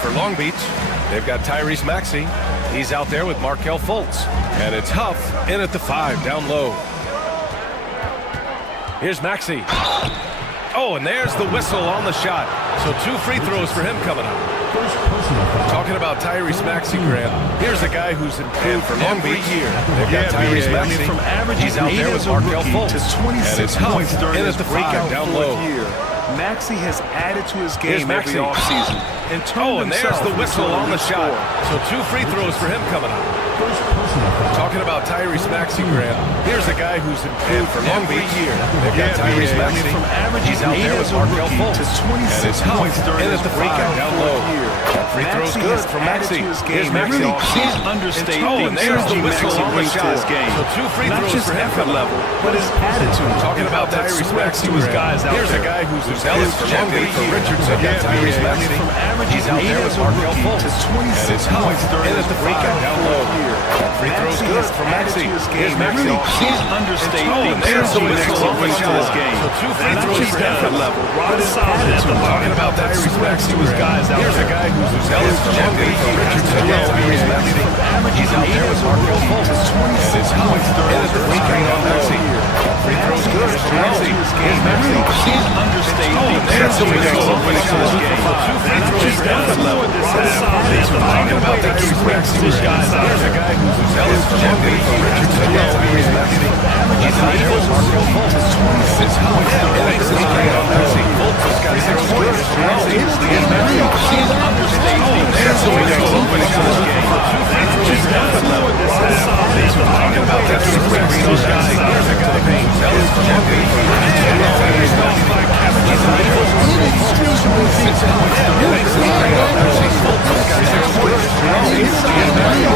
for Long Beach, they've got Tyrese Maxey. He's out there with Markelle Fultz. And it's Huff in at the 5, down low. Here's Maxey. Oh, and there's the whistle on the shot. So 2 free throws for him coming up. Talking about Tyrese Maxey, Grant. Here's a guy who's improved for Long Beach. They've got Tyrese Maxey. From averaging He's out there with Markelle Fultz. to 26 and it's Huff points during in his at the 5, breakout down fourth low. year. Maxey has added to his Here's game every Maxey. offseason. And there's the whistle on the shot. So 2 free throws for him coming up. Talking about Tyrese Maxey, Grant. Here's a guy who's improved for Long Beach. They've got Tyrese Maxey. From averaging He's out there with Markelle Fultz. to And 26 it's Huff points during in his at the 5, breakout down fourth low. year. Free throw's Maxey good has from added Maxey. to his Here's game. Maxey. Really can't understate and there's the energy whistle Maxey on the brings to shot. his game. So 2 free Not throws just for him effort coming up. level, but his attitude. Talking about That Tyrese sweat Maxey, to his guys out here's there. a guy who's zealous for Long Beach. For Richardson, got Tyrese Maxey. From averaging He's out there with Markelle Fultz. to And 26 it's Huff points during in his at the 5, breakout down low. fourth year. Free throw's good from Maxey. Here's Maxey. Really can't understate the and there's the energy whistle Maxey on the brings to shot. his game. So 2 free Not throws just for him. effort level, but his attitude. Talking about that Tyrese sweat Maxey to his guys out Here's a there. guy who's zealous for Long Beach. For Richardson, got Tyrese Maxey. He's out there with Markelle Fultz. And it's Huff in at the 5, down Maxey. Free throw's good from Maxey. Here's Maxey. Can't understate And there's the whistle on the shot. So 2 free throws for him. Talking about Tyrese Maxey. Here's a guy who's zealous for Long Beach. For Richardson, got Tyrese Maxey. He's out there with Markelle Fultz. And it's Huff in at the 5, down Maxey. Fultz has got 6 points from Maxey. Here's Maxey. Can't understate the There's the whistle on the shot. So 2 free throws for him. Talking about Tyrese Maxey. Here's a guy who's zealous for Long Beach. For Richardson, got Tyrese Maxey. He's out there with Markelle Fultz. And it's Huff in at the 5, down Maxey. Fultz has got 6 points from Maxey. Here's Maxey.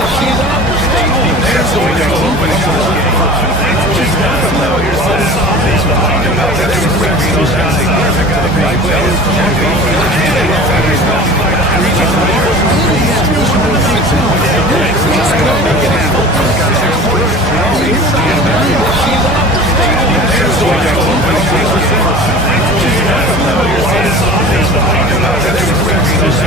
There's the whistle on the shot. So 2 free throws for him. Talking about Tyrese Maxey. Here's a guy who's zealous for Long Beach. For Richardson, got Tyrese Maxey. There's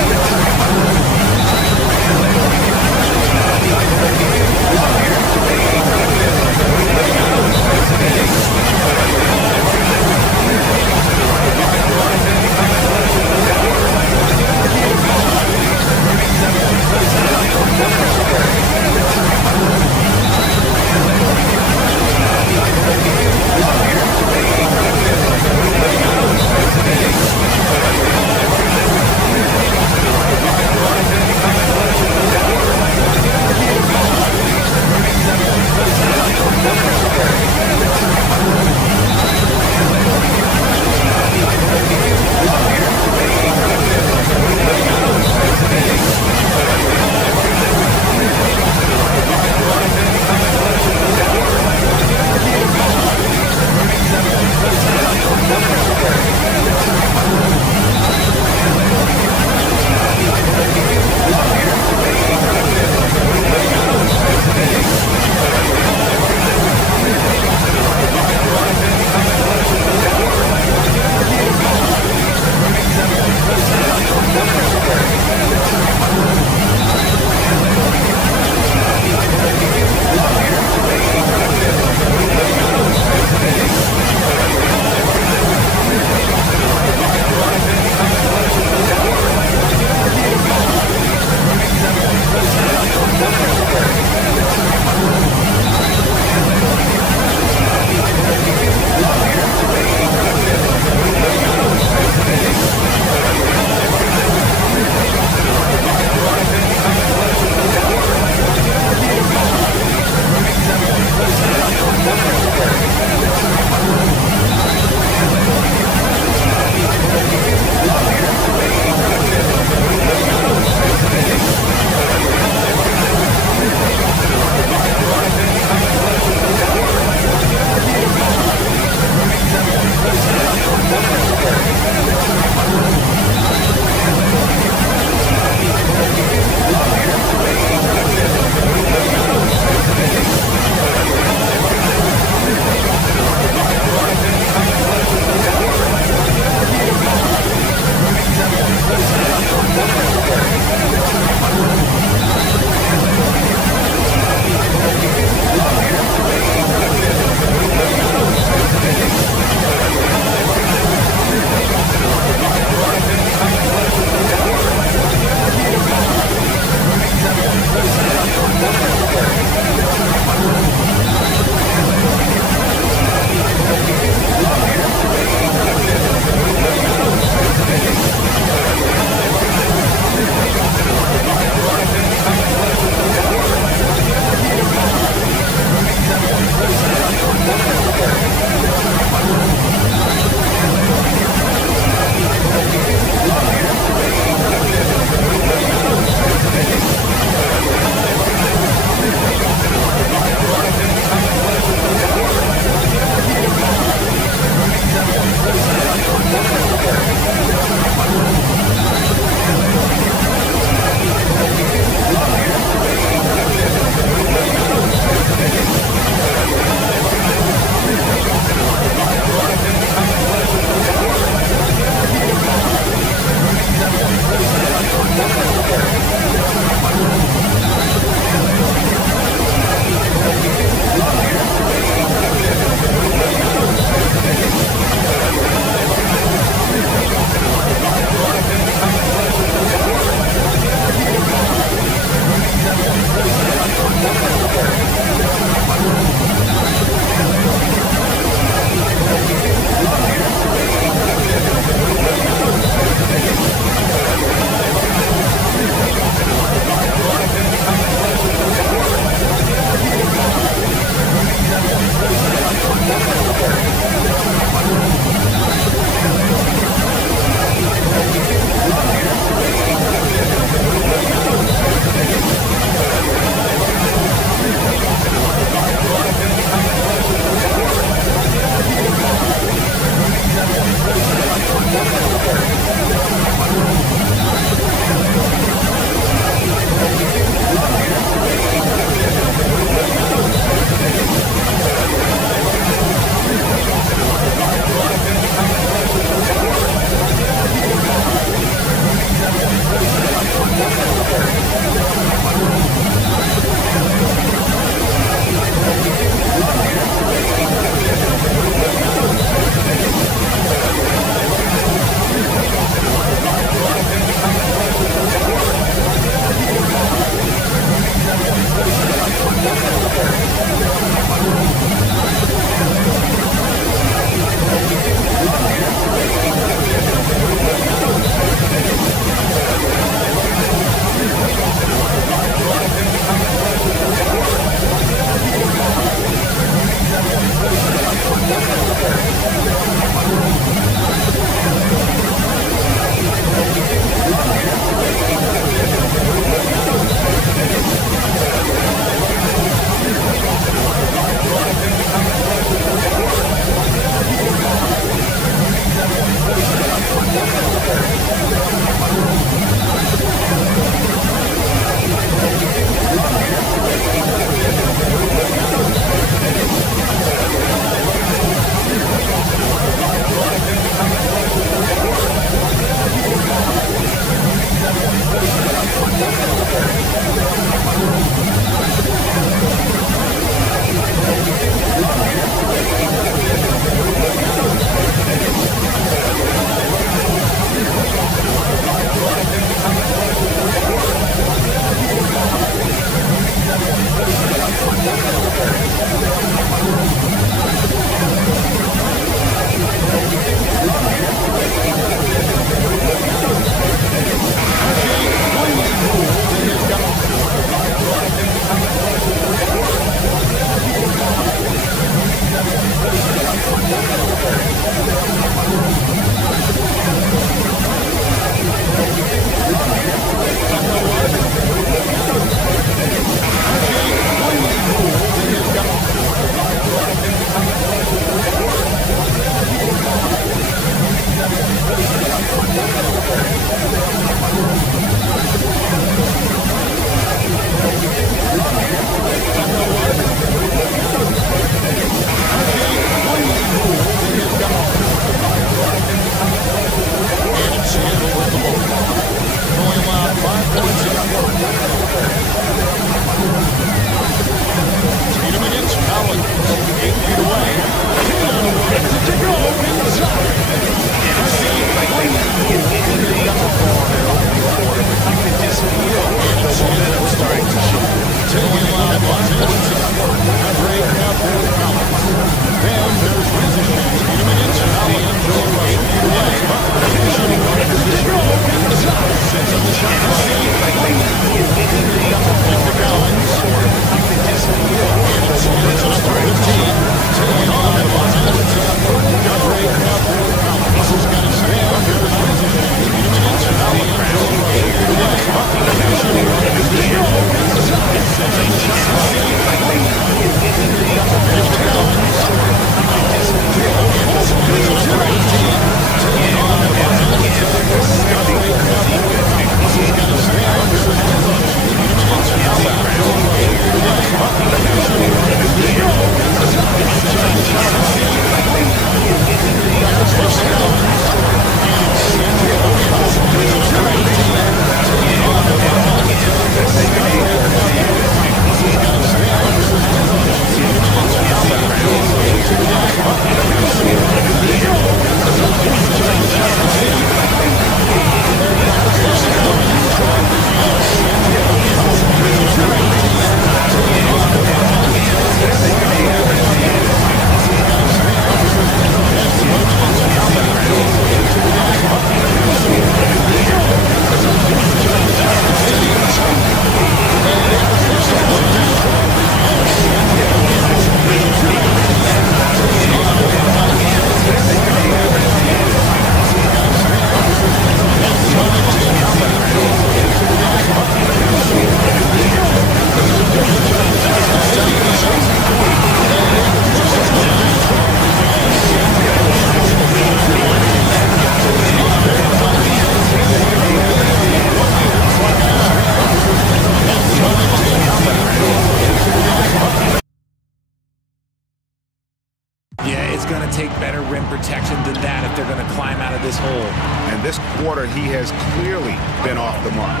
that if they're going to climb out of this hole. And this quarter, he has clearly been off the mark.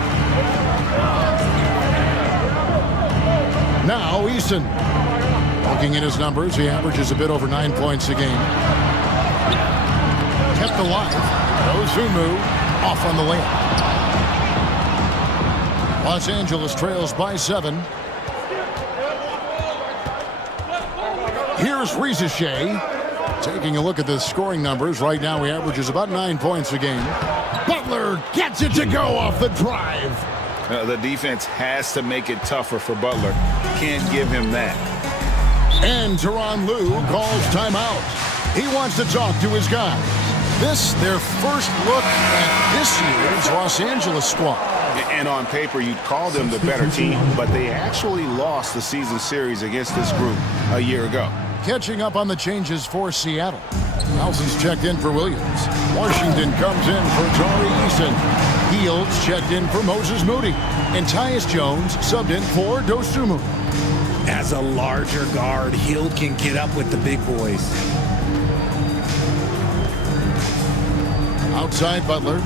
Now Eason. Looking at his numbers, he averages a bit over 9 points a game. Kept alive. Ozumu off on the layup. Los Angeles trails by 7. Here's Rizeshe. Taking a look at the scoring numbers. Right now he averages about 9 points a game. Butler gets it to go off the drive. The defense has to make it tougher for Butler. Can't give him that. And Tyronn Lue calls timeout. He wants to talk to his guys. This, their first look at this year's Los Angeles squad. And on paper, you'd call them the better team, but they actually lost the season series against this group a year ago. Catching up on the changes for Seattle. Nelson's checked in for Williams. Washington comes in for Tari Eason. Fields checked in for Moses Moody. And Tyus Jones subbed in for Dosunmu. As a larger guard, Hield can get up with the big boys. Outside Butler.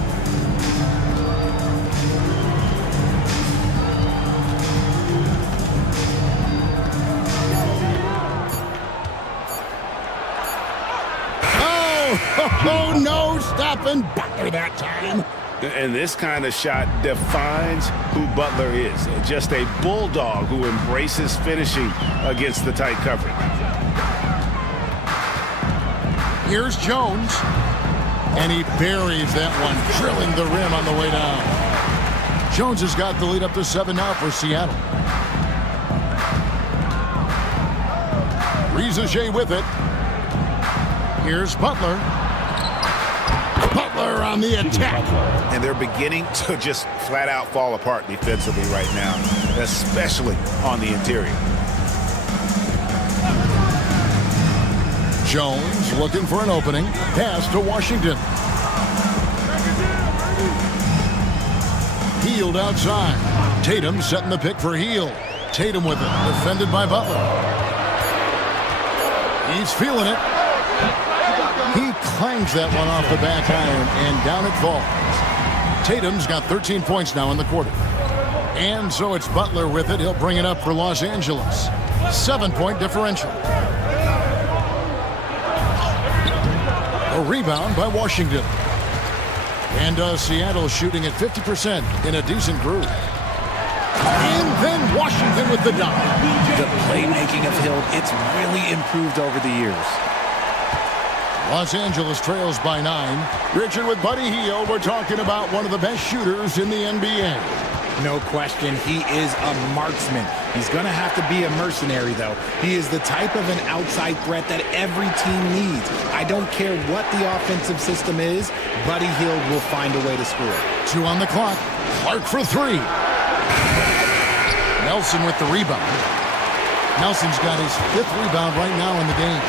Oh, no, stopping Butler that time. And this kind of shot defines who Butler is. Just a bulldog who embraces finishing against the tight coverage. Here's Jones. And he buries that one, drilling the rim on the way down. Jones has got the lead up to 7 now for Seattle. Rizeshe with it. Here's Butler. Butler on the attack. And they're beginning to just flat out fall apart defensively right now, especially on the interior. Jones looking for an opening. Pass to Washington. Hield outside. Tatum setting the pick for Hield. Tatum with it. Defended by Butler. He's feeling it. He clangs that one off the back iron, and down it falls. Tatum's got 13 points now in the quarter. And so it's Butler with it. He'll bring it up for Los Angeles. 7-point differential. A rebound by Washington. And Seattle shooting at 50% in a decent groove. And then Washington with the dunk. The playmaking of Hield, it's really improved over the years. Los Angeles trails by 9. Richard with Buddy Hield. We're talking about one of the best shooters in the NBA. No question, he is a marksman. He's going to have to be a mercenary, though. He is the type of an outside threat that every team needs. I don't care what the offensive system is, Buddy Hield will find a way to score. 2 on the clock. Clark for 3. Nelson with the rebound. Nelson's got his 5th rebound right now in the game.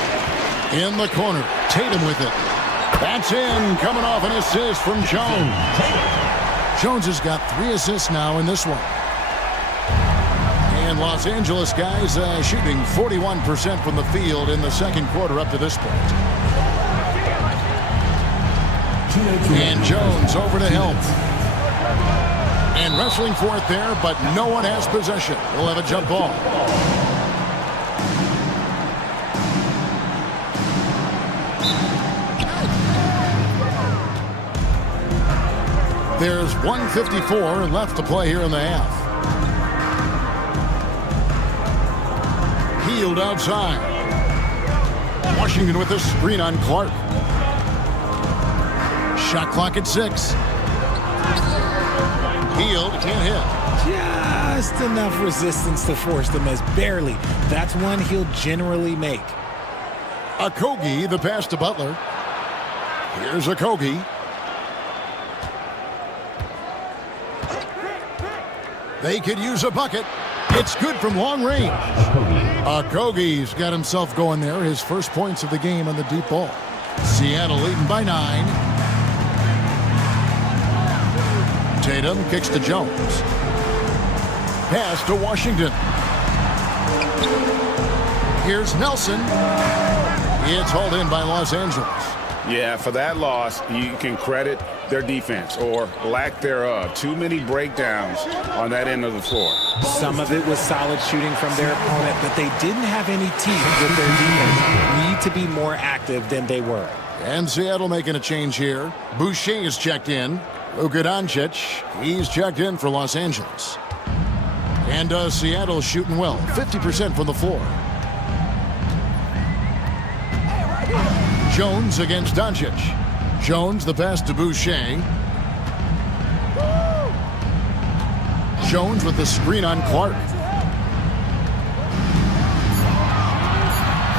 In the corner, Tatum with it. That's in, coming off an assist from Jones. Jones has got 3 assists now in this one. And Los Angeles guys shooting 41% from the field in the second quarter up to this point. And Jones over to help. And wrestling for it there, but no one has possession. We'll have a jump ball. There's 1:54 left to play here in the half. Hield outside. Washington with the screen on Clark. Shot clock at 6. Hield can't hit. Just enough resistance to force the miss. Barely. That's one he'll generally make. Okogie, the pass to Butler. Here's Okogie. They could use a bucket. It's good from long range. Okogie's got himself going there. His first points of the game on the deep ball. Seattle leading by 9. Tatum kicks to Jones. Pass to Washington. Here's Nelson. It's hauled in by Los Angeles. Yeah, for that loss, you can credit their defense or lack thereof. Too many breakdowns on that end of the floor. Some of it was solid shooting from their opponent, but they didn't have any teeth with their defense. Need to be more active than they were. And Seattle making a change here. Boucher is checked in. Luka Doncic, he's checked in for Los Angeles. And Seattle shooting well, 50% from the floor. Jones against Doncic. Jones, the pass to Boucher. Jones with the screen on Clark.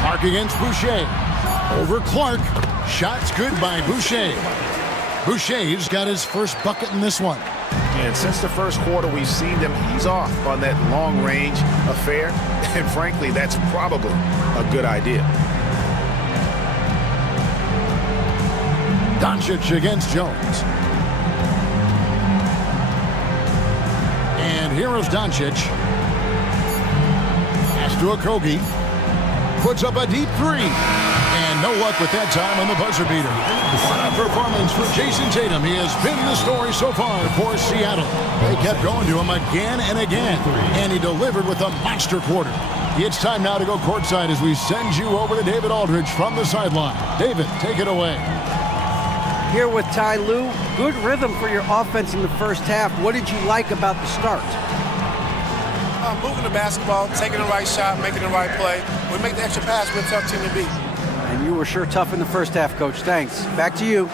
Clark against Boucher. Over Clark. Shots good by Boucher. Boucher's got his first bucket in this one. And since the first quarter, we've seen them ease off on that long-range affair. And frankly, that's probably a good idea. Doncic against Jones. And here is Doncic. Pass to Okogie. Puts up a deep three. And no luck with that time on the buzzer beater. What a performance for Jason Tatum. He has been the story so far for Seattle. They kept going to him again and again. And he delivered with a monster quarter. It's time now to go courtside as we send you over to David Aldridge from the sideline. David, take it away. Here with Ty Lue. Good rhythm for your offense in the first half. What did you like about the start? Moving the basketball, taking the right shot, making the right play. We make the extra pass, we're a tough team to beat. And you were sure tough in the first half, Coach. Thanks. Back to you.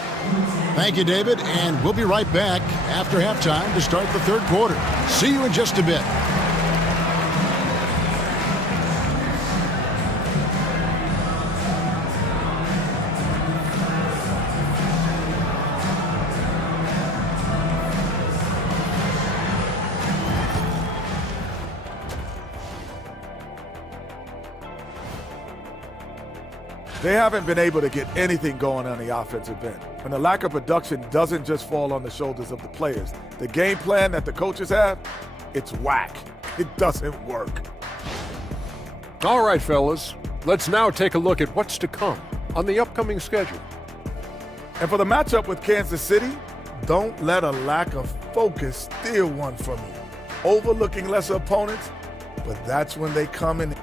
Thank you, David. And we'll be right back after halftime to start the third quarter. See you in just a bit. They haven't been able to get anything going on the offensive end. And the lack of production doesn't just fall on the shoulders of the players. The game plan that the coaches have, it's whack. It doesn't work. All right, fellas. Let's now take a look at what's to come on the upcoming schedule. And for the matchup with Kansas City, don't let a lack of focus steal one from you. Overlooking lesser opponents, but that's when they come in.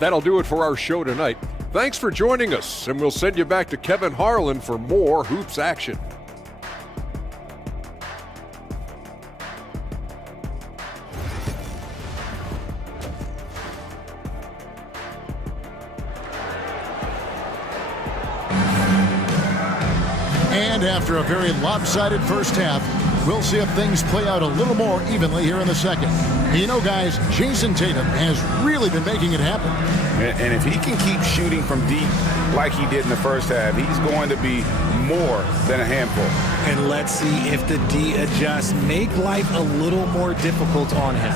That'll do it for our show tonight. Thanks for joining us, and we'll send you back to Kevin Harlan for more hoops action. And after a very lopsided first half, we'll see if things play out a little more evenly here in the second. You know, guys, Jason Tatum has really been making it happen. And if he can keep shooting from deep like he did in the first half, he's going to be more than a handful. And let's see if the D adjusts, make life a little more difficult on him.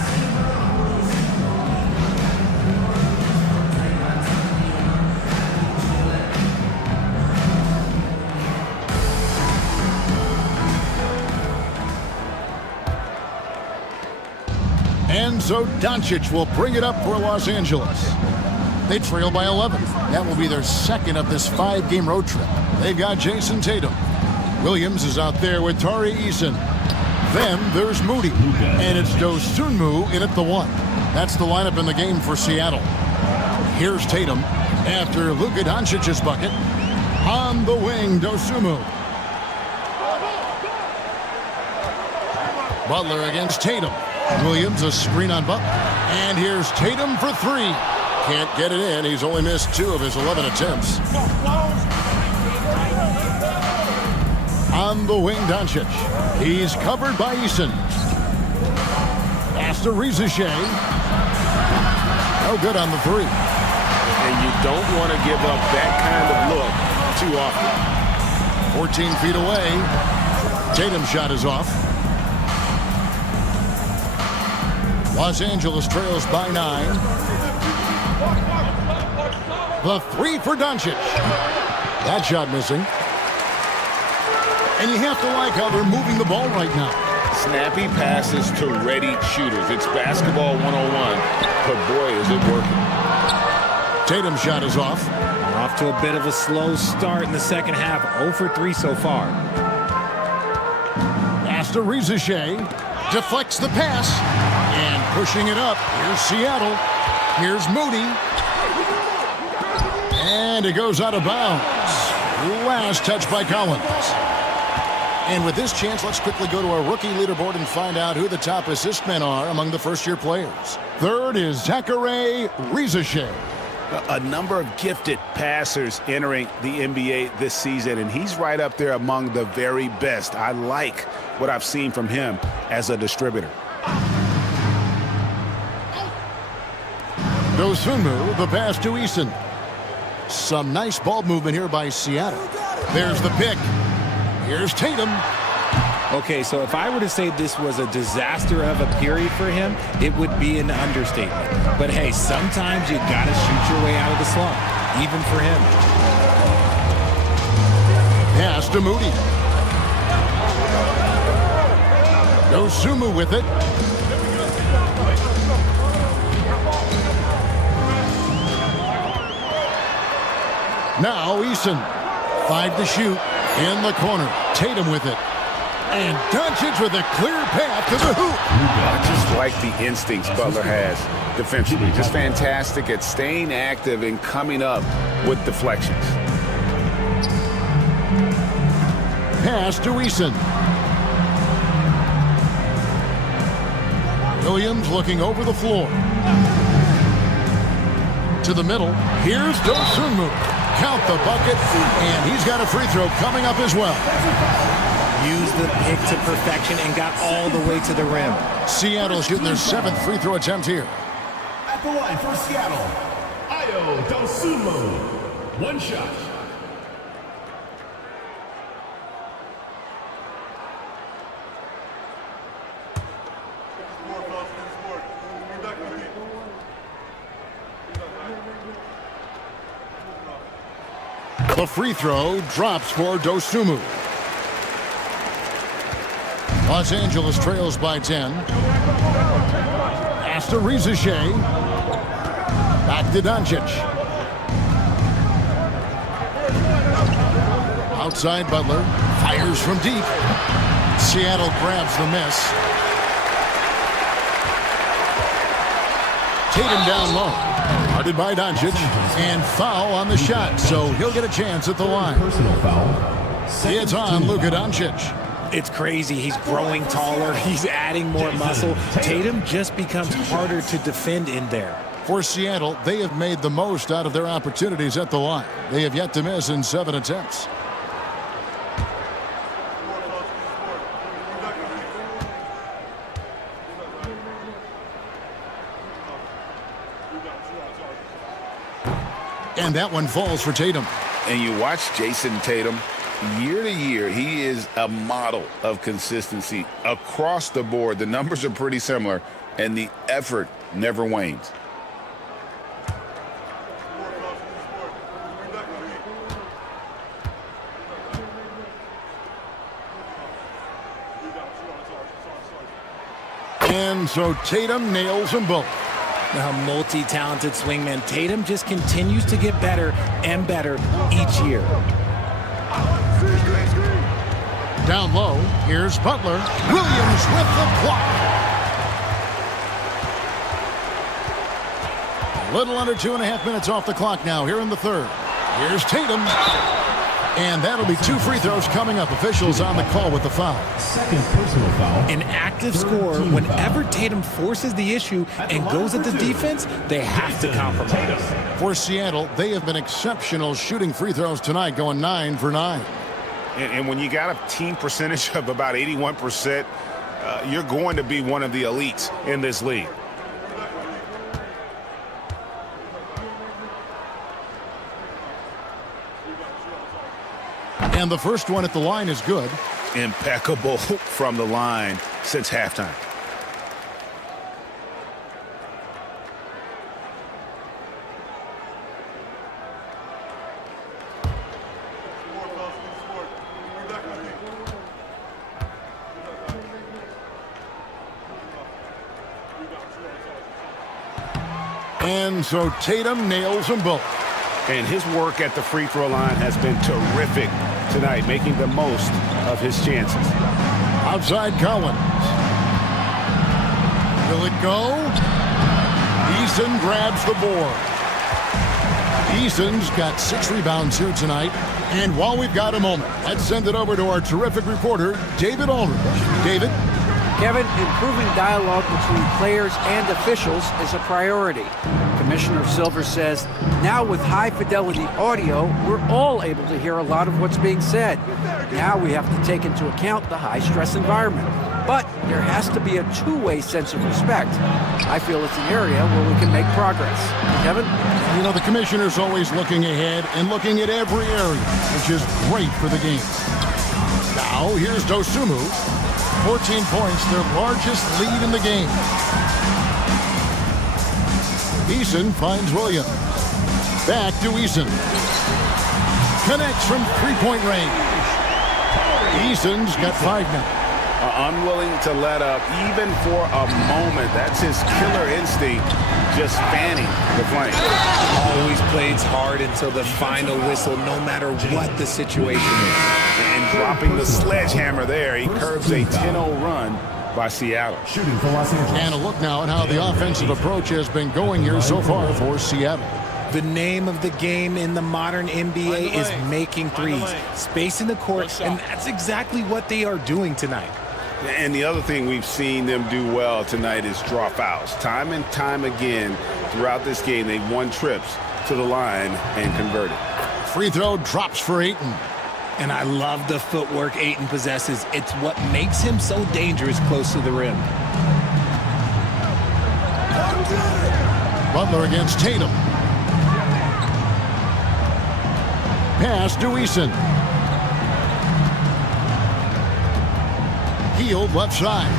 And so Doncic will bring it up for Los Angeles. They trail by 11. That will be their second of this 5-game road trip. They've got Jason Tatum. Williams is out there with Tari Eason. Then there's Moody. And it's Dosunmu in at the 1. That's the lineup in the game for Seattle. Here's Tatum after Luka Doncic's bucket. On the wing, Dosunmu. Butler against Tatum. Williams a screen on Butler. And here's Tatum for 3. Can't get it in. He's only missed 2 of his 11 attempts. On the wing, Doncic. He's covered by Eason. Pass to Rizachet. No good on the 3. And you don't want to give up that kind of look too often. 14 feet away. Tatum's shot is off. Los Angeles trails by 9. The 3 for Doncic. That shot missing. And you have to like how they're moving the ball right now. Snappy passes to ready shooters. It's basketball 101, but boy, is it working. Tatum's shot is off. Off to a bit of a slow start in the second half. 0 for 3 so far. Pass to Rizachet. Deflects the pass. And pushing it up. Here's Seattle. Here's Moody. And it goes out of bounds. Last touch by Collins. And with this chance, let's quickly go to our rookie leaderboard and find out who the top assist men are among the first-year players. Third is Zachary Rizachet. A number of gifted passers entering the NBA this season, and he's right up there among the very best. I like what I've seen from him as a distributor. Dosunmu, the pass to Eason. Some nice ball movement here by Seattle. There's the pick. Here's Tatum. Okay, so if I were to say this was a disaster of a period for him, it would be an understatement. But hey, sometimes you gotta shoot your way out of the slump, even for him. Pass to Moody. Dosunmu with it. Now Eason. 5 to shoot. In the corner. Tatum with it. And Doncic with a clear path to the hoop. I just like the instincts Butler has defensively. Just fantastic at staying active and coming up with deflections. Pass to Eason. Williams looking over the floor. To the middle. Here's Dosunmu. Count the bucket. And he's got a free throw coming up as well. Used the pick to perfection and got all the way to the rim. Seattle shooting their 7th free throw attempt here. At the line for Seattle, Ayo Dosunmu. One shot. The free throw drops for Dosunmu. Los Angeles trails by 10. Pass to Rizachet. Back to Doncic. Outside Butler. Fires from deep. Seattle grabs the miss. Tatum down low. Guarded by Doncic. And foul on the shot, so he'll get a chance at the line. Personal foul. It's on Luka Doncic. It's crazy. He's growing taller. He's adding more muscle. Tatum just becomes harder to defend in there. For Seattle, they have made the most out of their opportunities at the line. They have yet to miss in 7 attempts. And that one falls for Tatum. And you watch Jason Tatum. Year to year, he is a model of consistency across the board. The numbers are pretty similar, and the effort never wanes. And so Tatum nails them both. A multi-talented swingman. Tatum just continues to get better and better each year. Down low, here's Butler. Williams with the block. A little under 2.5 minutes off the clock now here in the third. Here's Tatum. And that'll be 2 free throws coming up. Officials on the call with the foul. Second personal foul. An active scorer, whenever Tatum forces the issue and goes at the defense, they have to compromise. For Seattle, they have been exceptional shooting free throws tonight, going 9 for 9. And when you got a team percentage of about 81%, you're going to be one of the elites in this league. And the first one at the line is good. Impeccable from the line since halftime. And so Tatum nails them both. And his work at the free throw line has been terrific tonight, making the most of his chances. Outside Collins. Will it go? Eason grabs the board. Eason's got 6 rebounds here tonight. And while we've got a moment, let's send it over to our terrific reporter, David Aldridge. David? Kevin, improving dialogue between players and officials is a priority. Commissioner Silver says, now with high-fidelity audio, we're all able to hear a lot of what's being said. Now we have to take into account the high-stress environment. But there has to be a two-way sense of respect. I feel it's an area where we can make progress. Kevin? You know, the commissioner's always looking ahead and looking at every area, which is great for the game. Now, here's Dosunmu. 14 points, their largest lead in the game. Eason finds Williams. Back to Eason. Connects from three-point range. Eason's got 5 now. Unwilling to let up even for a moment. That's his killer instinct, just fanning the flame. Always plays hard until the final whistle, no matter what the situation is. And dropping the sledgehammer there, he curbs a 10-0 run by Seattle. And a look now at how the offensive approach has been going here so far for Seattle. The name of the game in the modern NBA is making threes, spacing the court, and that's exactly what they are doing tonight. And the other thing we've seen them do well tonight is draw fouls. Time and time again throughout this game, they've won trips to the line and converted. Free throw drops for Ayton. And I love the footwork Ayton possesses. It's what makes him so dangerous close to the rim. Butler against Tatum. Pass to Eason. Healed left side.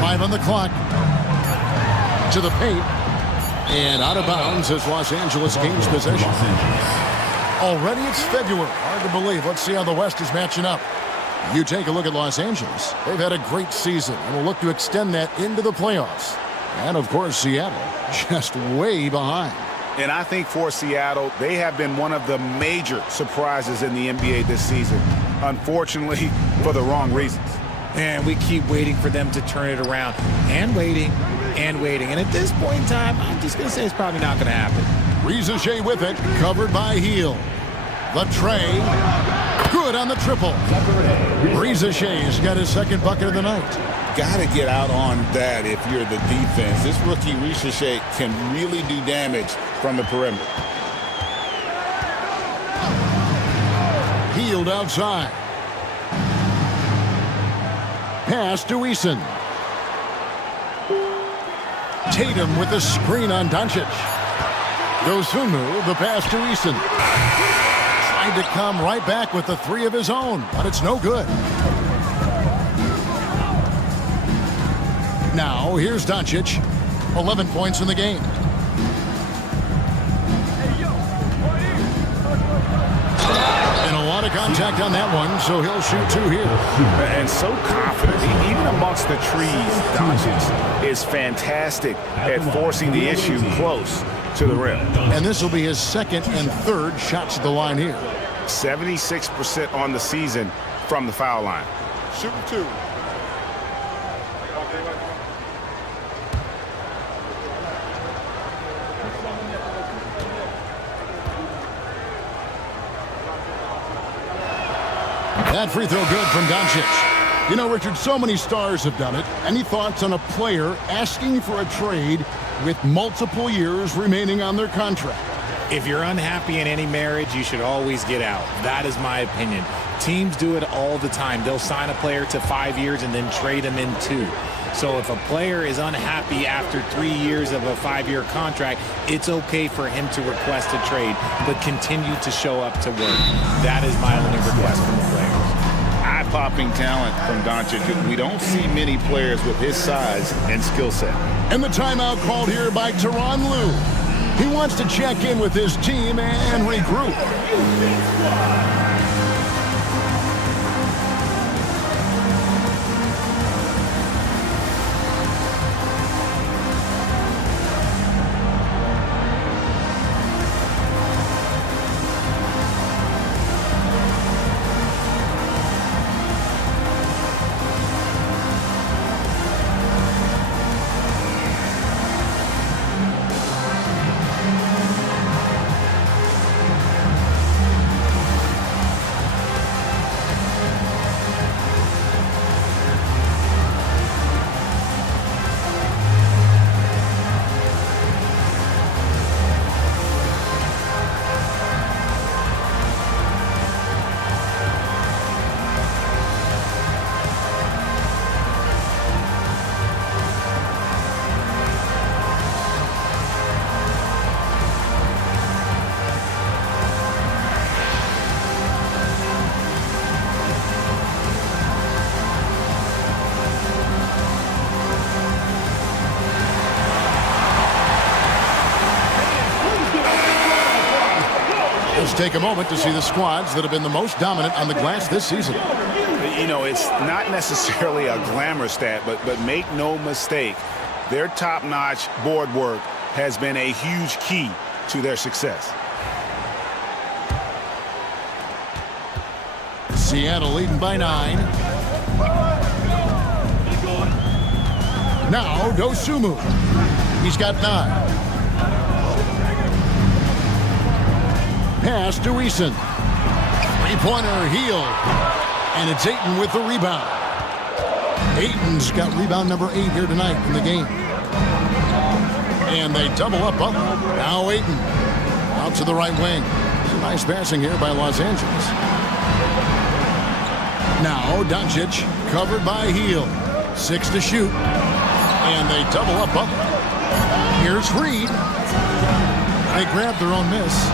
5 on the clock. To the paint. And out of bounds as Los Angeles gains possession. Already it's February. Hard to believe. Let's see how the West is matching up. You take a look at Los Angeles. They've had a great season and will look to extend that into the playoffs. And, of course, Seattle just way behind. And I think for Seattle, they have been one of the major surprises in the NBA this season. Unfortunately, for the wrong reasons. And we keep waiting for them to turn it around. And waiting. And at this point in time, I'm just going to say it's probably not going to happen. Rizachet with it, covered by Heel. The tray, good on the triple. Rizachet's got his second bucket of the night. Got to get out on that if you're the defense. This rookie Ricochet can really do damage from the perimeter. Healed outside. Pass to Eason. Tatum with the screen on Doncic. Dosunmu, the pass to Eason. Trying to come right back with the 3 of his own, but it's no good. Now, here's Doncic. 11 points in the game. And a lot of contact on that one, so he'll shoot 2 here. And so confident. Even amongst the trees, Doncic is fantastic at forcing the issue close to the rim. And this will be his second and third shots at the line here. 76% on the season from the foul line. Shooting 2. That free throw good from Doncic. You know, Richard, so many stars have done it. Any thoughts on a player asking for a trade with multiple years remaining on their contract? If you're unhappy in any marriage, you should always get out. That is my opinion. Teams do it all the time. They'll sign a player to 5 years and then trade him in 2. So if a player is unhappy after 3 years of a 5-year contract, it's okay for him to request a trade, but continue to show up to work. That is my only request from the players. Eye-popping talent from Doncic. We don't see many players with his size and skill set. And the timeout called here by Tyronn Lue. He wants to check in with his team and regroup. Let's take a moment to see the squads that have been the most dominant on the glass this season. You know, it's not necessarily a glamour stat, but make no mistake, their top-notch board work has been a huge key to their success. Seattle leading by 9. Now Dosumu. He's got 9. Pass to Eason. Three-pointer, Heel. And it's Ayton with the rebound. Ayton's got rebound number 8 here tonight in the game. And they double up Butler. Now Ayton out to the right wing. Nice passing here by Los Angeles. Now Doncic covered by Heel. 6 to shoot. And they double up Butler. Here's Reed. They grab their own miss.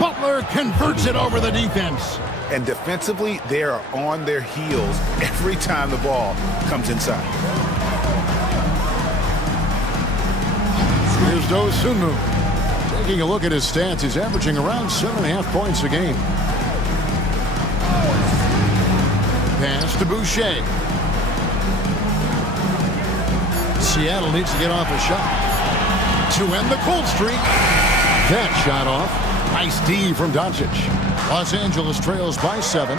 Butler converts it over the defense. And defensively, they are on their heels every time the ball comes inside. Here's Dosunmu. Taking a look at his stats, he's averaging around 7.5 points a game. Pass to Boucher. Seattle needs to get off a shot to end the cold streak. That shot off. Nice D from Doncic. Los Angeles trails by 7.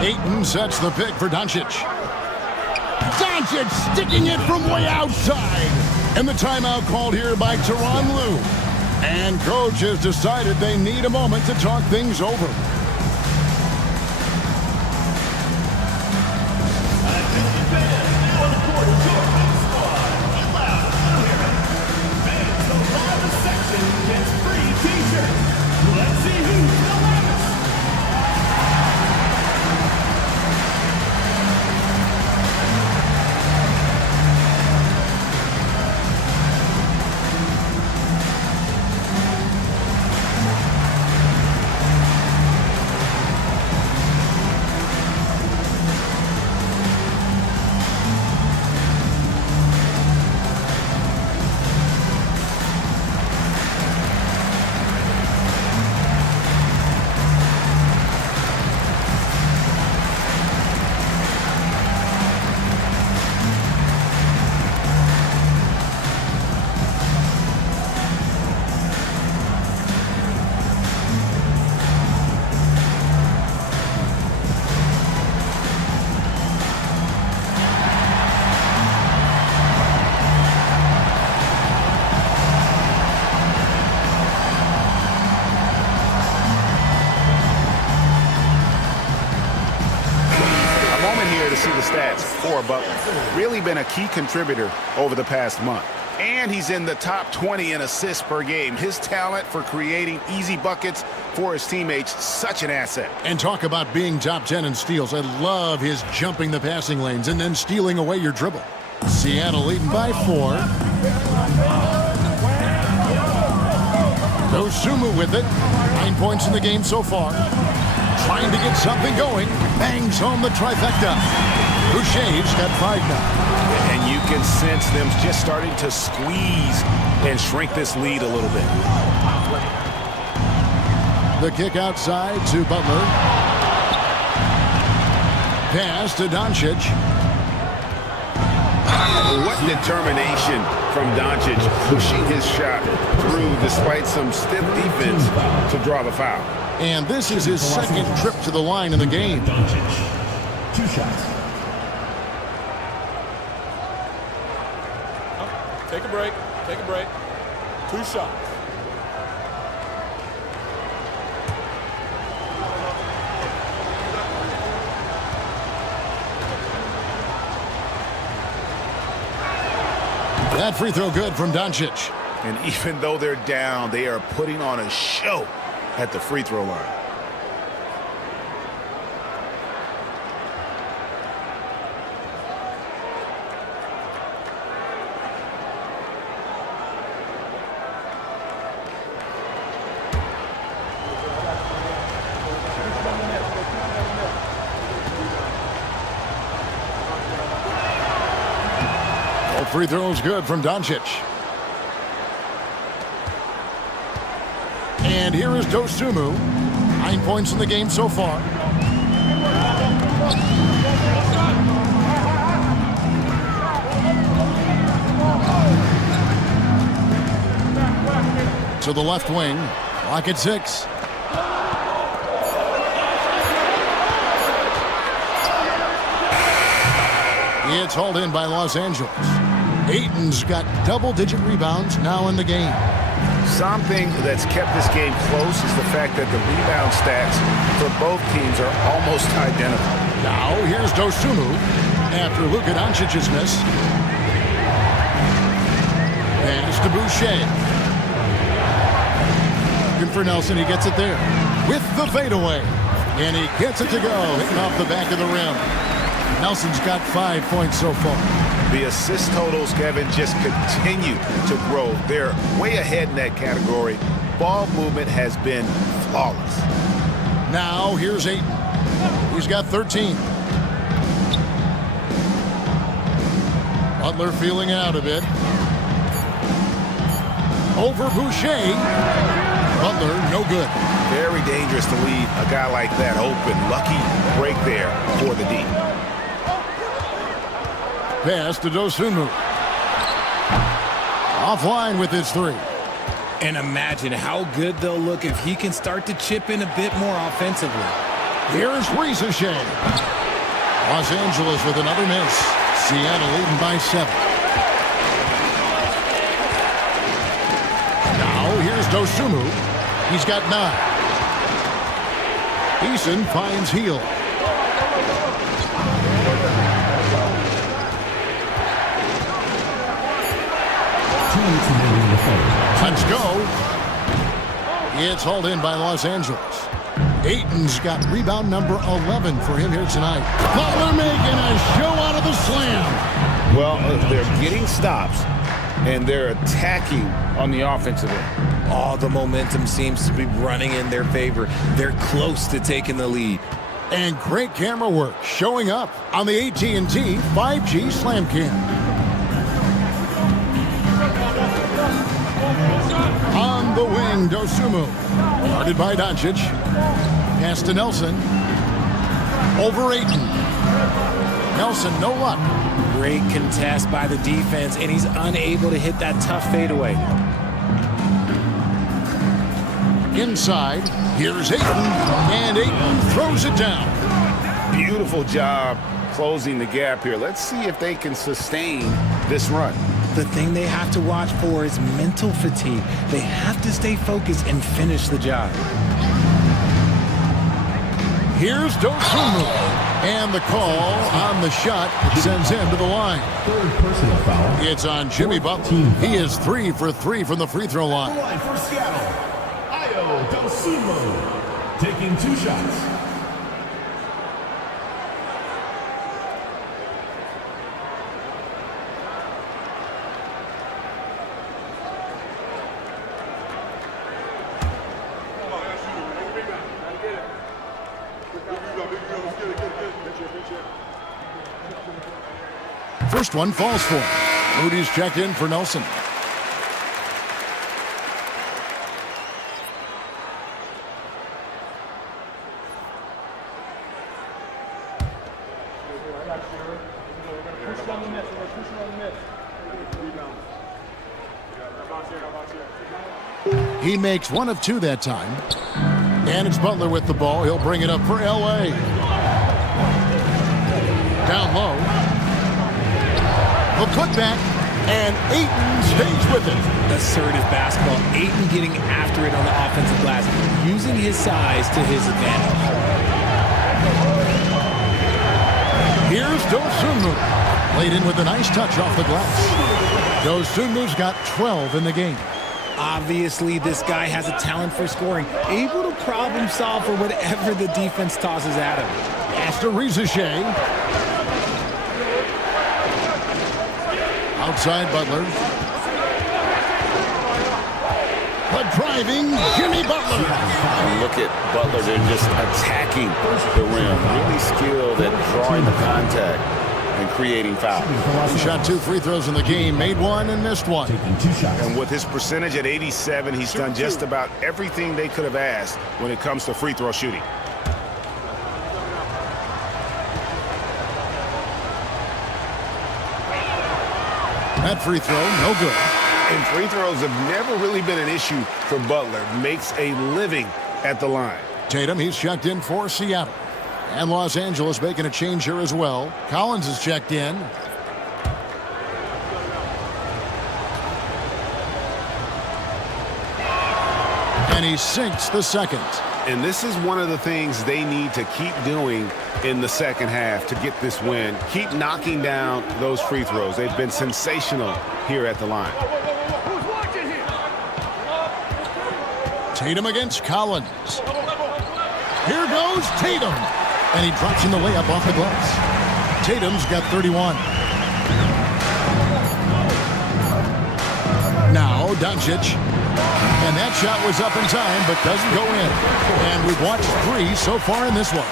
Ayton sets the pick for Doncic. Doncic sticking it from way outside. And the timeout called here by Tyronn Lue. And coach has decided they need a moment to talk things over. For Butler. Really been a key contributor over the past month. And he's in the top 20 in assists per game. His talent for creating easy buckets for his teammates, such an asset. And talk about being top 10 in steals. I love his jumping the passing lanes and then stealing away your dribble. Seattle leading by 4. Dosunmu with it. 9 points in the game so far. Trying to get something going. Bangs home the trifecta. Boucher's got 5 now. And you can sense them just starting to squeeze and shrink this lead a little bit. The kick outside to Butler. Pass to Doncic. What determination from Doncic, pushing his shot through despite some stiff defense to draw the foul. And this is his second trip to the line in the game. 2 shots. Take a break. Take a break. 2 shots. That free throw good from Doncic. And even though they're down, they are putting on a show at the free throw line. Free throws good from Doncic. And here is Dosunmu. 9 points in the game so far. To the left wing. Clock at 6. It's hauled in by Los Angeles. Ayton's got double-digit rebounds now in the game. Something that's kept this game close is the fact that the rebound stats for both teams are almost identical. Now here's Dosunmu after Luka Doncic's miss. Pass to Boucher. Looking for Nelson. He gets it there with the fadeaway. And he gets it to go, hitting off the back of the rim. Nelson's got 5 points so far. The assist totals, Kevin, just continue to grow. They're way ahead in that category. Ball movement has been flawless. Now here's Ayton. He's got 13. Butler feeling it out a bit. Over Boucher. Butler, no good. Very dangerous to leave a guy like that open. Lucky break there for the D. Pass to Dosunmu. Offline with his 3. And imagine how good they'll look if he can start to chip in a bit more offensively. Here's Ricochet. Los Angeles with another miss. Seattle leading by 7. Now here's Dosunmu. He's got 9. Eason finds Heel. Let's go. It's hauled in by Los Angeles. Ayton's got rebound number 11 for him here tonight. Butler making a show out of the slam. Well, they're getting stops, and they're attacking on the offensive end. All the momentum seems to be running in their favor. They're close to taking the lead. And great camera work showing up on the AT&T 5G Slam Cam. On the wing, Dosunmu. Guarded by Doncic. Pass to Nelson. Over Ayton. Nelson, no luck. Great contest by the defense, and he's unable to hit that tough fadeaway. Inside, here's Ayton, and Ayton throws it down. Beautiful job closing the gap here. Let's see if they can sustain this run. The thing they have to watch for is mental fatigue. They have to stay focused and finish the job. Here's Dosunmu, and the call on the shot sends him to the line. Third personal foul. It's on Jimmy Butler. He is 3 for 3 from the free throw line. Line for Seattle. Ayo Dosunmu taking 2 shots. First one falls for him. Moody's checked in for Nelson. He makes 1 of 2 that time. And it's Butler with the ball. He'll bring it up for L.A. Down low. The putback, and Ayton stays with it. Assertive basketball. Ayton getting after it on the offensive glass, using his size to his advantage. Here's Dosunmu. Played in with a nice touch off the glass. Dosunmu's got 12 in the game. Obviously, this guy has a talent for scoring, able to problem solve for whatever the defense tosses at him. After Ricochet. Outside Butler. The driving Jimmy Butler. And look at Butler. They're just attacking the rim. Really skilled at drawing the contact. and creating fouls. He shot 2 free throws in the game, made 1 and missed 1. And with his percentage at 87, he's done just about everything they could have asked when it comes to free throw shooting. That free throw, no good. And free throws have never really been an issue for Butler. Makes a living at the line. Tatum, he's checked in for Seattle. And Los Angeles making a change here as well. Collins is checked in. And he sinks the second. And this is one of the things they need to keep doing in the second half to get this win. Keep knocking down those free throws. They've been sensational here at the line. Tatum against Collins. Here goes Tatum. And he drops in the layup off the glass. Tatum's got 31. Now Doncic. And that shot was up in time, but doesn't go in. And we've watched 3 so far in this one.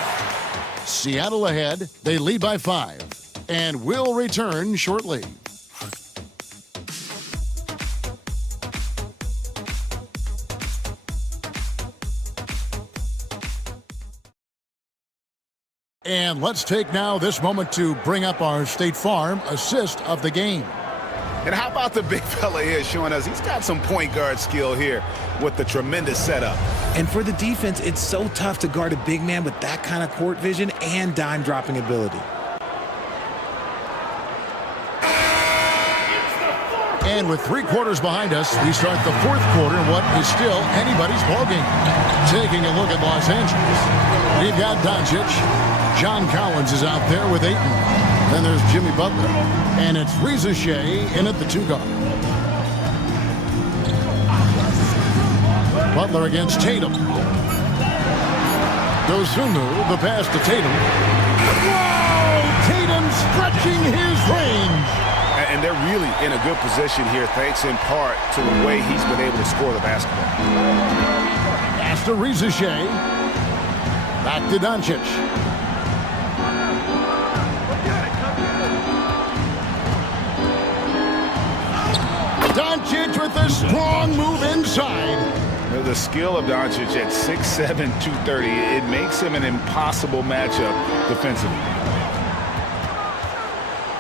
Seattle ahead. They lead by 5. And will return shortly. And let's take now this moment to bring up our State Farm assist of the game. And how about the big fella here showing us he's got some point guard skill here with the tremendous setup. And for the defense, it's so tough to guard a big man with that kind of court vision and dime dropping ability. And with 3 quarters behind us, we start the 4th quarter in what is still anybody's ballgame. Taking a look at Los Angeles, we've got Doncic. John Collins is out there with Ayton. Then there's Jimmy Butler. And it's Reza Shea in at the 2 guard. Butler against Tatum. Dosunmu, the pass to Tatum. Whoa! Tatum stretching his range. And they're really in a good position here, thanks in part to the way he's been able to score the basketball. Pass to Reza Shea. Back to Doncic. Doncic with a strong move inside. The skill of Doncic at 6'7", 230, it makes him an impossible matchup defensively.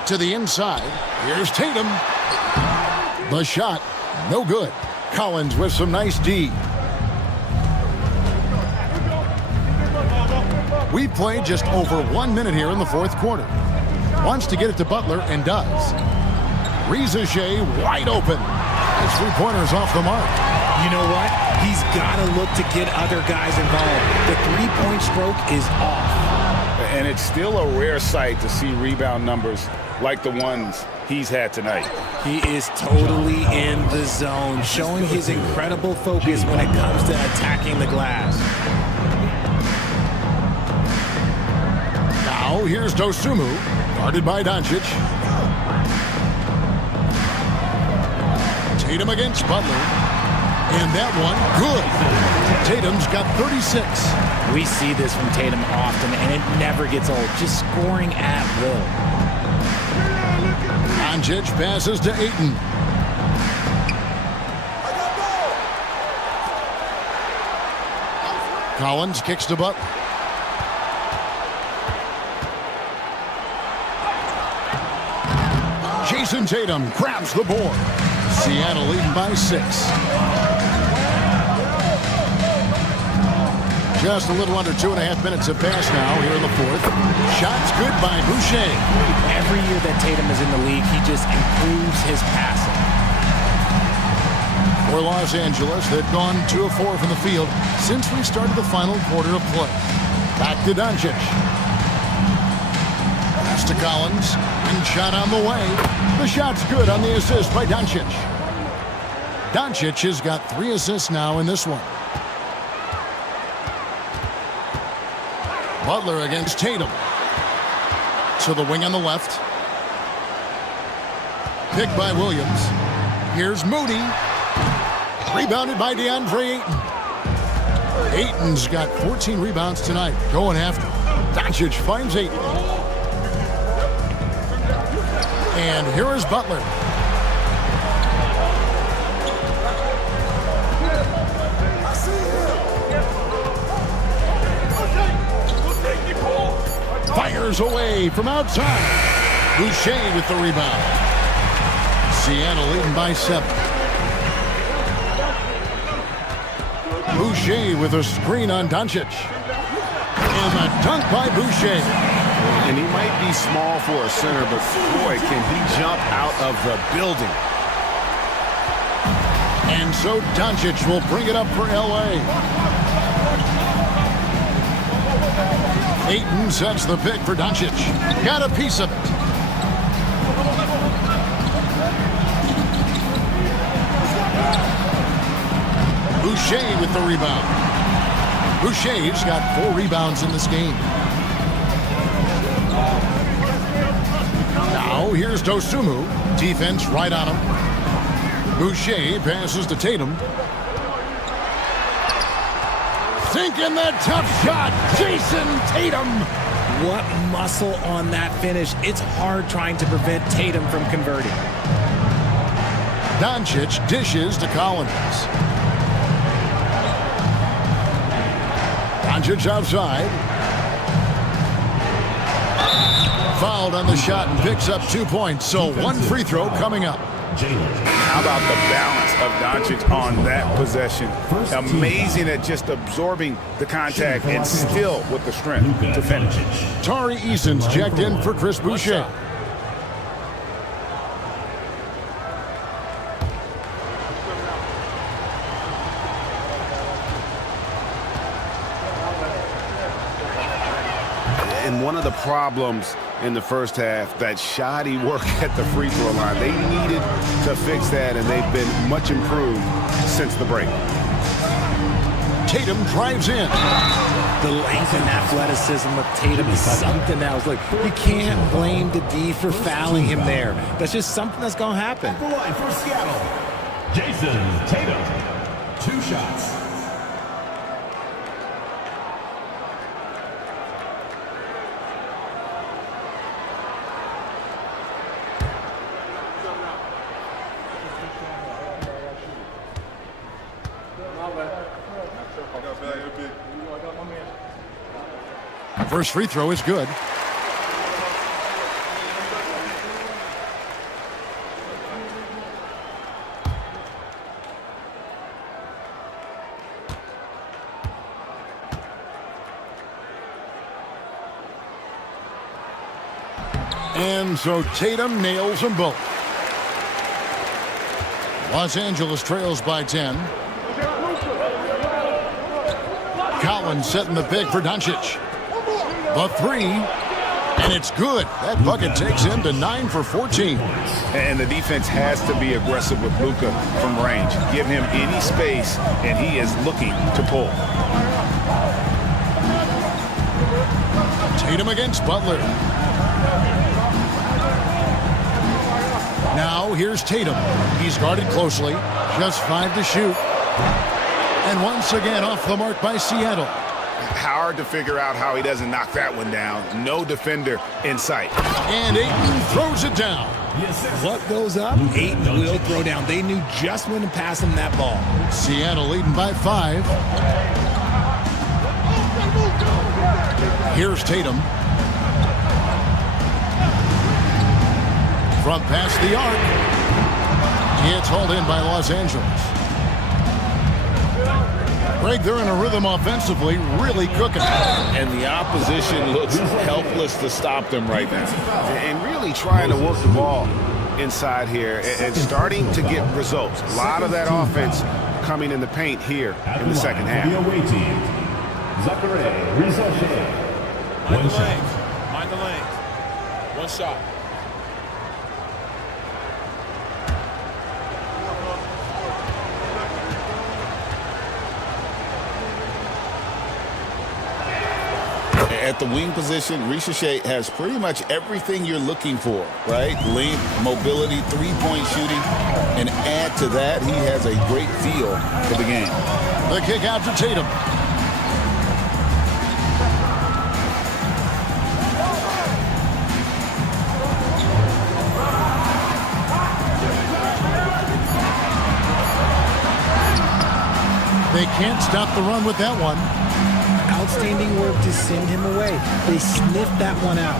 To the inside, here's Tatum. The shot, no good. Collins with some nice D. We played just over 1 minute here in the 4th quarter. Wants to get it to Butler and does. Reza Shea wide open. His 3-pointers off the mark. You know what? He's got to look to get other guys involved. The 3-point stroke is off. And it's still a rare sight to see rebound numbers like the ones he's had tonight. He is totally in the zone, showing his incredible focus when it comes to attacking the glass. Now here's Dosunmu, guarded by Doncic. Tatum against Butler. And that one, good. Tatum's got 36. We see this from Tatum often, and it never gets old. Just scoring at will. Doncic passes to Ayton. Collins kicks to Butler. Jason Tatum grabs the board. Seattle leading by 6. Just a little under 2.5 minutes have passed now here in the 4th. Shots good by Boucher. Every year that Tatum is in the league, he just improves his passing. For Los Angeles, they've gone 2 of 4 from the field since we started the final quarter of play. Back to Doncic. Pass to Collins. And shot on the way. The shot's good on the assist by Doncic. Doncic has got 3 assists now in this one. Butler against Tatum. To the wing on the left. Picked by Williams. Here's Moody. Rebounded by DeAndre Ayton. Ayton's got 14 rebounds tonight. Going after. Doncic finds Ayton. And here is Butler. Fires away from outside. Boucher with the rebound. Seattle leading by 7. Boucher with a screen on Doncic. And a dunk by Boucher. And he might be small for a center, but boy, can he jump out of the building. And so Doncic will bring it up for L.A. Ayton sets the pick for Doncic. Got a piece of it. Boucher with the rebound. Boucher's got 4 rebounds in this game. Now here's Dosunmu. Defense right on him. Boucher passes to Tatum. Sinking that tough shot, Jason Tatum. What muscle on that finish. It's hard trying to prevent Tatum from converting. Doncic dishes to Collins. Doncic outside. Fouled on the shot and picks up 2 points. So 1 free throw coming up. How about the balance of Doncic on that possession? Amazing at just absorbing the contact and still with the strength to finish. Tari Eason's checked in for Chris Boucher. And one of the problems in the first half, that shoddy work at the free throw line. They needed to fix that, and they've been much improved since the break. Tatum drives in. The length and athleticism of Tatum is something else. Like, you can't blame the D for fouling him there. That's just something that's going to happen. The line for Seattle, Jason Tatum. 2 shots. First free throw is good. And so Tatum nails them both. Los Angeles trails by 10. Collins setting the pick for Doncic. The 3, and it's good. That bucket takes him to 9 for 14. And the defense has to be aggressive with Luka from range. Give him any space, and he is looking to pull. Tatum against Butler. Now here's Tatum. He's guarded closely. Just 5 to shoot. And once again off the mark by Seattle. Hard to figure out how he doesn't knock that one down. No defender in sight. And Ayton throws it down. What goes up, Ayton will throw down. They knew just when to pass him that ball. Seattle leading by 5. Here's Tatum. From past the arc. It's hauled in by Los Angeles. Greg, they're in a rhythm offensively, really cooking. And the opposition looks helpless to stop them right now. And really trying to work the ball inside here and starting to get results. A lot of that offense coming in the paint here in the second half. Mind the lanes. Mind the lanes. 1 shot. At the wing position, Ricochet has pretty much everything you're looking for, right? Length, mobility, three-point shooting, and add to that, he has a great feel for the game. The kick out to Tatum. Can't stop the run with that one. Outstanding work to send him away. They sniffed that one out.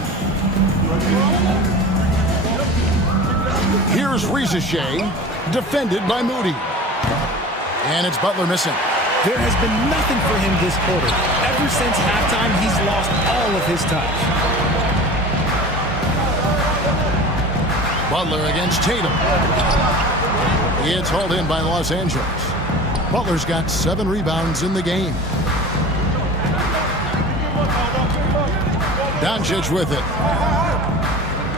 Here's Ricochet, defended by Moody. And it's Butler missing. There has been nothing for him this quarter. Ever since halftime, he's lost all of his touch. Butler against Tatum. It's hauled in by Los Angeles. Butler's got 7 rebounds in the game. Doncic with it.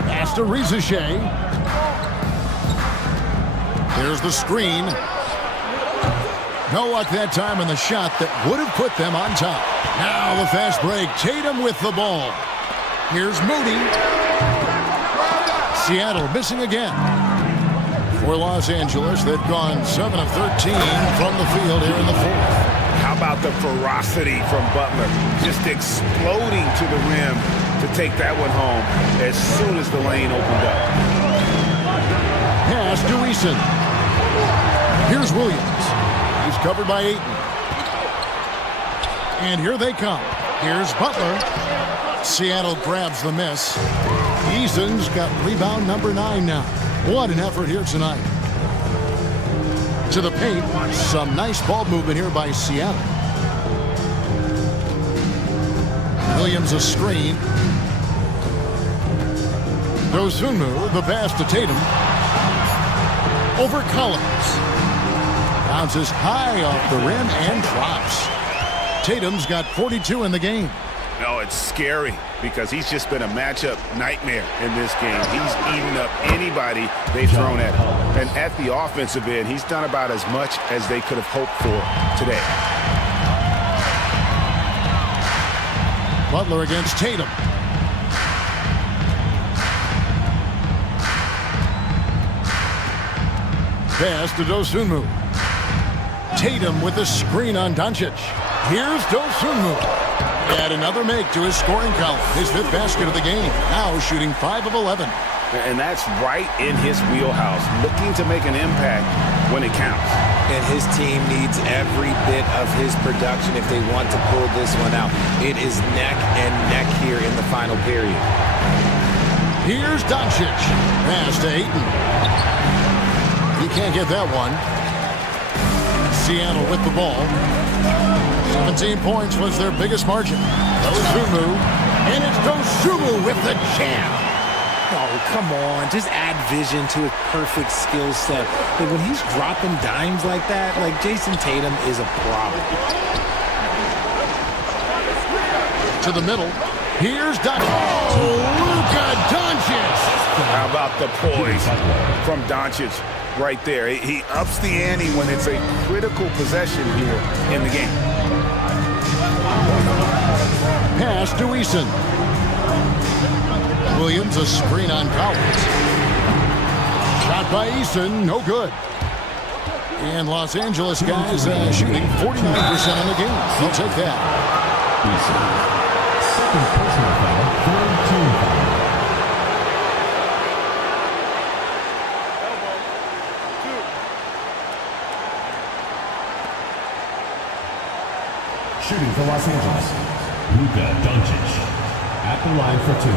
Pass to Ricochet. Here's the screen. No luck that time in the shot that would have put them on top. Now the fast break. Tatum with the ball. Here's Moody. Seattle missing again. For Los Angeles, they've gone 7 of 13 from the field here in the fourth. How about the ferocity from Butler? Just exploding to the rim to take that one home as soon as the lane opened up. Pass to Eason. Here's Williams. He's covered by Ayton. And here they come. Here's Butler. Seattle grabs the miss. Eason's got rebound number 9 now. What an effort here tonight. To the paint. Some nice ball movement here by Seattle. Williams a screen. Dosunmu, the pass to Tatum. Over Collins. Bounces high off the rim and drops. Tatum's got 42 in the game. No, it's scary because he's just been a matchup nightmare in this game. He's eaten up anybody they've thrown at him. And at the offensive end, he's done about as much as they could have hoped for today. Butler against Tatum. Pass to Dosunmu. Tatum with a screen on Doncic. Here's Dosunmu. Add another make to his scoring column. His 5th basket of the game. Now shooting 5 of 11. And that's right in his wheelhouse. Looking to make an impact when it counts. And his team needs every bit of his production if they want to pull this one out. It is neck and neck here in the final period. Here's Doncic. Pass to Ayton. He can't get that one. Seattle with the ball. 17 points was their biggest margin. Dosunmu. And it's Dosunmu with the jam. Oh, come on. Just add vision to his perfect skill set. Like when he's dropping dimes like that, like Jason Tatum is a problem. To the middle. Here's Doncic. Oh, Luka Doncic. How about the poise from Doncic right there? He ups the ante when it's a critical possession here in the game. Pass to Eason. Williams a screen on Collins. Shot by Eason, no good. And Los Angeles guys shooting 49% in the game. They'll take that. Second personal foul, third team foul. Shooting for Los Angeles, Luka Doncic at the line for 2.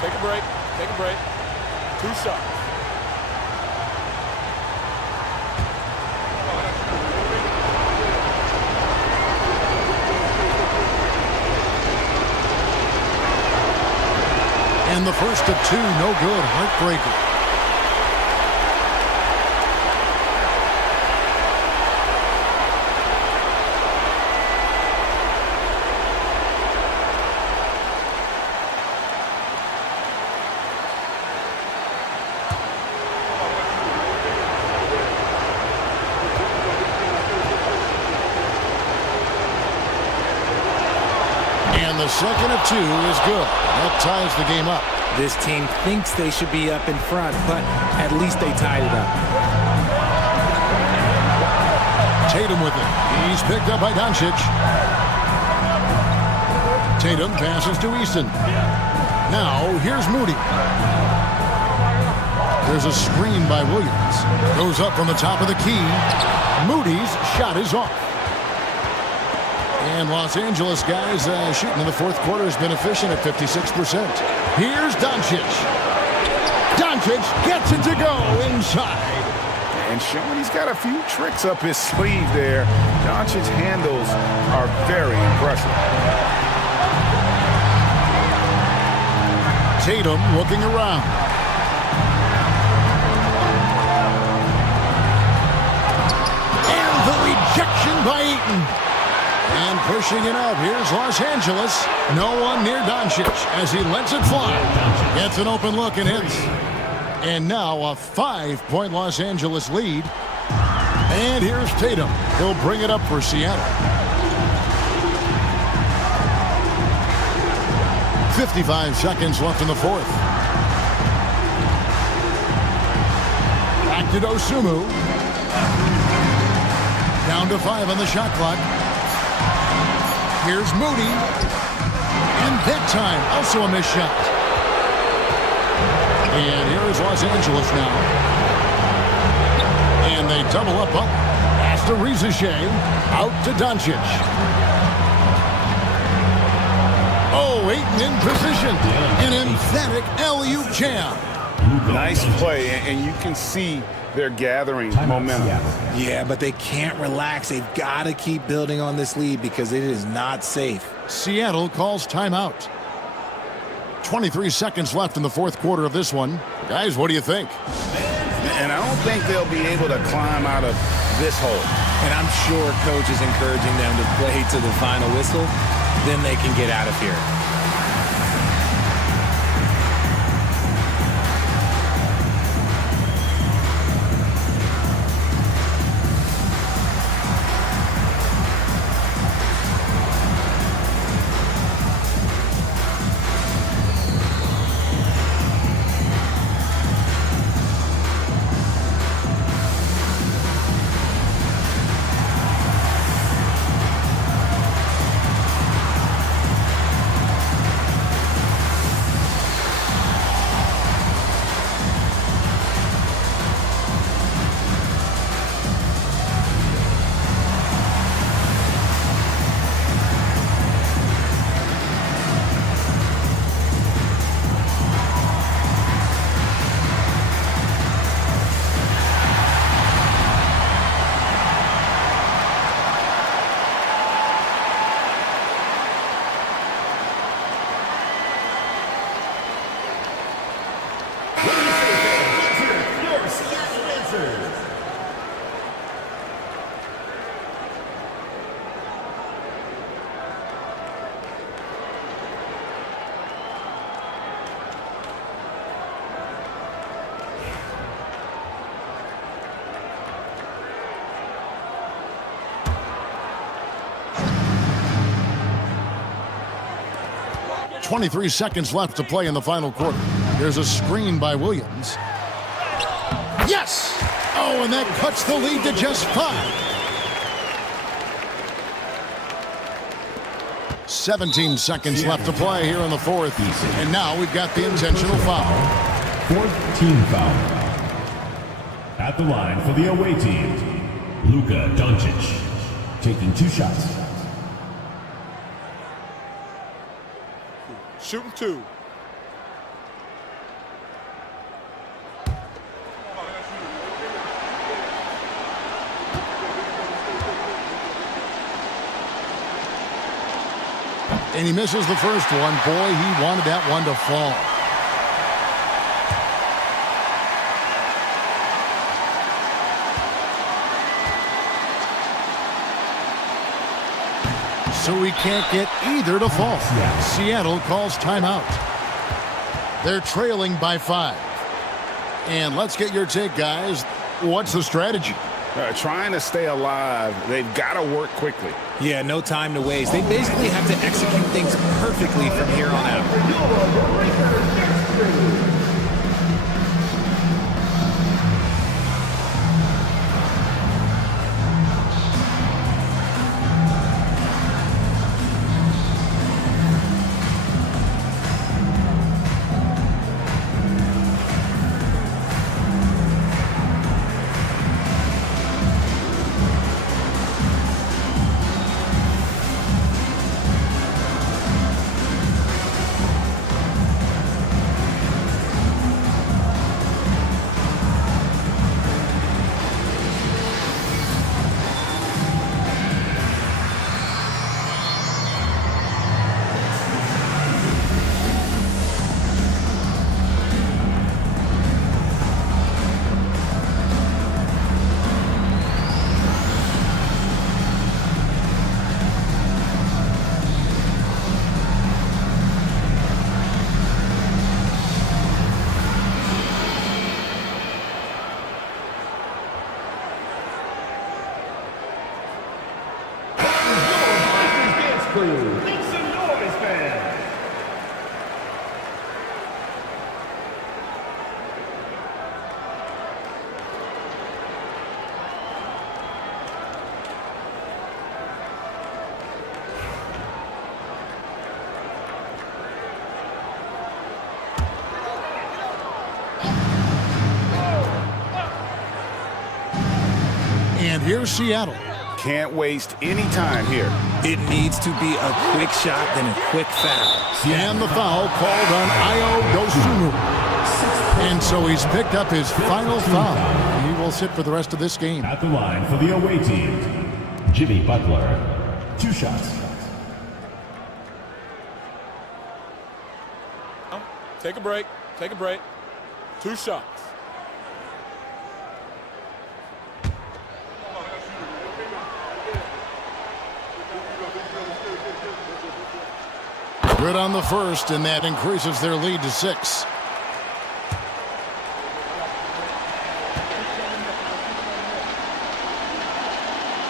Take a break. Take a break. 2 shots. And the first of 2, no good. Heartbreaker. And the second of 2 is good. That ties the game up. This team thinks they should be up in front, but at least they tied it up. Tatum with it. He's picked up by Doncic. Tatum passes to Eason. Now, here's Moody. There's a screen by Williams. Goes up from the top of the key. Moody's shot is off. And Los Angeles guys shooting in the fourth quarter has been efficient at 56%. Here's Doncic. Doncic gets it to go inside. And showing he's got a few tricks up his sleeve there. Doncic's handles are very impressive. Tatum looking around. And the rejection by Eaton. And pushing it up. Here's Los Angeles. No one near Doncic as he lets it fly. Gets an open look and hits. And now a 5-point Los Angeles lead. And here's Tatum. He'll bring it up for Seattle. 55 seconds left in the fourth. Back to Dosunmu. Down to 5 on the shot clock. Here's Moody. And that time, also a missed shot. And here is Los Angeles now. And they double up. Pass to Rizichet. Out to Doncic. Oh, Ayton in position. An emphatic alley-oop jam. Nice play, and you can see they're gathering momentum. Yeah, but they can't relax. They've got to keep building on this lead because it is not safe. Seattle calls timeout. 23 seconds left in the fourth quarter of this one. Guys, what do you think? And I don't think they'll be able to climb out of this hole. And I'm sure coach is encouraging them to play to the final whistle. Then they can get out of here. .23 seconds left to play in the final quarter. There's a screen by Williams. Yes! Oh, and that cuts the lead to just 5. 17 seconds left to play here in the fourth. And now we've got the intentional foul. Fourth team foul. At the line for the away team, Luka Doncic, taking 2 shots. Shooting 2. And he misses the first one. Boy, he wanted that one to fall. So we can't get either to fall. Seattle calls timeout. They're trailing by 5. And let's get your take, guys. What's the strategy? Trying to stay alive. They've got to work quickly. Yeah, no time to waste. They basically have to execute things perfectly from here on out. crew. Make some noise, fans. And here's Seattle. Can't waste any time here. It needs to be a quick shot, then a quick foul. And the foul called on Ayo Dosunmu. And so he's picked up his final foul. He will sit for the rest of this game. At the line for the away team, Jimmy Butler. 2 shots. Take a break. Take a break. 2 shots. Good on the first, and that increases their lead to 6.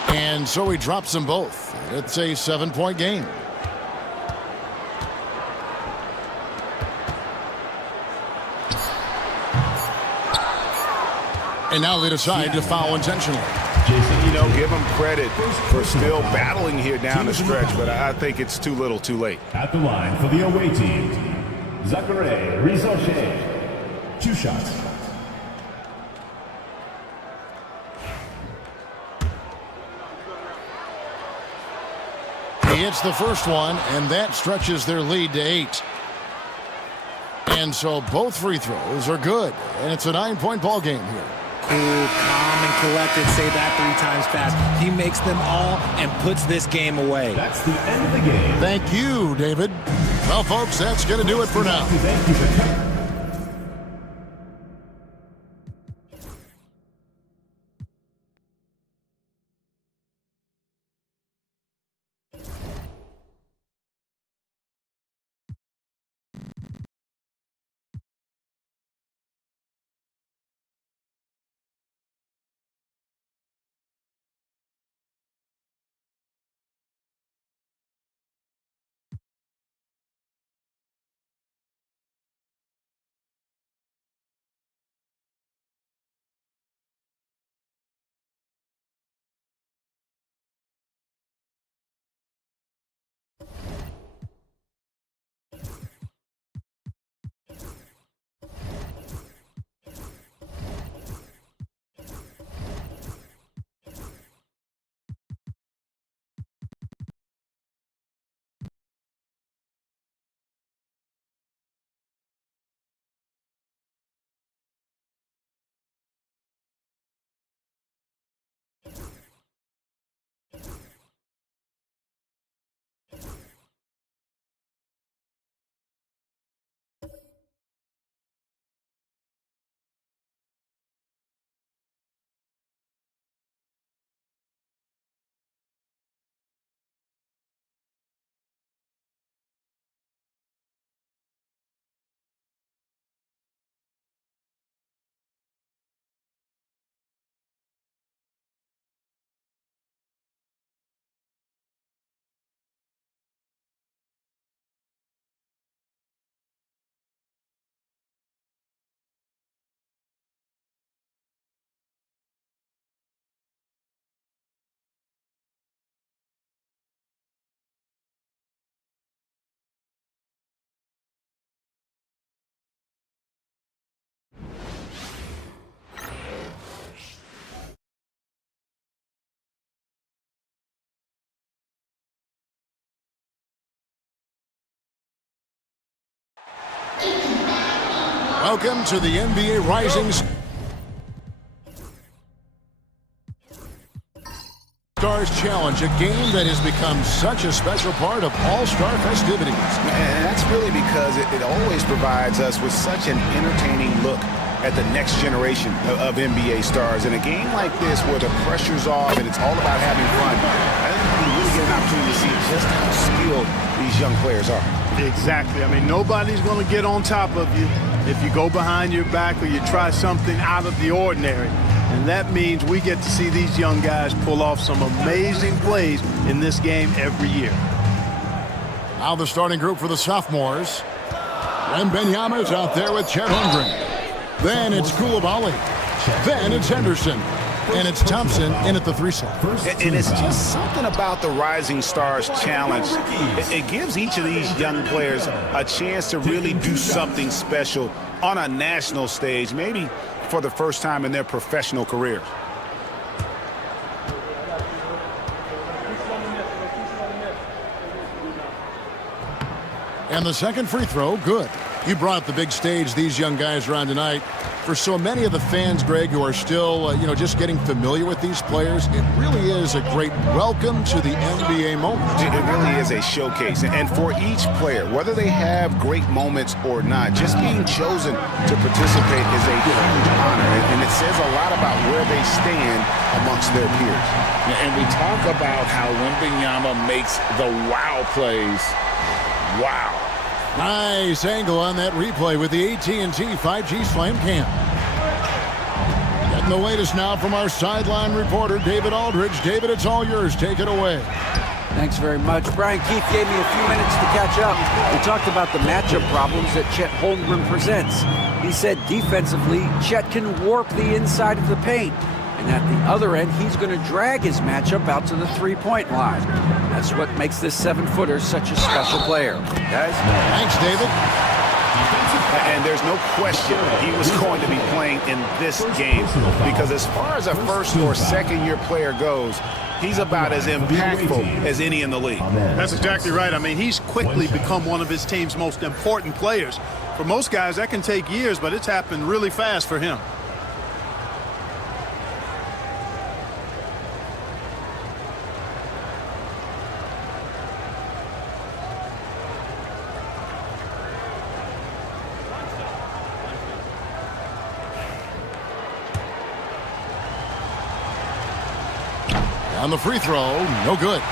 And so he drops them both. It's a 7-point game. And now they decide to foul intentionally. You know, give them credit for still battling here down the stretch, but I think it's too little too late. At the line for the away team, Zachary Rizochet. 2 shots. He hits the first one, and that stretches their lead to 8. And so both free throws are good, and it's a 9-point ball game here. Cool, calm, and collected. Say that 3 times fast. He makes them all and puts this game away. That's the end of the game. Thank you, David. Well, folks, that's going to do it for now. Thank you for coming. Welcome to the NBA Rising Stars Challenge, a game that has become such a special part of All-Star festivities. And that's really because it always provides us with such an entertaining look at the next generation of NBA stars. In a game like this where the pressure's off and it's all about having fun, I think we really get an opportunity to see just how skilled these young players are. Exactly. I mean, nobody's going to get on top of you if you go behind your back or you try something out of the ordinary. And that means we get to see these young guys pull off some amazing plays in this game every year. Now the starting group for the sophomores. Wembanyama's out there with Chet Holmgren. Then it's Coulibaly. Then it's Henderson. And it's Thompson in at the 3 slot. And it's just something about the Rising Stars Challenge. It gives each of these young players a chance to really do something special on a national stage, maybe for the first time in their professional career. And the second free throw, good. You brought up the big stage these young guys are on tonight. For so many of the fans, Greg, who are still, just getting familiar with these players, it really is a great welcome to the NBA moment. It really is a showcase. And for each player, whether they have great moments or not, just being chosen to participate is a huge honor. And it says a lot about where they stand amongst their peers. And we talk about how Wembanyama makes the wow plays. Wow. Nice angle on that replay with the AT&T 5G Slam Cam. Getting the latest now from our sideline reporter, David Aldridge. David, it's all yours. Take it away. Thanks very much. Brian Keefe gave me a few minutes to catch up. We talked about the matchup problems that Chet Holmgren presents. He said defensively, Chet can warp the inside of the paint. And at the other end, he's going to drag his matchup out to the three-point line. That's what makes this 7-footer such a special player. Guys? Thanks, David. And there's no question he was going to be playing in this game because as far as a first or second-year player goes, he's about as impactful as any in the league. That's exactly right. I mean, he's quickly become one of his team's most important players. For most guys, that can take years, but it's happened really fast for him. On the free throw, no good.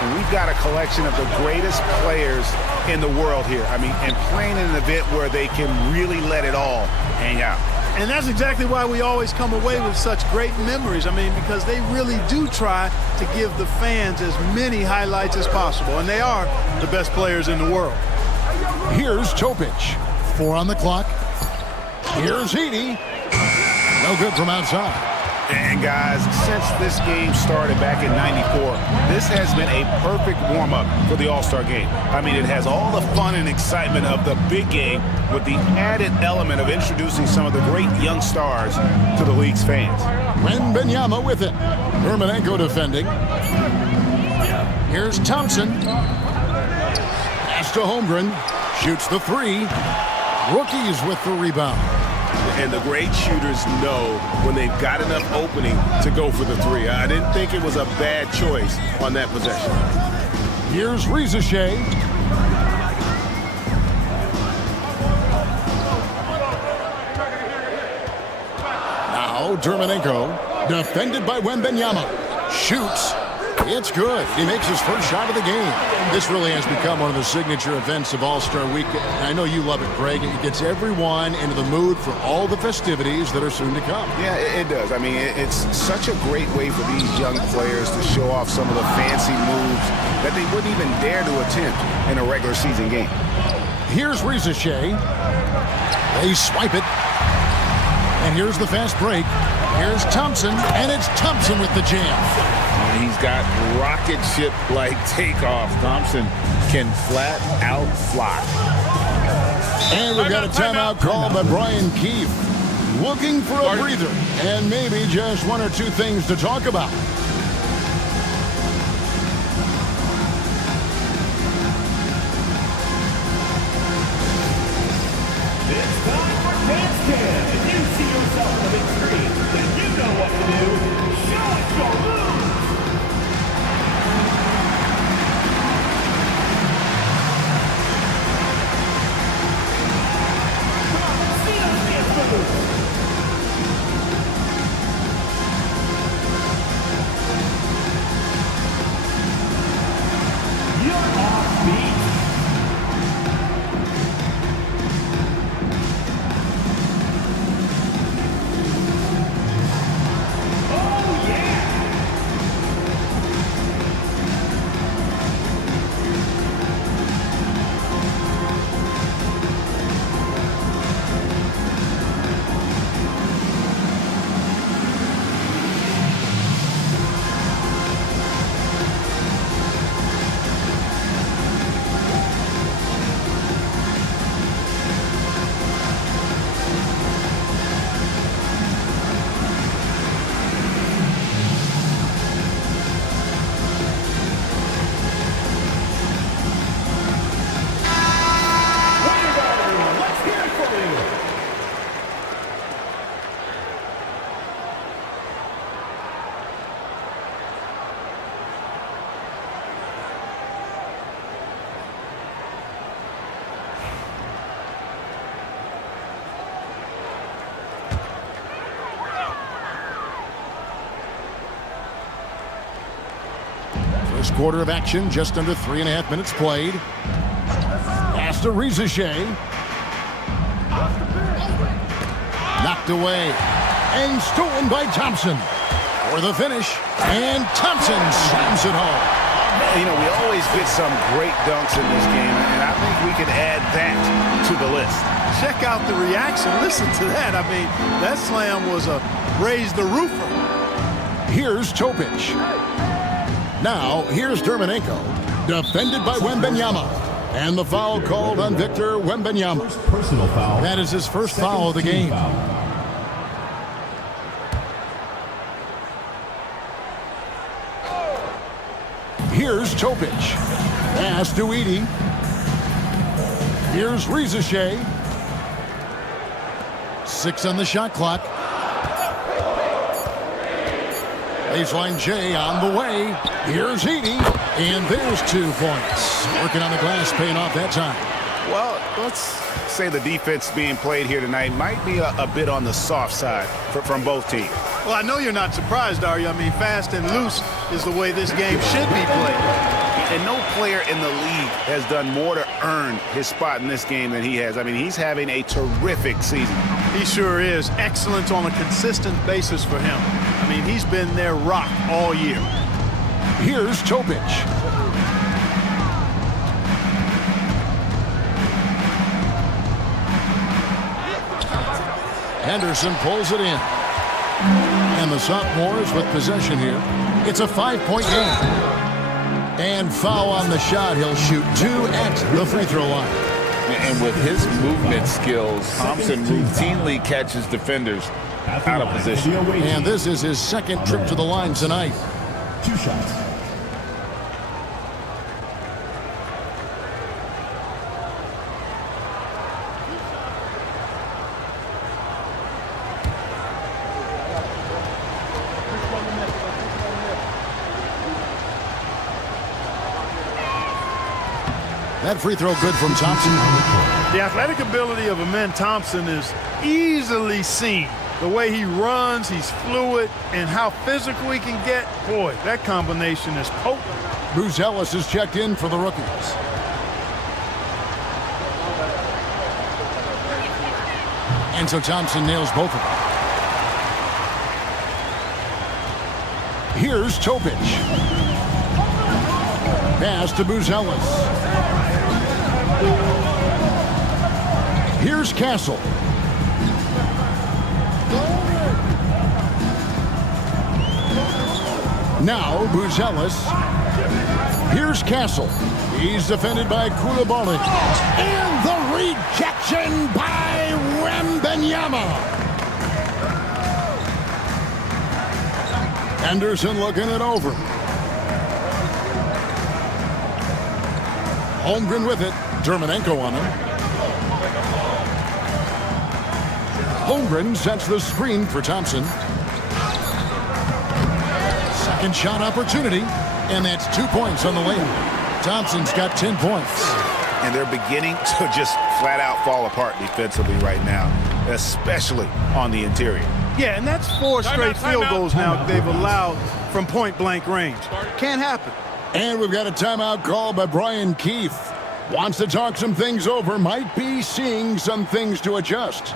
And we've got a collection of the greatest players in the world here. I mean, and playing in an event where they can really let it all hang out. And that's exactly why we always come away with such great memories. I mean, because they really do try to give the fans as many highlights as possible. And they are the best players in the world. Here's Topic. 4 on the clock. Here's Edey. No good from outside. And guys, since this game started back in '94, this has been a perfect warm-up for the All-Star game. I mean, it has all the fun and excitement of the big game with the added element of introducing some of the great young stars to the league's fans. Wembanyama with it. Hermanenko defending. Here's Thompson. Pass to Holmgren. Shoots the 3. Rookies with the rebound. And the great shooters know when they've got enough opening to go for the 3. I didn't think it was a bad choice on that possession. Here's Rizashea. Now Hermanenko, defended by Wembanyama. Shoots. It's good. He makes his first shot of the game. This really has become one of the signature events of All-Star Week. I know you love it, Greg. It gets everyone into the mood for all the festivities that are soon to come. Yeah, it does. I mean, it's such a great way for these young players to show off some of the fancy moves that they wouldn't even dare to attempt in a regular season game. Here's Rizashea. They swipe it. And here's the fast break. Here's Thompson, and it's Thompson with the jam. He's got rocket ship-like takeoff. Thompson can flat out fly. And we've got a timeout called by Brian Keefe. Looking for a breather and maybe just 1 or 2 things to talk about. It's time for Dance Cam. If you see yourself on the big screen, then you know what to do. Show us your moves. First quarter of action, just under 3.5 minutes played. Pass to Rizachet. Knocked away and stolen by Thompson. For the finish, and Thompson slams it home. You know, we always get some great dunks in this game, and I think we can add that to the list. Check out the reaction. Listen to that. I mean, that slam was a raise the roofer. Here's Topic. Now, here's Dermanenko, defended by Wembanyama. And the foul called on Victor Wembanyama. Personal foul. That is his first foul of the game. Foul. Here's Topic. Pass to Edey. Here's Rizachet. 6 on the shot clock. Baseline J on the way. Here's Edey. And there's 2 points. Working on the glass, paying off that time. Well, let's say the defense being played here tonight might be a bit on the soft side from both teams. Well, I know you're not surprised, are you? I mean, fast and loose is the way this game should be played. And no player in the league has done more to earn his spot in this game than he has. I mean, he's having a terrific season. He sure is. Excellent on a consistent basis for him. I mean, he's been their rock all year. Here's Topic. Henderson pulls it in. And the sophomores with possession here. It's a 5-point game. And foul on the shot. He'll shoot 2 at the free throw line. And with his movement skills, Thompson routinely catches defenders out of position. And this is his second trip to the line tonight. 2 shots. That free throw good from Thompson. The athletic ability of Amen Thompson is easily seen. The way he runs, he's fluid, and how physical he can get. Boy, that combination is potent. Bruce Ellis is checked in for the rookies. And so Thompson nails both of them. Here's Topic. Pass to Buzelis. Here's Castle. Now Buzelis. Here's Castle. He's defended by Koulibaly. And the rejection by Wembanyama. Henderson looking it over. Holmgren with it. Dermanenko on him. Holmgren sets the screen for Thompson. Second shot opportunity, and that's 2 points on the layup. Thompson's got 10 points. And they're beginning to just flat out fall apart defensively right now, especially on the interior. Yeah, and that's 4 straight field goals now they've allowed from point-blank range. Can't happen. And we've got a timeout call by Brian Keefe. Wants to talk some things over, might be seeing some things to adjust.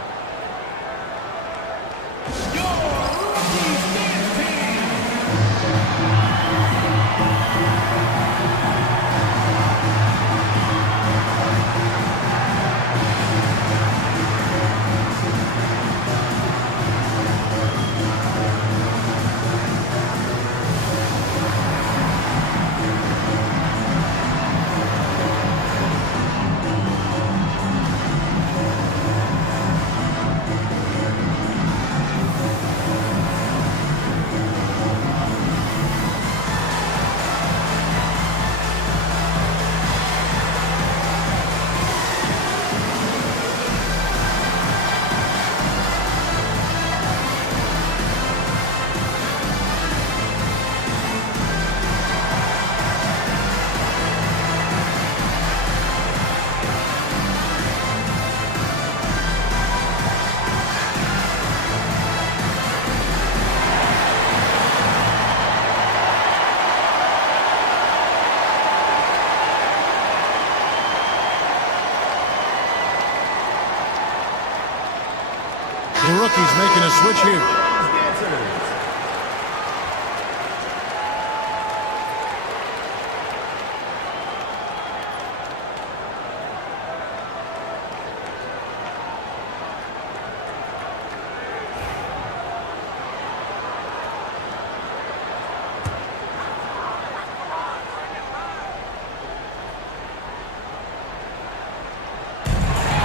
rookies making a switch here.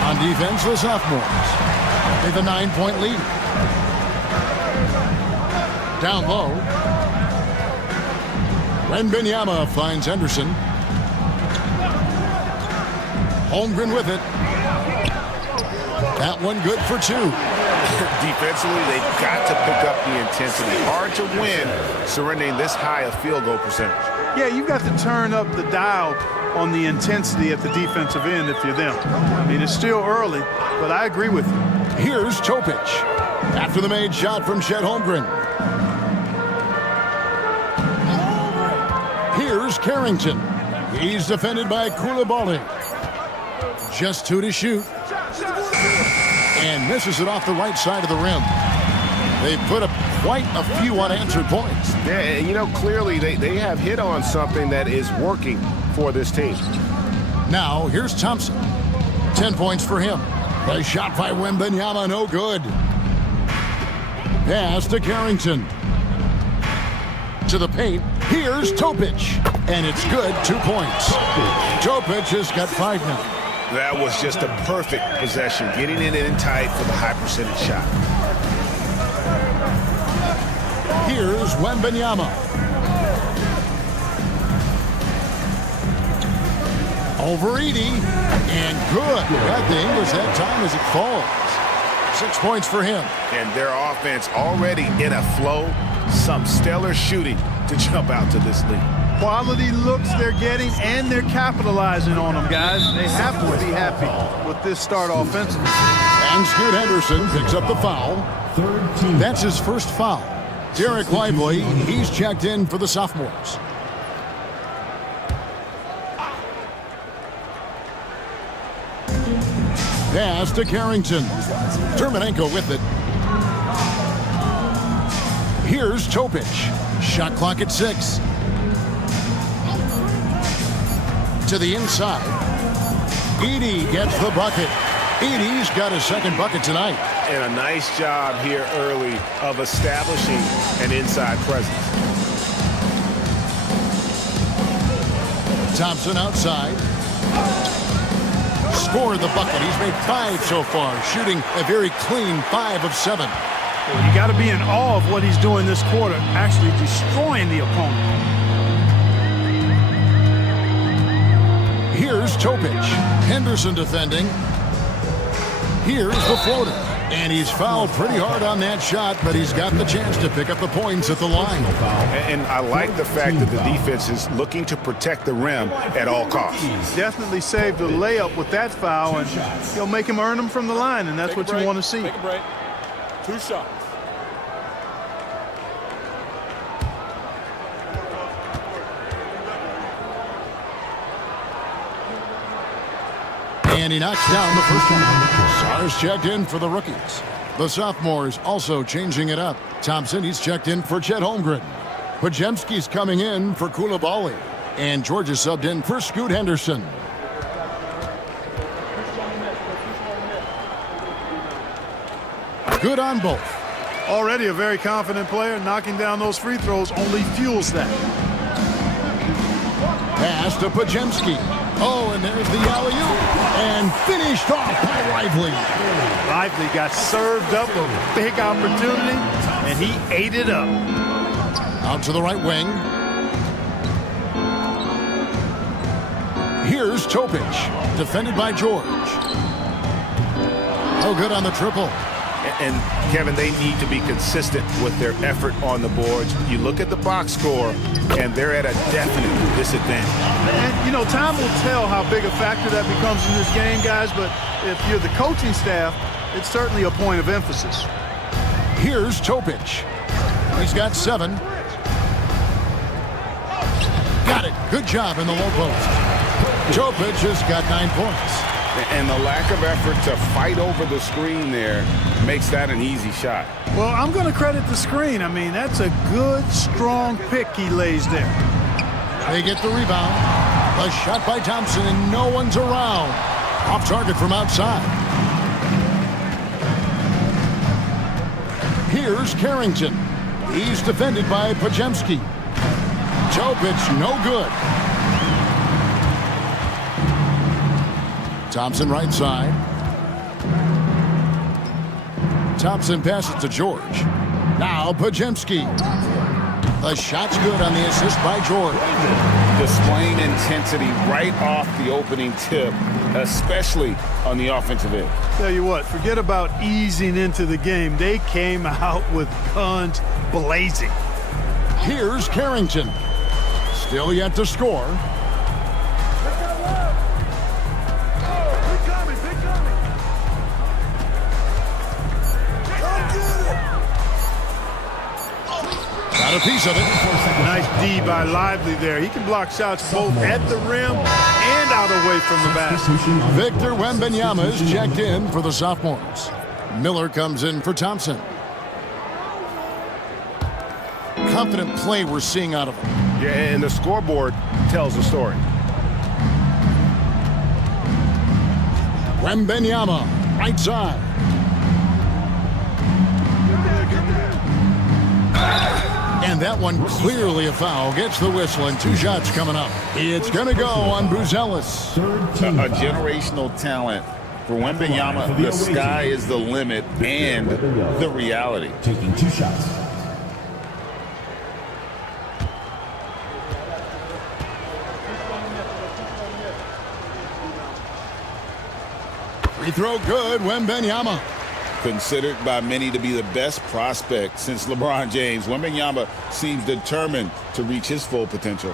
On defense, the sophomores with a 9-point lead. Down low. Wembanyama finds Henderson. Holmgren with it. That one good for 2. Defensively, they've got to pick up the intensity. Hard to win surrendering this high a field goal percentage. Yeah, you've got to turn up the dial on the intensity at the defensive end if you're them. I mean, it's still early, but I agree with you. Here's Topic. After the made shot from Chet Holmgren. Here's Carrington. He's defended by Koulibaly. Just 2 to shoot. And misses it off the right side of the rim. They've put up quite a few unanswered points. Yeah, you know, clearly they have hit on something that is working for this team. Now, here's Thompson. 10 points for him. The shot by Wembanyama, no good. Pass to Carrington. To the paint, here's Topic. And it's good, 2 points. Topic has got 5 now. That was just a perfect possession, getting it in tight for the high percentage shot. Here's Wembanyama. Over Edey. And good. Got the English that time as it falls. 6 points for him. And their offense already in a flow. Some stellar shooting to jump out to this lead. Quality looks they're getting, and they're capitalizing on them, guys. They have to be happy with this start offensively. And Scoot Henderson picks up the foul. That's his first foul. Derek Lively, he's checked in for the sophomores. Pass to Carrington. Terminenko with it. Here's Topic. Shot clock at 6. To the inside. Edey gets the bucket. Edey's got his second bucket tonight. And a nice job here early of establishing an inside presence. Thompson outside. Scored the bucket. He's made 5 so far, shooting a very clean 5 of 7. You got to be in awe of what he's doing this quarter, actually destroying the opponent. Here's Topic. Henderson defending. Here's the floater. And he's fouled pretty hard on that shot, but he's got the chance to pick up the points at the line. And I like the fact that the defense is looking to protect the rim at all costs. Definitely saved the layup with that foul, and he'll make him earn them from the line, and that's what you want to see. Take a break. 2 shots. And he knocks down the first one. Sars checked in for the rookies. The sophomores also changing it up. Thompson, he's checked in for Chet Holmgren. Podziemski's coming in for Koulibaly. And Georgia subbed in for Scoot Henderson. Good on both. Already a very confident player. Knocking down those free throws only fuels that. Pass to Podziemski. Oh, and there's the alley-oop. And finished off by Lively. Lively got served up a big opportunity, and he ate it up. Out to the right wing. Here's Topic. Defended by George. Oh, good on the triple. And, Kevin, they need to be consistent with their effort on the boards. You look at the box score, and they're at a definite disadvantage. And, you know, time will tell how big a factor that becomes in this game, guys, but if you're the coaching staff, it's certainly a point of emphasis. Here's Topic. He's got 7. Got it. Good job in the low post. Topic has got 9 points. And the lack of effort to fight over the screen there makes that an easy shot. Well, I'm going to credit the screen. I mean, that's a good, strong pick he lays there. They get the rebound. A shot by Thompson, and no one's around. Off target from outside. Here's Carrington. He's defended by Pajemski. Topic, no good. Thompson right side. Thompson passes to George. Now Pajemski. The shot's good on the assist by George. Displaying intensity right off the opening tip, especially on the offensive end. Tell you what, forget about easing into the game. They came out with guns blazing. Here's Carrington. Still yet to score. Got a piece of it. Nice D by Lively there. He can block shots both at the rim and out away from the basket. Victor Wembanyama is checked in for the sophomores. Miller comes in for Thompson. Confident play we're seeing out of him. Yeah, and the scoreboard tells the story. Wembanyama, right side. And that one clearly a foul. Gets the whistle and 2 shots coming up. It's going to go on Buzelis. A generational talent. For Wembanyama, the sky is the limit and the reality. Taking 2 shots. Free throw good, Wembanyama. Considered by many to be the best prospect since LeBron James, Wembanyama seems determined to reach his full potential.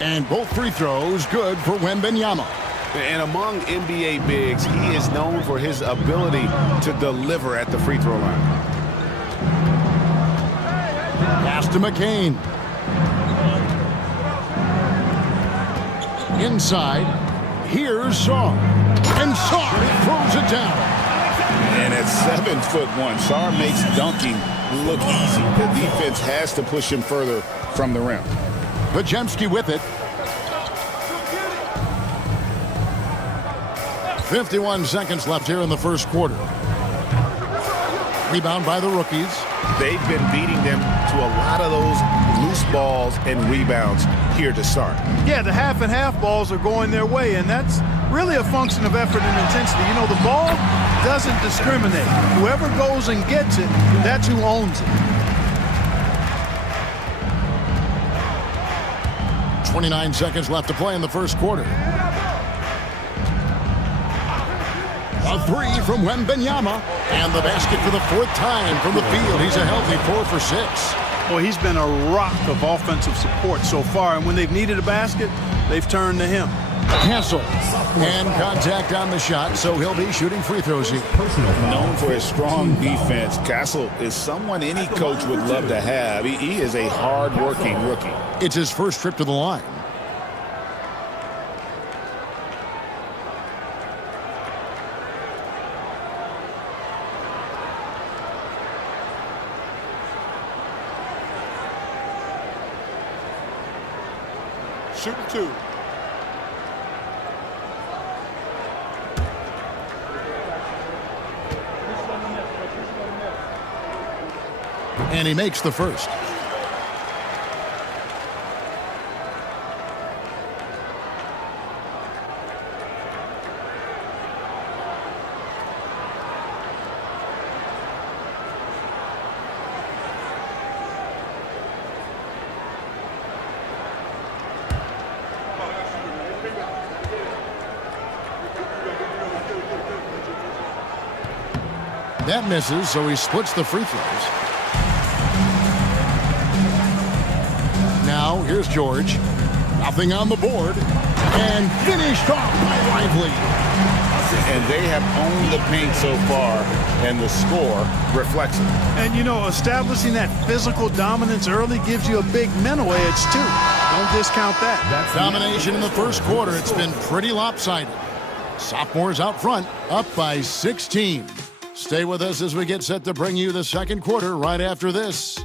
And both free throws good for Wembanyama. And among NBA bigs, he is known for his ability to deliver at the free throw line. Pass to McCain. Inside. Here's Sarr. And Sarr throws it down. And at 7'1", Sarr makes dunking look easy. The defense has to push him further from the rim. Pajemski with it. 51 seconds left here in the first quarter. Rebound by the rookies. They've been beating them to a lot of those loose balls and rebounds here to start. Yeah, the half and half balls are going their way, and that's really a function of effort and intensity. You know, the ball doesn't discriminate. Whoever goes and gets it, that's who owns it. 29 seconds left to play in the first quarter. A 3 from Wembanyama. And the basket for the 4th time from the field. He's a healthy 4 for 6. Boy, he's been a rock of offensive support so far. And when they've needed a basket, they've turned to him. Hassel. And contact on the shot, so he'll be shooting free throws here. Known for his strong defense, Castle is someone any coach would love to have. He is a hard-working rookie. It's his first trip to the line. Shooting 2. And he makes the first. That misses, so he splits the free throws. Now, here's George. Nothing on the board. And finished off by Lively. And they have owned the paint so far, and the score reflects it. And, you know, establishing that physical dominance early gives you a big mental edge, too. Don't discount that. That's domination in the first quarter. It's been pretty lopsided. Sophomores out front, up by 16. Stay with us as we get set to bring you the second quarter right after this.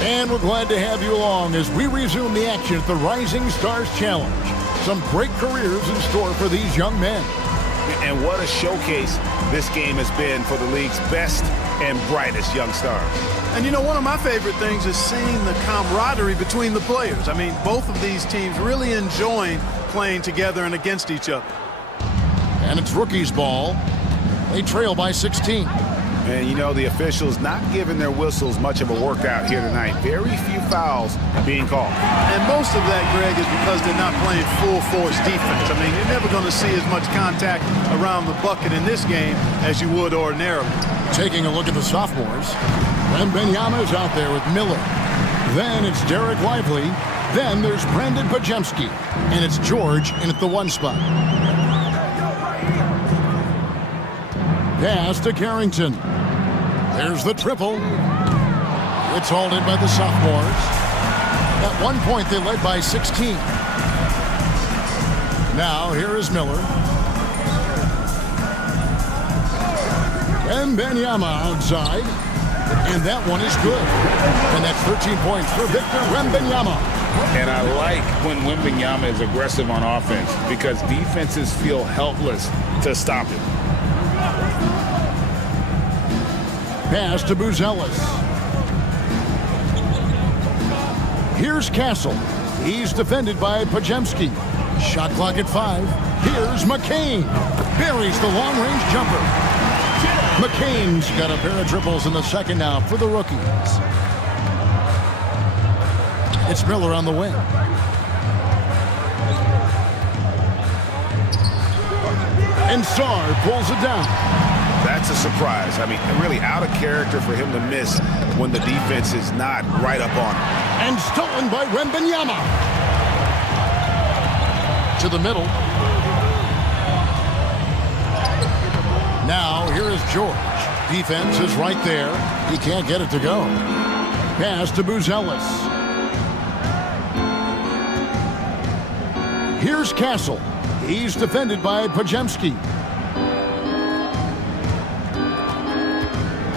And we're glad to have you along as we resume the action at the Rising Stars Challenge. Some great careers in store for these young men. And what a showcase this game has been for the league's best and brightest young stars. And, you know, one of my favorite things is seeing the camaraderie between the players. I mean, both of these teams really enjoying playing together and against each other. And it's rookies' ball. They trail by 16. And, you know, the officials not giving their whistles much of a workout here tonight. Very few fouls being called. And most of that, Greg, is because they're not playing full-force defense. I mean, you're never going to see as much contact around the bucket in this game as you would ordinarily. Taking a look at the sophomores. Wembanyama's out there with Miller. Then it's Derek Lively. Then there's Brandon Pajemski. And it's George in at the 1 spot. Pass to Carrington. There's the triple. It's hauled in by the sophomores. At one point, they led by 16. Now, here is Miller. Wembanyama outside. And that one is good. And that's 13 points for Victor Wembanyama. And I like when Wembanyama is aggressive on offense because defenses feel helpless to stop him. Pass to Buzelis. Here's Castle. He's defended by Pajemski. Shot clock at 5. Here's McCain. Buries the long-range jumper. McCain's got a pair of triples in the second now for the rookies. It's Miller on the wing. And Sarr pulls it down. That's a surprise. I mean, really out of character for him to miss when the defense is not right up on him. And stolen by Wembanyama. To the middle. Now, here is George. Defense is right there. He can't get it to go. Pass to Buzelis. Here's Castle. He's defended by Pajemski.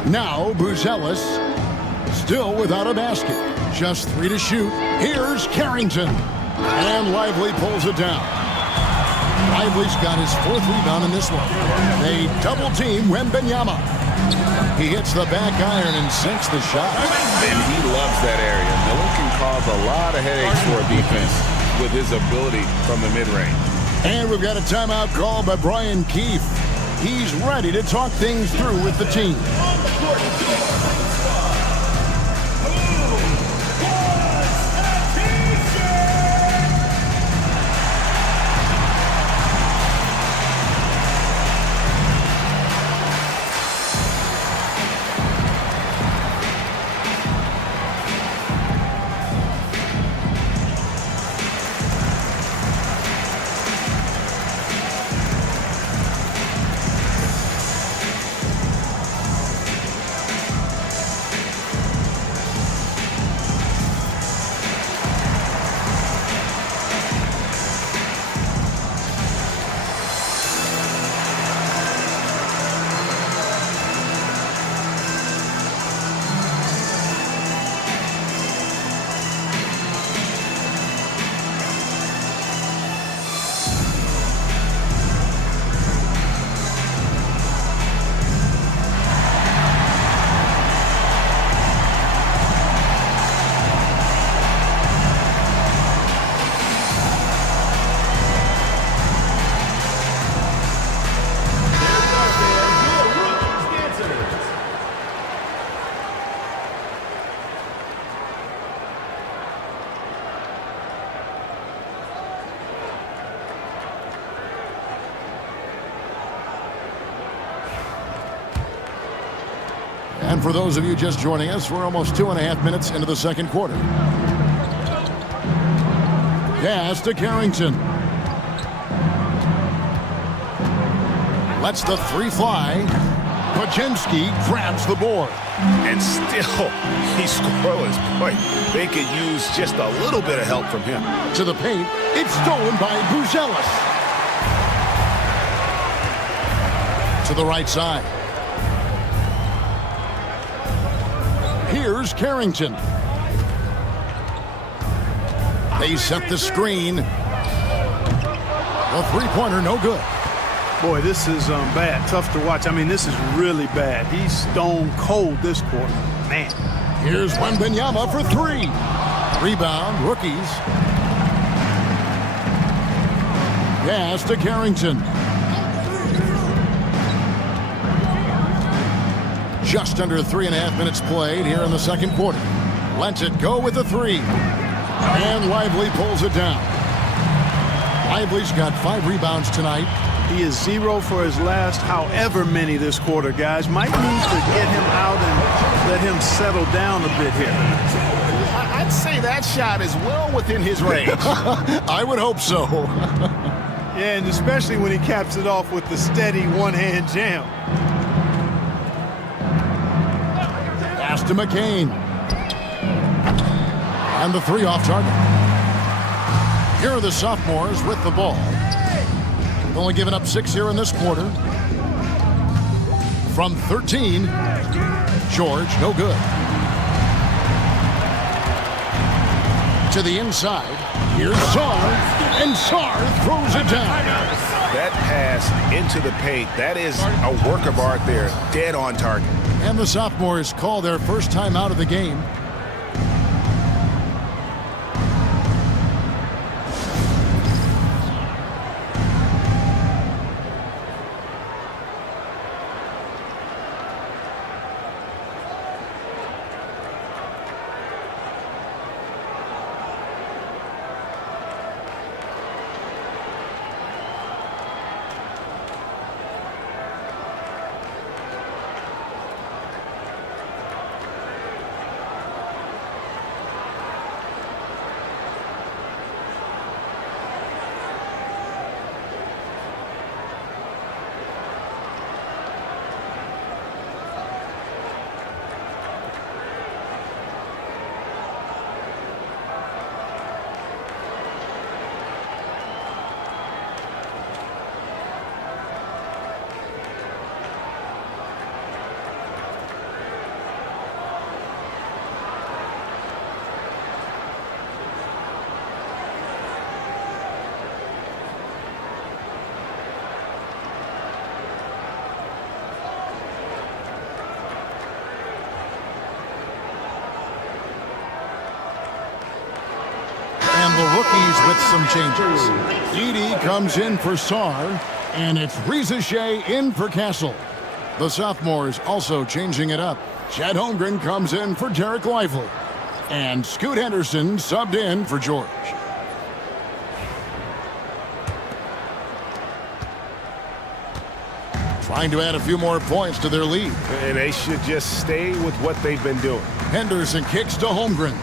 Now, Buzelis, still without a basket. Just 3 to shoot. Here's Carrington. And Lively pulls it down. Lively's got his 4th rebound in this one. They double-team Wembanyama. He hits the back iron and sinks the shot. And he loves that area. Miller can cause a lot of headaches for a defense with his ability from the mid-range. And we've got a timeout call by Brian Keefe. He's ready to talk things through with the team. And for those of you just joining us, we're almost 2.5 minutes into the second quarter. Pass to Carrington. Lets the three fly. Pajinski grabs the board. And still, he's scoreless. Boy, they could use just a little bit of help from him. To the paint. It's stolen by Buzelis. To the right side. Here's Carrington. They set the screen. The three-pointer, no good. Boy, this is bad. Tough to watch. I mean, this is really bad. He's stone cold this quarter. Man. Here's Wembanyama for three. Rebound, rookies. Pass to Carrington. Just under 3.5 minutes played here in the second quarter. Lets it go with the three. And Lively pulls it down. Lively's got 5 rebounds tonight. He is 0 for his last however many this quarter, guys. Might need to get him out and let him settle down a bit here. I'd say that shot is well within his range. I would hope so. Yeah, and especially when he caps it off with the steady one-hand jam. Pass to McCain. And the three off target. Here are the sophomores with the ball. They've only given up 6 here in this quarter. From 13, George, no good. To the inside, here's Sarr, and Sarr throws it down. That pass into the paint, that is a work of art there, dead on target. And the sophomores call their first time out of the game. The rookies with some changes. Edey comes in for Sarr, and it's Rizachet in for Castle. The sophomores also changing it up. Chet Holmgren comes in for Derek Lively, and Scoot Henderson subbed in for George. Trying to add a few more points to their lead. And they should just stay with what they've been doing. Henderson kicks to Holmgren.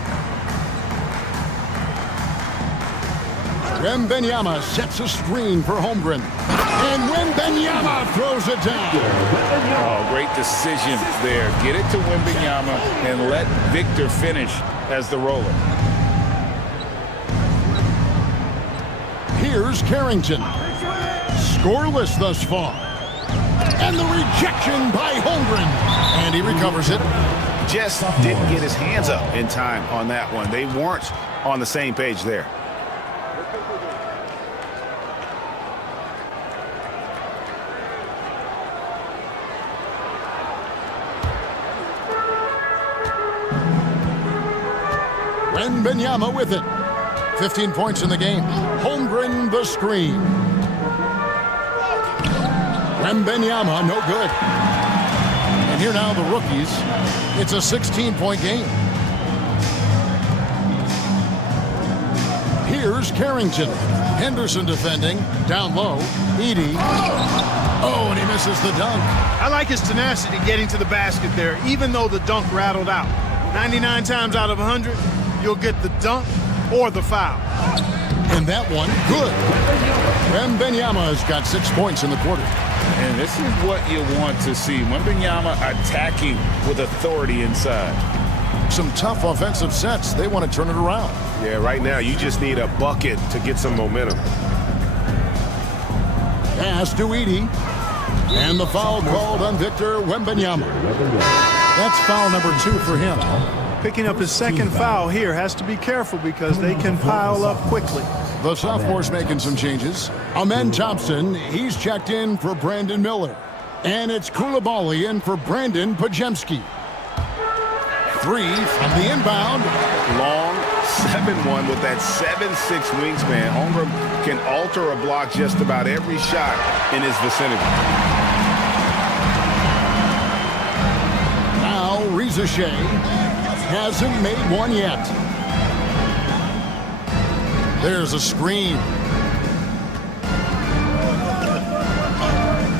Wembanyama sets a screen for Holmgren. And Wembanyama throws it down. Oh, great decision there. Get it to Wembanyama and let Victor finish as the roller. Here's Carrington. Scoreless thus far. And the rejection by Holmgren. And he recovers it. Just didn't get his hands up in time on that one. They weren't on the same page there. Wembanyama with it. 15 points in the game. Holmgren the screen. Wembanyama no good. And here now the rookies. It's a 16-point game. Here's Carrington. Henderson defending. Down low. Edie. Oh, and he misses the dunk. I like his tenacity getting to the basket there, even though the dunk rattled out. 99 times out of 100, you'll get the dunk or the foul. And that one, good. Wembanyama's got 6 points in the quarter. And this is what you want to see. Wembanyama attacking with authority inside. Some tough offensive sets. They want to turn it around. Yeah, right now you just need a bucket to get some momentum. Pass to Edie. And the foul called on Victor Wembanyama. That's foul number 2 for him. Picking up his second foul here. Has to be careful because they can pile up quickly. The sophomore's making some changes. Amen Thompson, he's checked in for Brandon Miller. And it's Koulibaly in for Brandon Pajemski. 3 from the inbound. Long 7-1 with that 7'6" wingspan. Holmgren can alter a block just about every shot in his vicinity. Now Reza Shea hasn't made one yet. There's a screen.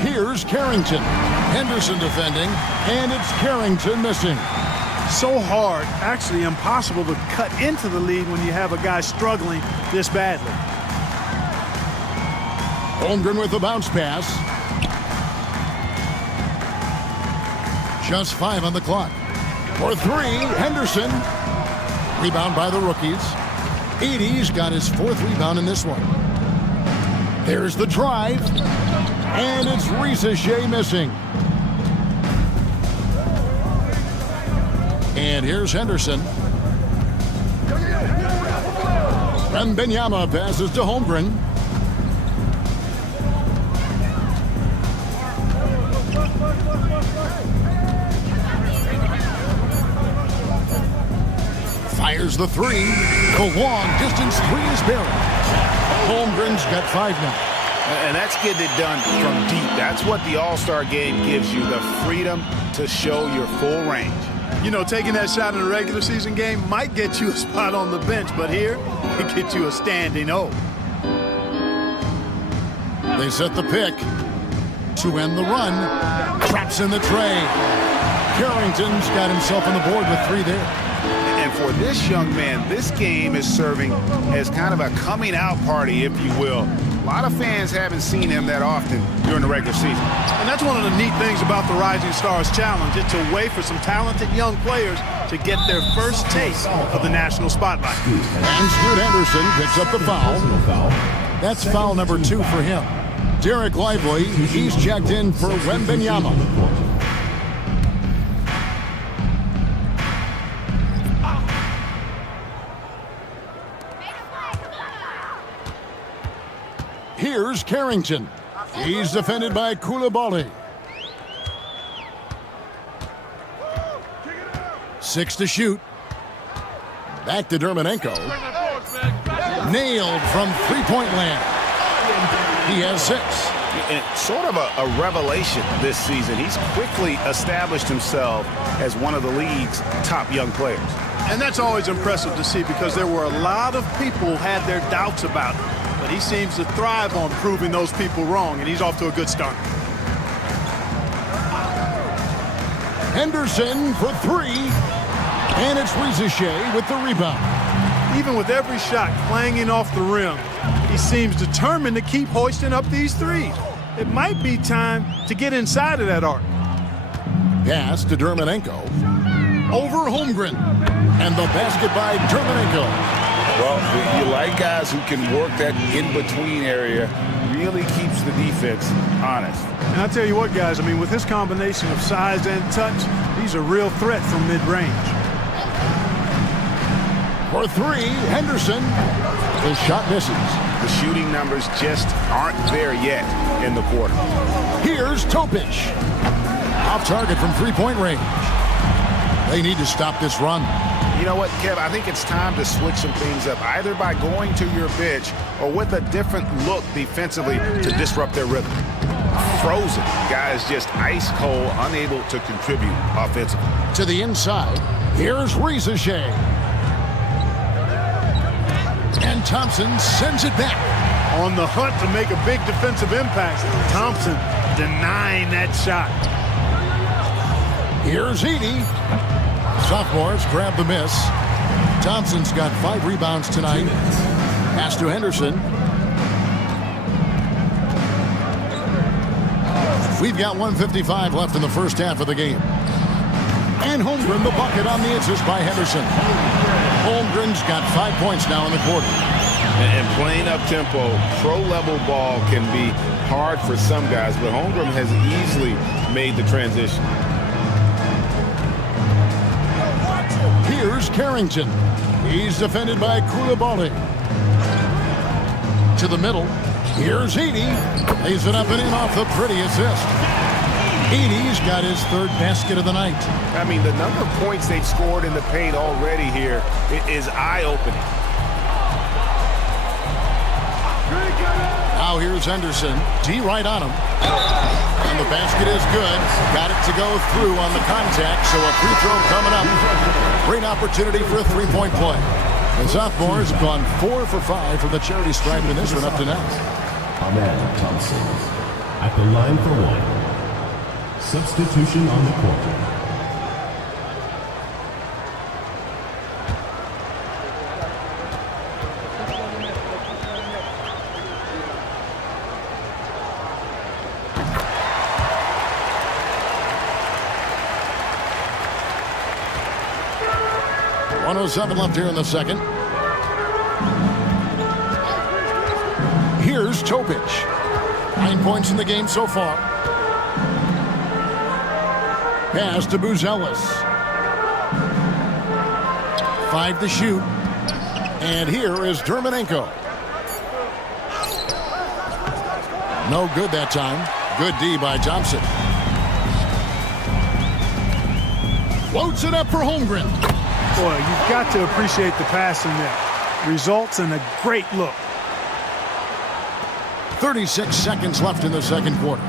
Here's Carrington. Henderson defending, and it's Carrington missing. So hard, actually impossible to cut into the lead when you have a guy struggling this badly. Holmgren with the bounce pass. Just 5 on the clock. For 3, Henderson. Rebound by the rookies. Edie's got his 4th rebound in this one. There's the drive. And it's Reza Shea missing. And here's Henderson. Wembanyama passes to Holmgren. Fires the 3. The long distance 3 is buried. Holmgren's got 5 now. And that's getting it done from deep. That's what the All-Star game gives you, the freedom to show your full range. You know, taking that shot in a regular season game might get you a spot on the bench, but here, it gets you a standing O. They set the pick to end the run. Traps in the tray. Carrington's got himself on the board with 3 there. And for this young man, this game is serving as kind of a coming out party, if you will. A lot of fans haven't seen him that often during the regular season. And that's one of the neat things about the Rising Stars Challenge. It's a way for some talented young players to get their first taste of the national spotlight. And Scoot Henderson picks up the foul. That's foul number 2 for him. Derek Lively, he's checked in for Wembanyama. Here's Carrington. He's defended by Koulibaly. 6 to shoot. Back to Dermanenko. Nailed from three-point land. He has 6. And sort of a revelation this season. He's quickly established himself as one of the league's top young players. And that's always impressive to see because there were a lot of people who had their doubts about him. But he seems to thrive on proving those people wrong, and he's off to a good start. Henderson for 3. And it's Reza Shea with the rebound. Even with every shot clanging off the rim, he seems determined to keep hoisting up these threes. It might be time to get inside of that arc. Pass to Dermanenko. Over Holmgren. And the basket by Dermanenko. Well, you like guys who can work that in-between area. Really keeps the defense honest. And I'll tell you what, guys, I mean, with his combination of size and touch, he's a real threat from mid-range. For 3, Henderson. His shot misses. The shooting numbers just aren't there yet in the quarter. Here's Topic. Off target from three-point range. They need to stop this run. You know what, Kev? I think it's time to switch some things up, either by going to your bench or with a different look defensively to disrupt their rhythm. Frozen. Guys just ice cold, unable to contribute offensively. To the inside, here's Reza Shea. And Thompson sends it back. On the hunt to make a big defensive impact. Thompson denying that shot. Here's Edey. Sophomores grab the miss. Thompson's got 5 rebounds tonight. Pass to Henderson. We've got 1:55 left in the first half of the game. And Holmgren the bucket on the assist by Henderson. Holmgren's got 5 points now in the quarter. And playing up-tempo, pro-level ball can be hard for some guys, but Holmgren has easily made the transition. Here's Carrington. He's defended by Koulibaly. To the middle. Here's Edey. Lays it up and in off the pretty assist. Edey's got his 3rd basket of the night. I mean, the number of points they've scored in the paint already here is eye-opening. Now here's Henderson. D right on him. And the basket is good. Got it to go through on the contact, so a free throw coming up. Great opportunity for a 3-point play. The sophomores have gone 4 for 5 from the charity stripe in this one up to now. Ahmed Thompson at the line for 1. Substitution on the court. .107 left here in the second. Here's Topic. 9 points in the game so far. Pass to Buzelis. 5 to shoot. And here is Dermanenko. No good that time. Good D by Thompson. Floats it up for Holmgren. Boy, you've got to appreciate the passing there. Results in a great look. 36 seconds left in the second quarter.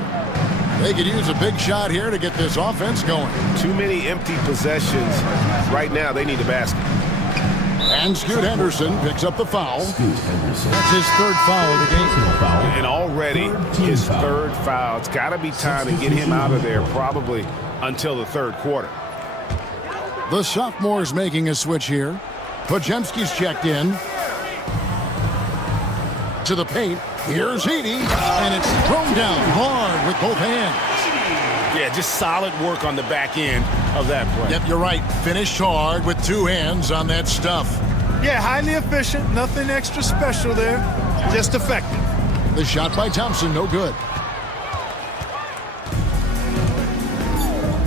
They could use a big shot here to get this offense going. Too many empty possessions. Right now, they need a basket. And Scoot Henderson picks up the foul. That's his 3rd foul of the game. And already his 3rd foul. It's got to be time to get him out of there probably until the 3rd quarter. The sophomores making a switch here. Podziemski's checked in. To the paint. Here's Edey. And it's thrown down hard with both hands. Yeah, just solid work on the back end of that play. Yep, you're right. Finished hard with 2 hands on that stuff. Yeah, highly efficient. Nothing extra special there. Just effective. The shot by Thompson, no good.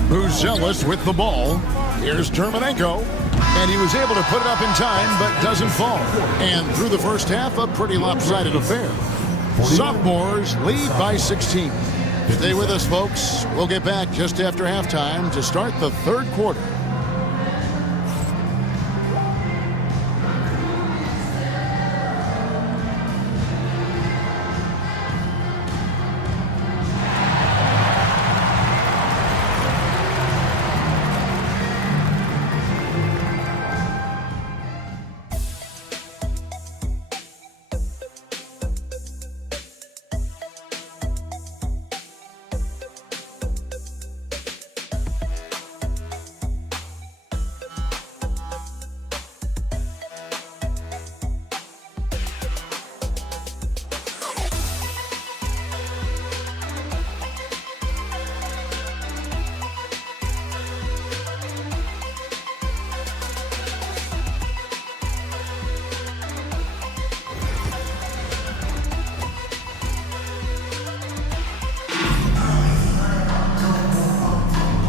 Buzelis with the ball. Here's Dermanenko. And he was able to put it up in time, but doesn't fall. And through the first half, a pretty lopsided affair. Sophomores lead by 16. Stay with us, folks. We'll get back just after halftime to start the 3rd quarter.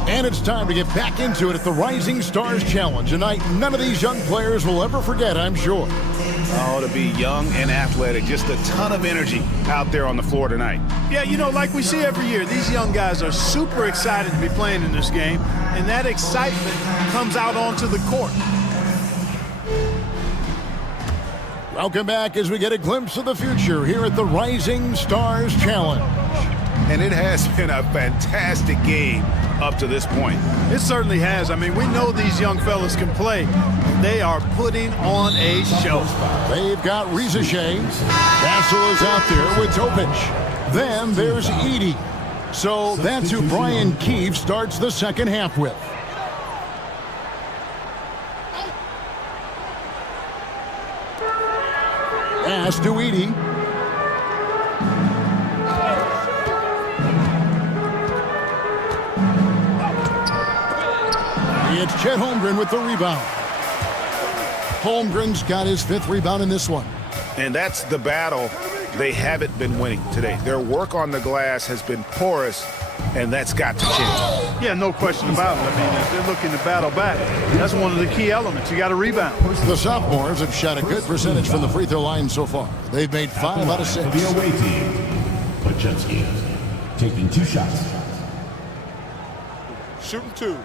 And it's time to get back into it at the Rising Stars Challenge. A night none of these young players will ever forget, I'm sure. Oh, to be young and athletic. Just a ton of energy out there on the floor tonight. Yeah, you know, like we see every year, these young guys are super excited to be playing in this game, and that excitement comes out onto the court. Welcome back as we get a glimpse of the future here at the Rising Stars Challenge. and it has been a fantastic game up to this point. It certainly has. I mean, we know these young fellas can play. They are putting on a show. They've got Rizachet. Castle is out there with Topic. Then there's Edey. So that's who Brian Keefe starts the second half with. Pass to Edey. It's Chet Holmgren with the rebound. Holmgren's got his 5th rebound in this one. And that's the battle they haven't been winning today. Their work on the glass has been porous, and that's got to change. Yeah, no question about it. I mean, if they're looking to battle back, that's one of the key elements. You got to rebound. The sophomores have shot a good percentage from the free throw line so far. They've made 5 out of 6. The away team, Pachemski, taking 2 shots. Shooting 2.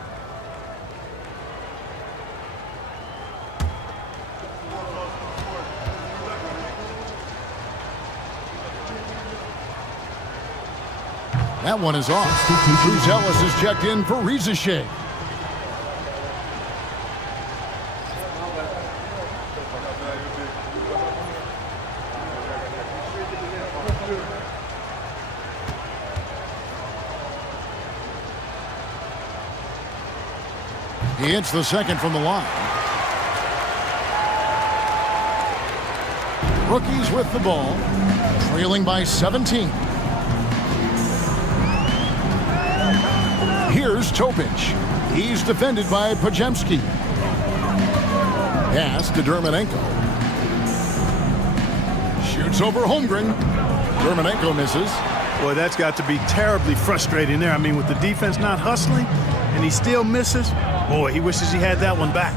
That one is off. Bruce Ellis is checked in for Rizachet. He hits the second from the line. Rookies with the ball, trailing by 17. Here's Topic. He's defended by Pajemski. Pass to Dermonenko. Shoots over Holmgren. Dermonenko misses. Boy, that's got to be terribly frustrating there. I mean, with the defense not hustling and he still misses, boy, he wishes he had that one back.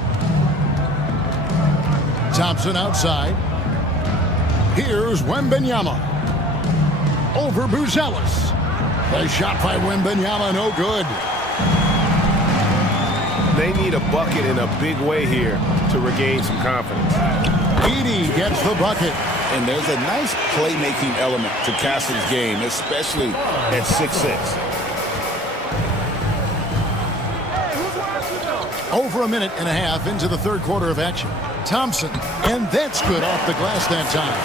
Thompson outside. Here's Wembanyama. Over Buzelis. The shot by Wembanyama, no good. They need a bucket in a big way here to regain some confidence. Edey gets the bucket. And there's a nice playmaking element to Castle's game, especially at 6'6". Over a minute and a half into the third quarter of action. Thompson, and that's good off the glass that time.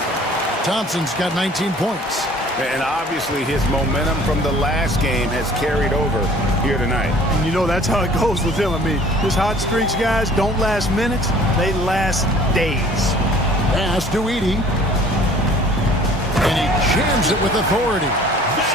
Thompson's got 19 points. And obviously his momentum from the last game has carried over here tonight. And you know, that's how it goes with him. I mean, his hot streaks, guys, don't last minutes. They last days. Pass to Edey. And he jams it with authority.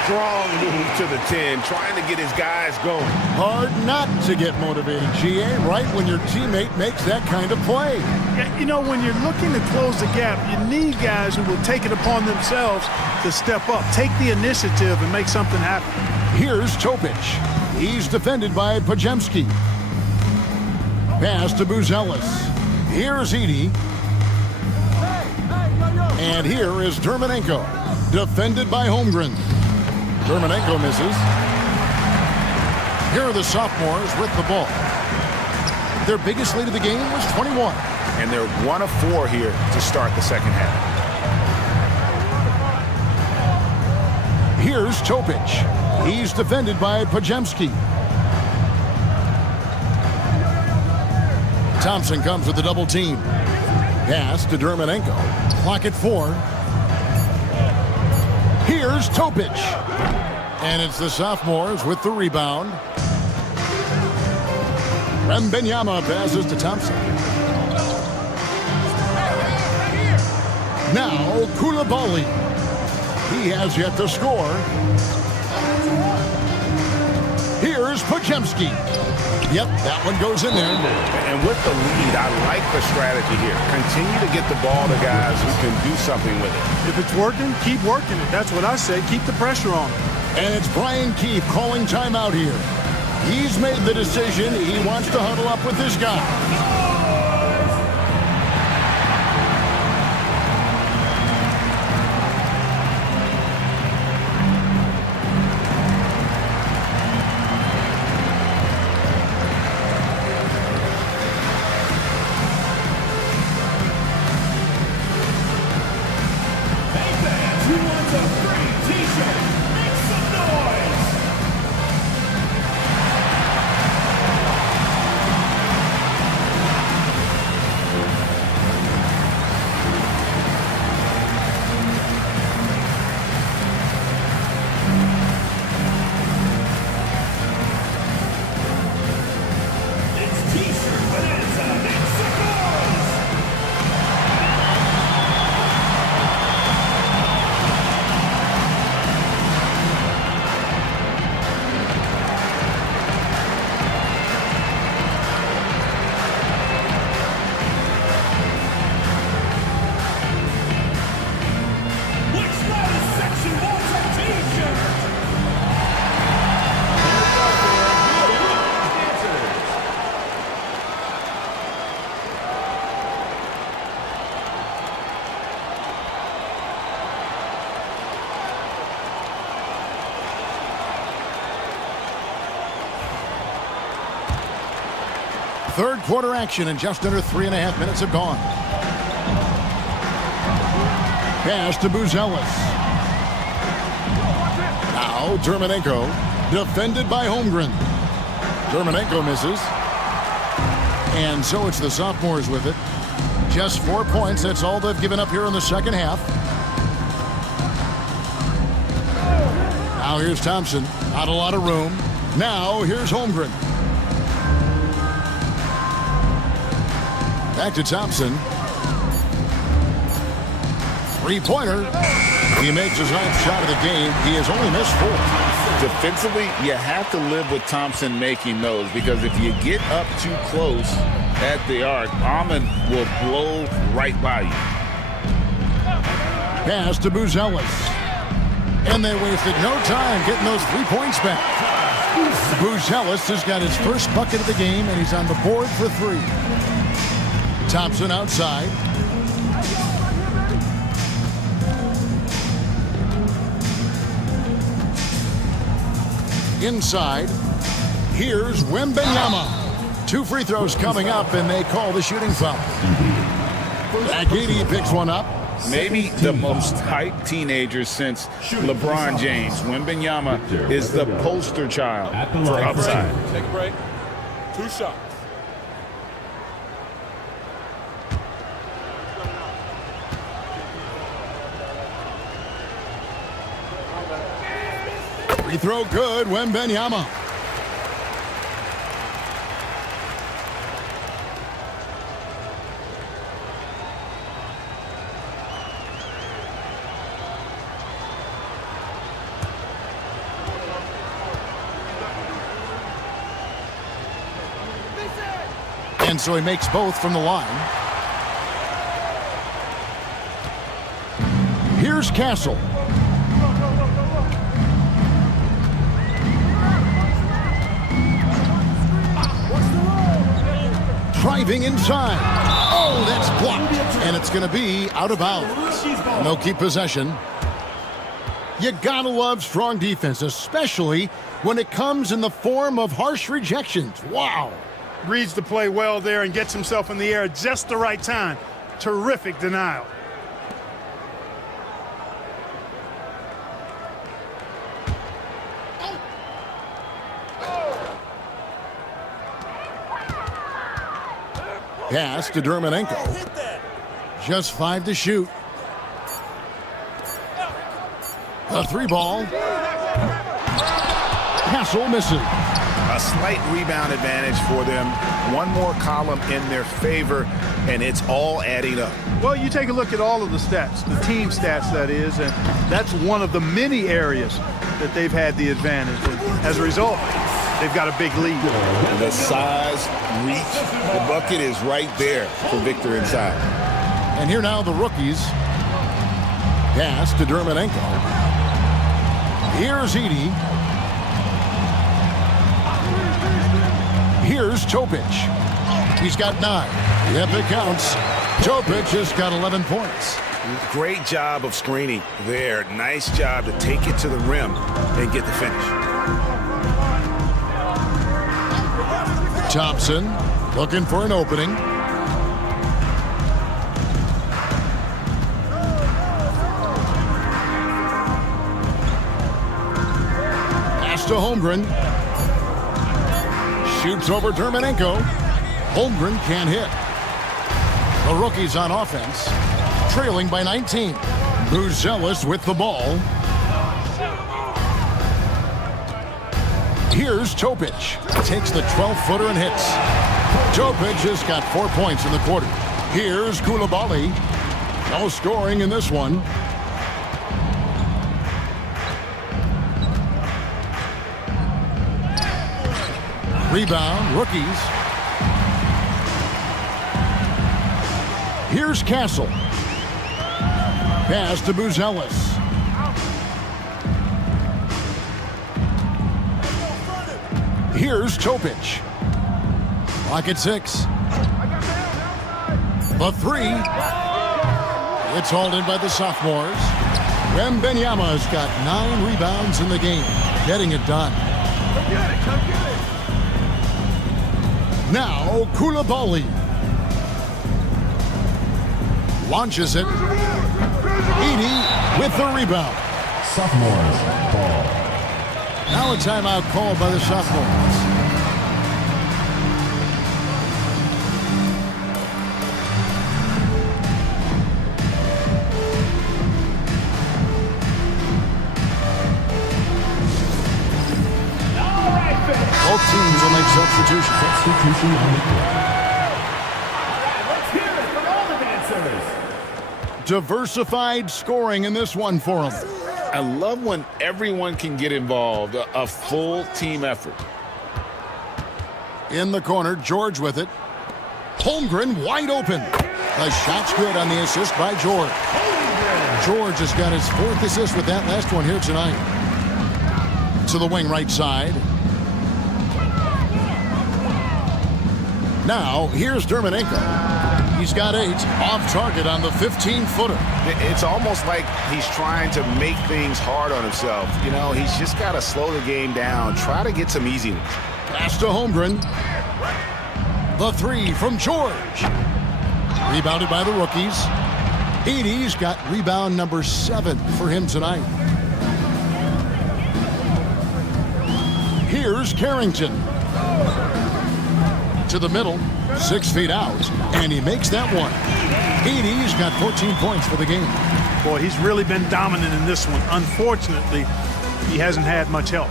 Strong move to the 10, trying to get his guys going. Hard not to get motivated, GA, right when your teammate makes that kind of play. Yeah, you know, when you're looking to close the gap, you need guys who will take it upon themselves to step up, take the initiative, and make something happen. Here's Topic. He's defended by Pajemski. Pass to Buzelis. Here's Edey. And here is Dermonenko. Defended by Holmgren. Dermonenko misses. Here are the sophomores with the ball. Their biggest lead of the game was 21. And they're 1 of 4 here to start the second half. Here's Topic. He's defended by Pajemski. Thompson comes with the double team. Pass to Dermonenko. Clock at 4. Here's Topic. And it's the sophomores with the rebound. Wembanyama passes to Thompson. Now Koulibaly. He has yet to score. Here's Pajemski. Yep, that one goes in there. And with the lead, I like the strategy here. Continue to get the ball to guys who can do something with it. If it's working, keep working it. That's what I say. Keep the pressure on. And it's Brian Keefe calling timeout here. He's made the decision. He wants to huddle up with his guy. Third quarter action, and just under 3.5 minutes have gone. Pass to Buzelis. Now Dermonenko, defended by Holmgren. Dermonenko misses. And so it's the sophomores with it. Just 4 points. That's all they've given up here in the second half. Now here's Thompson. Not a lot of room. Now here's Holmgren. Back to Thompson. Three-pointer. He makes his ninth shot of the game. He has only missed 4. Defensively, you have to live with Thompson making those, because if you get up too close at the arc, Almond will blow right by you. Pass to Buzelis. And they wasted no time getting those 3 points back. Buzelis has got his first bucket of the game, and he's on the board for 3. Thompson outside. Inside. Here's Wembanyama. 2 free throws coming up, and they call the shooting foul. Agidi picks one up. Maybe the most hyped teenager since LeBron James. Wembanyama is the poster child for upside. Take a break. 2 shots. Free throw good, Wembanyama. And so he makes both from the line. Here's Castle. Driving inside. Oh, that's blocked. And it's going to be out of bounds. And they'll keep possession. You gotta love strong defense, especially when it comes in the form of harsh rejections. Wow. Reads the play well there and gets himself in the air at just the right time. Terrific denial. Pass to Dermonenko. Just 5 to shoot. A 3-ball. Castle misses. A slight rebound advantage for them. One more column in their favor, and it's all adding up. Well, you take a look at all of the stats, the team stats, that is, and that's one of the many areas that they've had the advantage. And as a result, they've got a big lead. The size, reach, the bucket is right there for Victor inside. And here now the rookies. Pass to Dermonenko. Here's Edey. Here's Topic. He's got 9. Yep, it counts. Topic has got 11 points. Great job of screening there. Nice job to take it to the rim and get the finish. Thompson looking for an opening. Pass to Holmgren. Shoots over Dermonenko. Holmgren can't hit. The rookies on offense, trailing by 19. Buzelis with the ball. Here's Topic. Takes the 12-footer and hits. Topic has got 4 points in the quarter. Here's Koulibaly. No scoring in this one. Rebound, rookies. Here's Castle. Pass to Buzelis. Here's Topic. Lock at 6. The 3. It's hauled in by the sophomores. Wembanyama's got 9 rebounds in the game, getting it done. Now Koulibaly. Launches it. Edie with the rebound. Sophomores ball. Now a timeout called by the sophomores. Both teams will make substitutions. Substitution on the court. Let's hear it for all the dancers. Diversified scoring in this one for them. I love when everyone can get involved, a full team effort. In the corner, George with it. Holmgren wide open. The shot's good on the assist by George. George has got his 4th assist with that last one here tonight. To the wing right side. Now, here's Dermonenko. He's got 8 off target on the 15-footer. It's almost like he's trying to make things hard on himself. You know, he's just got to slow the game down, try to get some easiness. Pass to Holmgren. The 3 from George. Rebounded by the rookies. Edie's got rebound number 7 for him tonight. Here's Carrington. To the middle, 6 feet out, and he makes that one. Edie's got 14 points for the game. Boy, he's really been dominant in this one. Unfortunately, he hasn't had much help.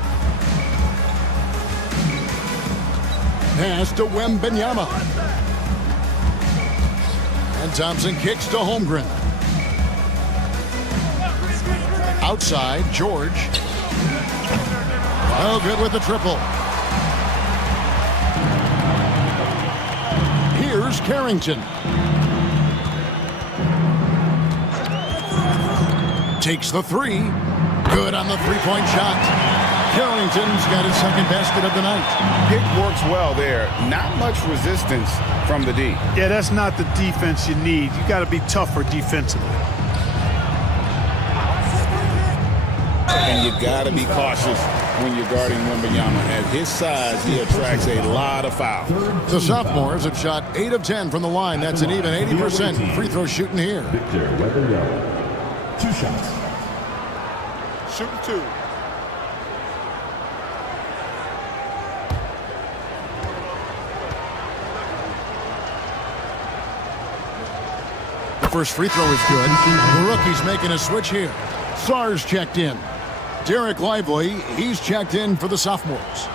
Pass to Wembanyama. And Thompson kicks to Holmgren. Outside, George. Oh, good with the triple. Here's Carrington. Takes the 3. Good on the three-point shot. Carrington's got his 2nd basket of the night. Pick works well there. Not much resistance from the D. Yeah, that's not the defense you need. You got to be tougher defensively. And you got to be cautious when you're guarding Wembanyama. At his size, he attracts a lot of fouls. The sophomores have shot 8 of 10 from the line. That's an even 80% free throw shooting here. Victor Wembanyama. 2 shots. Shooting 2. The first free throw is good. The rookie's making a switch here. Sar's checked in. Derek Lively, he's checked in for the sophomores.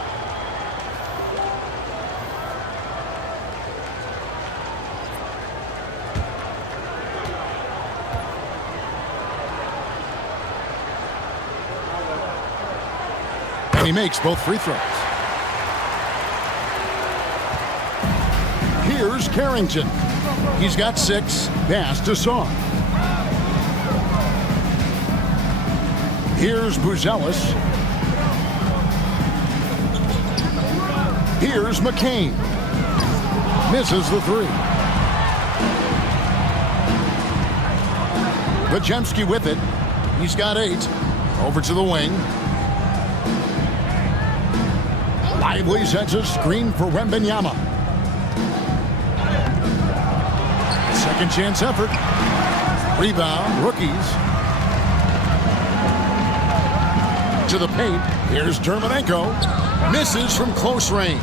And he makes both free throws. Here's Carrington. He's got 6. Pass to Sar. Here's Buzelis. Here's McCain. Misses the 3. Bajemski with it. He's got 8. Over to the wing. Lively sets a screen for Wembanyama. Second chance effort. Rebound, rookies. To the paint. Here's Dermonenko. Misses from close range.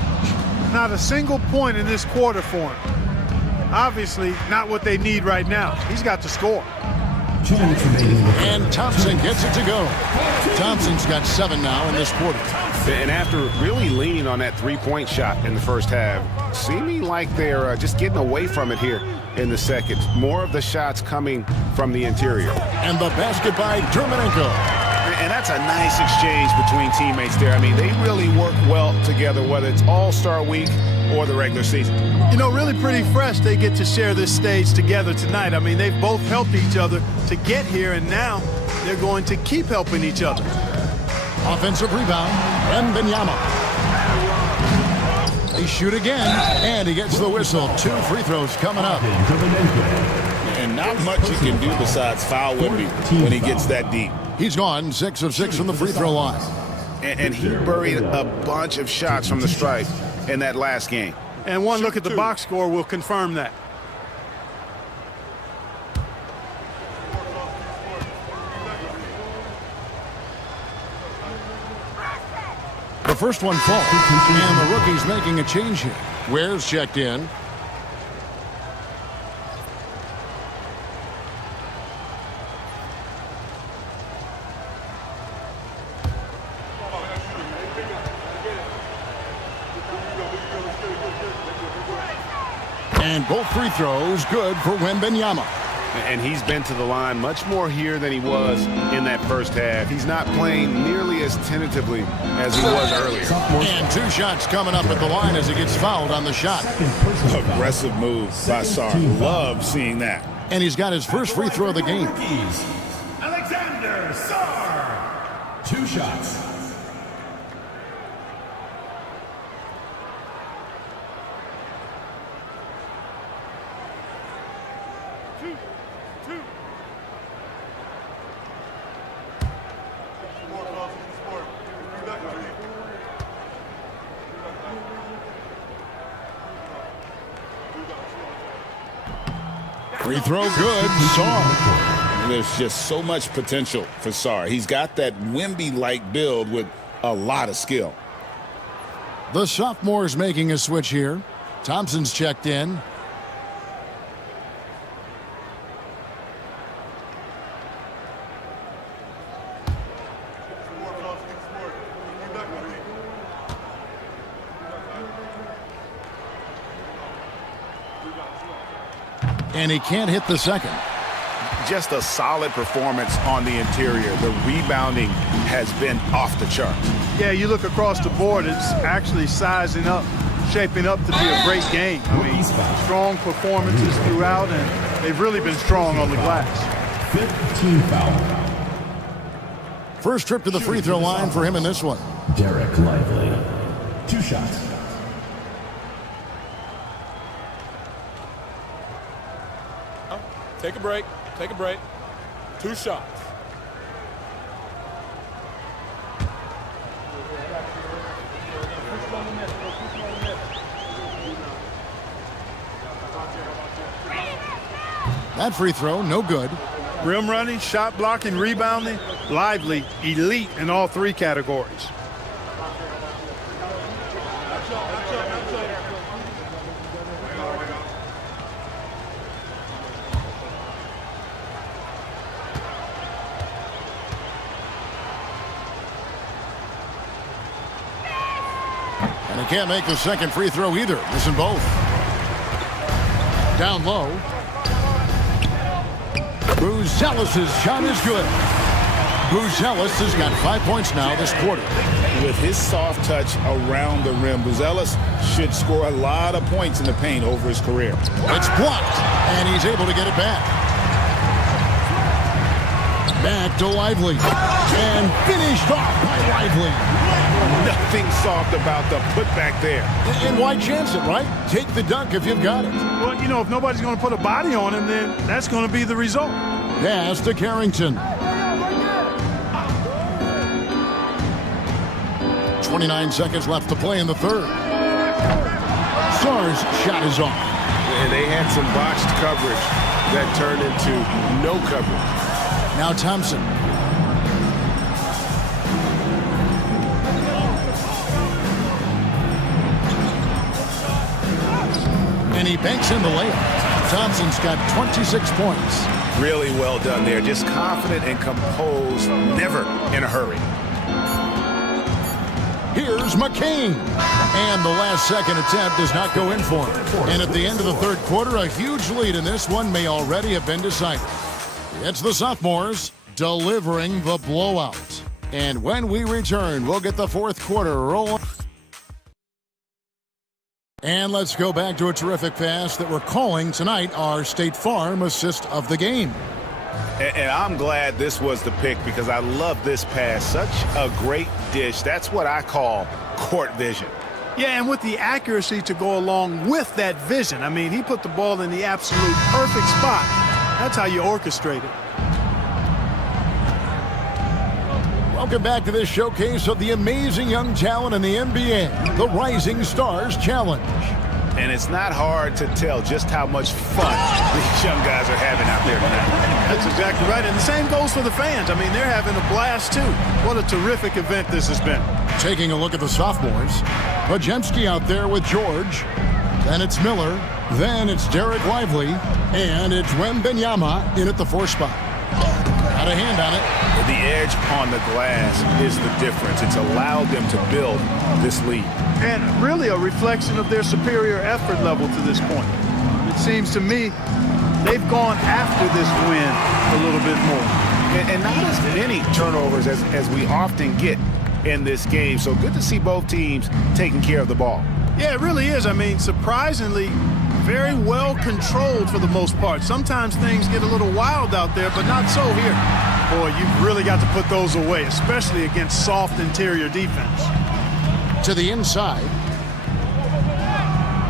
Not a single point in this quarter for him. Obviously, not what they need right now. He's got to score. 2 minutes remaining. And Thompson gets it to go. Thompson's got 7 now in this quarter. And after really leaning on that three-point shot in the first half, seeming like they're just getting away from it here in the second. More of the shots coming from the interior. And the basket by Dermonenko. And that's a nice exchange between teammates there. I mean, they really work well together, whether it's All-Star Week or the regular season. You know, really pretty fresh they get to share this stage together tonight. I mean, they've both helped each other to get here, and now they're going to keep helping each other. Offensive rebound, Wembanyama. They shoot again, and he gets the whistle. 2 free throws coming up. And not much you can do besides foul Wemby when he gets that deep. He's gone 6 of 6 from the free throw line. And he buried a bunch of shots from the stripe in that last game. And one look at the box score will confirm that. The first one falls, and the rookie's making a change here. Ware's checked in. And both free throws good for Wembanyama. And he's been to the line much more here than he was in that first half. He's not playing nearly as tentatively as he was earlier. And 2 shots coming up at the line as he gets fouled on the shot. Aggressive move by Sarr. Love seeing that. And he's got his first free throw of the game. Alexander Sarr. 2 shots. Free throw good. Sarr. There's just so much potential for Sarr. He's got that Wemby-like build with a lot of skill. The sophomore's making a switch here. Thompson's checked in. And he can't hit the second. Just a solid performance on the interior. The rebounding has been off the charts. Yeah, you look across the board, it's actually sizing up, shaping up to be a great game. I mean, strong performances throughout, and they've really been strong on the glass. 15 foul. First trip to the free throw line for him in this one. Derek Lively. 2 shots. Take a break. Take a break. 2 shots. That free throw, no good. Rim running, shot blocking, rebounding, Lively, elite in all 3 categories. And he can't make the second free throw either. Missing both. Down low. Buzelis' shot is good. Buzelis has got 5 points now this quarter. With his soft touch around the rim, Buzelis should score a lot of points in the paint over his career. It's blocked, and he's able to get it back. Back to Lively. And finished off by Lively. Nothing soft about the putback there. And why chance it, right? Take the dunk if you've got it. Well, you know, if nobody's going to put a body on him, then that's going to be the result. Pass to Carrington. 29 seconds left to play in the third. Sarr's shot is off. And they had some botched coverage that turned into no coverage. Now Thompson. And he banks in the layup. Thompson's got 26 points. Really well done there. Just confident and composed, never in a hurry. Here's McCain. And the last second attempt does not go in for him. And at the end of the third quarter, a huge lead in this one may already have been decided. It's the sophomores delivering the blowout. And when we return, we'll get the fourth quarter rolling. And let's go back to a terrific pass that we're calling tonight our State Farm assist of the game. And I'm glad this was the pick because I love this pass. Such a great dish. That's what I call court vision. Yeah, and with the accuracy to go along with that vision. I mean, he put the ball in the absolute perfect spot. That's how you orchestrate it. Welcome back to this showcase of the amazing young talent in the NBA, the Rising Stars Challenge. And it's not hard to tell just how much fun these young guys are having out there tonight. That's exactly right. And the same goes for the fans. I mean, they're having a blast, too. What a terrific event this has been. Taking a look at the sophomores. Pajemski out there with George. Then it's Miller. Then it's Derek Lively. And it's Wembenyama in at the 4 spot. Got a hand on it. The edge on the glass is the difference. It's allowed them to build this lead. And really a reflection of their superior effort level to this point. It seems to me they've gone after this win a little bit more. And not as many turnovers as we often get in this game. So good to see both teams taking care of the ball. Yeah, it really is. I mean, surprisingly, very well controlled for the most part. Sometimes things get a little wild out there, but not so here. Boy, you've really got to put those away, especially against soft interior defense. To the inside.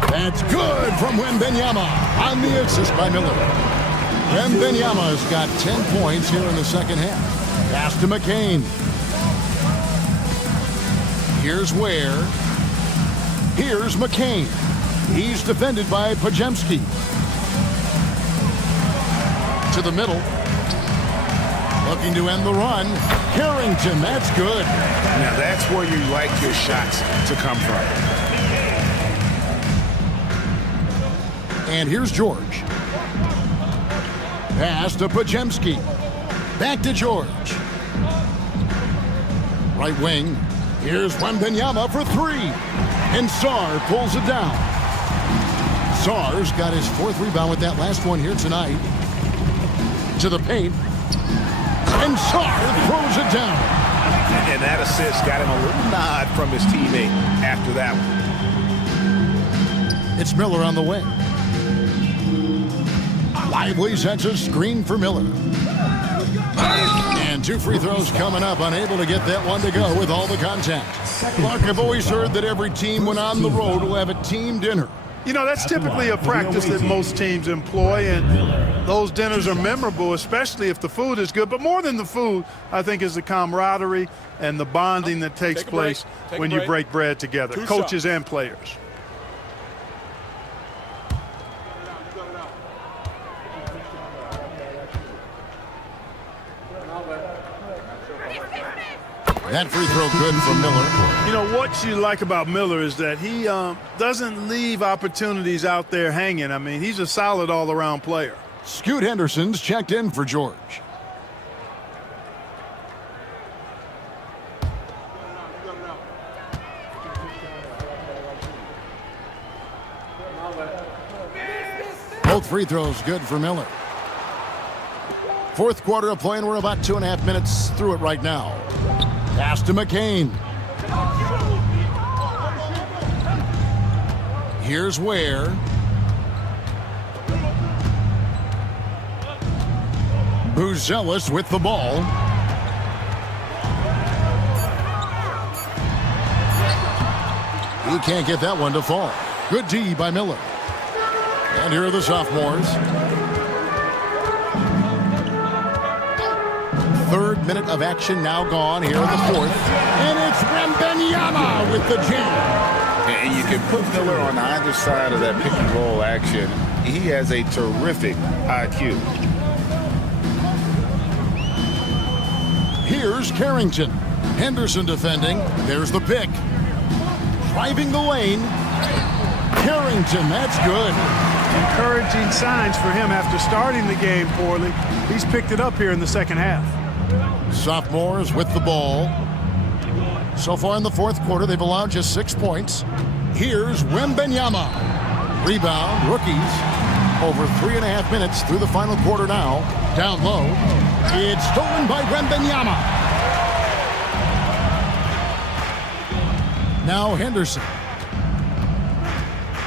That's good from Wembenyama on the assist by Miller. Wembenyama's got 10 points here in the second half. Pass to McCain. Here's Ware. Here's McCain. He's defended by Pajemski. To the middle. Looking to end the run. Carrington, that's good. Now that's where you like your shots to come from. And here's George. Pass to Pajemski. Back to George. Right wing. Here's Wembenyama for 3. And Sarr pulls it down. Sarr's got his 4th rebound with that last one here tonight. To the paint. And Sarr throws it down. And that assist got him a little nod from his teammate after that one. It's Miller on the wing. Lively sets a screen for Miller. And 2 free throws coming up, unable to get that one to go with all the contact. Clark, I've always heard that every team when on the road will have a team dinner. You know, that's typically a practice that most teams employ, and those dinners are memorable, especially if the food is good. But more than the food, I think, is the camaraderie and the bonding that takes place when you break bread together, coaches and players. That free throw good from Miller. You know, what you like about Miller is that he doesn't leave opportunities out there hanging. I mean, he's a solid all-around player. Scoot Henderson's checked in for George. Both free throws good for Miller. 4th quarter of play, and we're about 2.5 minutes through it right now. Pass to McCain. Here's Ware. Buzelis with the ball. He can't get that one to fall. Good D by Miller. And here are the sophomores. 3rd minute of action now gone here in the 4th. And it's Wembenyama with the jam. And you can put Miller on either side of that pick and roll action. He has a terrific IQ. Here's Carrington. Henderson defending. There's the pick. Driving the lane. Carrington, that's good. Encouraging signs for him after starting the game poorly. He's picked it up here in the second half. Sophomores with the ball. So far in the 4th quarter, they've allowed just 6 points. Here's Wembenyama. Rebound, rookies. Over 3.5 minutes through the final quarter now. Down low. It's stolen by Wembenyama. Now Henderson.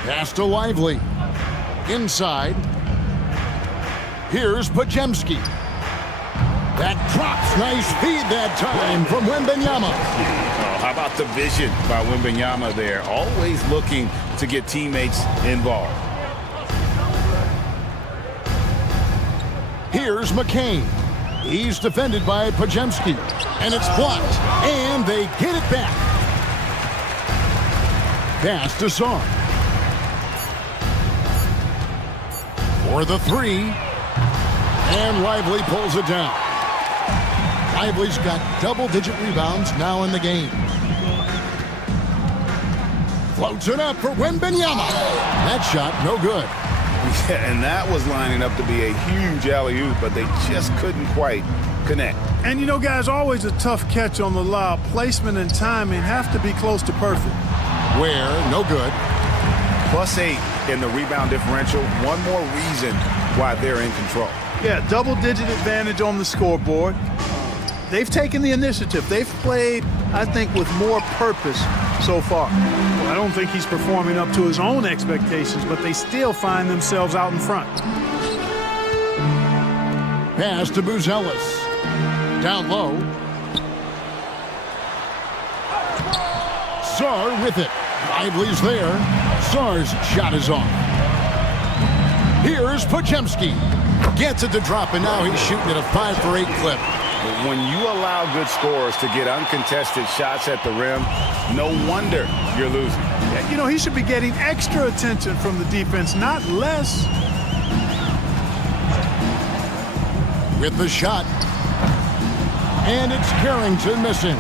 Pass to Lively. Inside. Here's Pajemski. That drops. Nice feed that time from Wembenyama. Oh, how about the vision by Wembenyama there? Always looking to get teammates involved. Here's McCain. He's defended by Pajemski. And it's blocked. And they get it back. Pass to Sarr. For the three. And Lively pulls it down. Lively's got double-digit rebounds now in the game. Floats it up for Wembanyama. That shot, no good. Yeah, and that was lining up to be a huge alley-oop, but they just couldn't quite connect. And you know, guys, always a tough catch on the lob. Placement and timing have to be close to perfect. Where, no good. +8 in the rebound differential. One more reason why they're in control. Yeah, double-digit advantage on the scoreboard. They've taken the initiative. They've played, I think, with more purpose so far. Well, I don't think he's performing up to his own expectations, but they still find themselves out in front. Pass to Buzelis. Down low. Sarr with it. Lively's there. Sarr's shot is off. Here's Podziemski. Gets it to drop, and now he's shooting at a 5 for 8 clip. When you allow good scorers to get uncontested shots at the rim, no wonder you're losing. Yeah, you know, he should be getting extra attention from the defense, not less. With the shot. And it's Carrington missing.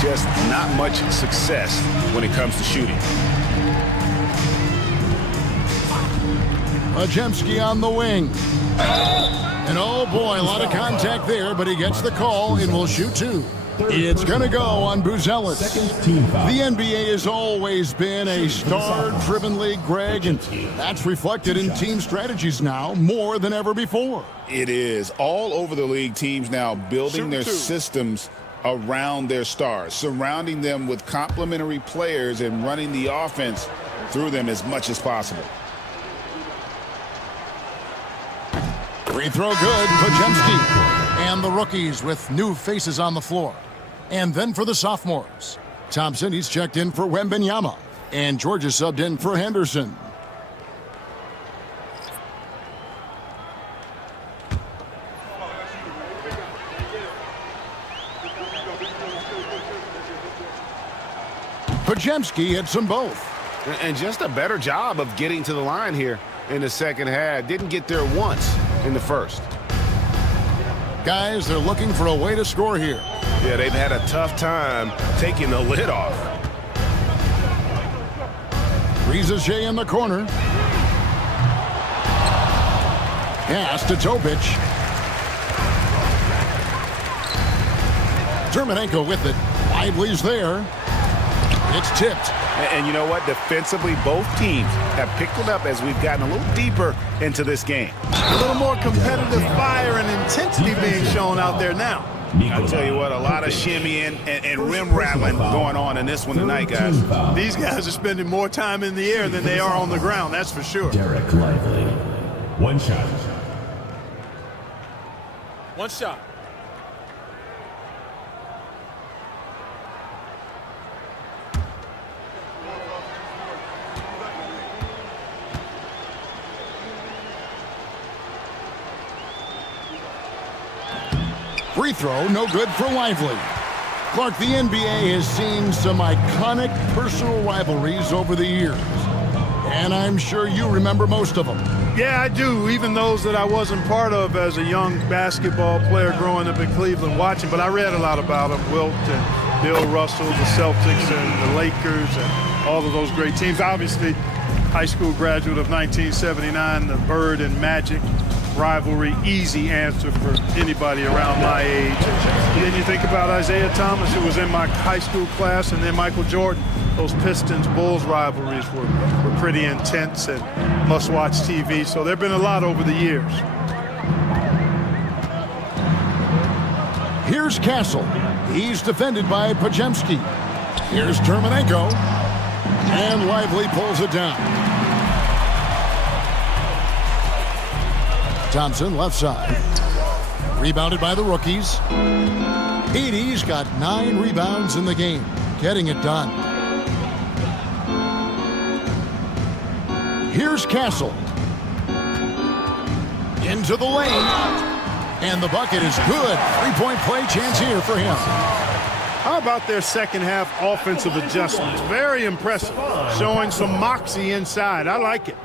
Just not much success when it comes to shooting. Podziemski on the wing. And oh boy, a lot of contact there, but he gets the call and will shoot two. It's going to go on Buzelis. The NBA has always been a star-driven league, Greg, and that's reflected in team strategies now more than ever before. It is. All over the league, teams now building their systems around their stars, surrounding them with complementary players and running the offense through them as much as possible. Free throw good, Podziemski. And the rookies with new faces on the floor. And then for the sophomores. Thompson, he's checked in for Wembanyama. And Georgia subbed in for Henderson. Podziemski hits them both. And just a better job of getting to the line here in the second half. Didn't get there once in the first. Guys, they're looking for a way to score here. Yeah, they've had a tough time taking the lid off. Riza in the corner. Pass to Tobic. Terminenko with it. Lively's there. It's tipped. And you know what? Defensively, both teams have picked it up as we've gotten a little deeper into this game. A little more competitive fire and intensity being shown out there now. I'll tell you what, a lot of shimmying and rim rattling going on in this one tonight, guys. These guys are spending more time in the air than they are on the ground, that's for sure. Derek Lively. One shot. One shot. Free throw, no good for Lively. Clark, the NBA has seen some iconic personal rivalries over the years. And I'm sure you remember most of them. Yeah, I do, even those that I wasn't part of as a young basketball player growing up in Cleveland watching. But I read a lot about them, Wilt and Bill Russell, the Celtics and the Lakers and all of those great teams. Obviously, high school graduate of 1979, the Bird and Magic rivalry, easy answer for anybody around my age. And then you think about Isaiah Thomas, who was in my high school class, and then Michael Jordan. Those Pistons-Bulls rivalries were pretty intense and must-watch TV, so there have been a lot over the years. Here's Castle. He's defended by Podziemski. Here's Terminenko. And Lively pulls it down. Thompson, left side. Rebounded by the rookies. Edey's got 9 rebounds in the game. Getting it done. Here's Castle. Into the lane. And the bucket is good. 3-point play chance here for him. How about their second half offensive adjustments? Very impressive. Showing some moxie inside. I like it.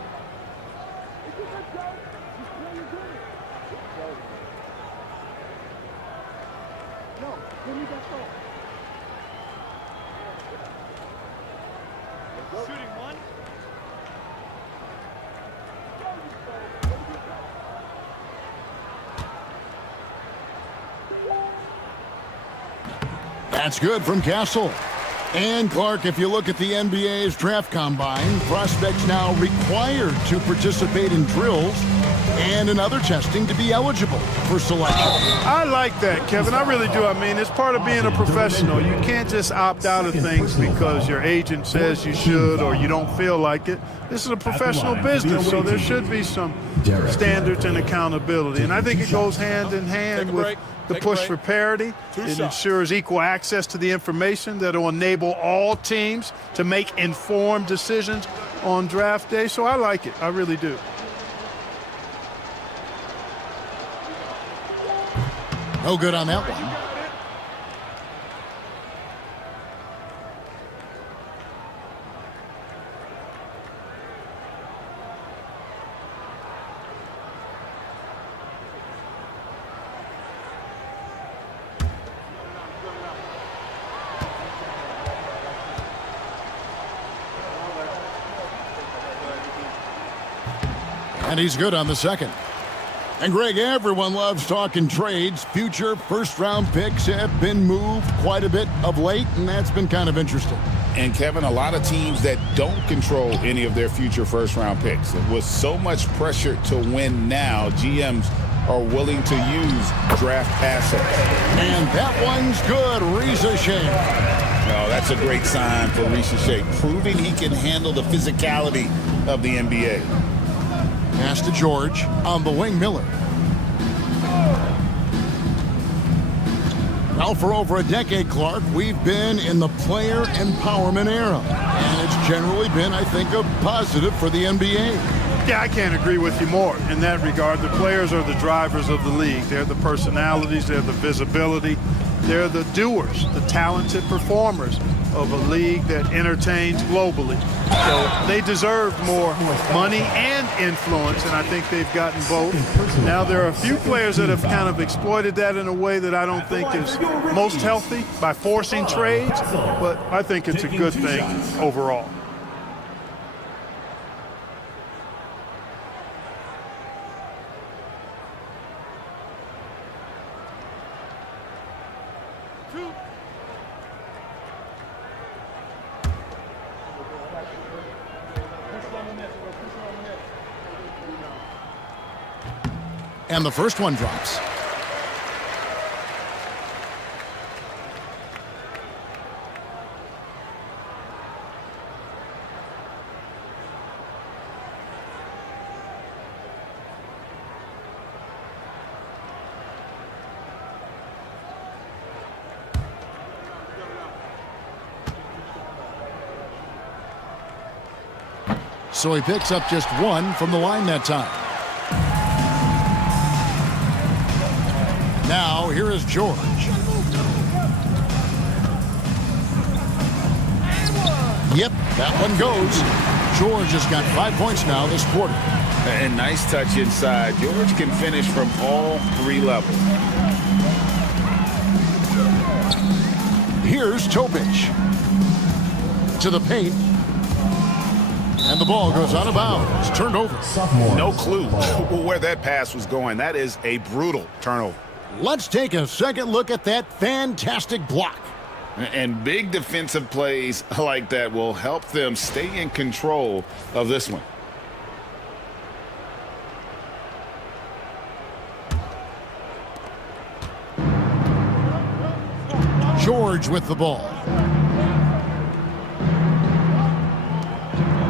That's good from Castle. And Clark, if you look at the NBA's draft combine, prospects now required to participate in drills and in other testing to be eligible for selection. I like that, Kevin. I really do. I mean, it's part of being a professional. You can't just opt out of things because your agent says you should or you don't feel like it. This is a professional business, so there should be some standards and accountability. And I think it goes hand in hand with the push for parity. It ensures equal access to the information that will enable all teams to make informed decisions on draft day. So I like it. I really do. No good on that one. And he's good on the second. And Greg, everyone loves talking trades. Future first-round picks have been moved quite a bit of late, and that's been kind of interesting. And Kevin, a lot of teams that don't control any of their future first-round picks. With so much pressure to win now, GMs are willing to use draft assets. And that one's good. Reza Shea. Oh, that's a great sign for Reza Shea, proving he can handle the physicality of the NBA. Pass to George. On the wing, Miller. Well, for over a decade, Clark, we've been in the player empowerment era. And it's generally been, I think, a positive for the NBA. Yeah, I can't agree with you more in that regard. The players are the drivers of the league. They're the personalities. They're the visibility. They're the doers, the talented performers of a league that entertains globally. So they deserve more money and influence, and I think they've gotten both. Now, there are a few players that have kind of exploited that in a way that I don't think is most healthy by forcing trades, but I think it's a good thing overall. And the first one drops. So he picks up just one from the line that time. Now, here is George. Yep, that one goes. George has got 5 points now this quarter. And nice touch inside. George can finish from all three levels. Here's Topic. To the paint. And the ball goes out of bounds. Turned over. No clue where that pass was going. That is a brutal turnover. Let's take a second look at that fantastic block. And big defensive plays like that will help them stay in control of this one. George with the ball.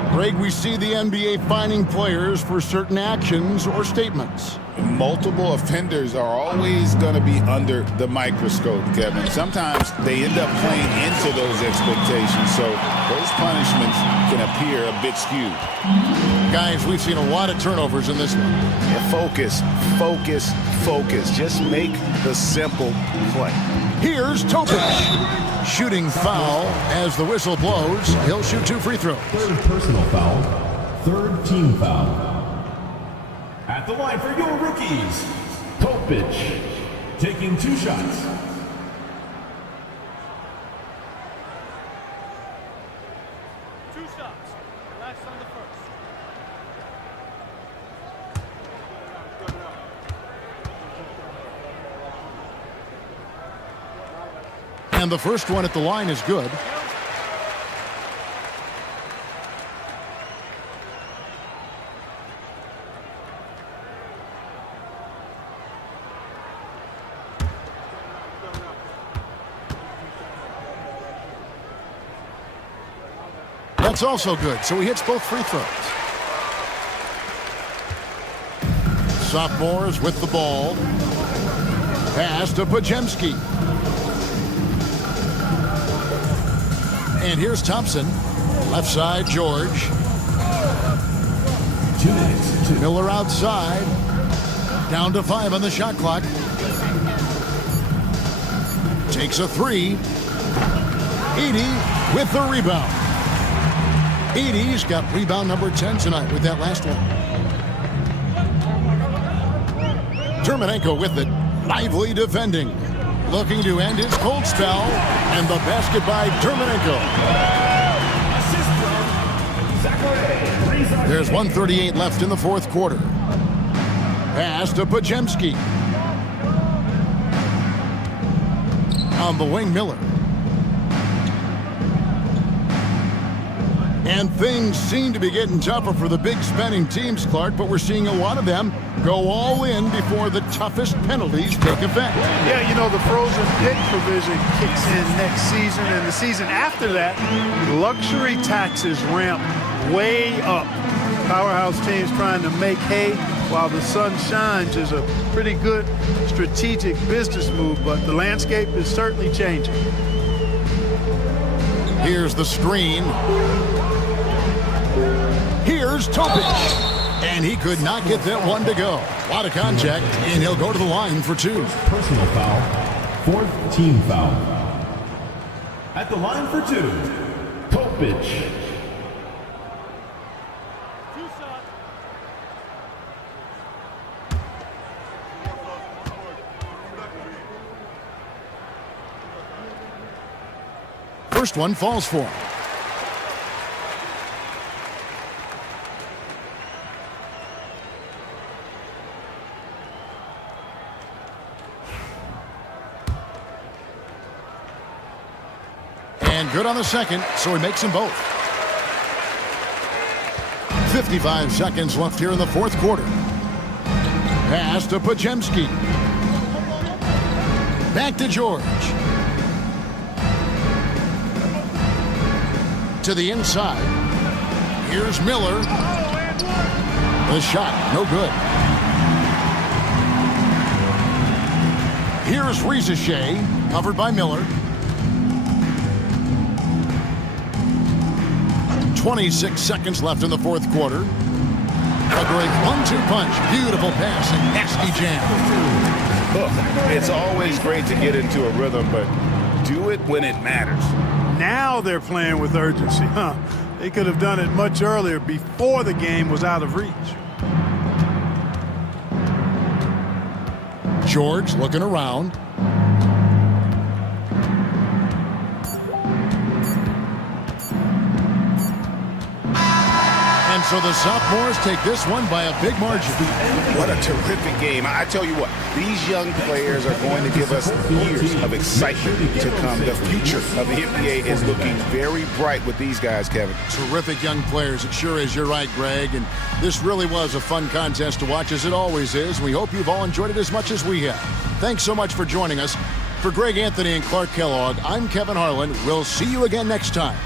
Greg, we see the NBA fining players for certain actions or statements. Multiple offenders are always going to be under the microscope, Kevin. Sometimes they end up playing into those expectations, so those punishments can appear a bit skewed. Guys, we've seen a lot of turnovers in this one. Yeah, focus, focus, focus. Just make the simple play. Here's Topic. Shooting foul as the whistle blows. He'll shoot 2 free throws. Third personal foul. Third team foul. At the line for your rookies, Topic, taking 2 shots. Two shots. Relax on the first. And the first one at the line is good. That's also good, so he hits both free throws. Sophomores with the ball. Pass to Pajemski. And here's Thompson. Left side, George. 2 minutes. Miller outside. Down to 5 on the shot clock. Takes a 3. Edey with the rebound. Edey's got rebound number 10 tonight with that last one. Terminenko with it. Lively defending. Looking to end his cold spell. And the basket by Terminenko. There's 1:38 left in the fourth quarter. Pass to Pajemski. On the wing, Miller. And things seem to be getting tougher for the big spending teams, Clark, but we're seeing a lot of them go all in before the toughest penalties take effect. Yeah, you know, the frozen pick provision kicks in next season, and the season after that, luxury taxes ramp way up. Powerhouse teams trying to make hay while the sun shines is a pretty good strategic business move, but the landscape is certainly changing. Here's the screen. Here's Topic. And he could not get that one to go. A lot of contact, and he'll go to the line for 2. Personal foul. 4th team foul. At the line for 2, Topic. Two shots. First one falls for him. And good on the second, so he makes them both. 55 seconds left here in the fourth quarter. Pass to Pajemski. Back to George. To the inside. Here's Miller. The shot, no good. Here's Ricochet, covered by Miller. 26 seconds left in the fourth quarter. A great 1-2 punch. Beautiful pass and nasty jam. Look, it's always great to get into a rhythm, but do it when it matters. Now they're playing with urgency, huh? They could have done it much earlier before the game was out of reach. George looking around. And so the sophomores take this one by a big margin. What a terrific game. I tell you what, these young players are going to give us years of excitement to come. The future of the NBA is looking very bright with these guys, Kevin. Terrific young players. It sure is. You're right, Greg. And this really was a fun contest to watch, as it always is. We hope you've all enjoyed it as much as we have. Thanks so much for joining us. For Greg Anthony and Clark Kellogg, I'm Kevin Harlan. We'll see you again next time.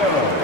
go.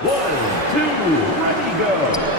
1, 2, ready, go.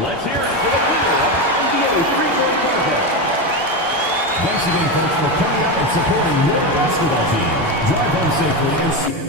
Let's hear it for the winner of the NBA three-way contest. Thanks again, folks, for coming out and supporting your basketball team. Drive home safely and see us.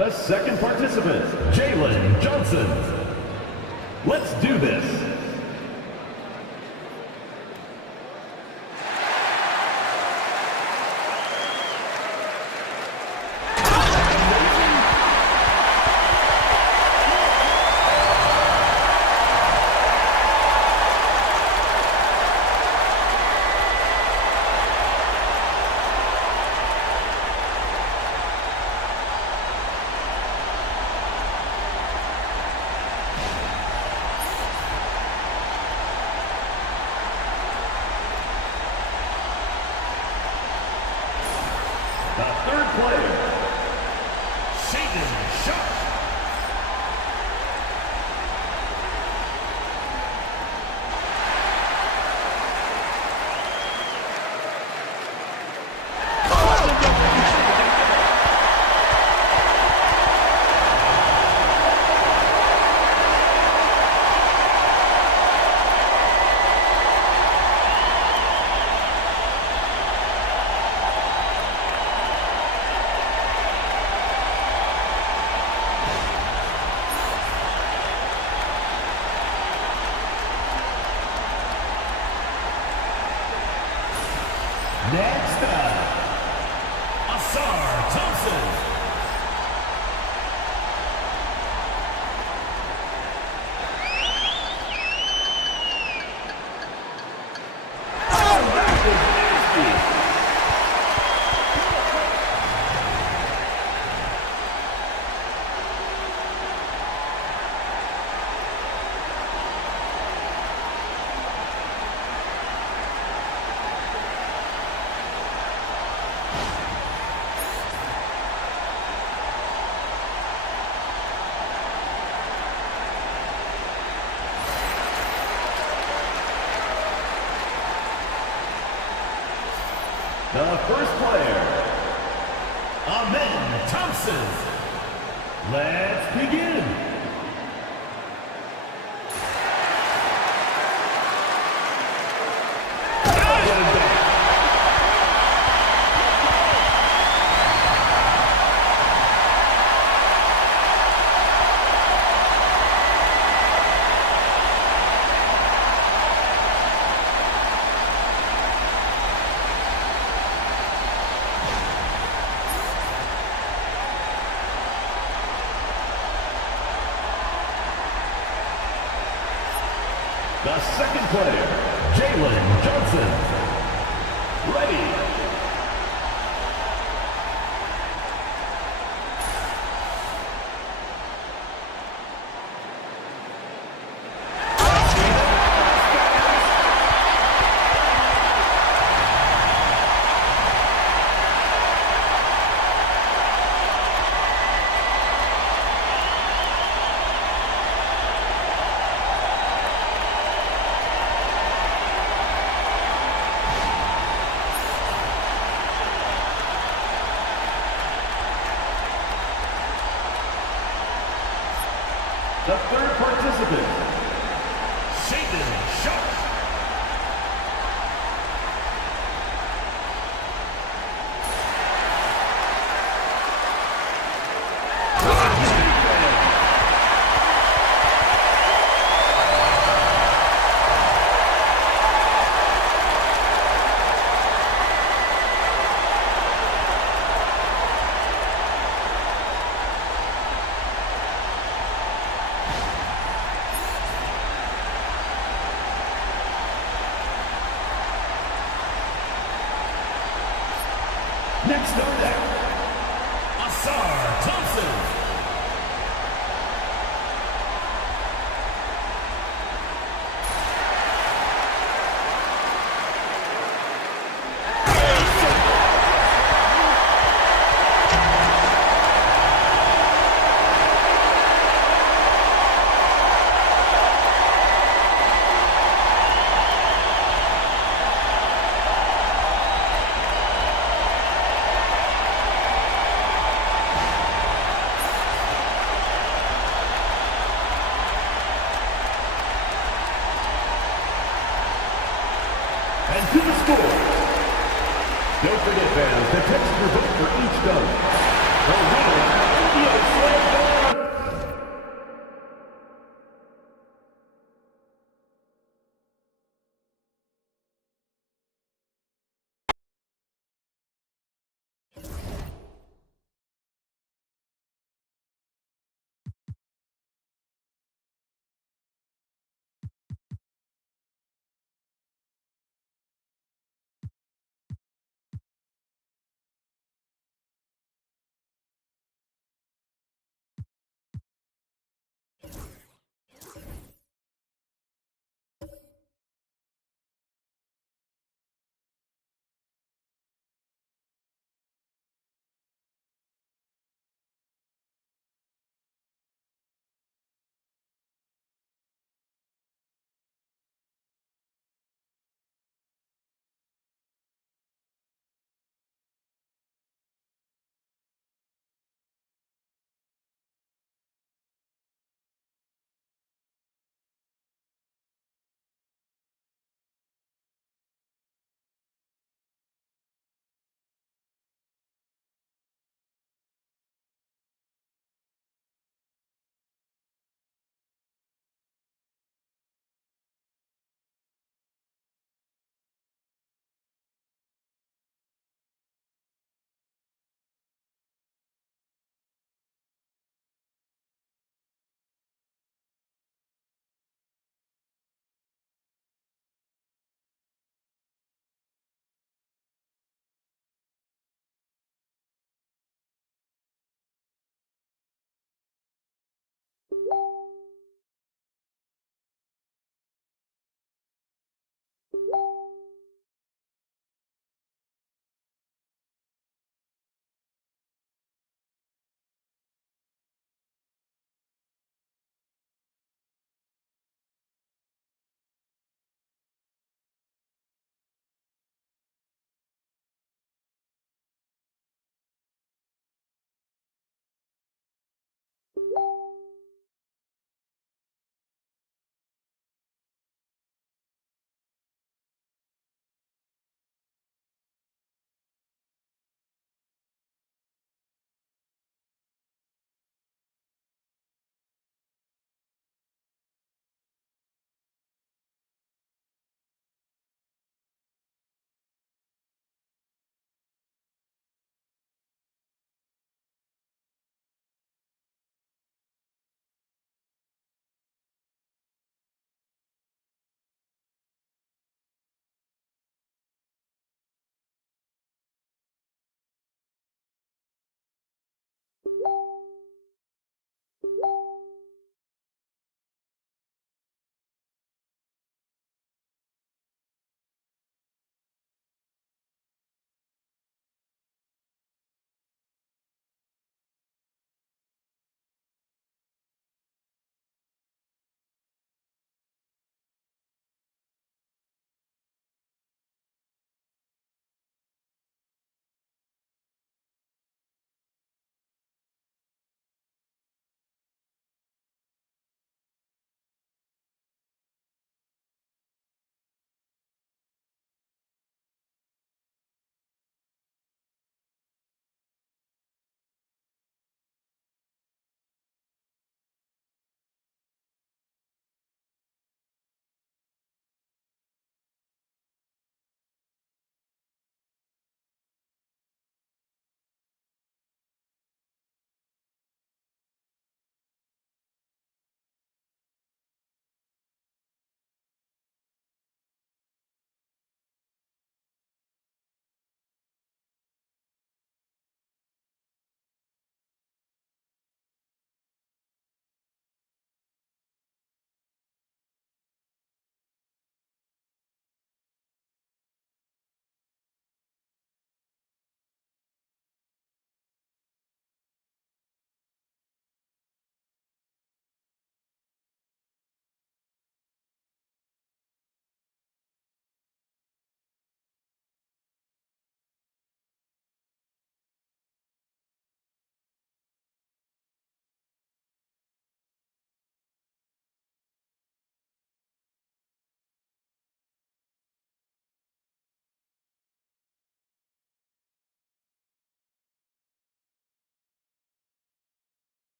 The second participant, Jalen Johnson. Let's do this. The third player, Shaden Sharp. Next up, Asar Thompson. The first player, Amen Thompson. Let's begin. The second player, Jalen Johnson. Ready. The third participant, Shaden Sharp. Next on deck, Asar Thompson. And to the score. Don't forget, fans, to text your vote for each dunk. The winner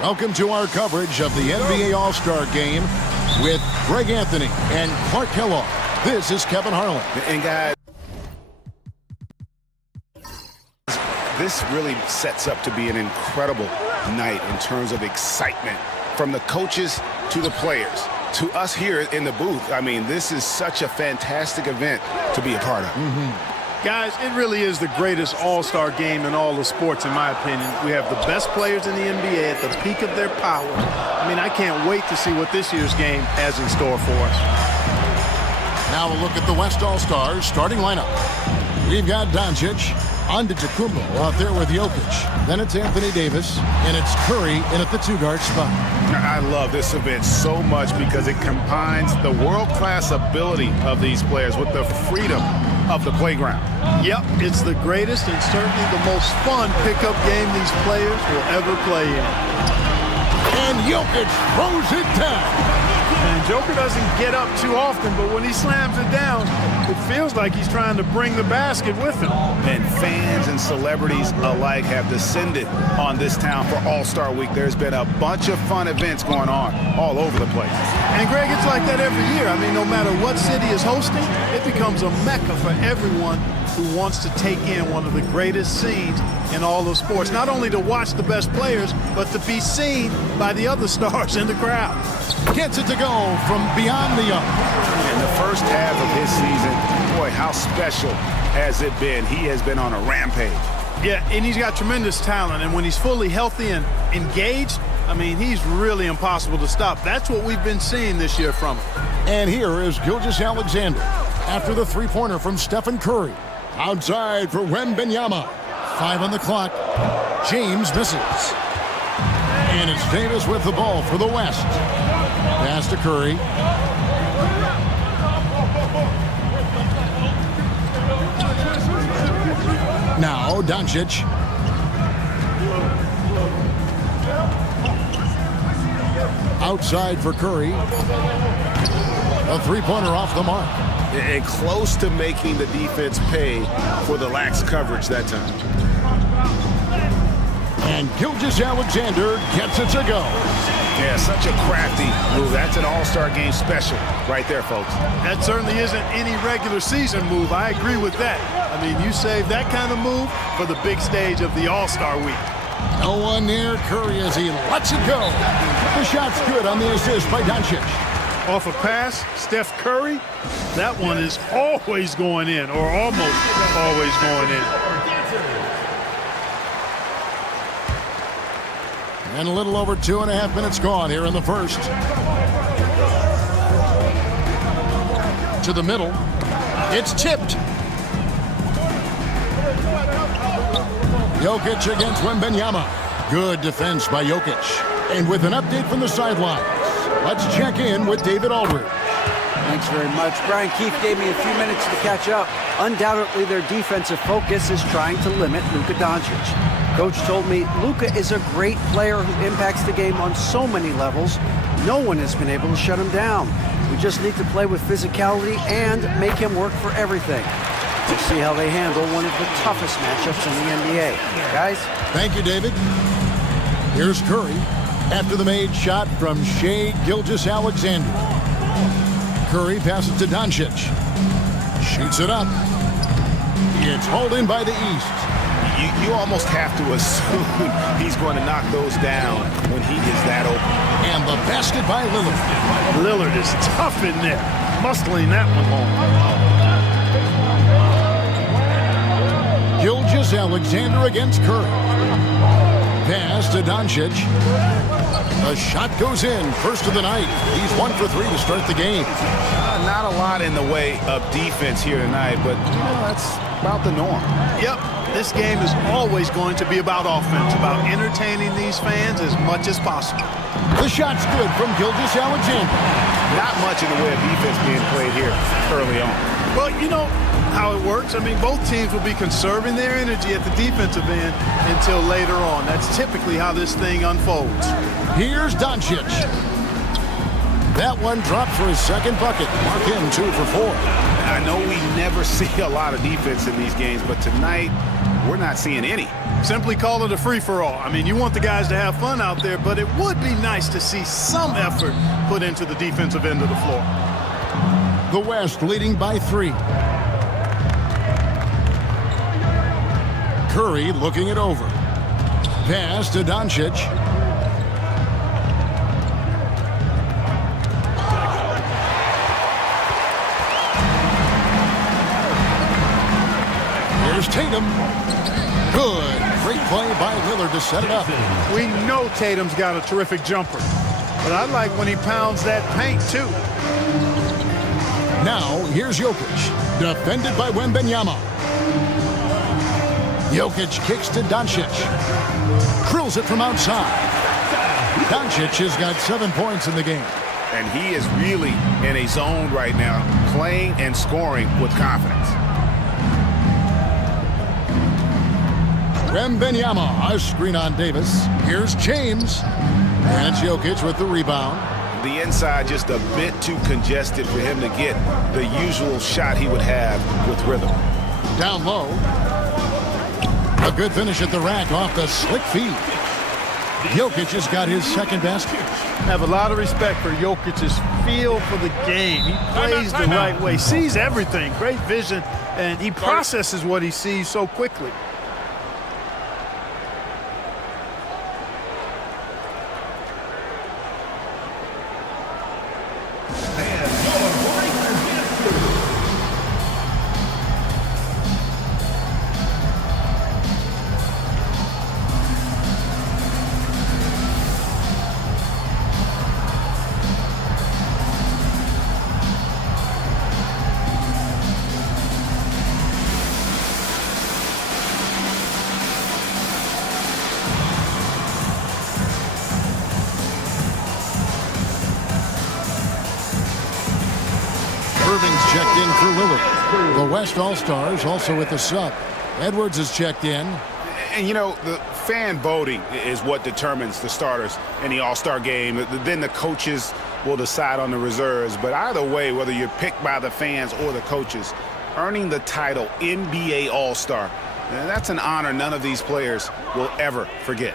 Welcome to our coverage of the NBA All-Star Game with Greg Anthony and Clark Kellogg. This is Kevin Harlan. And guys, this really sets up to be an incredible night in terms of excitement from the coaches to the players to us here in the booth. I mean, this is such a fantastic event to be a part of. Guys, it really is the greatest all-star game in all of sports, in my opinion. We have the best players in the NBA at the peak of their power. I mean, I can't wait to see what this year's game has in store for us. Now a look at the West All-Stars starting lineup. We've got Doncic, Antetokounmpo out there with Jokic. Then it's Anthony Davis, and it's Curry in at the two-guard spot. I love this event so much because it combines the world-class ability of these players with the freedom of the playground. Yep, it's the greatest and certainly the most fun pickup game these players will ever play in. And Jokic throws it down. And Joker doesn't get up too often, but when he slams it down, it feels like he's trying to bring the basket with him. And fans and celebrities alike have descended on this town for All-Star Week. There's been a bunch of fun events going on all over the place. And Greg, it's like that every year. I mean, no matter what city is hosting, it becomes a mecca for everyone who wants to take in one of the greatest scenes in all of sports. Not only to watch the best players, but to be seen by the other stars in the crowd. Gets it to go from beyond the arc. In the first half of his season, boy, how special has it been? He has been on a rampage. Yeah, and he's got tremendous talent, and when he's fully healthy and engaged, I mean, he's really impossible to stop. That's what we've been seeing this year from him. And here is Gilgeous-Alexander after the three-pointer from Stephen Curry. Outside for Wembanyama. 5 on the clock. James misses. And it's Davis with the ball for the West. Pass to Curry. Now Doncic. Outside for Curry. A three-pointer off the mark. And close to making the defense pay for the lax coverage that time. And Gilgeous-Alexander gets it to go. Yeah, such a crafty move. That's an all-star game special right there, folks. That certainly isn't any regular season move. I agree with that. I mean, you save that kind of move for the big stage of the All-Star Week. No one near Curry as he lets it go. The shot's good on the assist by Doncic. Off a pass, Steph Curry, that one is always going in, or almost always going in. And a little over 2.5 minutes gone here in the first. To the middle. It's tipped. Jokic against Wembanyama. Good defense by Jokic. And with an update from the sidelines, let's check in with David Aldridge. Thanks very much. Brian Keefe gave me a few minutes to catch up. Undoubtedly, their defensive focus is trying to limit Luka Doncic. Coach told me Luka is a great player who impacts the game on so many levels. No one has been able to shut him down. We just need to play with physicality and make him work for everything. We'll see how they handle one of the toughest matchups in the NBA. Guys? Thank you, David. Here's Curry after the made shot from Shai Gilgeous-Alexander. Curry passes to Doncic. Shoots it up. It's hauled in by the East. You almost have to assume he's going to knock those down when he is that open. And the basket by Lillard. Lillard is tough in there, muscling that one home. Gilgeous-Alexander against Curry. Pass to Doncic. The shot goes in. First of the night. He's 1 for 3 to start the game. Not a lot in the way of defense here tonight, but that's about the norm. Yep. This game is always going to be about offense, about entertaining these fans as much as possible. The shot's good from Gilgeous-Alexander. Not much in the way of defense being played here early on. Well, you know how it works. I mean, both teams will be conserving their energy at the defensive end until later on. That's typically how this thing unfolds. Here's Doncic. That one dropped for his second bucket. Mark him 2 for 4. I know we never see a lot of defense in these games, but tonight we're not seeing any. Simply call it a free-for-all. I mean, you want the guys to have fun out there, but it would be nice to see some effort put into the defensive end of the floor. The West leading by 3. Curry looking it over. Pass to Doncic. Here's Tatum. Good. Great play by Lillard to set it up. We know Tatum's got a terrific jumper, but I like when he pounds that paint too. Now, here's Jokic. Defended by Wembanyama. Jokic kicks to Doncic. Drills it from outside. Doncic has got 7 points in the game. And he is really in a zone right now, playing and scoring with confidence. Wembanyama, a screen on Davis. Here's James. And it's Jokic with the rebound. The inside just a bit too congested for him to get the usual shot he would have with rhythm. Down low. A good finish at the rack off the slick feed. Jokic has got his second basket. I have a lot of respect for Jokic's feel for the game. He plays the right way, sees everything, great vision, and he processes what he sees so quickly. Checked in for Lillard. The West All-Stars also with the sub. Edwards is checked in. And, you know, the fan voting is what determines the starters in the All-Star game. Then the coaches will decide on the reserves. But either way, whether you're picked by the fans or the coaches, earning the title NBA All-Star, that's an honor none of these players will ever forget.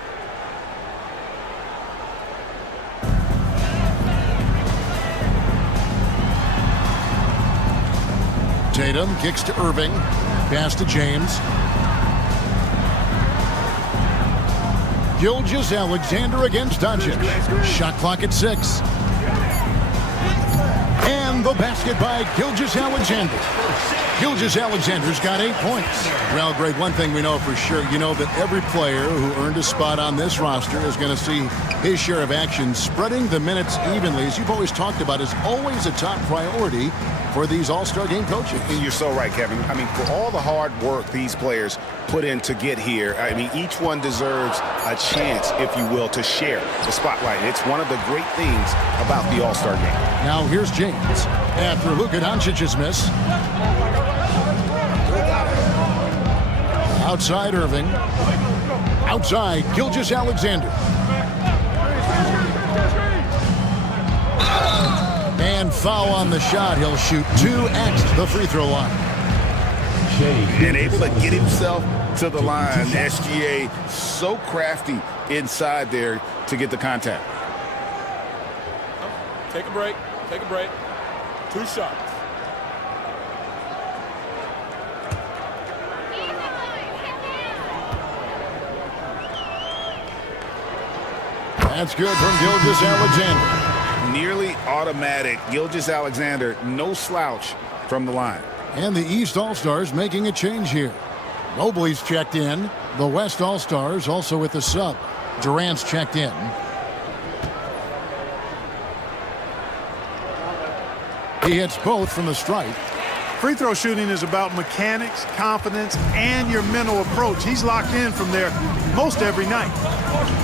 Tatum kicks to Irving. Pass to James. Gilgeous-Alexander against Doncic. Shot clock at 6. And the basket by Gilgeous-Alexander. Gilgeous-Alexander's got 8 points. Well, Greg, one thing we know for sure, you know that every player who earned a spot on this roster is going to see his share of action. Spreading the minutes evenly, as you've always talked about, is always a top priority for these All-Star game coaches. And you're so right, Kevin. I mean, for all the hard work these players put in to get here, I mean, each one deserves a chance, if you will, to share the spotlight. It's one of the great things about the All-Star game. Now here's James after Luka Doncic's miss. Outside Irving. Outside Gilgeous-Alexander. And foul on the shot. He'll shoot 2 at the free throw line. And able to get himself to the line. SGA so crafty inside there to get the contact. Take a break. Take a break. 2 shots. That's good from Gilgeous-Alexander. Nearly automatic. Gilgeous-Alexander, no slouch from the line. And the East All-Stars making a change here. Mobley's checked in. The West All-Stars also with the sub. Durant's checked in. He hits both from the stripe. Free throw shooting is about mechanics, confidence, and your mental approach. He's locked in from there most every night.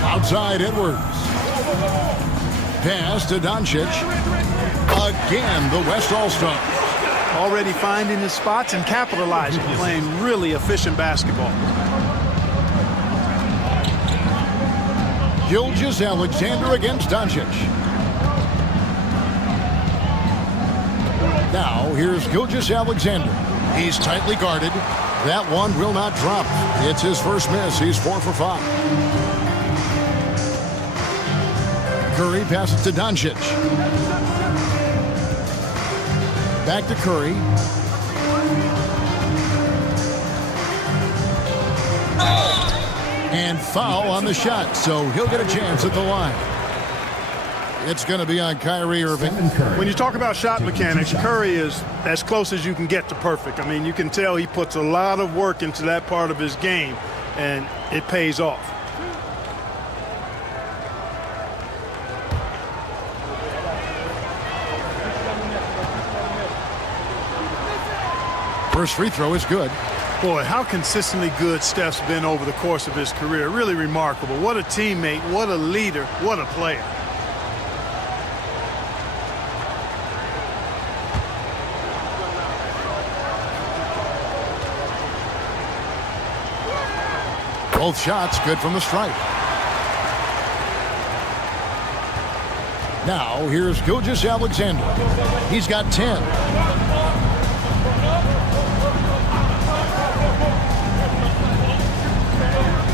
Outside Edwards. Pass to Doncic. Again, the West All-Star. Already finding his spots and capitalizing, playing really efficient basketball. Gilgeous-Alexander against Doncic. Now, here's Gilgeous-Alexander. He's tightly guarded. That one will not drop. It's his first miss. He's 4 for 5. Curry passes to Doncic. Back to Curry. And foul on the shot, so he'll get a chance at the line. It's going to be on Kyrie Irving. When you talk about shot mechanics, Curry is as close as you can get to perfect. I mean, you can tell he puts a lot of work into that part of his game, and it pays off. First free throw is good. Boy, how consistently good Steph's been over the course of his career. Really remarkable. What a teammate, what a leader, what a player. Both shots good from the stripe. Now here's Gilgeous-Alexander. He's got 10.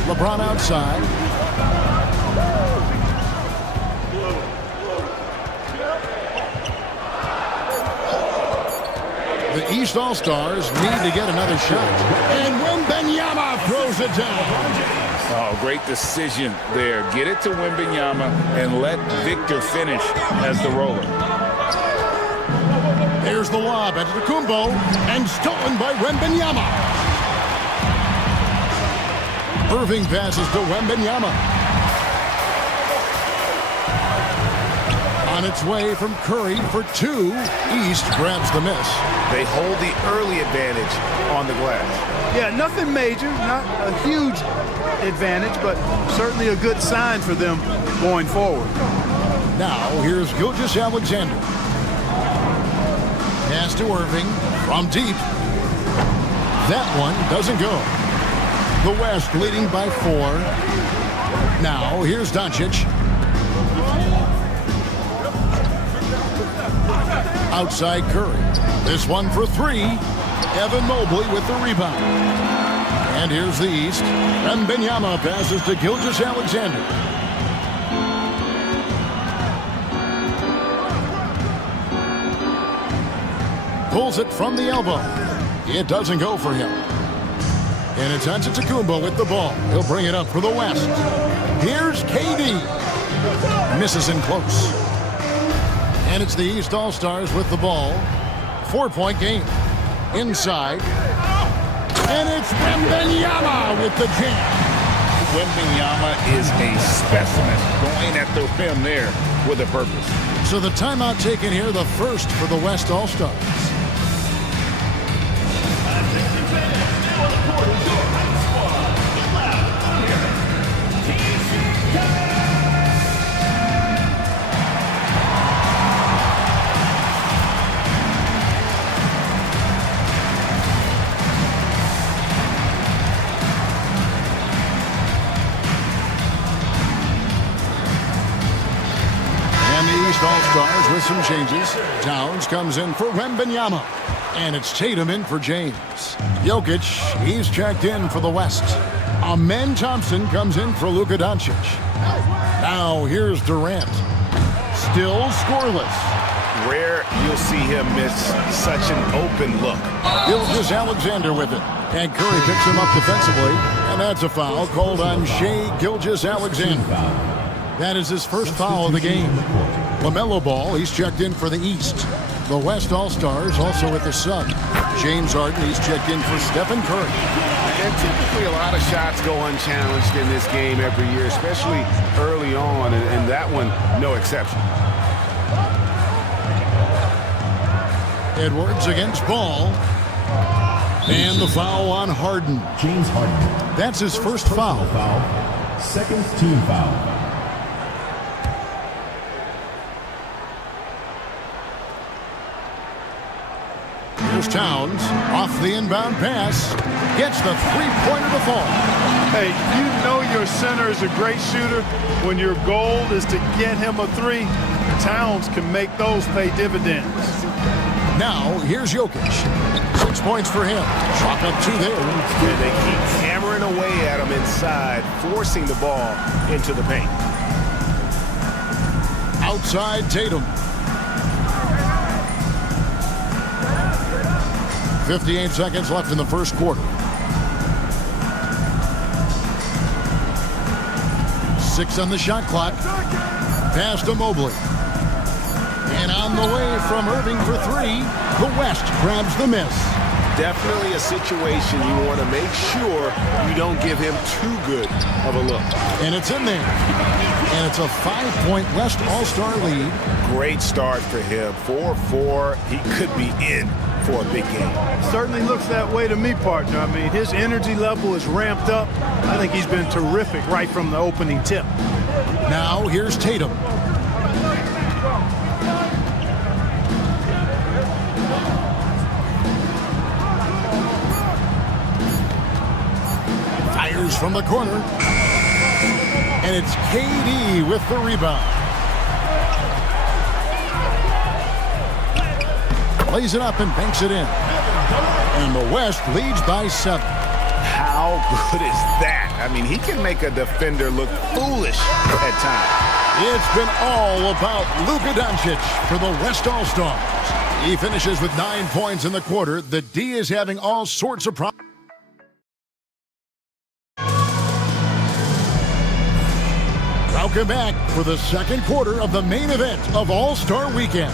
LeBron outside. The East All-Stars need to get another shot. And Wembanyama throws it down. Oh, great decision there. Get it to Wembanyama and let Victor finish as the roller. There's the lob at Antetokounmpo and stolen by Wembanyama. Irving passes to Wembanyama. On its way from Curry for 2. East grabs the miss. They hold the early advantage on the glass. Yeah, nothing major, not a huge advantage, but certainly a good sign for them going forward. Now here's Gilgeous-Alexander. Pass to Irving from deep. That one doesn't go. The West leading by 4. Now here's Doncic. Outside Curry. This one for 3. Evan Mobley with the rebound. And here's the East. Wembanyama passes to Gilgeous-Alexander. Pulls it from the elbow. It doesn't go for him. And it's Antetokounmpo with the ball. He'll bring it up for the West. Here's KD. Misses in close. And it's the East All-Stars with the ball. 4-point game. Inside. And it's Wembanyama with the jam. Wembanyama is a specimen. Going at the rim there with a purpose. So the timeout taken here, the first for the West All-Stars. All-Stars with some changes. Towns comes in for Wembanyama. And it's Tatum in for James. Jokic, he's checked in for the West. Amen Thompson comes in for Luka Doncic. Now here's Durant. Still scoreless. Rare you'll see him miss such an open look. Gilgeous-Alexander with it. And Curry picks him up defensively. And that's a foul called on Shai Gilgeous-Alexander. That is his first foul of the game. LaMelo Ball, he's checked in for the East. The West All-Stars also with the sub. James Harden, he's checked in for Stephen Curry. And typically a lot of shots go unchallenged in this game every year, especially early on, and that one, no exception. Edwards against Ball. And the foul on Harden. James Harden. That's his first foul. Second team foul. Here's Towns off the inbound pass. Gets the three-pointer to fall. Hey, you know your center is a great shooter. When your goal is to get him a 3, Towns can make those pay dividends. Now, here's Jokic. 6 points for him. Chalk up 2 there. And they keep hammering away at him inside, forcing the ball into the paint. Outside Tatum. 58 seconds left in the first quarter. 6 on the shot clock. Pass to Mobley. And on the way from Irving for 3, the West grabs the miss. Definitely a situation you want to make sure you don't give him too good of a look. And it's in there. And it's a 5-point West All-Star lead. Great start for him. 4-4. He could be in for a big game. Certainly looks that way to me, partner. I mean, his energy level is ramped up. I think he's been terrific right from the opening tip. Now here's Tatum. Fires from the corner. And it's KD with the rebound. Plays it up and banks it in. And the West leads by 7. How good is that? I mean, he can make a defender look foolish at times. It's been all about Luka Doncic for the West All-Stars. He finishes with 9 points in the quarter. The D is having all sorts of problems. Welcome back for the second quarter of the main event of All-Star Weekend.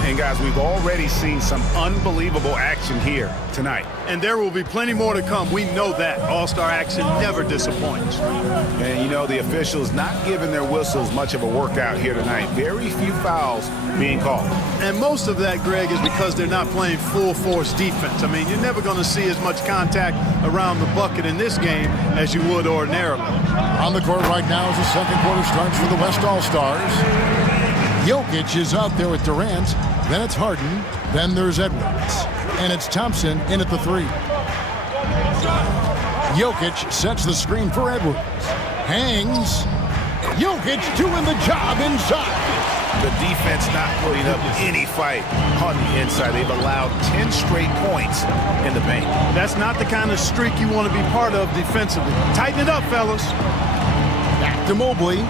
And guys, we've already seen some unbelievable action here tonight. And there will be plenty more to come. We know that. All-Star action never disappoints. And you know, the officials not giving their whistles much of a workout here tonight. Very few fouls being called. And most of that, Greg, is because they're not playing full-force defense. I mean, you're never going to see as much contact around the bucket in this game as you would ordinarily. On the court right now as the second quarter starts for the West All-Stars. Jokic is out there with Durant. Then it's Harden. Then there's Edwards. And it's Thompson in at the 3. Jokic sets the screen for Edwards. Hangs. Jokic doing the job inside. The defense not putting up any fight on the inside. They've allowed 10 straight points in the paint. That's not the kind of streak you want to be part of defensively. Tighten it up, fellas. Back to Mobley.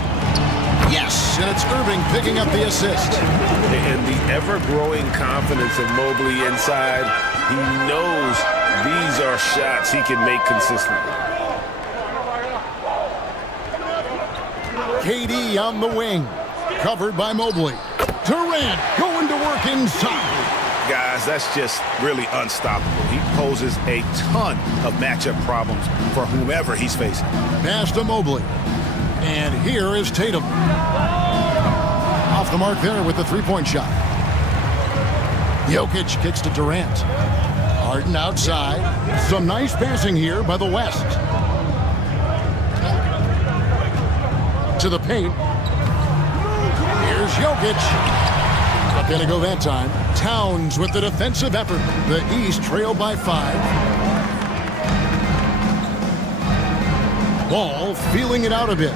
Yes, and it's Irving picking up the assist. And the ever-growing confidence of Mobley inside. He knows these are shots he can make consistently. KD on the wing. Covered by Mobley. Durant going to work inside. Guys, that's just really unstoppable. He poses a ton of matchup problems for whomever he's facing. Pass to Mobley. And here is Tatum. Off the mark there with the three-point shot. Jokic kicks to Durant. Harden outside. Some nice passing here by the West. To the paint. Here's Jokic. Not going to go that time. Towns with the defensive effort. The East trail by 5. Ball feeling it out a bit.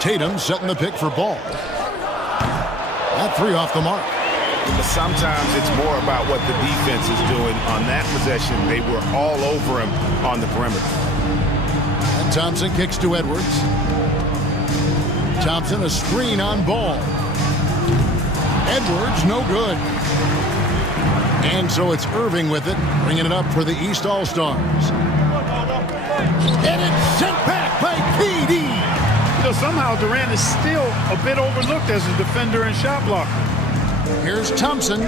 Tatum setting the pick for Ball. That 3 off the mark. But sometimes it's more about what the defense is doing. On that possession, they were all over him on the perimeter. And Thompson kicks to Edwards. Thompson a screen on Ball. Edwards no good. And so it's Irving with it, bringing it up for the East All-Stars. And it's sent back by KD. You know, somehow Durant is still a bit overlooked as a defender and shot blocker. Here's Thompson.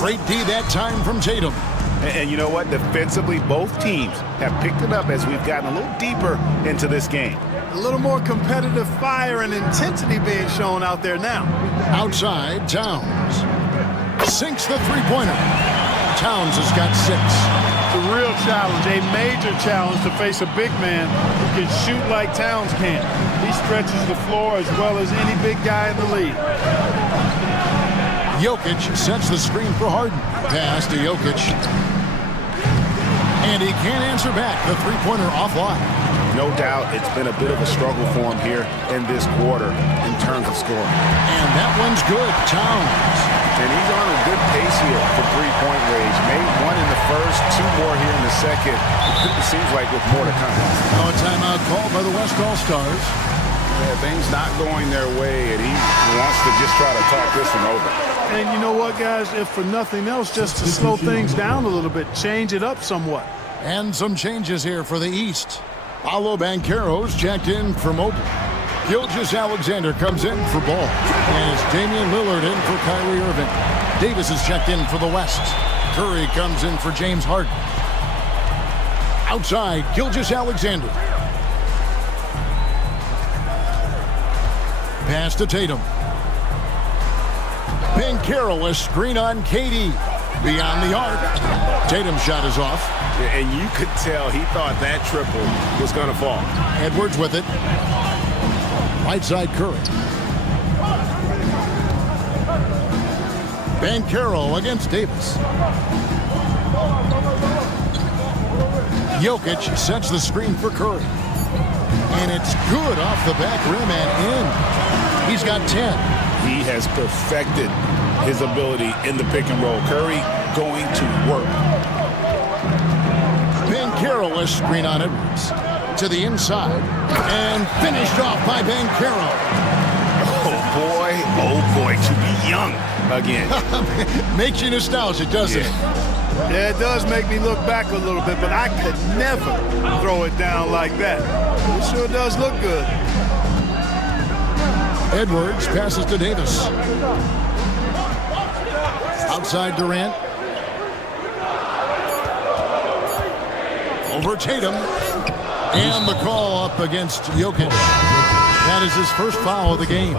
Great D that time from Tatum. And you know what? Defensively, both teams have picked it up as we've gotten a little deeper into this game. A little more competitive fire and intensity being shown out there now. Outside, Towns. Sinks the three-pointer. Towns has got 6. It's a real challenge, a major challenge to face a big man who can shoot like Towns can. He stretches the floor as well as any big guy in the league. Jokic sets the screen for Harden. Pass to Jokic. And he can't answer back. The three-pointer offline. no doubt it's been a bit of a struggle for him here in this quarter in terms of scoring. And that one's good. Towns. And he's on a good pace here for three-point range. Made one in the first, two more here in the second. It seems like with more to come. Now a timeout called by the West All-Stars. Yeah, things not going their way, and he wants to just try to talk this one over. And you know what, guys? If for nothing else, just to slow things down a little bit, change it up somewhat. And some changes here for the East. Paolo Banchero's checked in for Mobley. Gilgeous-Alexander comes in for Ball. And it's Damian Lillard in for Kyrie Irving. Davis is checked in for the West. Curry comes in for James Harden. Outside, Gilgeous-Alexander. Pass to Tatum. Banchero, a screen on KD. Beyond the arc. Tatum's shot is off. And you could tell he thought that triple was going to fall. Edwards with it. Right side Curry. Banchero against Davis. Jokic sets the screen for Curry. And it's good off the back rim and in. He's got 10. He has perfected his ability in the pick and roll. Curry going to work. Banchero, a screen on Edwards. To the inside. And finished off by Banchero. Oh boy, to be young again. Makes you nostalgic, doesn't it? Yeah, it does make me look back a little bit, but I could never throw it down like that. It sure does look good. Edwards passes to Davis. Outside Durant. Over Tatum. And the call up against Jokic. That is his first foul of the game.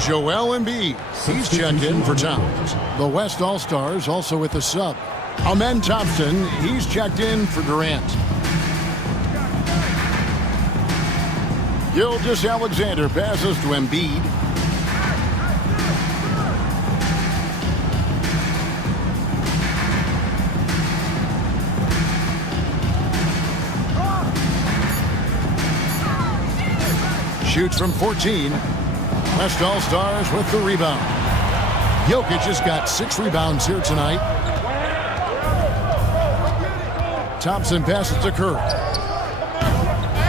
Joel Embiid. He's checked in for Towns. The West All-Stars also with the sub. Amen Thompson. He's checked in for Durant. Gilgeous-Alexander passes to Embiid. Shoots from 14. West All-Stars with the rebound. Jokic has got 6 rebounds here tonight. Thompson passes to Curry.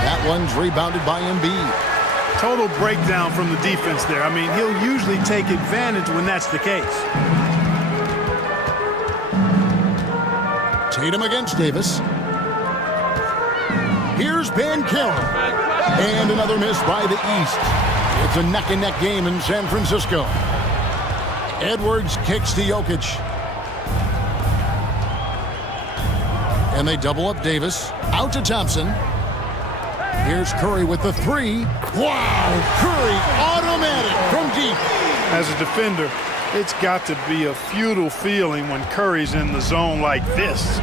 That one's rebounded by Embiid. Total breakdown from the defense there. I mean, he'll usually take advantage when that's the case. Tatum against Davis. Here's Banchero. And another miss by the East. It's a neck-and-neck game in San Francisco. Edwards kicks to Jokic. And they double up Davis. Out to Thompson. Here's Curry with the 3. Wow! Curry automatic from deep. As a defender, it's got to be a futile feeling when Curry's in the zone like this.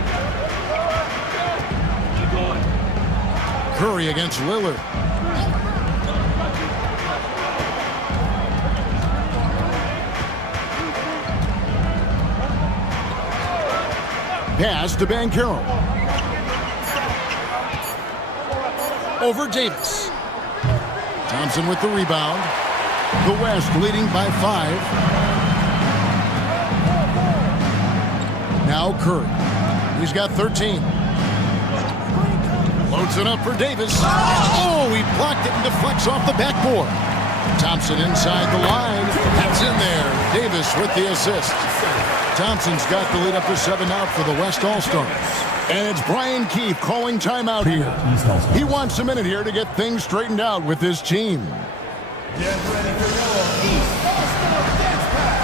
Curry against Lillard. Pass to Banchero. Over Davis. Thompson with the rebound. The West leading by 5. Now Curry. He's got 13. Loads it up for Davis. Oh, he blocked it and deflects off the backboard. Thompson inside the line. That's in there. Davis with the assist. Thompson's got the lead up to 7 out for the West All-Stars. And it's Brian Keefe calling timeout here. He wants a minute here to get things straightened out with his team. Get ready for your East All-Star Dance Pack.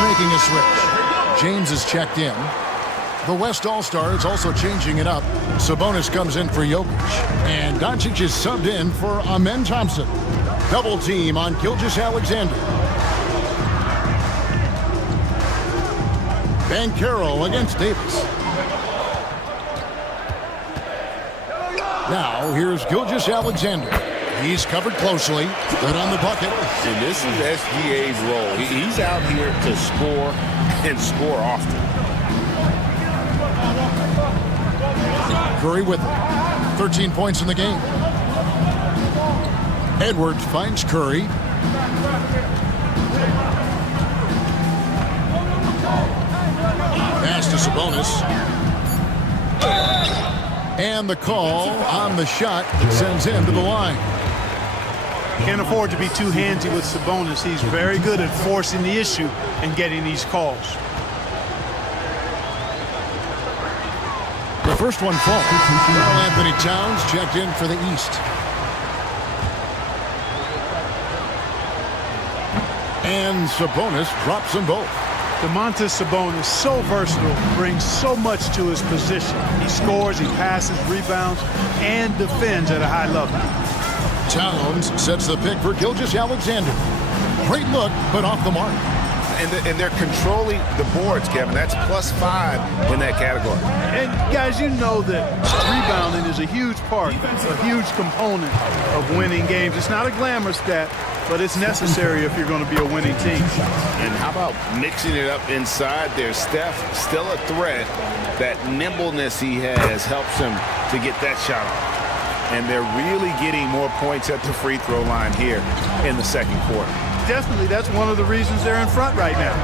making a switch. James is checked in. The West All-Stars also changing it up. Sabonis comes in for Jokic. And Doncic is subbed in for Amen Thompson. Double team on Gilgeous-Alexander. Banchero against Davis. Now, here's Gilgeous-Alexander. He's covered closely. Good on the bucket. And this is SGA's role. He's out here to score and score often. Curry with it. 13 points in the game. Edwards finds Curry. Pass to Sabonis. And the call on the shot that sends him to the line. Can't afford to be too handsy with Sabonis. He's very good at forcing the issue and getting these calls. The first one falls. Karl Anthony Towns checked in for the East. And Sabonis drops them both. Domantas Sabonis, so versatile, brings so much to his position. He scores, he passes, rebounds, and defends at a high level. Towns sets the pick for Gilgeous-Alexander. Great look, but off the mark. And they're controlling the boards, Kevin. That's +5 in that category. And guys, you know that rebounding is a huge part, a huge component of winning games. It's not a glamour stat, but it's necessary if you're going to be a winning team. And how about mixing it up inside there? Steph, still a threat. That nimbleness he has helps him to get that shot off. And they're really getting more points at the free throw line here in the second quarter. Definitely, that's one of the reasons they're in front right now.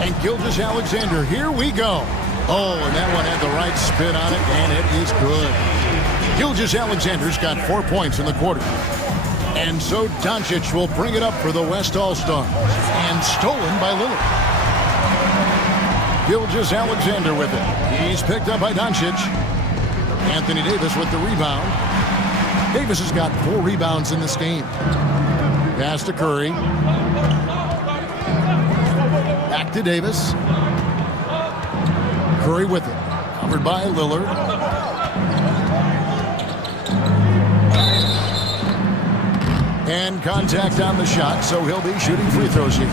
And Gilgeous-Alexander, here we go. Oh, and that one had the right spin on it, and it is good. Gilgeous-Alexander's got 4 points in the quarter. And so Doncic will bring it up for the West All-Stars. And stolen by Lillard. Gilgeous-Alexander with it. He's picked up by Doncic. Anthony Davis with the rebound. Davis has got 4 rebounds in this game. Pass to Curry. Back to Davis. Curry with it. Covered by Lillard. And contact on the shot, so he'll be shooting free throws here.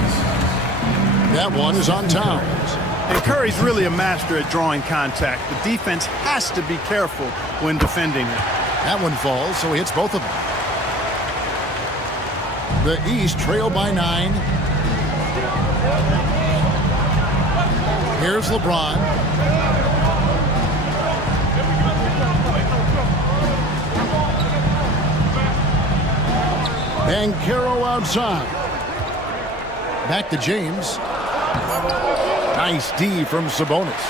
That one is on Towns. And Curry's really a master at drawing contact. The defense has to be careful when defending it. That one falls, so he hits both of them. The East trail by 9. Here's LeBron. Banchero outside. Back to James. Nice D from Sabonis.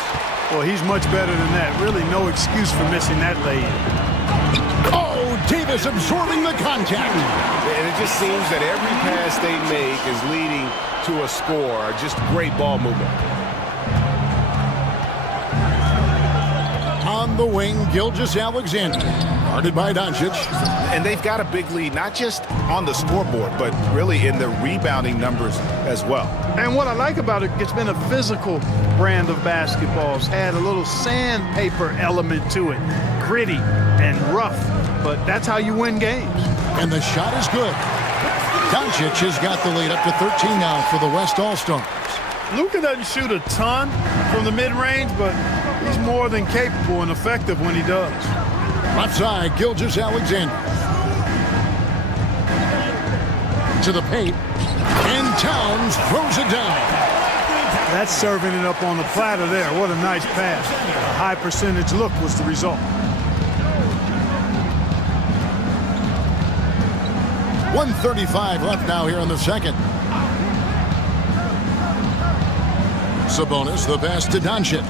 Well, he's much better than that. Really no excuse for missing that lay-in. Oh, Davis absorbing the contact. And it just seems that every pass they make is leading to a score. Just great ball movement. On the wing, Gilgeous-Alexander. Guarded by Doncic. And they've got a big lead, not just on the scoreboard, but really in the rebounding numbers as well. And what I like about it, it's been a physical brand of basketball. It's had a little sandpaper element to it. Gritty and rough, but that's how you win games. And the shot is good. Doncic has got the lead up to 13 now for the West All-Stars. Luka doesn't shoot a ton from the mid-range, but he's more than capable and effective when he does. Left side, Gilgeous-Alexander. To the paint. And Towns throws it down. That's serving it up on the platter there. What a nice pass. A high percentage look was the result. .135 left now here in the second. Sabonis, the pass to Doncic.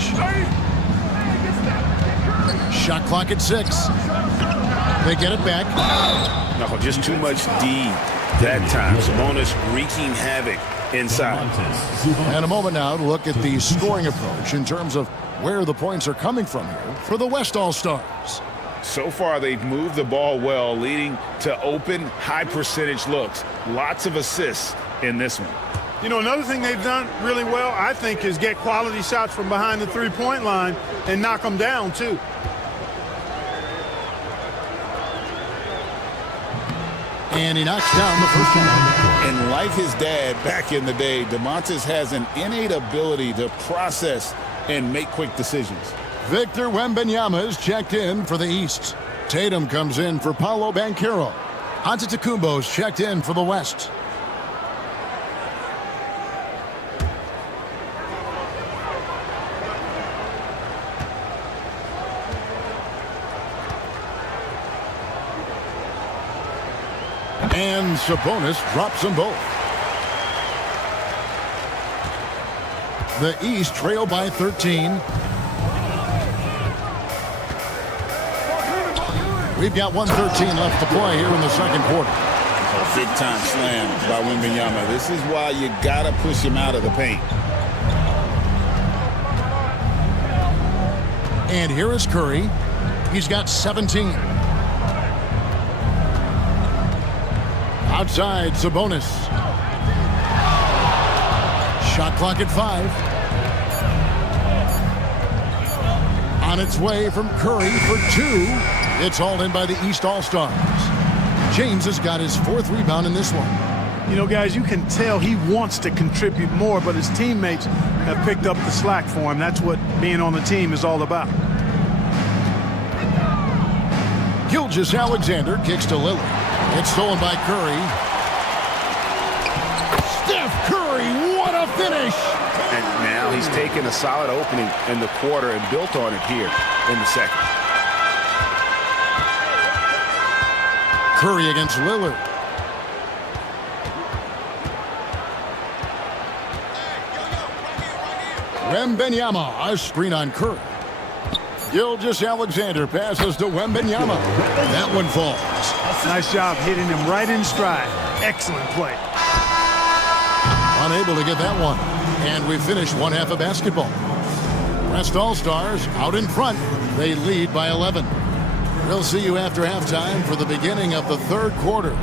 Shot clock at 6. They get it back. No, just too much D that time. Sabonis wreaking havoc inside. And a moment now to look at the scoring approach in terms of where the points are coming from here for the West All-Stars. So far, they've moved the ball well, leading to open, high-percentage looks. Lots of assists in this one. You know, another thing they've done really well, I think, is get quality shots from behind the three-point line and knock them down, too. And he knocks down the first one. And like his dad back in the day, DeMontis has an innate ability to process and make quick decisions. Victor Wembanyama is checked in for the East. Tatum comes in for Paolo Banchero. Antetokounmpo's checked in for the West. And Sabonis drops them both. The East trail by 13. We've got 1:13 left to play here in the second quarter. A big-time slam by Wembanyama. This is why you got to push him out of the paint. And here is Curry. He's got 17. Outside, Sabonis. Shot clock at 5. On its way from Curry for 2. It's hauled in by the East All-Stars. James has got his 4th rebound in this one. You know, guys, you can tell he wants to contribute more, but his teammates have picked up the slack for him. That's what being on the team is all about. Gilgeous-Alexander kicks to Lillard. It's stolen by Curry. Steph Curry, what a finish! And now he's taken a solid opening in the quarter and built on it here in the second. Curry against Lillard. Wembanyama, a screen on Curry. Gilgeous-Alexander passes to Wembanyama. That one falls. Nice job hitting him right in stride. Excellent play. Unable to get that one. And we finish one half of basketball. West All-Stars out in front. They lead by 11. We'll see you after halftime for the beginning of the third quarter.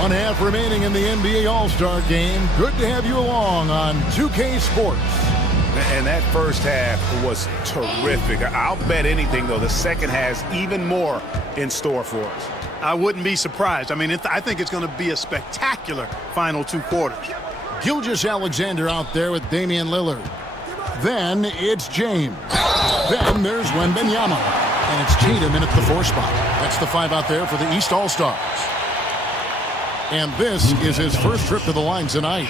One half remaining in the NBA All-Star Game. Good to have you along on 2K Sports. And that first half was terrific. I'll bet anything, though, the second has even more in store for us. I wouldn't be surprised. I mean, I think it's going to be a spectacular final 2 quarters. Gilgeous-Alexander out there with Damian Lillard. Then it's James. Then there's Wembanyama. And it's Tatum in at the 4 spot. That's the 5 out there for the East All-Stars. And this is his first trip to the line tonight.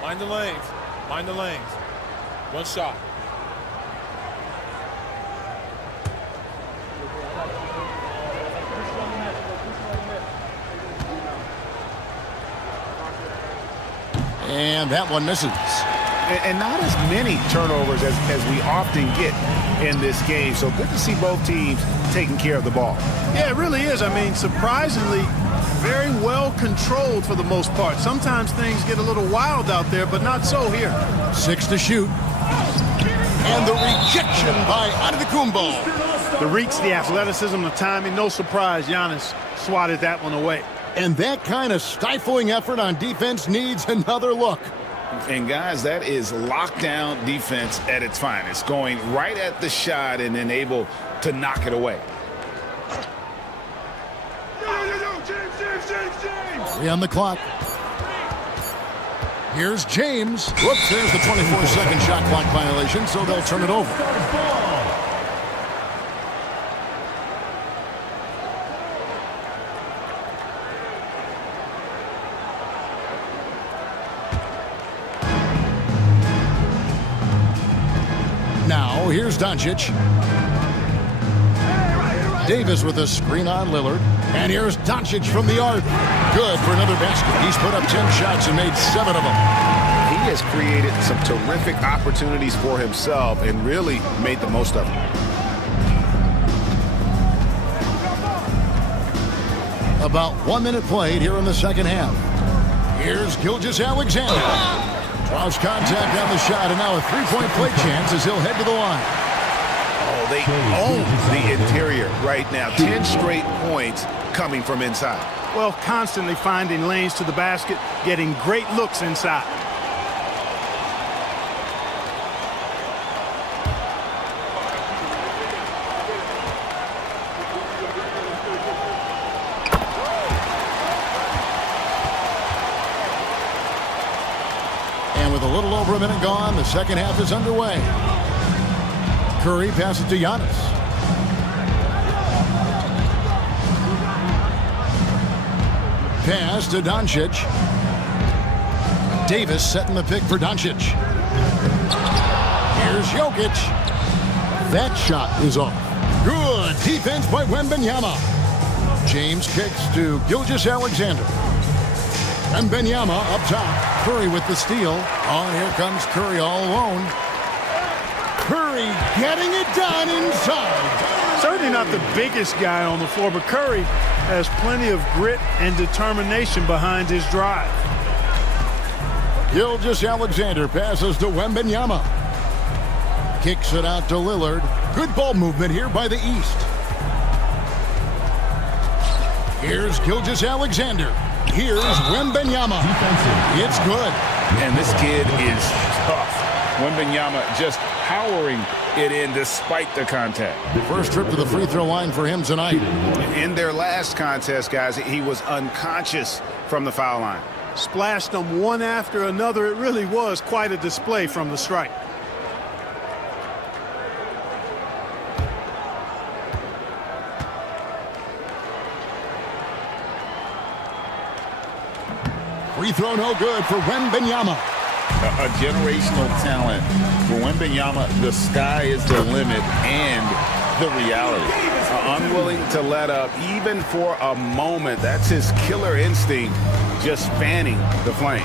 Mind the lanes. Mind the lanes. One shot. And that one misses. And not as many turnovers as we often get in this game. So good to see both teams taking care of the ball. Yeah, it really is. I mean, surprisingly, very well controlled for the most part. Sometimes things get a little wild out there, but not so here. 6 to shoot. And the rejection by Antetokounmpo. The reach, the athleticism, the timing, no surprise Giannis swatted that one away. And that kind of stifling effort on defense needs another look. And guys, that is lockdown defense at its finest, going right at the shot and then able to knock it away. Three on the clock. Here's James. Whoops, there's the 24-second shot clock violation, so they'll turn it over. Now, here's Doncic. Davis with a screen on Lillard. And here's Doncic from the arc. Good for another basket. He's put up 10 shots and made 7 of them. He has created some terrific opportunities for himself and really made the most of them. About 1 minute played here in the second half. Here's Gilgeous-Alexander. Draws contact on the shot, and now a three-point play chance as he'll head to the line. Oh, they own the interior right now. 10 straight points coming from inside. Well, constantly finding lanes to the basket, getting great looks inside. And with a little over a minute gone, the second half is underway. Curry passes to Giannis. Pass to Doncic. Davis setting the pick for Doncic. Here's Jokic. That shot is off. Good defense by Wembanyama. James kicks to Gilgeous-Alexander. Wembanyama up top. Curry with the steal. Oh, and here comes Curry all alone. Curry getting it done inside. Certainly not the biggest guy on the floor, but Curry has plenty of grit and determination behind his drive. Gilgeous-Alexander passes to Wembanyama. Kicks it out to Lillard. Good ball movement here by the East. Here's Gilgeous-Alexander. Here's Wembanyama. It's good. And this kid is tough. Wembanyama just powering it in despite the contact. First trip to the free throw line for him tonight. In their last contest, guys, he was unconscious from the foul line. Splashed them one after another. It really was quite a display from the stripe. Free throw no good for Wembanyama. A generational talent. For Wembanyama, the sky is the limit and the reality. Unwilling to let up even for a moment. That's his killer instinct, just fanning the flame.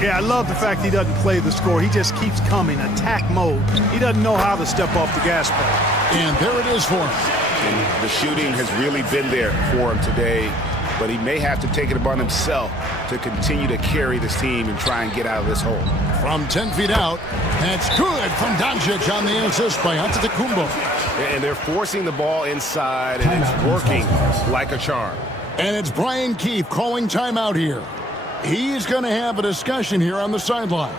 Yeah, I love the fact he doesn't play the score. He just keeps coming, attack mode. He doesn't know how to step off the gas pedal. And there it is for him. And the shooting has really been there for him today, but he may have to take it upon himself to continue to carry this team and try and get out of this hole. From 10 feet out, that's good from Doncic on the assist by Antetokounmpo. And they're forcing the ball inside, and it's working like a charm. And it's Brian Keefe calling timeout here. He's going to have a discussion here on the sideline.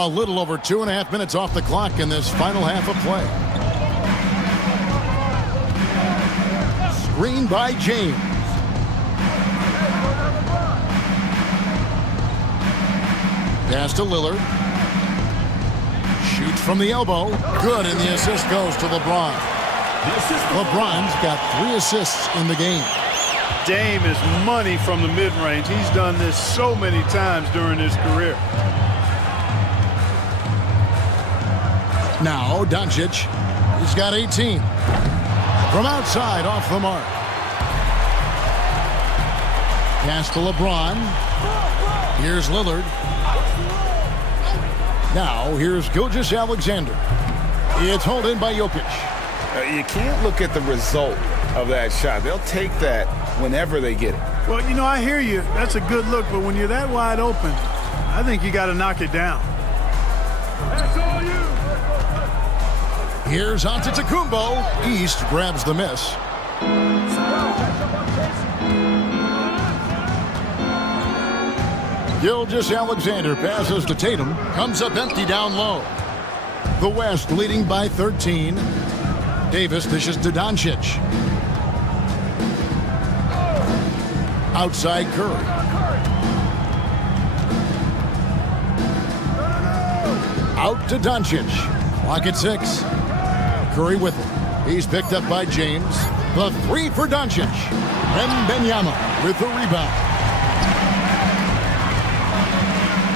A little over 2.5 minutes off the clock in this final half of play. Screen by James. Pass to Lillard. Shoots from the elbow. Good, and the assist goes to LeBron. LeBron's got 3 assists in the game. Dame is money from the mid-range. He's done this so many times during his career. Now Doncic. He's got 18. From outside, off the mark. Pass to LeBron. Here's Lillard. Now, here's Gilgeous-Alexander. It's hauled in by Jokic. You can't look at the result of that shot. They'll take that whenever they get it. Well, you know, I hear you. That's a good look, but when you're that wide open, I think you got to knock it down. That's all you. Here's Antetokounmpo. East grabs the miss. Gilgeous-Alexander passes to Tatum. Comes up empty down low. The West leading by 13. Davis dishes to Doncic. Outside Curry. Out to Doncic. Clock at 6. Curry with him. He's picked up by James. The 3 for Doncic. Wembanyama with the rebound.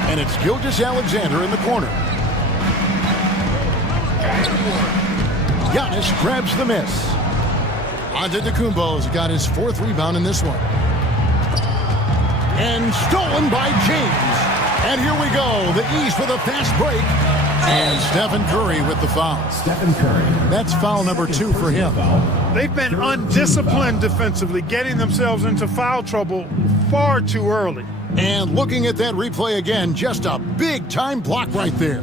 And it's Gilgeous-Alexander in the corner. Giannis grabs the miss. Antetokounmpo's got his 4th rebound in this one. And stolen by James. And here we go. The East with a fast break. And Stephen Curry with the foul. Stephen Curry. That's foul number 2 for him. They've been undisciplined defensively, getting themselves into foul trouble far too early. And looking at that replay again, just a big-time block right there.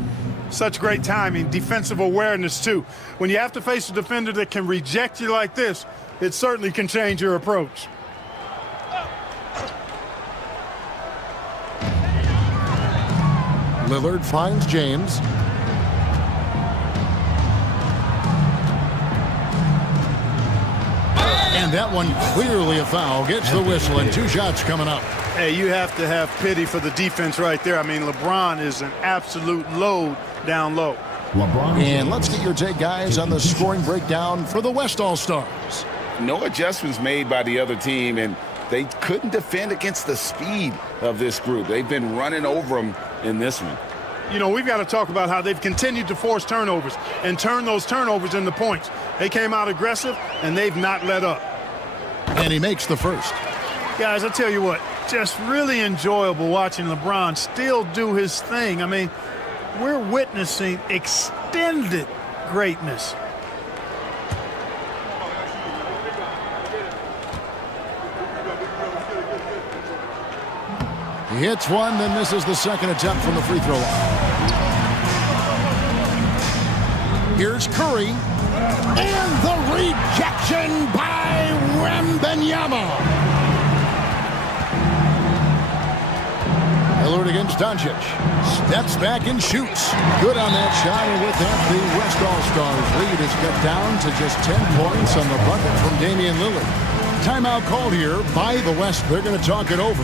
Such great timing, defensive awareness, too. When you have to face a defender that can reject you like this, it certainly can change your approach. Lillard finds James. And that one clearly a foul. Gets the whistle, and 2 shots coming up. Hey, you have to have pity for the defense right there. I mean, LeBron is an absolute load down low. And let's get your take, guys, on the scoring breakdown for the West All-Stars. No adjustments made by the other team, and they couldn't defend against the speed of this group. They've been running over them in this one. You know, we've got to talk about how they've continued to force turnovers and turn those turnovers into points. They came out aggressive, and they've not let up. And he makes the first. Guys, I tell you what, just really enjoyable watching LeBron still do his thing. I mean, we're witnessing extended greatness. He hits one, then misses the second attempt from the free throw line. Here's Curry. And the rejection by Wembanyama. Lillard against Doncic. Steps back and shoots. Good on that shot, and with that, the West All-Stars lead is cut down to just 10 points on the bucket from Damian Lillard. Timeout called here by the West. They're going to talk it over.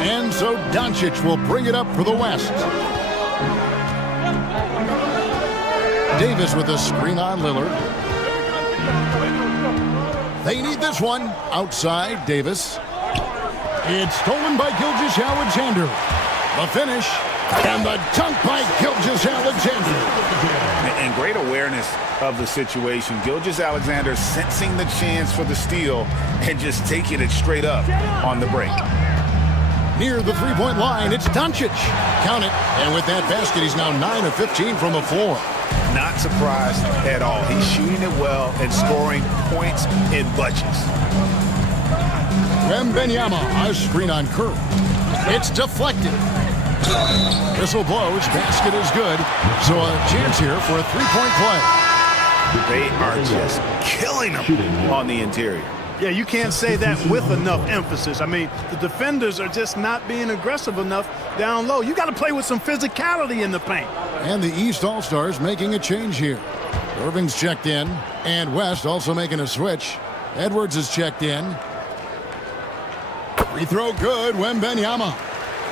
And so Doncic will bring it up for the West. Davis with a screen on Lillard. They need this one. Outside, Davis. It's stolen by Gilgeous-Alexander. The finish. And the dunk by Gilgeous-Alexander. And great awareness of the situation. Gilgeous-Alexander sensing the chance for the steal and just taking it straight up on the break. Near the three-point line, it's Doncic. Count it. And with that basket, he's now 9 of 15 from the floor. Not surprised at all. He's shooting it well and scoring points in bunches. Wembanyama, a screen on Curry. It's deflected. Whistle blows, basket is good. So a chance here for a three-point play. They are just killing them on the interior. Yeah, you can't say that with enough emphasis. I mean, the defenders are just not being aggressive enough down low. You got to play with some physicality in the paint. And the East All-Stars making a change here. Irving's checked in, and West also making a switch. Edwards is checked in. Free throw good, Wembanyama.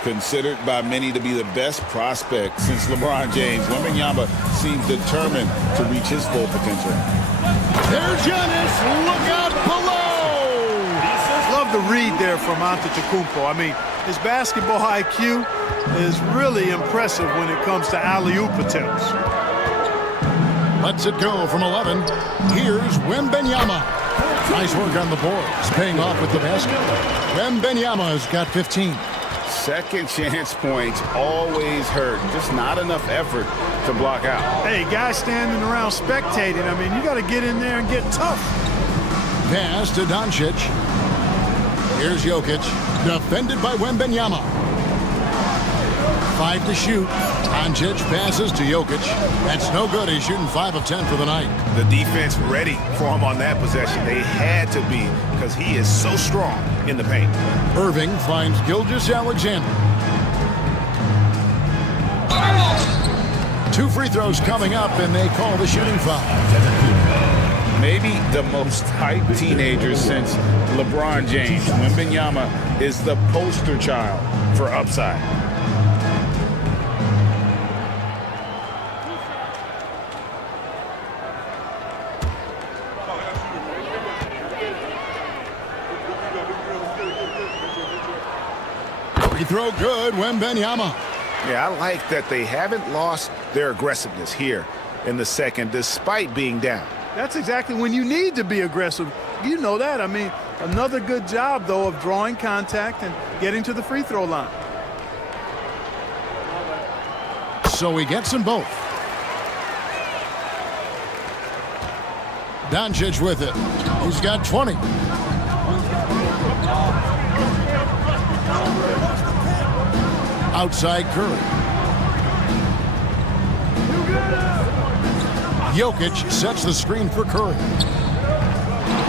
Considered by many to be the best prospect since LeBron James, Wembanyama seems determined to reach his full potential. There's Giannis. Look out below. Love the read there from Antetokounmpo. I mean, his basketball IQ is really impressive when it comes to alley-oop attempts. Lets it go from 11. Here's Wembanyama. Nice work on the boards, paying off with the basket. Wembanyama has got 15. Second chance points always hurt. Just not enough effort to block out. Hey, guys standing around spectating, I mean, you got to get in there and get tough. Pass to Doncic. Here's Jokic, defended by Wembanyama. 5 to shoot. Doncic passes to Jokic. That's no good. He's shooting 5 of 10 for the night. The defense ready for him on that possession. They had to be because he is so strong in the paint. Irving finds Gilgeous-Alexander. 2 free throws coming up, and they call the shooting foul. Maybe the most hyped teenager since LeBron James. Wembanyama is the poster child for upside. Free throw good, Wembanyama. Yeah, I like that they haven't lost their aggressiveness here in the second despite being down. That's exactly when you need to be aggressive. You know that. I mean, another good job, though, of drawing contact and getting to the free throw line. So he gets them both. Doncic with it. He's got 20. Outside Curry. Jokic sets the screen for Curry.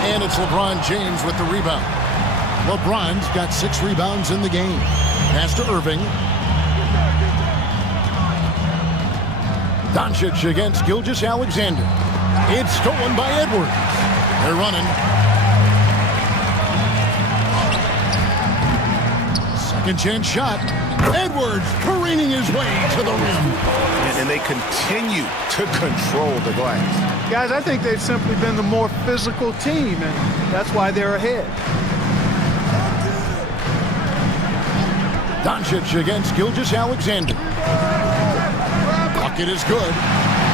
And it's LeBron James with the rebound. LeBron's got 6 rebounds in the game. Pass to Irving. Doncic against Gilgeous-Alexander. It's stolen by Edwards. They're running. Second chance shot. Edwards careening his way to the rim. And they continue to control the glass. Guys, I think they've simply been the more physical team, and that's why they're ahead. Doncic against Gilgeous-Alexander. Bucket is good.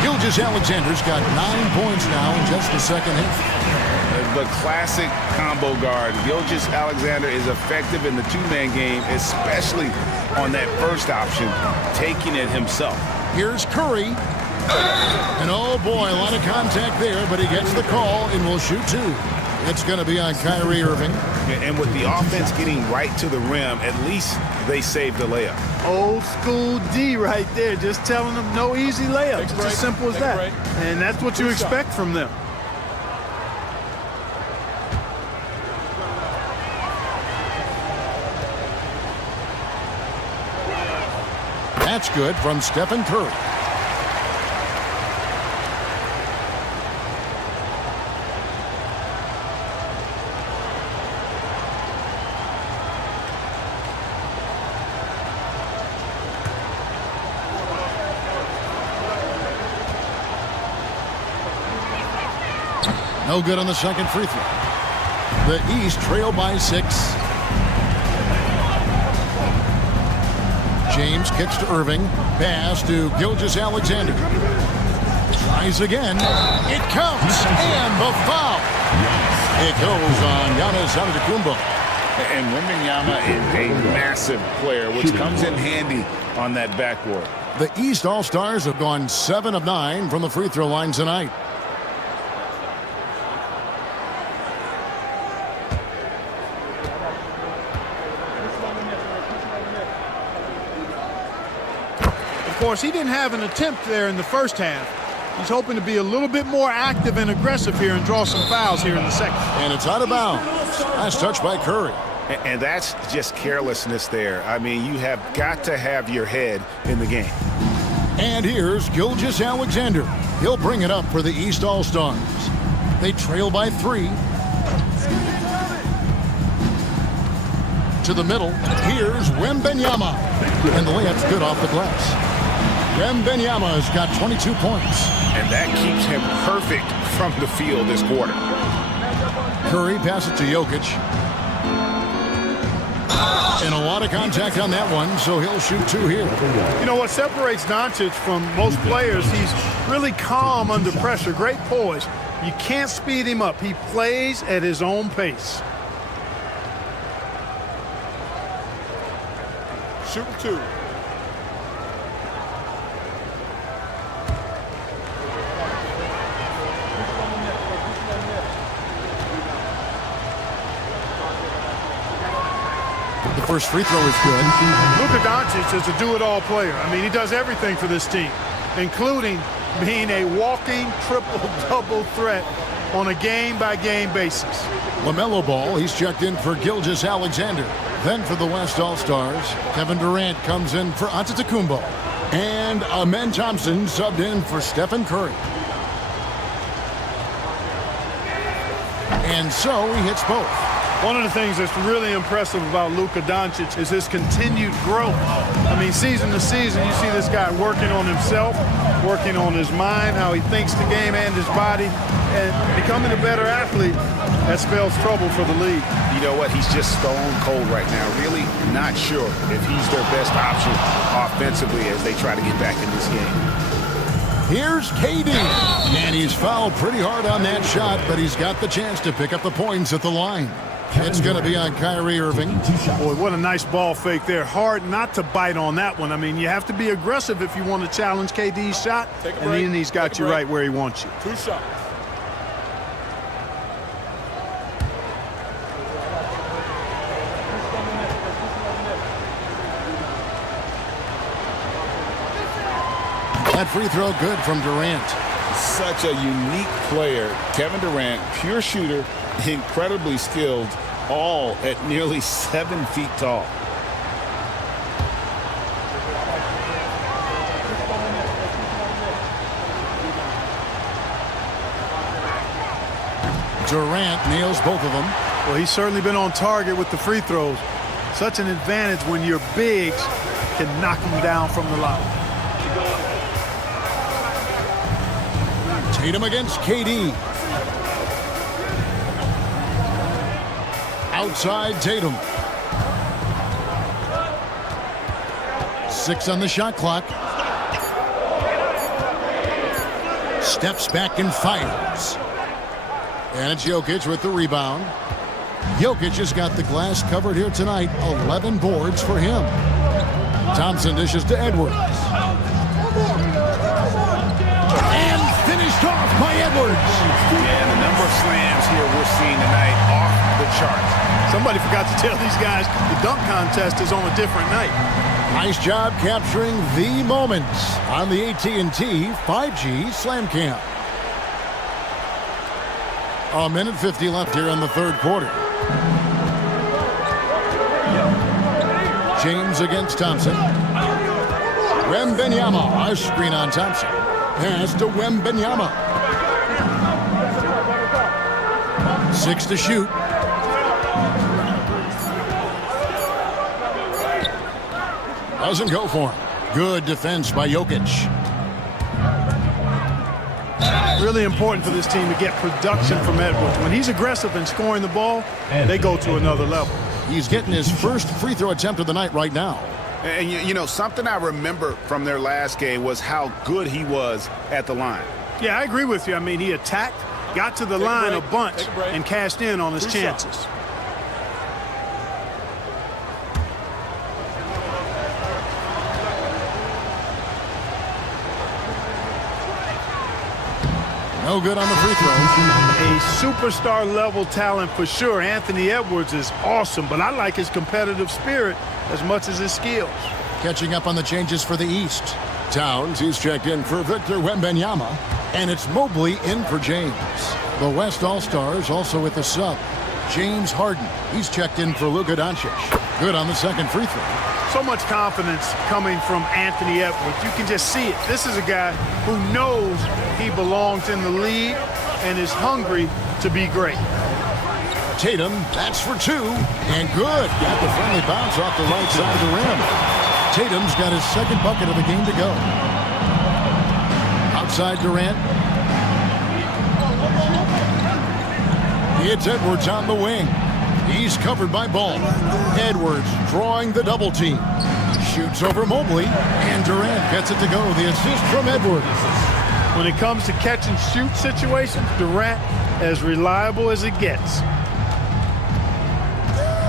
Gilgeous-Alexander's got 9 points now in just the second half. The classic combo guard. Gilgeous-Alexander is effective in the two-man game, especially on that first option, taking it himself. Here's Curry. And oh boy, a lot of contact there, but he gets the call and will shoot 2. It's going to be on Kyrie Irving. And with the offense getting right to the rim, at least they saved the layup. Old school D right there, just telling them no easy layups. It's as simple as that. And that's what you expect from them. That's good from Stephen Curry. No good on the second free throw. The East trail by 6. James kicks to Irving. Pass to Gilgeous-Alexander. Tries again. It counts. And the foul. It goes on Giannis Antetokounmpo. And Wembanyama is a massive player, which comes in handy on that backboard. The East All-Stars have gone 7 of 9 from the free throw line tonight. Of course, he didn't have an attempt there in the first half. He's hoping to be a little bit more active and aggressive here and draw some fouls here in the second. And it's out of bounds. Nice touch by Curry. And that's just carelessness there. I mean, you have got to have your head in the game. And here's Gilgeous-Alexander. He'll bring it up for the East All-Stars. They trail by 3. To the middle. Here's Wembanyama. And the layup's good off the glass. Wembanyama has got 22 points. And that keeps him perfect from the field this quarter. Curry passes to Jokic. And a lot of contact on that one, so he'll shoot 2 here. You know what separates Doncic from most players, he's really calm under pressure, great poise. You can't speed him up. He plays at his own pace. Shoot 2. The first free throw is good. Luka Doncic is a do-it-all player. I mean, he does everything for this team, including being a walking triple-double threat on a game-by-game basis. LaMelo Ball, he's checked in for Gilgeous-Alexander. Then for the West All-Stars, Kevin Durant comes in for Antetokounmpo. And Amen Thompson subbed in for Stephen Curry. And so he hits both. One of the things that's really impressive about Luka Doncic is his continued growth. I mean, season to season, you see this guy working on himself, working on his mind, how he thinks the game and his body, and becoming a better athlete. That spells trouble for the league. You know what? He's just stone cold right now. Really not sure if he's their best option offensively as they try to get back in this game. Here's KD. And he's fouled pretty hard on that shot, but he's got the chance to pick up the points at the line. It's going to be on Kyrie Irving. Boy, what a nice ball fake there. Hard not to bite on that one. I mean, you have to be aggressive if you want to challenge KD's shot. And then he's got you right where he wants you. 2 shots. That free throw good from Durant. Such a unique player. Kevin Durant, pure shooter, incredibly skilled, all at nearly 7 feet tall. Durant nails both of them. Well, he's certainly been on target with the free throws. Such an advantage when your bigs can knock him down from the line. Tatum against KD. Outside Tatum. 6 on the shot clock. Steps back and fires. And it's Jokic with the rebound. Jokic has got the glass covered here tonight. 11 boards for him. Thompson dishes to Edwards. And finished off by Edwards. And the number of slams here we're seeing tonight off the charts. Somebody forgot to tell these guys the dunk contest is on a different night. Nice job capturing the moments on the AT&T 5G Slam Cam. 1:50 left here in the third quarter. James against Thompson. Wembanyama, a screen on Thompson. Pass to Wembanyama. 6 to shoot. Doesn't go for him. Good defense by Jokic. really important for this team to get production from Edwards. When he's aggressive and scoring the ball, they go to another level. He's getting his first free throw attempt of the night right now. And, you know, something I remember from their last game was how good he was at the line. Yeah, I agree with you. I mean, he attacked, got to the line a bunch, and cashed in on his chances. No good on the free throw. A superstar level talent for sure. Anthony Edwards is awesome, but I like his competitive spirit as much as his skills. Catching up on the changes for the East. Towns, he's checked in for Victor Wembanyama, and it's Mobley in for James. The West All-Stars also with the sub. James Harden, he's checked in for Luka Doncic. Good on the second free throw. So much confidence coming from Anthony Edwards. You can just see it. This is a guy who knows he belongs in the league and is hungry to be great. Tatum, that's for two, and good. Got the friendly bounce off the right side of the rim. Tatum's got his second bucket of the game to go. Outside Durant. It's Edwards on the wing. He's covered by Ball. Edwards drawing the double team. Shoots over Mobley, and Durant gets it to go. The assist from Edwards. When it comes to catch and shoot situations, Durant as reliable as it gets.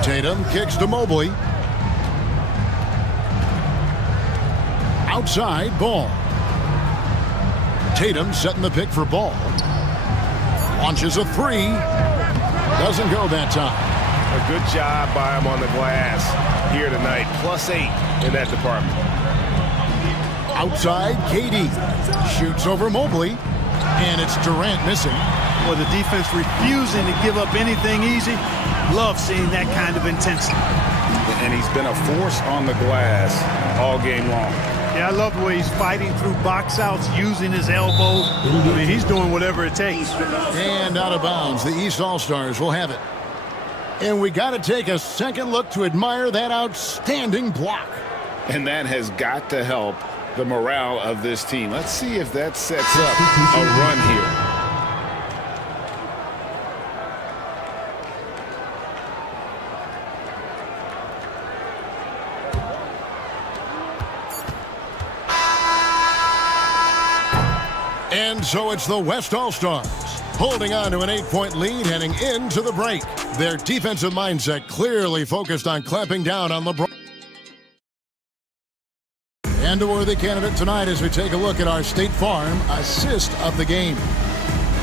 Tatum kicks to Mobley. Outside, Ball. Tatum setting the pick for Ball. Launches a three. Doesn't go that time. A good job by him on the glass here tonight. +8 in that department. Outside, KD. Shoots over Mobley. And it's Durant missing. Well, the defense refusing to give up anything easy. Love seeing that kind of intensity. And he's been a force on the glass all game long. Yeah, I love the way he's fighting through box outs, using his elbow. I mean, he's doing whatever it takes. And out of bounds, the East All-Stars will have it. And we got to take a second look to admire that outstanding block. And that has got to help the morale of this team. Let's see if that sets up a run here. And so it's the West All-Stars holding on to an 8-point lead heading into the break. Their defensive mindset clearly focused on clamping down on LeBron. And a worthy candidate tonight as we take a look at our State Farm assist of the game.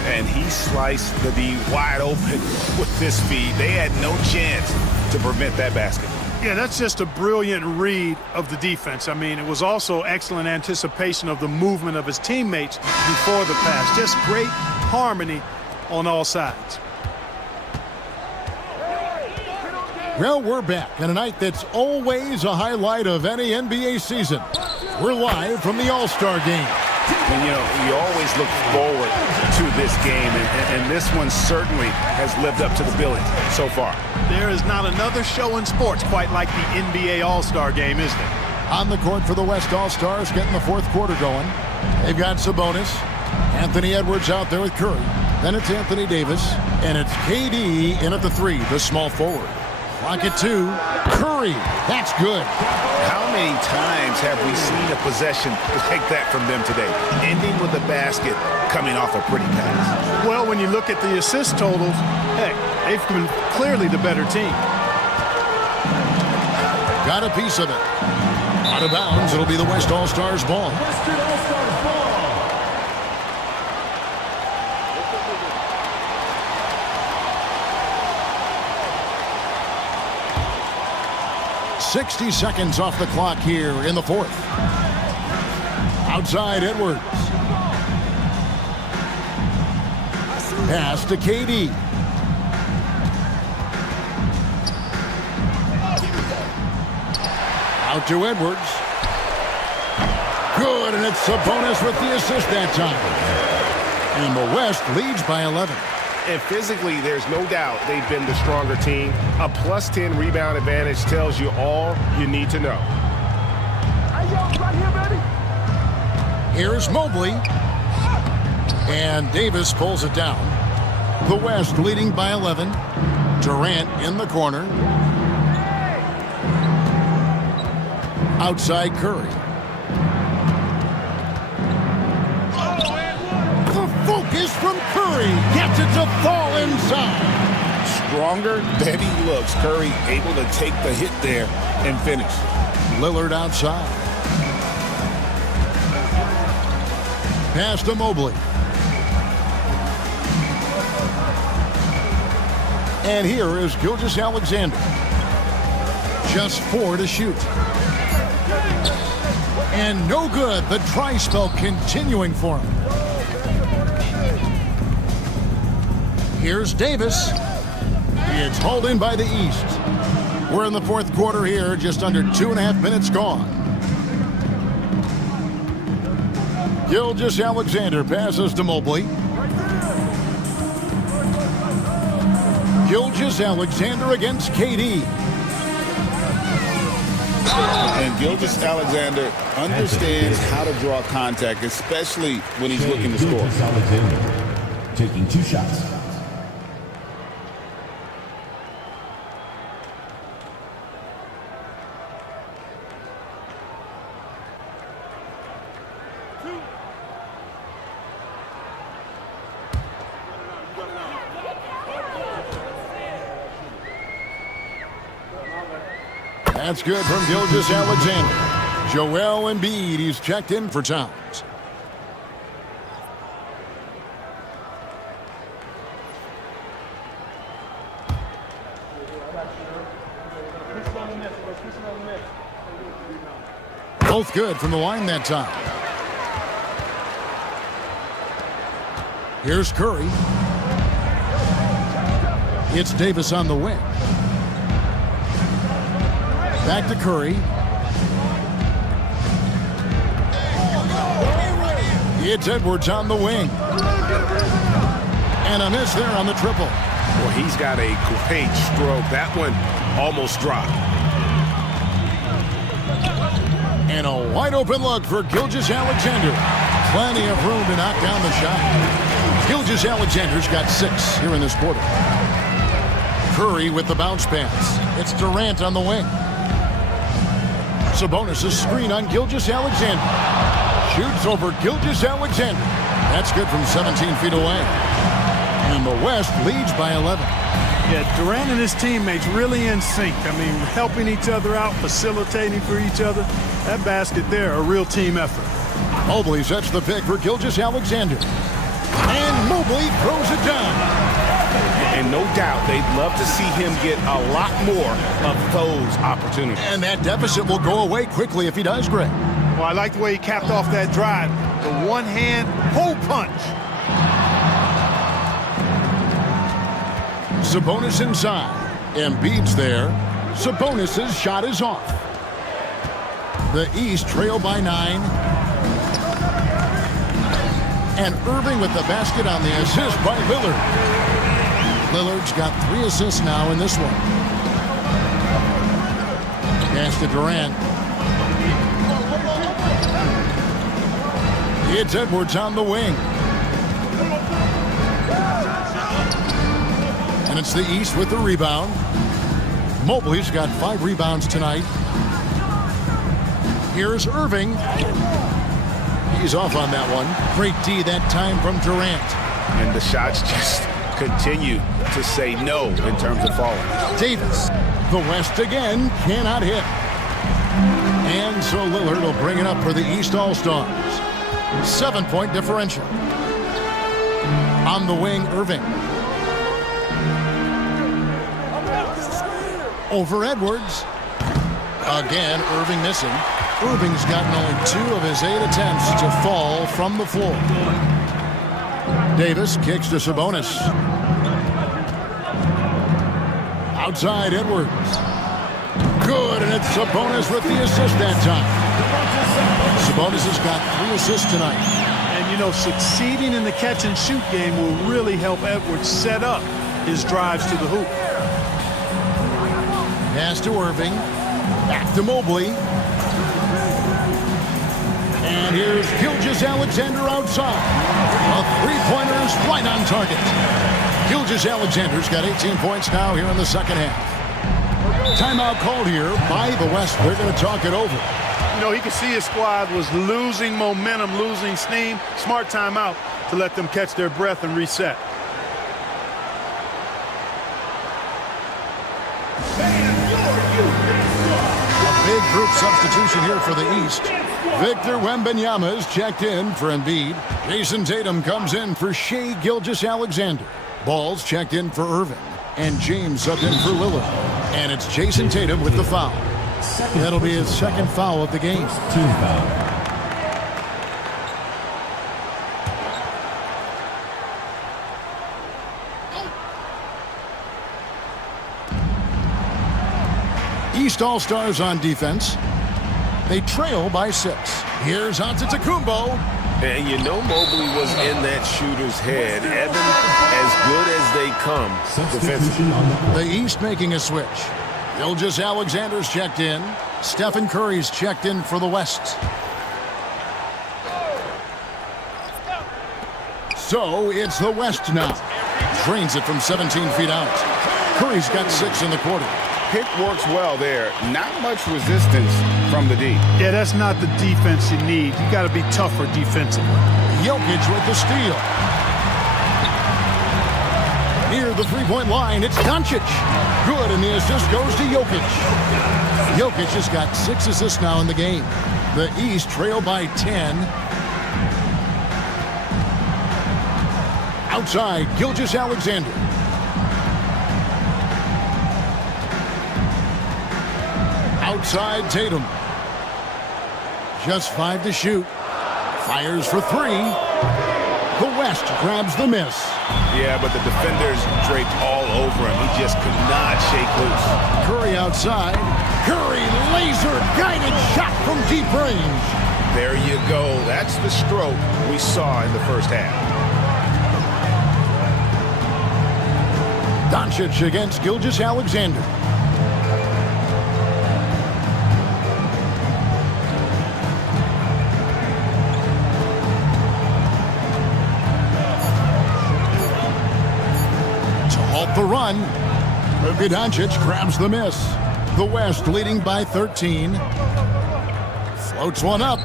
And he sliced the D wide open with this feed. They had no chance to prevent that basket. Yeah, that's just a brilliant read of the defense. I mean, it was also excellent anticipation of the movement of his teammates before the pass. Just great harmony on all sides. Well, we're back on a night that's always a highlight of any NBA season. We're live from the All-Star game. And, you know, you always look forward to this game, and this one certainly has lived up to the billing so far. There is not another show in sports quite like the NBA All-Star game, is there? On the court for the West All-Stars, getting the fourth quarter going. They've got Sabonis. Anthony Edwards out there with Curry. Then it's Anthony Davis. And it's KD in at the three, the small forward. Clock at 2. Curry. That's good. How many times have we seen a possession like that from them today? Ending with a basket coming off a pretty pass. Well, when you look at the assist totals, heck, they've been clearly the better team. Got a piece of it. Out of bounds, it'll be the West All-Stars ball. Western All-Stars ball. 60 seconds off the clock here in the fourth. Outside Edwards. Pass to KD. Out to Edwards. Good, and it's Sabonis with the assist that time. And the West leads by 11. And physically, there's no doubt they've been the stronger team. A +10 rebound advantage tells you all you need to know. Here's Mobley. And Davis pulls it down. The West leading by 11. Durant in the corner. Outside Curry. The focus from Curry gets it to fall inside. Stronger than he looks. Curry able to take the hit there and finish. Lillard outside. Pass to Mobley. And here is Gilgeous-Alexander. Just 4 to shoot. And no good. The dry spell continuing for him. Here's Davis. It's hauled in by the East. We're in the fourth quarter here, just under 2.5 minutes gone. Gilgeous-Alexander passes to Mobley. Gilgeous-Alexander against KD. And Gilgeous-Alexander understands how to draw contact, especially when he's looking to score. Gilgeous-Alexander taking 2 shots. That's good from Gilgeous-Alexander. Joel Embiid, he's checked in for Towns. Both good from the line that time. Here's Curry. It's Davis on the wing. Back to Curry. It's Edwards on the wing. And a miss there on the triple. Well, he's got a great stroke. That one almost dropped. And a wide open look for Gilgeous-Alexander. Plenty of room to knock down the shot. Gilgeous-Alexander's got 6 here in this quarter. Curry with the bounce pass. It's Durant on the wing. Sabonis' screen on Gilgeous-Alexander. Shoots over Gilgeous-Alexander. That's good from 17 feet away. And the West leads by 11. Yeah, Durant and his teammates really in sync. I mean, helping each other out, facilitating for each other. That basket there, a real team effort. Mobley sets the pick for Gilgeous-Alexander. And Mobley throws it down. And no doubt they'd love to see him get a lot more of those opportunities. And that deficit will go away quickly if he does, Greg. Well, I like the way he capped off that drive. The one-hand hole punch. Sabonis inside. Embiid's there. Sabonis' shot is off. The East trail by 9. And Irving with the basket on the assist by Lillard. Lillard's got 3 assists now in this one. Pass to Durant. It's Edwards on the wing. And it's the East with the rebound. Mobley's got 5 rebounds tonight. Here's Irving. He's off on that one. Great D that time from Durant. And the shots just continue to say no in terms of falling. Davis. The West again cannot hit. And so Lillard will bring it up for the East All-Stars. 7-point differential. On the wing, Irving. Over Edwards. Again, Irving missing. Irving's gotten only 2 of his 8 attempts to fall from the floor. Davis kicks to Sabonis. Outside Edwards. Good, and it's Sabonis with the assist that time. Sabonis has got 3 assists tonight. And, you know, succeeding in the catch-and-shoot game will really help Edwards set up his drives to the hoop. Pass to Irving. Back to Mobley. And here's Gilgeous-Alexander outside. A 3-point Right on target. Gilgeous-Alexander's got 18 points now here in the second half. Timeout called here by the West. They're going to talk it over. You know, he could see his squad was losing momentum, losing steam. Smart timeout to let them catch their breath and reset. A big group substitution here for the East. Victor Wembanyama is checked in for Embiid. Jason Tatum comes in for Shai Gilgeous-Alexander. Ball's checked in for Irving. And James subbed in for Lillard. And it's Jason Tatum with the foul. That'll be his second foul of the game. Team foul. East All-Stars on defense. They trail by 6. Here's Antetokounmpo. And you know Mobley was in that shooter's head. Evan, as good as they come defensively. The East making a switch. Gilgeous-Alexander's checked in. Stephen Curry's checked in for the West. So it's the West now. Drains it from 17 feet out. Curry's got 6 in the quarter. Pick works well there. Not much resistance from the D. Yeah, that's not the defense you need. You got to be tougher defensively. Jokic with the steal. Near the three-point line, it's Doncic. Good, and the assist goes to Jokic. Jokic has got 6 assists now in the game. The East trail by 10. Outside, Gilgeous-Alexander. Outside, Tatum. Just 5 to shoot. Fires for 3. The West grabs the miss. Yeah, but the defenders draped all over him. He just could not shake loose. Curry outside. Curry, laser-guided shot from deep range. There you go. That's the stroke we saw in the first half. Doncic against Gilgeous-Alexander. The run. Luka Doncic grabs the miss. The West leading by 13. Floats one up.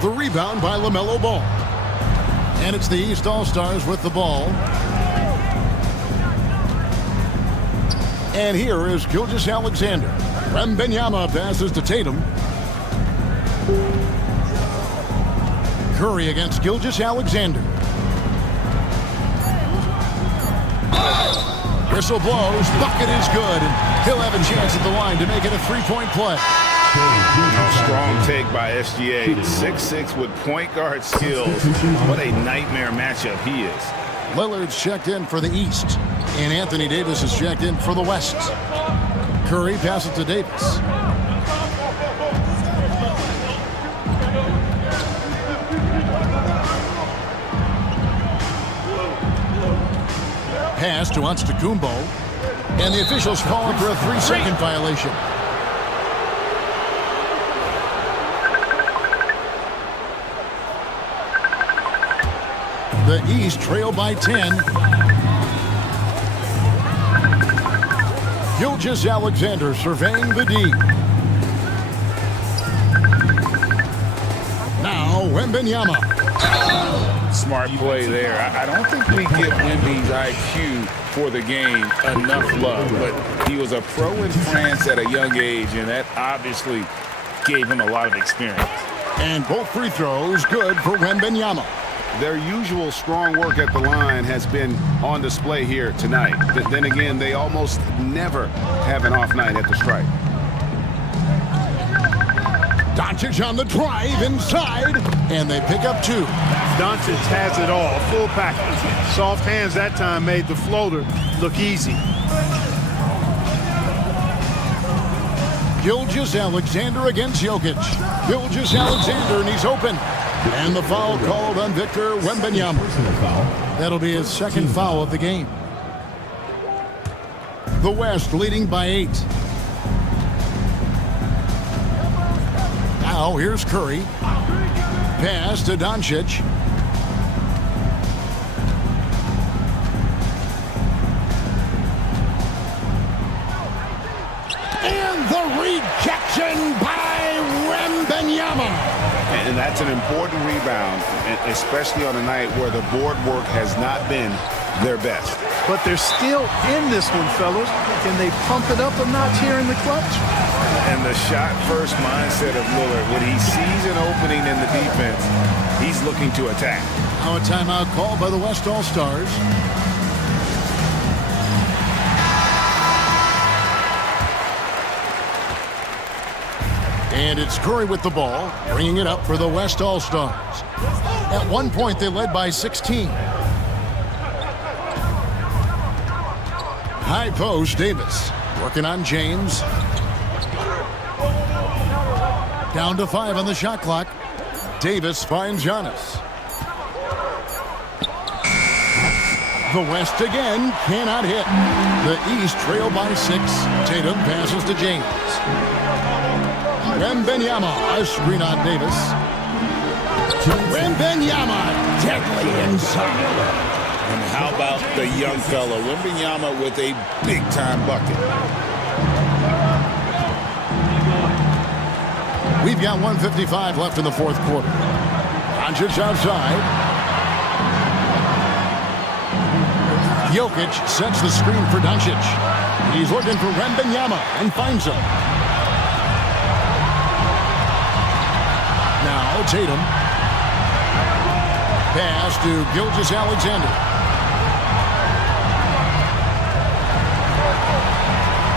The rebound by LaMelo Ball. And it's the East All-Stars with the ball. And here is Gilgeous-Alexander. Wembanyama passes to Tatum. Curry against Gilgeous-Alexander. Whistle blows, bucket is good, and he'll have a chance at the line to make it a 3-point play. Strong take by SGA. 6'6" with point guard skills. What a nightmare matchup he is. Lillard's checked in for the East, and Anthony Davis is checked in for the West. Curry passes to Davis. Pass to Antetokounmpo, and the officials calling for a 3-second violation. The East trail by 10. Gilgeous-Alexander surveying the D. Now Wembanyama. Smart play there. I don't think we give Wemby's IQ for the game enough love, but he was a pro in France at a young age, and that obviously gave him a lot of experience. And both free throws good for Wembanyama. Their usual strong work at the line has been on display here tonight. But then again, they almost never have an off night at the stripe. Doncic on the drive inside, and they pick up 2. Doncic has it all, full package. Soft hands that time made the floater look easy. Gilgeous-Alexander against Jokic. Gilgeous-Alexander, and he's open. And the foul called on Victor Wembanyama. That'll be his second foul of the game. The West leading by 8. Now here's Curry. Pass to Doncic. Rejection by Wembanyama. And that's an important rebound, especially on a night where the board work has not been their best. But they're still in this one, fellas. Can they pump it up a notch here in the clutch? And the shot-first mindset of Lillard, when he sees an opening in the defense, he's looking to attack. Now a timeout called by the West All-Stars. And it's Curry with the ball, bringing it up for the West All-Stars. At one point, they led by 16. High post, Davis. Working on James. Down to 5 on the shot clock. Davis finds Giannis. The West again cannot hit. The East trail by 6. Tatum passes to James. Wembanyama, a screen on Davis. Wembanyama, deadly inside. And how about the young fella, Wembanyama, with a big-time bucket. We've got 1:55 left in the fourth quarter. Doncic outside. Jokic sets the screen for Doncic. He's looking for Wembanyama and finds him. Now Tatum. Pass to Gilgeous-Alexander.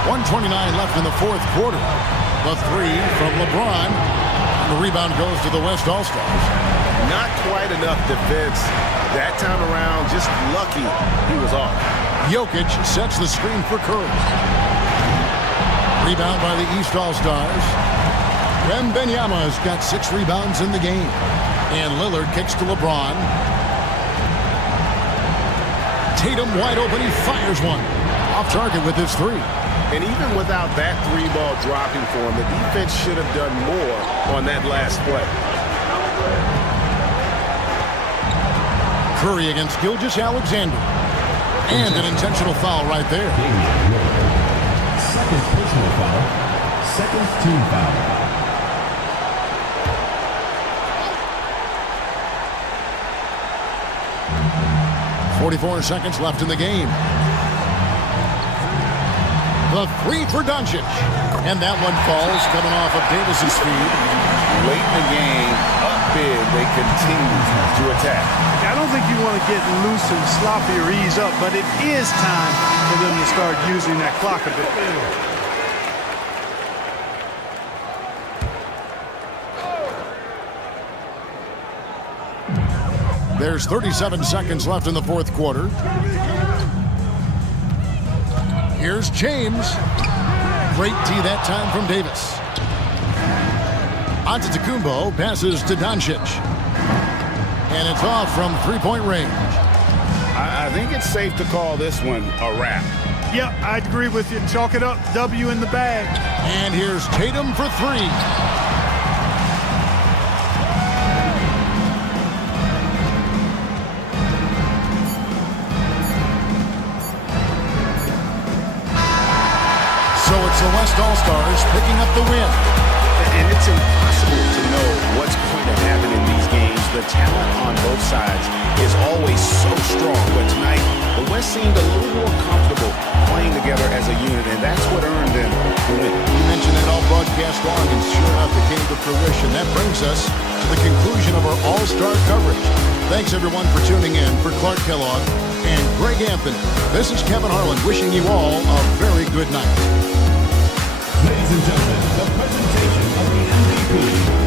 1:29 left in the fourth quarter. The three from LeBron. The rebound goes to the West All-Stars. Not quite enough defense that time around. Just lucky he was off. Jokic sets the screen for Curry. Rebound by the East All-Stars. Wembanyama's got 6 rebounds in the game. And Lillard kicks to LeBron. Tatum wide open. He fires one. Off target with his 3. And even without that 3-ball dropping for him, the defense should have done more on that last play. Curry against Gilgeous-Alexander. And an intentional foul right there. Second personal foul. Second team foul. .44 seconds left in the game. The 3 for Doncic. And that one falls coming off of Davis's feed. Late in the game, up big, they continue to attack. I don't think you want to get loose and sloppy or ease up, but it is time for them to start using that clock a bit. There's 37 seconds left in the fourth quarter. Here's James. Great D that time from Davis. Antetokounmpo passes to Doncic. And it's off from three-point range. I think it's safe to call this one a wrap. Yep, I'd agree with you. Chalk it up. W in the bag. And here's Tatum for 3. So it's the West All-Stars picking up the win. And it's impossible to know what's going to happen in these games. The talent on both sides is always so strong. But tonight, the West seemed a little more comfortable playing together as a unit, and that's what earned them the win. You mentioned it all broadcast long, and sure enough, it came to fruition. That brings us to the conclusion of our All-Star coverage. Thanks, everyone, for tuning in. For Clark Kellogg and Greg Anthony, this is Kevin Harlan wishing you all a very good night. Ladies and gentlemen, the presentation of the MVP.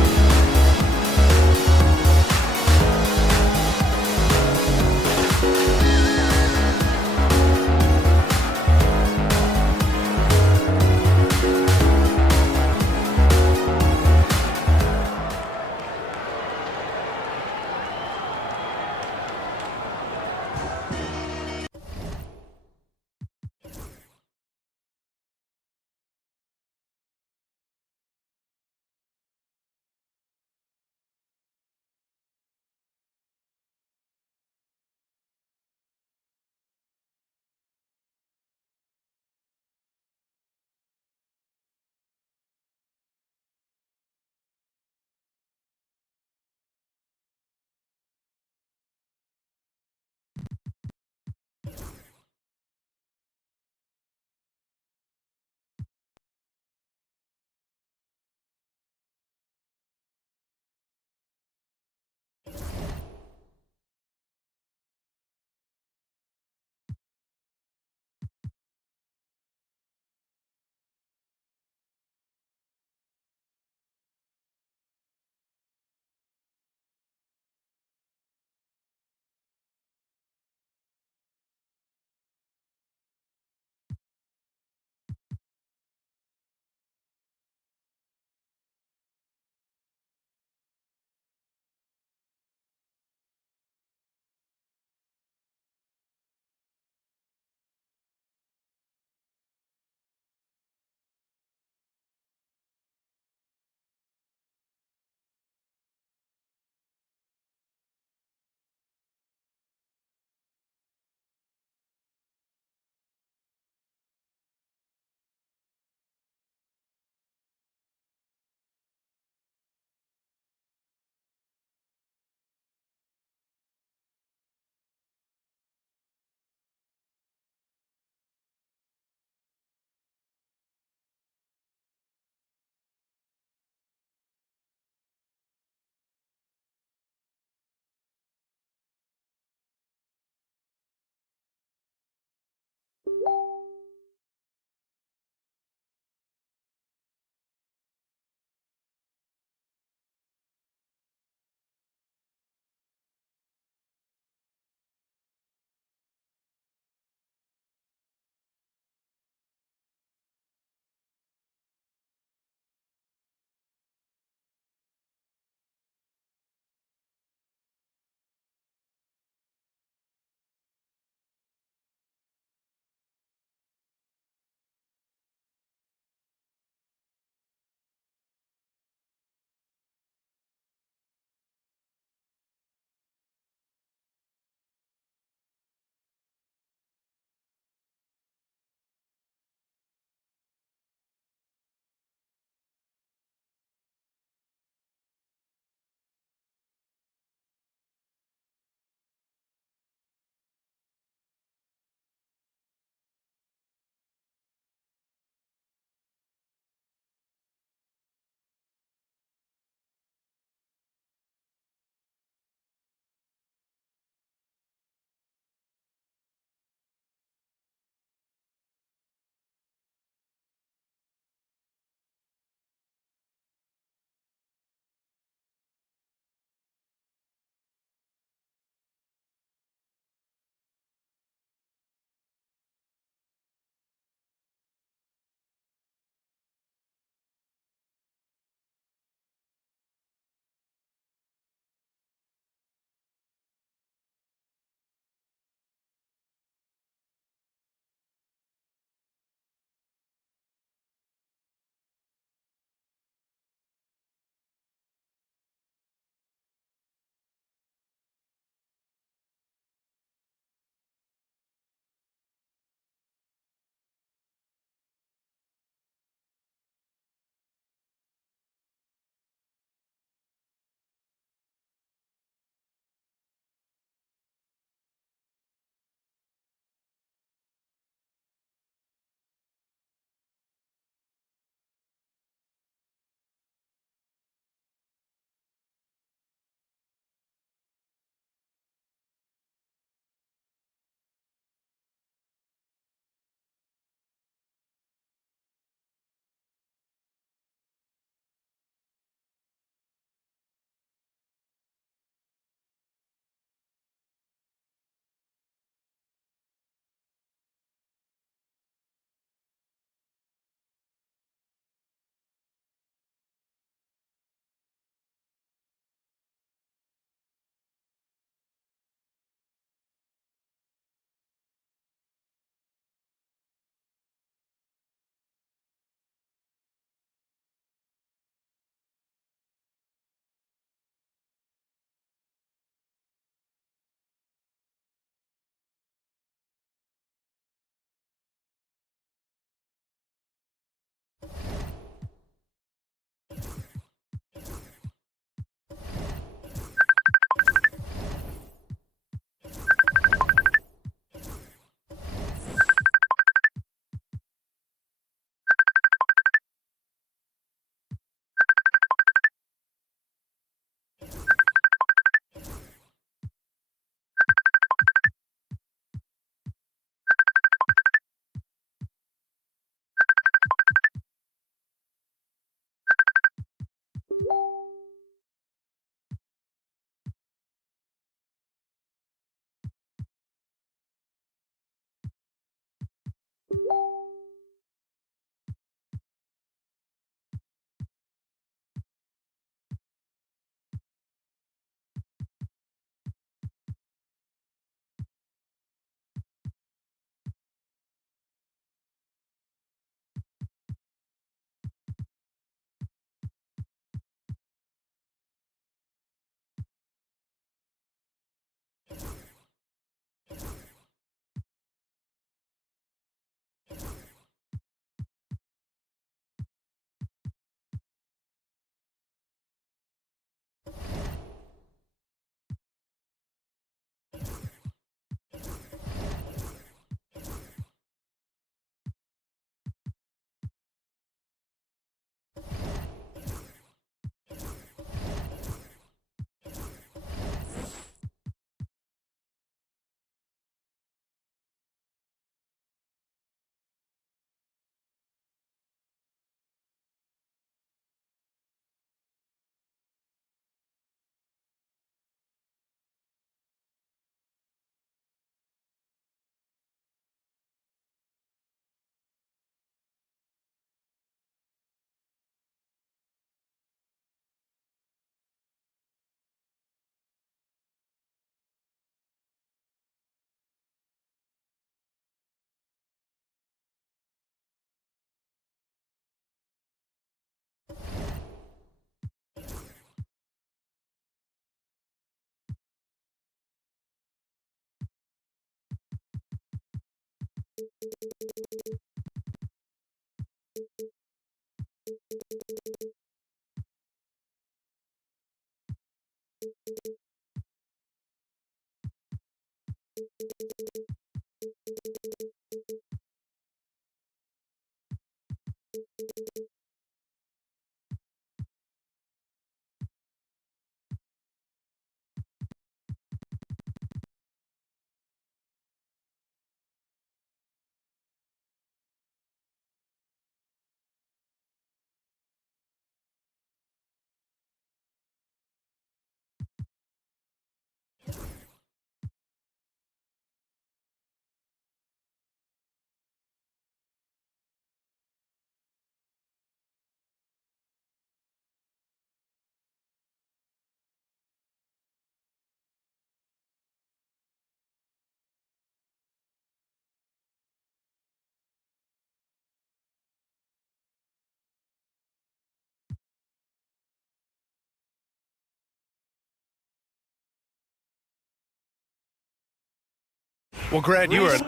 Well, Grant, you are...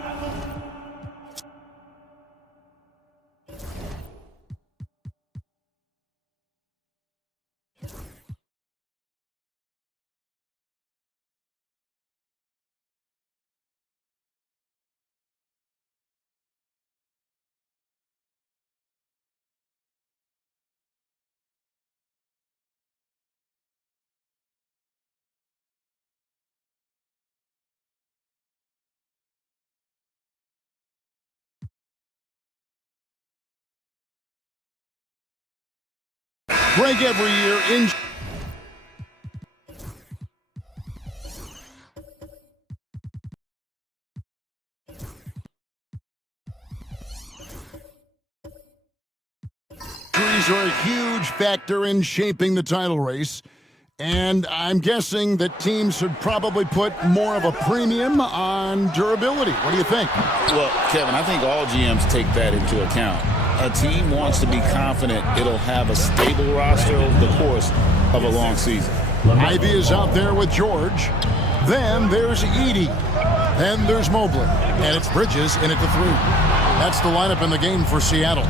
Break every year in... Injuries are a huge factor in shaping the title race, and I'm guessing that teams should probably put more of a premium on durability. What do you think? Well, Kevin, I think all GMs take that into account. A team wants to be confident it'll have a stable roster over the course of a long season. Ivy is out there with George. Then there's Edey. Then there's Mobley. And it's Bridges in at the 3. That's the lineup in the game for Seattle.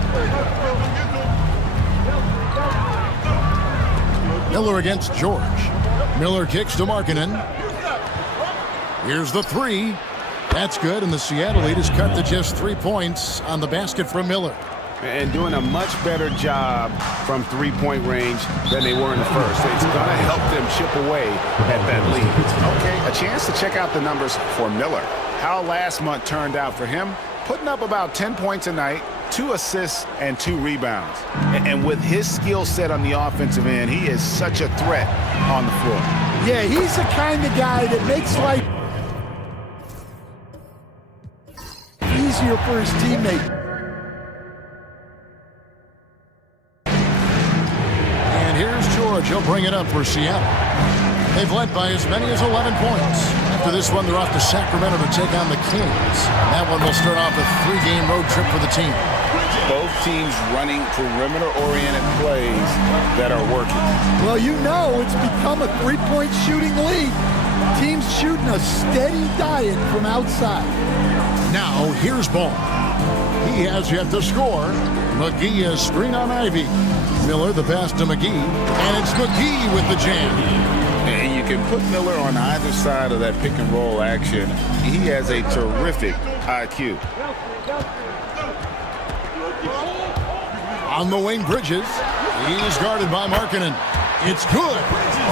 Miller against George. Miller kicks to Markkanen. Here's the 3. That's good, and the Seattle lead is cut to just 3 points on the basket from Miller. And doing a much better job from three-point range than they were in the first. It's going to help them chip away at that lead. Okay, a chance to check out the numbers for Miller. How last month turned out for him, putting up about 10 points a night, 2 assists, and 2 rebounds. And with his skill set on the offensive end, he is such a threat on the floor. Yeah, he's the kind of guy that makes life easier for his teammate. And here's George. He'll bring it up for Seattle. They've led by as many as 11 points. After this one, they're off to Sacramento to take on the Kings. That one will start off a 3-game road trip for the team. Both teams running perimeter-oriented plays that are working. Well, you know it's become a three-point shooting league. Teams shooting a steady diet from outside. Now, here's Ball. He has yet to score. McGee has screen on Ivy. Miller the pass to McGee. And it's McGee with the jam. And you can put Miller on either side of that pick-and-roll action. He has a terrific IQ. On the wing, Bridges. He's guarded by Markkanen. It's good.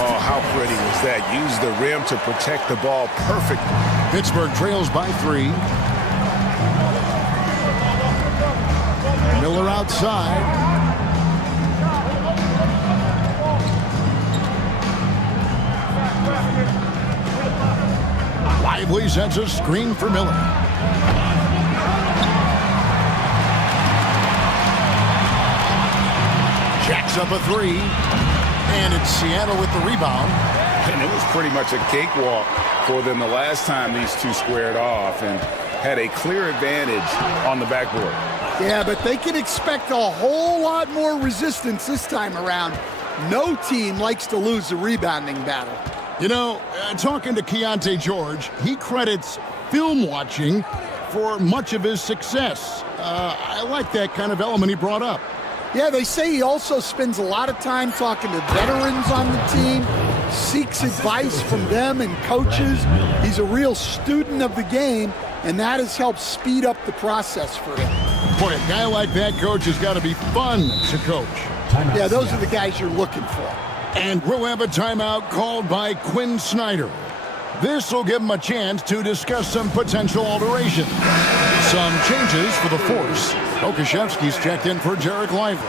Oh, how pretty was that? Use the rim to protect the ball perfectly. Pittsburgh trails by 3. Miller outside. Lively sends a screen for Miller. Jacks up a 3. And it's Seattle with the rebound. And it was pretty much a cakewalk for them the last time these two squared off and had a clear advantage on the backboard. Yeah, but they can expect a whole lot more resistance this time around. No team likes to lose the rebounding battle. You know, talking to Keontae George, he credits film watching for much of his success. I like that kind of element he brought up. Yeah, they say he also spends a lot of time talking to veterans on the team, seeks advice from them and coaches. He's a real student of the game, and that has helped speed up the process for him. Boy, a guy like that, coach, has got to be fun to coach. Yeah, those are the guys you're looking for. And we'll have a timeout called by Quinn Snyder. This will give him a chance to discuss some potential alteration. Some changes for the Force. Okashevsky's checked in for Jarek Lively.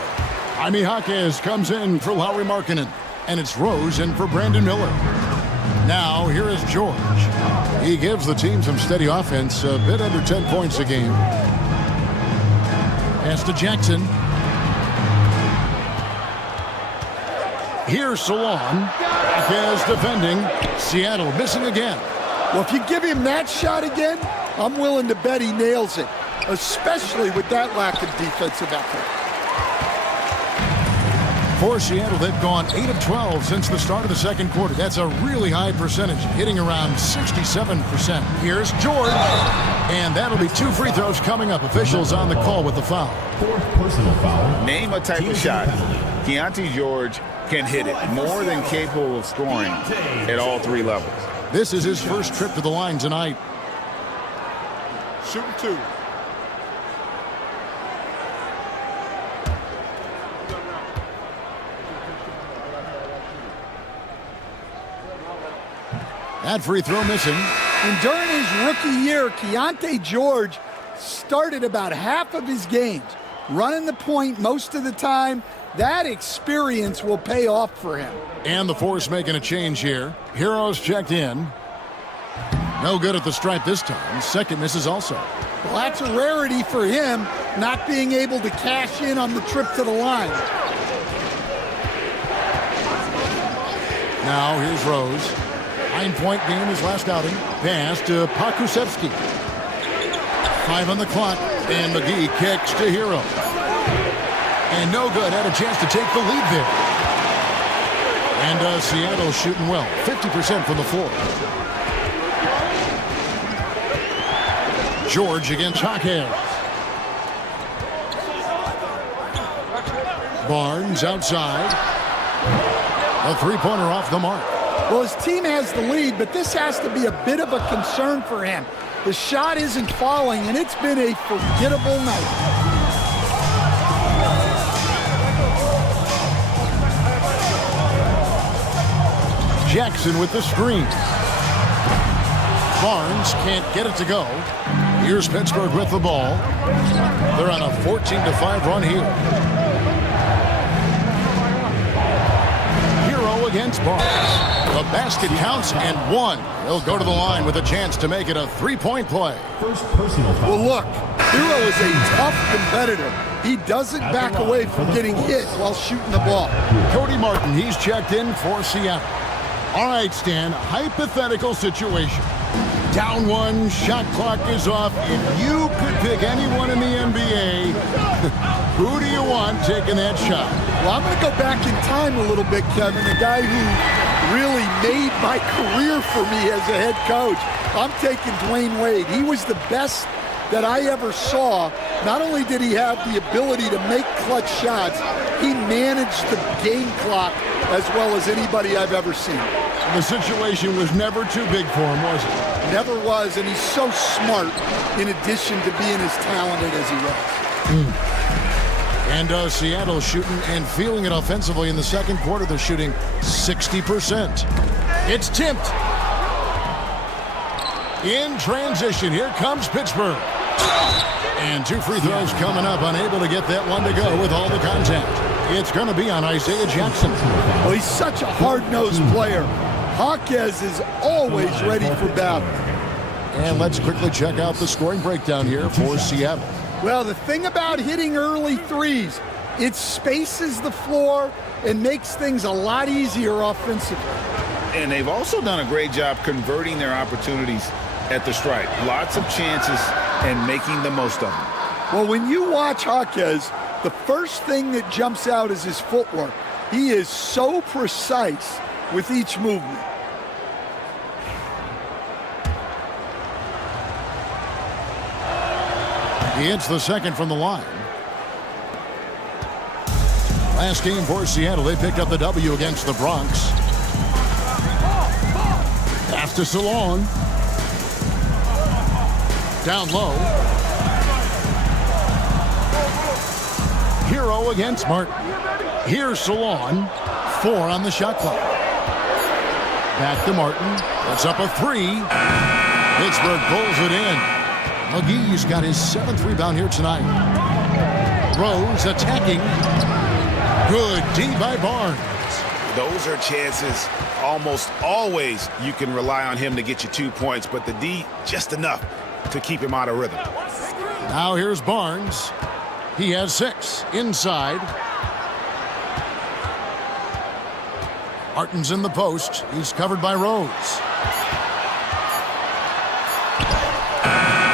Jaime Jaquez comes in for Lauri Markkanen. And it's Rose in for Brandon Miller. Now, here is George. He gives the team some steady offense, a bit under 10 points a game. Pass to Jackson. Here's Salon. Jaquez defending. Seattle missing again. Well, if you give him that shot again, I'm willing to bet he nails it, especially with that lack of defensive effort. For Seattle, they've gone 8 of 12 since the start of the second quarter. That's a really high percentage, hitting around 67%. Here's George. And that'll be 2 free throws coming up. Officials on the call with the foul. 4th personal foul. Name a type of shot Keontae George can hit it, more than capable of scoring at all 3 levels. This is his first trip to the line tonight. Shooting 2. That free throw missing. And during his rookie year, Keontae George started about half of his games, running the point most of the time. That experience will pay off for him. And the Force making a change here. Heroes checked in. No good at the stripe this time. Second misses also. Well, that's a rarity for him, not being able to cash in on the trip to the line. Now here's Rose. 9-point game his last outing. Pass to Pakusevsky. 5 on the clock. And McGee kicks to Hero. And no good. Had a chance to take the lead there. And Seattle shooting well. 50% from the floor. George against Jaquez. Barnes outside. A three-pointer off the mark. Well, his team has the lead, but this has to be a bit of a concern for him. The shot isn't falling, and it's been a forgettable night. Jackson with the screen. Barnes can't get it to go. Here's Pittsburgh with the ball. They're on a 14-5 run here. Hero against Barnes. The basket counts and one. He'll go to the line with a chance to make it a three-point play. First personal foul. Well, look, Hero is a tough competitor. He doesn't back away from getting hit while shooting the ball. Cody Martin, he's checked in for Seattle. All right, Stan, hypothetical situation. Down one, shot clock is off. If you could pick anyone in the NBA, who do you want taking that shot? Well, I'm going to go back in time a little bit, Kevin. The guy who really made my career for me as a head coach. I'm taking Dwayne Wade. He was the best that I ever saw. Not only did he have the ability to make clutch shots, he managed the game clock as well as anybody I've ever seen. The situation was never too big for him, was it? Never was, and he's so smart in addition to being as talented as he was. And Seattle shooting and feeling it offensively in the second quarter. They're shooting 60%. It's tipped. In transition, here comes Pittsburgh. And two free throws coming up, unable to get that one to go with all the contact. It's going to be on Isaiah Jackson. Well, he's such a hard-nosed player. Jaquez is always ready for battle. And let's quickly check out the scoring breakdown here for Seattle. Well, the thing about hitting early threes, it spaces the floor and makes things a lot easier offensively. And they've also done a great job converting their opportunities at the stripe. Lots of chances and making the most of them. Well, when you watch Jaquez, the first thing that jumps out is his footwork. He is so precise with each movement. He hits the second from the line. Last game for Seattle, they picked up the W against the Bronx. Pass to Salon. Down low. Hero against Martin. Here's Salon. 4 on the shot clock. Back to Martin. That's up a 3. Pittsburgh pulls it in. McGee's got his 7th rebound here tonight. Rose attacking. Good D by Barnes. Those are chances almost always you can rely on him to get you 2 points, but the D just enough to keep him out of rhythm. Now here's Barnes. He has 6 inside. Martin's in the post. He's covered by Rose.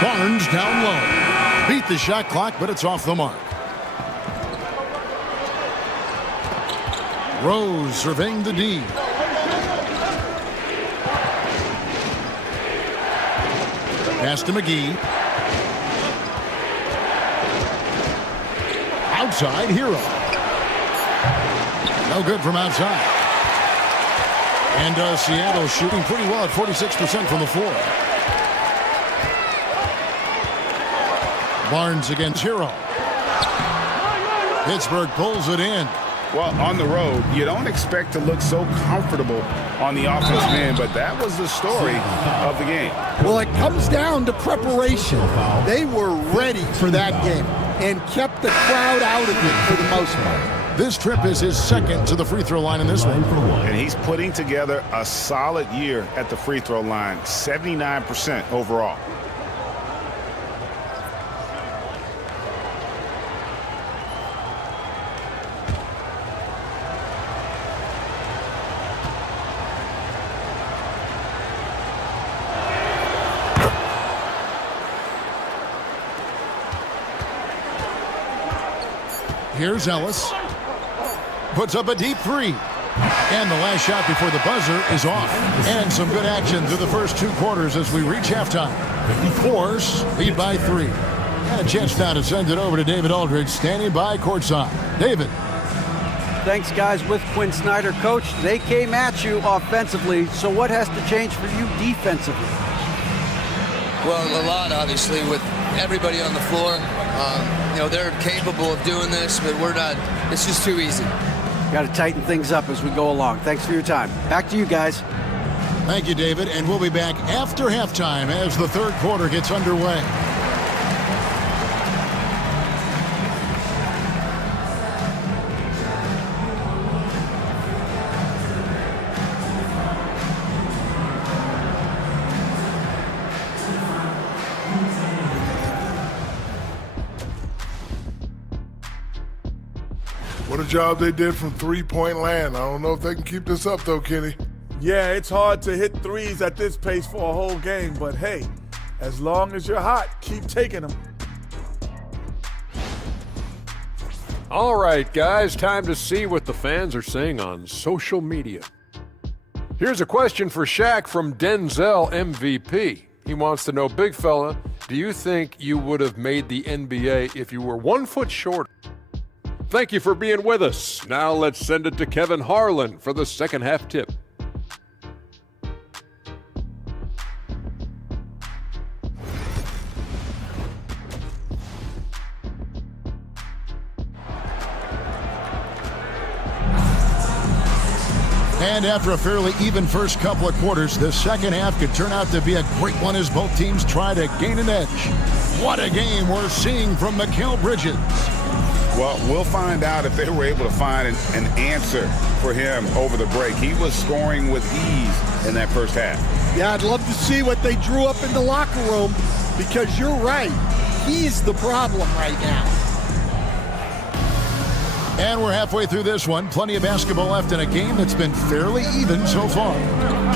Barnes down low. Beat the shot clock, but it's off the mark. Rose surveying the D. Pass to McGee. Outside, Hero. No good from outside. And Seattle shooting pretty well at 46% from the floor. Barnes against Hero. Pittsburgh pulls it in. Well, on the road, you don't expect to look so comfortable on the offensive end, but that was the story of the game. Well, it comes down to preparation. They were ready for that game and kept the crowd out of it for the most part. This trip is his 2nd to the free throw line in this one. And he's putting together a solid year at the free throw line, 79% overall. Here's Ellis. Puts up a deep 3. And the last shot before the buzzer is off. And some good action through the first 2 quarters as we reach halftime. Force lead by 3. And a chance now to send it over to David Aldridge, standing by courtside. David. Thanks, guys. With Quinn Snyder, Coach, they came at you offensively. So what has to change for you defensively? Well, a lot, obviously, with everybody on the floor. You know, they're capable of doing this, but we're not. It's just too easy. Got to tighten things up as we go along. Thanks for your time. Back to you guys. Thank you, David. And we'll be back after halftime as the third quarter gets underway. What a job they did from three-point land. I don't know if they can keep this up, though, Kenny. Yeah, it's hard to hit threes at this pace for a whole game, but hey, as long as you're hot, keep taking them. All right, guys, time to see what the fans are saying on social media. Here's a question for Shaq from Denzel MVP. He wants to know, big fella, do you think you would have made the NBA if you were 1 foot shorter? Thank you for being with us. Now let's send it to Kevin Harlan for the second half tip. And after a fairly even first couple of quarters, the second half could turn out to be a great one as both teams try to gain an edge. What a game we're seeing from Mikal Bridges. Well, we'll find out if they were able to find an answer for him over the break. He was scoring with ease in that first half. Yeah, I'd love to see what they drew up in the locker room, because you're right. He's the problem right now. And we're halfway through this one. Plenty of basketball left in a game that's been fairly even so far.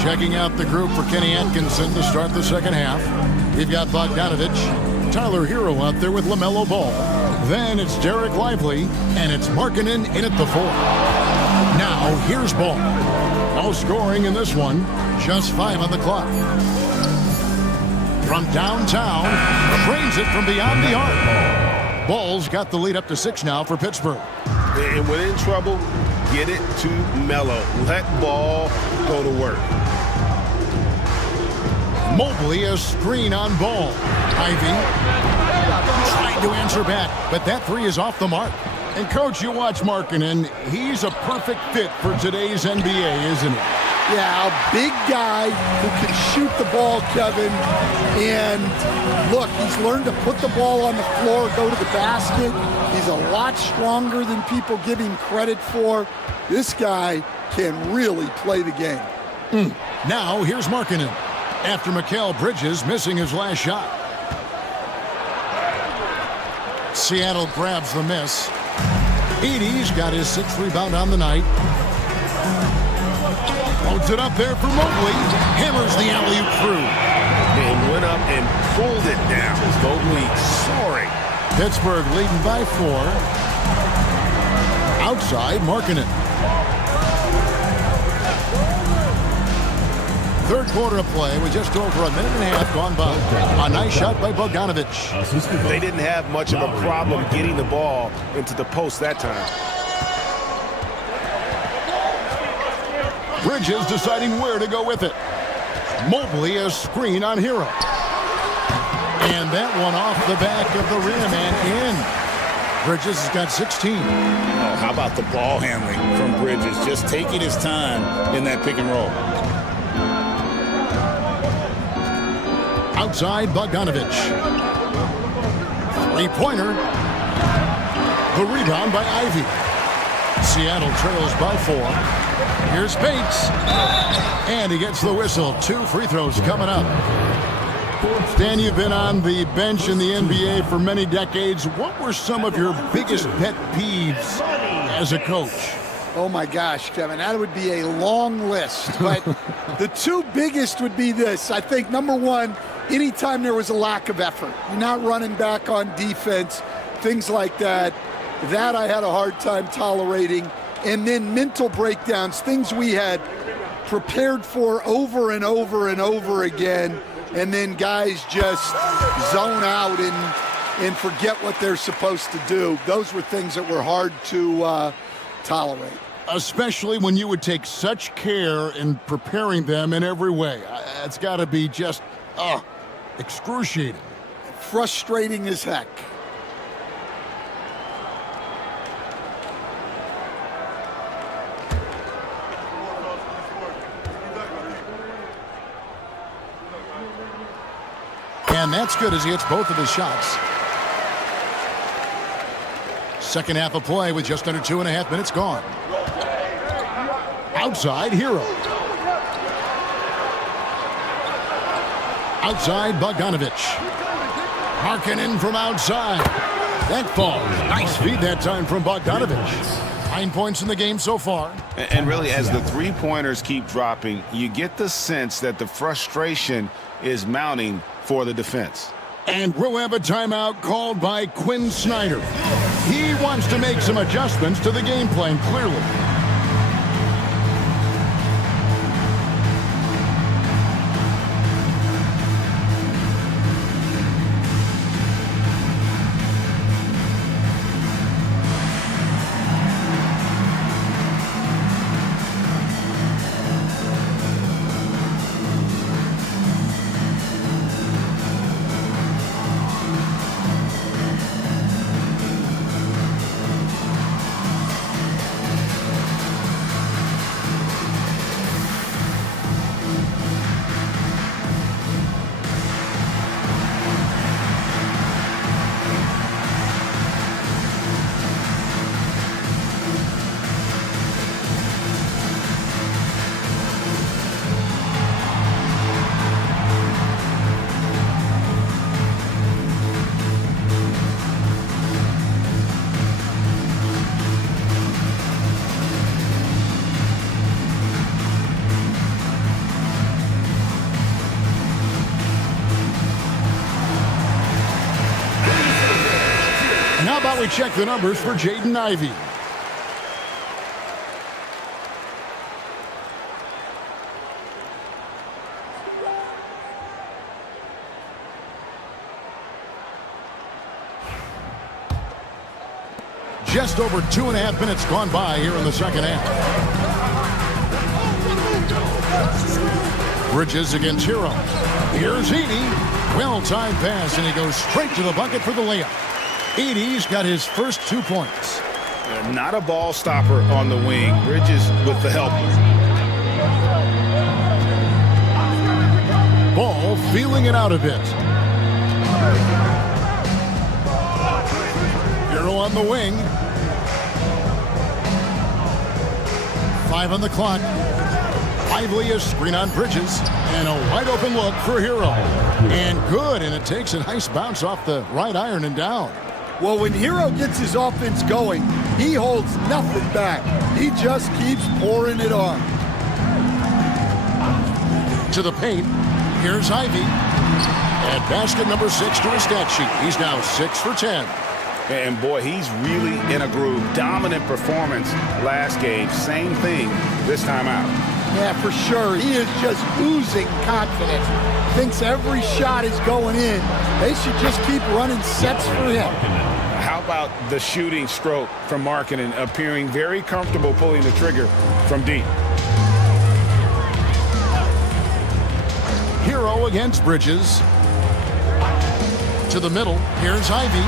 Checking out the group for Kenny Atkinson to start the second half. We've got Bogdanovich, Tyler Hero out there with LaMelo Ball. Then it's Derek Lively, and it's Markkanen in at the 4. Now, here's Ball. No scoring in this one. Just 5 on the clock. From downtown, trains it from beyond the arc. Ball's got the lead up to 6 now for Pittsburgh. And when in trouble, get it to Melo. Let Ball go to work. Mobley, a screen on Ball. Ivy trying to answer back, but that 3 is off the mark. And, Coach, you watch Markkanen. He's a perfect fit for today's NBA, isn't he? Yeah, a big guy who can shoot the ball, Kevin. And look, he's learned to put the ball on the floor, go to the basket. He's a lot stronger than people give him credit for. This guy can really play the game. Now, here's Markkanen. After Mikal Bridges missing his last shot. Seattle grabs the miss. Edey's got his 6th rebound on the night. Loads it up there for Mobley. Hammers the alley-oop through. And went up and pulled it down. Mobley soaring. Pittsburgh leading by 4. Outside, Markkanen. Third quarter of play with just over a minute and a half gone by. A nice shot by Bogdanovich. They didn't have much of a problem getting the ball into the post that time. Bridges deciding where to go with it. Mobley, a screen on Hero. And that one off the back of the rim and in. Bridges has got 16. Oh, how about the ball handling from Bridges? Just taking his time in that pick and roll. Outside, Bogdanovich. 3-pointer. The rebound by Ivy. Seattle trails by 4. Here's Bates. And he gets the whistle. 2 free throws coming up. Dan, you've been on the bench in the NBA for many decades. What were some of your biggest pet peeves as a coach? Oh, my gosh, Kevin, that would be a long list. But the 2 biggest would be this. I think, number 1, anytime there was a lack of effort, you're not running back on defense, things like that, that I had a hard time tolerating. And then mental breakdowns, things we had prepared for over and over and over again, and then guys just zone out and forget what they're supposed to do. Those were things that were hard to tolerate. Especially when you would take such care in preparing them in every way. It's got to be just excruciating. Frustrating as heck. And that's good as he hits both of his shots. Second half of play with just under 2.5 minutes gone. Outside, Hero. Outside, Bogdanovich. Markkanen from outside. That falls. Nice feed that time from Bogdanovich. 9 points in the game so far. And really, as the three-pointers keep dropping, you get the sense that the frustration is mounting for the defense. And we'll have a timeout called by Quinn Snyder. He wants to make some adjustments to the game plan, clearly. How about we check the numbers for Jaden Ivey? Just over 2.5 minutes gone by here in the second half. Bridges against Hero. Here's Edey. Well-timed pass, and he goes straight to the bucket for the layup. Edey's got his first 2 points. Not a ball stopper on the wing. Bridges with the help. Ball feeling it out a bit. Hero on the wing. 5 on the clock. Lively a screen on Bridges. And a wide open look for Hero. And good, and it takes a nice bounce off the right iron and down. Well, when Hero gets his offense going, he holds nothing back. He just keeps pouring it on. To the paint. Here's Ivey. At basket number 6 to his stat sheet. He's now 6 for 10. And boy, he's really in a groove. Dominant performance last game. Same thing this time out. Yeah, for sure. He is just oozing confidence. Thinks every shot is going in. They should just keep running sets for him. How about the shooting stroke from Markkanen, appearing very comfortable pulling the trigger from deep. Hero against Bridges. To the middle. Here's Ivey.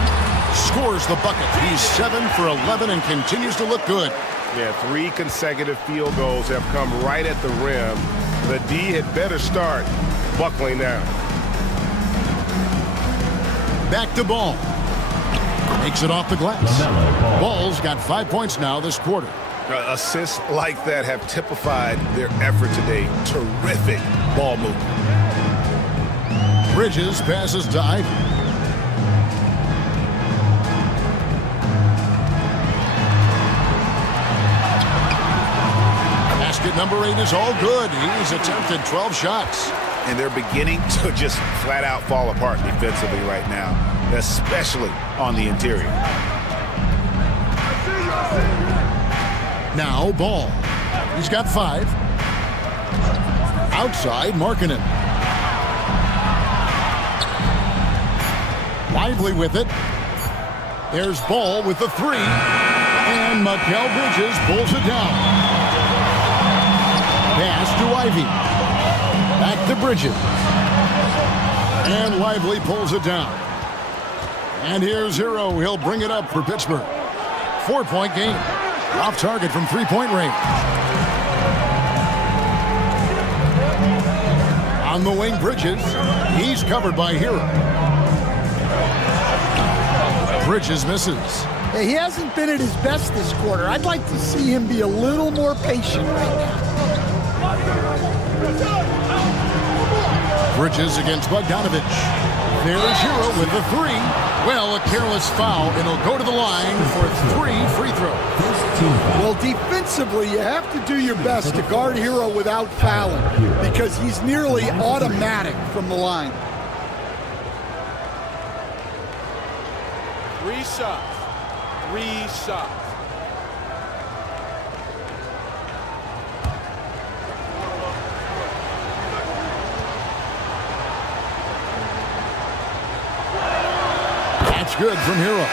Scores the bucket. He's 7 for 11 and continues to look good. Yeah, 3 consecutive field goals have come right at the rim. The D had better start buckling down. Back to Ball. Makes it off the glass. Ball's got 5 points now this quarter. Assists like that have typified their effort today. Terrific ball movement. Bridges passes to Ivey. Basket number 8 is all good. He's attempted 12 shots. And they're beginning to just flat out fall apart defensively right now, especially on the interior. Now Ball. He's got 5. Outside, Markkanen. Lively with it. There's Ball with the 3. And Mikal Bridges pulls it down. Pass to Ivey. Back to Bridges. And Lively pulls it down. And here's Hero. He'll bring it up for Pittsburgh. 4-point game. Off target from 3-point range. On the wing, Bridges. He's covered by Hero. Bridges misses. He hasn't been at his best this quarter. I'd like to see him be a little more patient right now. Bridges against Bogdanovich. There's Hero with the 3. Well, a careless foul, and he'll go to the line for 3 free throws. Well, defensively, you have to do your best to guard Hero without fouling because he's nearly automatic from the line. 3 shots. 3 shots. That's good from Hero.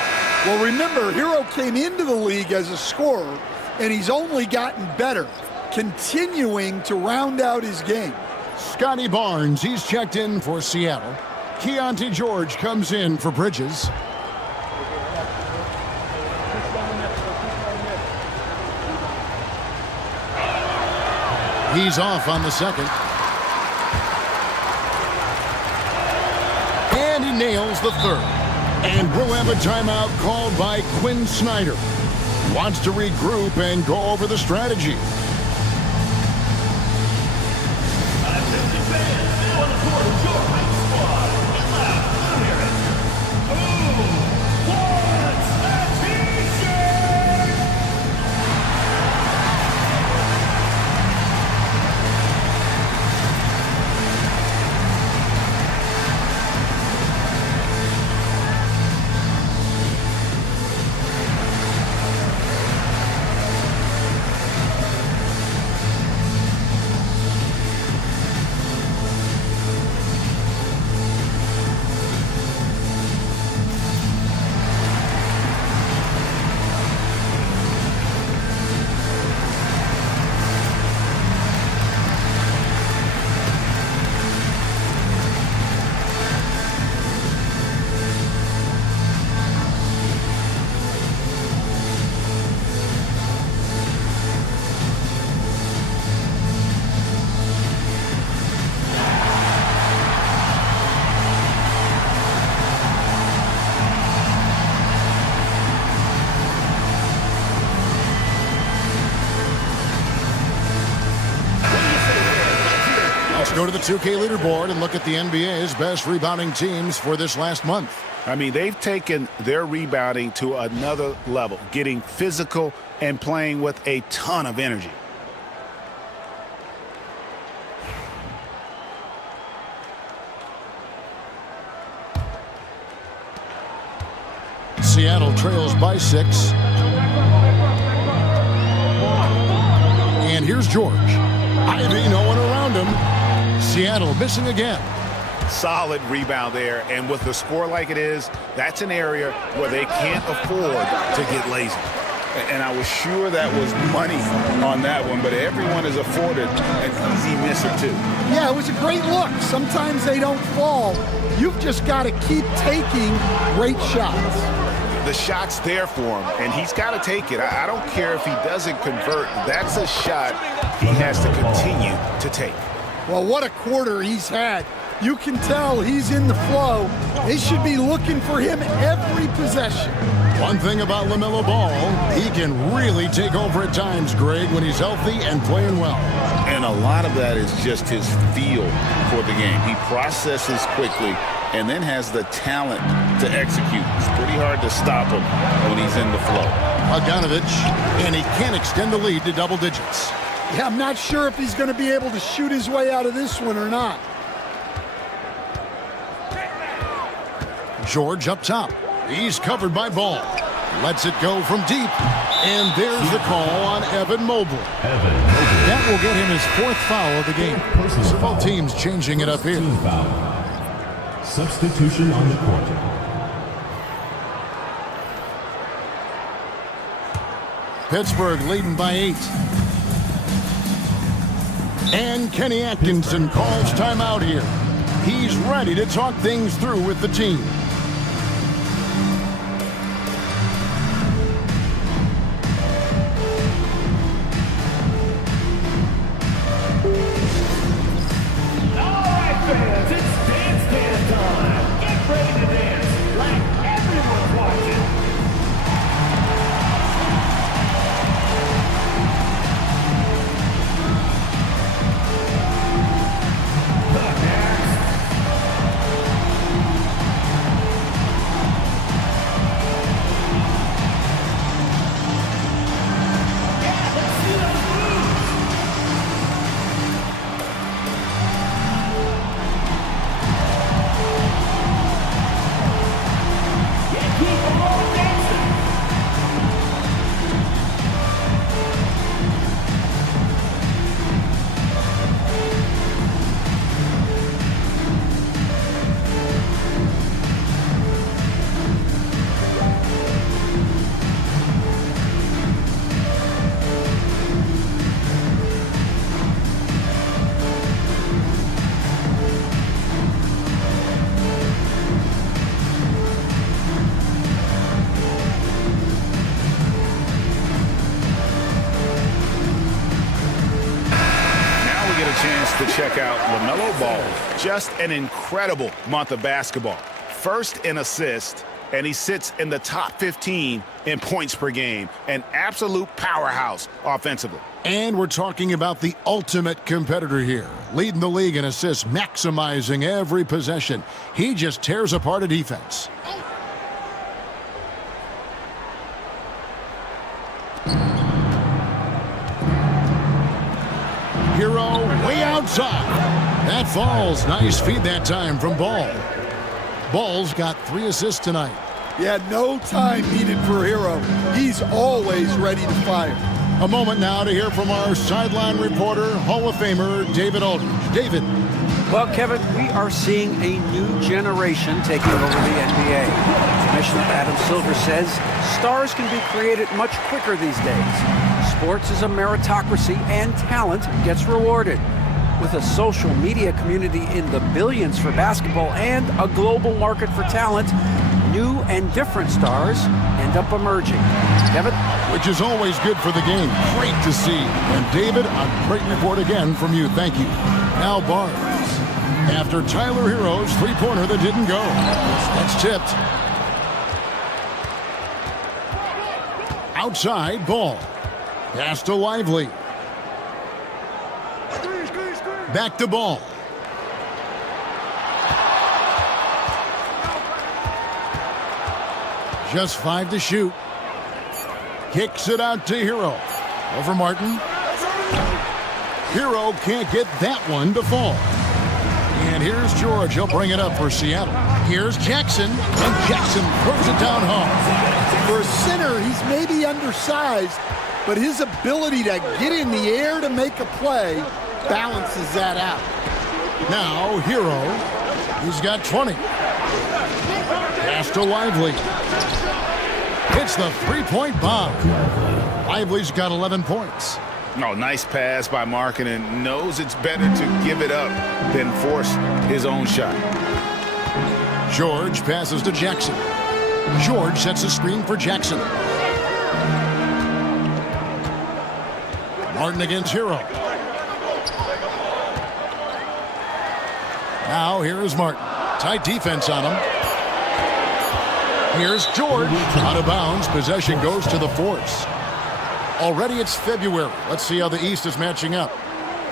Well, remember, Hero came into the league as a scorer, and he's only gotten better, continuing to round out his game. Scotty Barnes, he's checked in for Seattle. Keontae George comes in for Bridges. He's off on the second. And he nails the third. And we'll have a timeout called by Quinn Snyder. Wants to regroup and go over the strategy. Go to the 2K leaderboard and look at the NBA's best rebounding teams for this last month. I mean, they've taken their rebounding to another level, getting physical and playing with a ton of energy. Seattle trails by 6. And here's George. Ivy, no one around him. Seattle missing again. Solid rebound there, and with the score like it is, that's an area where they can't afford to get lazy. And I was sure that was money on that one, but everyone is afforded an easy miss or two. Yeah, it was a great look. Sometimes they don't fall. You've just got to keep taking great shots. The shot's there for him, and he's got to take it. I don't care if he doesn't convert. That's a shot he has to continue to take. Well, what a quarter he's had. You can tell he's in the flow. They should be looking for him every possession. One thing about LaMelo Ball, he can really take over at times, Greg, when he's healthy and playing well. And a lot of that is just his feel for the game. He processes quickly and then has the talent to execute. It's pretty hard to stop him when he's in the flow. Bogdanovich, and he can extend the lead to double digits. Yeah, I'm not sure if he's going to be able to shoot his way out of this one or not. George up top. He's covered by Ball. Lets it go from deep. And there's the call on Evan Mobley. That will get him his 4th foul of the game. So both teams changing it up here. Substitution on the court. Pittsburgh leading by 8. And Kenny Atkinson calls timeout here. He's ready to talk things through with the team. check out LaMelo Ball. Just an incredible month of basketball. First in assists, and he sits in the top 15 in points per game. An absolute powerhouse offensively. And we're talking about the ultimate competitor here. Leading the league in assists, maximizing every possession. He just tears apart a defense. Hero way outside. That falls. Nice feed that time from Ball. Ball's got 3 assists tonight. Yeah, no time needed for Hero. He's always ready to fire. A moment now to hear from our sideline reporter, Hall of Famer David Aldridge. David. Well, Kevin, we are seeing a new generation taking over the NBA. Commissioner Adam Silver says stars can be created much quicker these days. Sports is a meritocracy, and talent gets rewarded. With a social media community in the billions for basketball and a global market for talent, new and different stars end up emerging. Kevin? Which is always good for the game. Great to see. And David, a great report again from you. Thank you. Now Barnes. After Tyler Hero's three-pointer that didn't go. That's tipped. Outside, Ball. Pass to Lively. Back to Ball. Just 5 to shoot. Kicks it out to Hero. Over Martin. Hero can't get that one to fall. And here's George. He'll bring it up for Seattle. Here's Jackson. And Jackson throws it down home. For a center, he's maybe undersized, but his ability to get in the air to make a play balances that out. Now, Hero. He's got 20. Pass to Lively. Hits the three-point bomb. Lively's got 11 points. Oh, nice pass by Markkanen. Knows it's better to give it up than force his own shot. George passes to Jackson. George sets a screen for Jackson. Martin against Hero. Now here's Martin. Tight defense on him. Here's George. Out of bounds. Possession goes to the Force. Already it's February. Let's see how the East is matching up.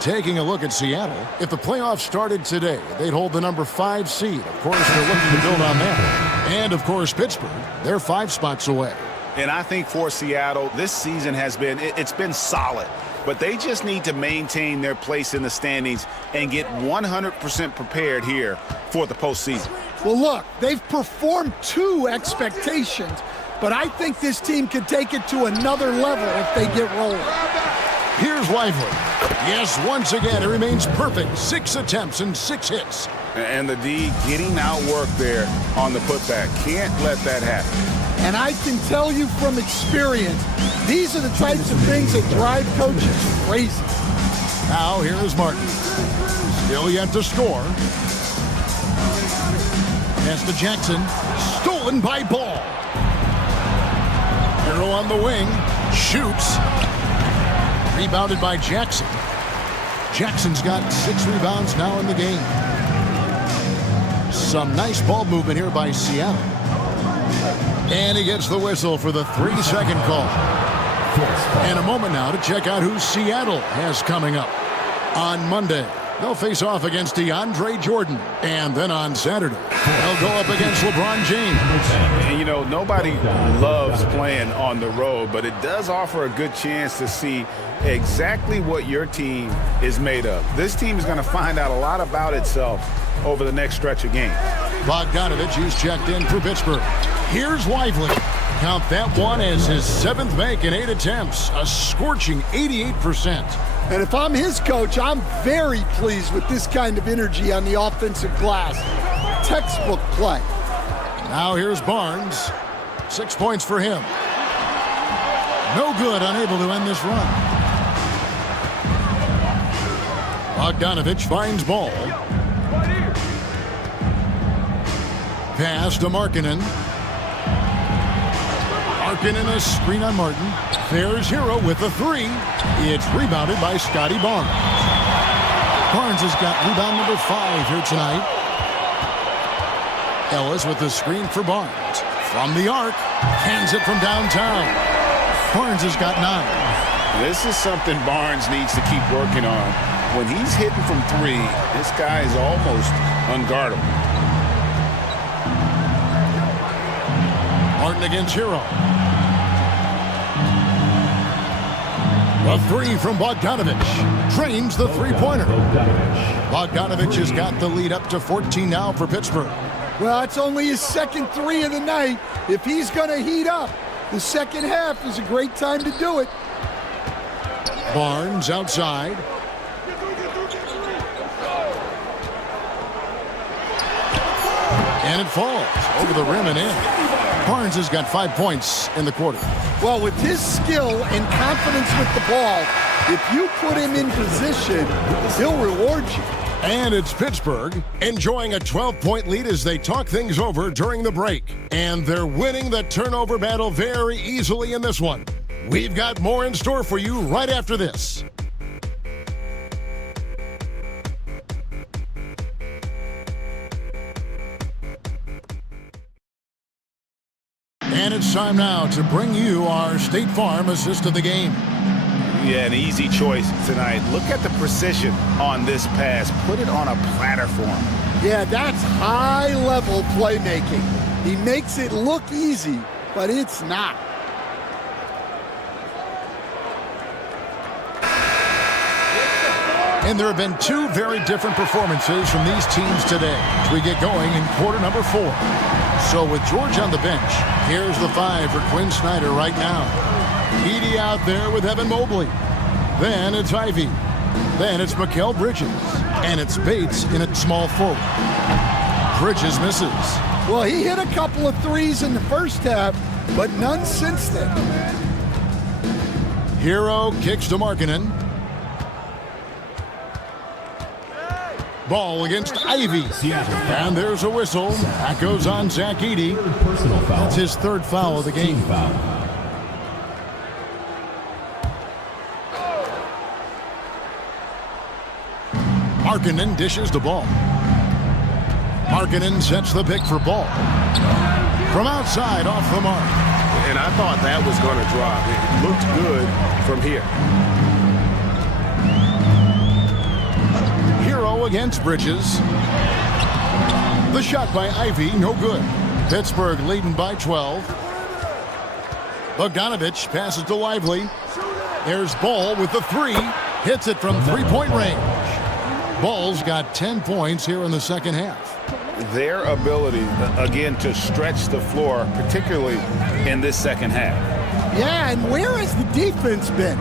Taking a look at Seattle, if the playoffs started today, they'd hold the number 5 seed. Of course, they're looking to build on that. And, of course, Pittsburgh, they're 5 spots away. And I think for Seattle, this season has been, it's been solid. But they just need to maintain their place in the standings and get 100% prepared here for the postseason. Well, look, they've performed to expectations, but I think this team can take it to another level if they get rolling. Here's Lively. Yes, once again, it remains perfect. 6 attempts and 6 hits. And the D getting outworked there on the putback. Can't let that happen. And I can tell you from experience, these are the types of things that drive coaches crazy. Now here's Martin. Still yet to score. Pass to Jackson. Stolen by Ball. Hero on the wing. Shoots. Rebounded by Jackson. Jackson's got 6 rebounds now in the game. Some nice ball movement here by Seattle. And he gets the whistle for the 3-second call. And a moment now to check out who Seattle has coming up. On Monday, they'll face off against DeAndre Jordan. And then on Saturday, they'll go up against LeBron James. And, you know, nobody loves playing on the road, but it does offer a good chance to see exactly what your team is made of. This team is going to find out a lot about itself over the next stretch of games. Bogdanovich is checked in for Pittsburgh. Here's Lively. Count that one as his 7th make in 8 attempts. A scorching 88%. And if I'm his coach, I'm very pleased with this kind of energy on the offensive glass. Textbook play. Now here's Barnes. 6 points for him. No good, unable to end this run. Bogdanovich finds Ball. Pass to Markkanen. Markkanen a screen on Martin. There's Hero with the 3. It's rebounded by Scotty Barnes. Barnes has got rebound number 5 here tonight. Ellis with the screen for Barnes. From the arc, hands it from downtown. Barnes has got 9. This is something Barnes needs to keep working on. When he's hitting from 3, this guy is almost unguardable. Martin against Hero. A 3 from Bogdanovich. Drains the three-pointer. Bogdanovich has got the lead up to 14 now for Pittsburgh. Well, it's only his second 3 of the night. If he's going to heat up, the second half is a great time to do it. Barnes outside. And it falls over the rim and in. Barnes has got 5 points in the quarter. Well, with his skill and confidence with the ball, if you put him in position, he'll reward you. And it's Pittsburgh enjoying a 12-point lead as they talk things over during the break. And they're winning the turnover battle very easily in this one. We've got more in store for you right after this. And it's time now to bring you our State Farm assist of the game. Yeah, an easy choice tonight. Look at the precision on this pass. Put it on a platter for him. Yeah, that's high-level playmaking. He makes it look easy, but it's not. And there have been 2 very different performances from these teams today as we get going in quarter number 4. So with George on the bench, here's the 5 for Quinn Snyder right now. Edey out there with Evan Mobley. Then it's Ivy. Then it's Mikal Bridges. And it's Bates in at small forward. Bridges misses. Well, he hit a couple of threes in the first half, but none since then. Hero kicks to Markkanen. Ball against Ivy. And there's a whistle. That goes on Zach Edey. That's his 3rd foul of the game. Markkanen dishes the ball. Markkanen sets the pick for Ball. From outside, off the mark. And I thought that was going to drop. It looked good from here. Hero against Bridges. The shot by Ivy, no good. Pittsburgh leading by 12. Bogdanovich passes to Lively. There's Ball with the 3. Hits it from three-point range. Ball's got 10 points here in the second half. Their ability, again, to stretch the floor, particularly in this second half. Yeah, and where has the defense been?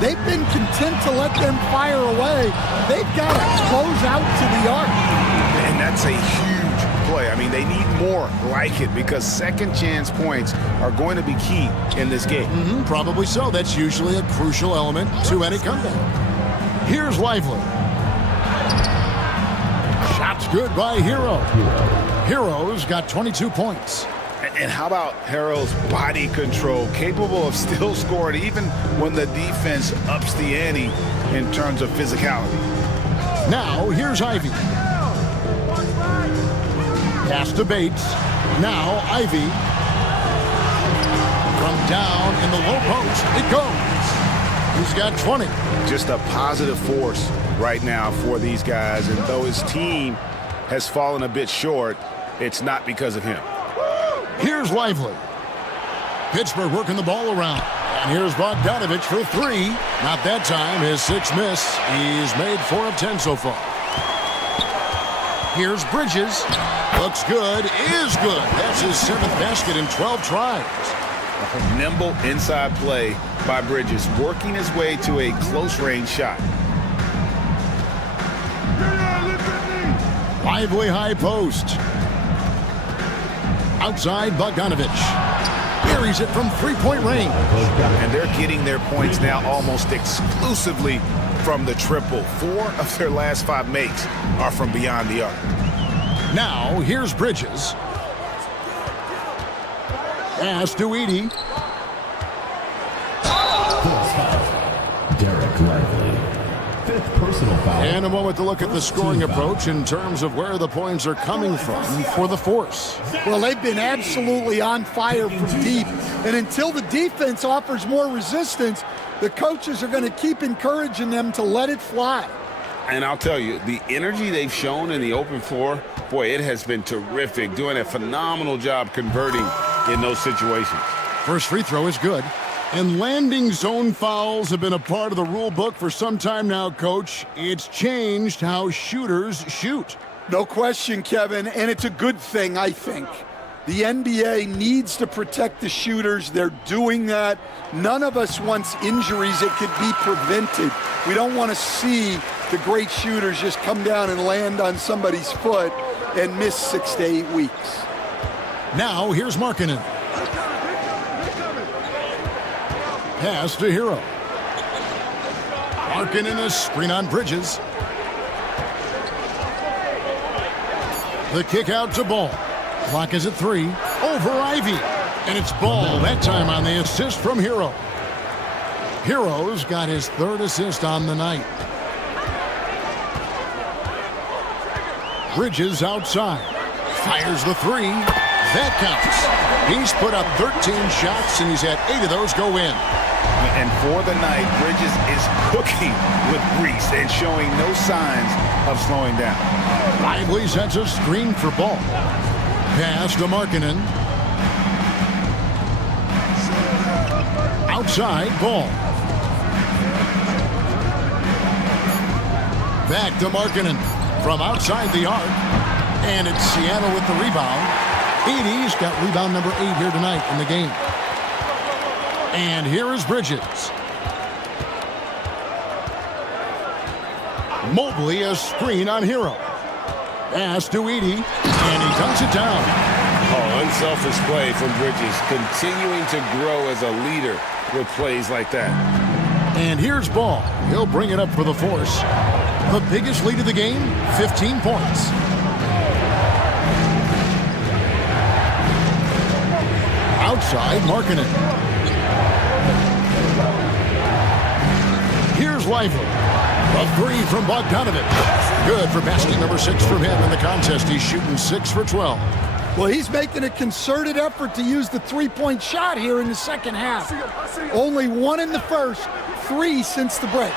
They've been content to let them fire away. They've got to close out to the arc. And that's a huge play. I mean, they need more like it because second chance points are going to be key in this game. Probably so. That's usually a crucial element to any comeback. Here's Lively. Shot's good by Hero. Hero's got 22 points. And how about Harrell's body control, capable of still scoring even when the defense ups the ante in terms of physicality. Now, here's Ivy. Pass to Bates. Now, Ivy. From down in the low post, it goes. He's got 20. Just a positive force right now for these guys. And though his team has fallen a bit short, it's not because of him. Here's Lively. Pittsburgh working the ball around. And here's Bogdanovich for 3. Not that time. His 6th miss. He's made 4 of 10 so far. Here's Bridges. Looks good. Is good. That's his 7th basket in 12 tries. Nimble inside play by Bridges, working his way to a close-range shot. Lively high post. Outside, Bogdanovich. Buries it from three-point range. And they're getting their points now almost exclusively from the triple. 4 of their last 5 makes are from beyond the arc. Now, here's Bridges. Pass to Edey. Derek Lively, 5th personal foul. And a moment to look at the scoring approach in terms of where the points are coming from for the Force. Well, they've been absolutely on fire from deep. And until the defense offers more resistance, the coaches are going to keep encouraging them to let it fly. And I'll tell you, the energy they've shown in the open floor, boy, it has been terrific, doing a phenomenal job converting in those situations. First free throw is good. And landing zone fouls have been a part of the rule book for some time now, Coach. It's changed how shooters shoot. No question, Kevin, and it's a good thing, I think. The NBA needs to protect the shooters. They're doing that. None of us wants injuries that could be prevented. We don't want to see the great shooters just come down and land on somebody's foot and miss 6 to 8 weeks. Now, here's Markkanen. Pass to Hero. Markkanen a screen on Bridges. The kick out to Ball. Clock is at 3. Over Ivy. And it's Ball, that time on the assist from Hero. Hero's got his 3rd assist on the night. Bridges outside. Fires the 3. That counts. He's put up 13 shots, and he's had 8 of those go in. And for the night, Bridges is cooking with grease and showing no signs of slowing down. Lively sets a screen for Ball. Pass to Markkanen. Outside, Ball. Back to Markkanen from outside the arc. And it's Seattle with the rebound. 80's got rebound number 8 here tonight in the game. And here is Bridges. Mobley a screen on Hero. Pass to Edey, and he dunks it down. Oh, unselfish play from Bridges, continuing to grow as a leader with plays like that. And here's Ball. He'll bring it up for the Force. The biggest lead of the game, 15 points. Outside, Markkanen. Here's Lively. A 3 from Bogdanovich. Good for basket number 6 from him in the contest. He's shooting 6 for 12. Well, he's making a concerted effort to use the three-point shot here in the second half. Only 1 in the first, 3 since the break.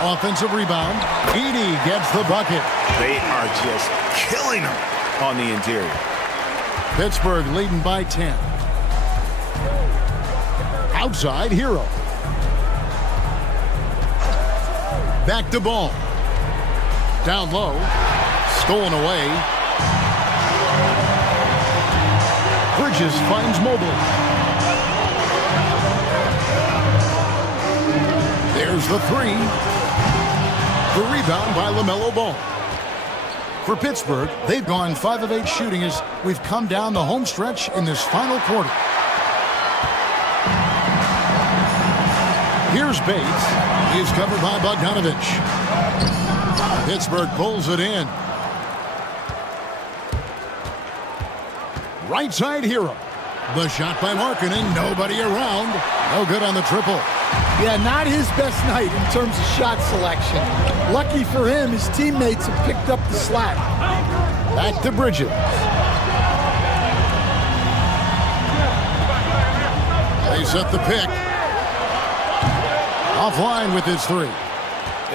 Offensive rebound. Edey gets the bucket. They are just killing him on the interior. Pittsburgh leading by 10. Outside, Hero. Back to Ball. Down low. Stolen away. Bridges finds Mobley. There's the 3. The rebound by LaMelo Ball. For Pittsburgh, they've gone 5 of 8 shooting as we've come down the home stretch in this final quarter. Here's Bates. He's covered by Bogdanovich. Pittsburgh pulls it in. Right side, Hero. The shot by Markkanen. Nobody around. No good on the triple. Yeah, not his best night in terms of shot selection. Lucky for him, his teammates have picked up the slack. Back to Bridges. They set the pick. Offline with his 3.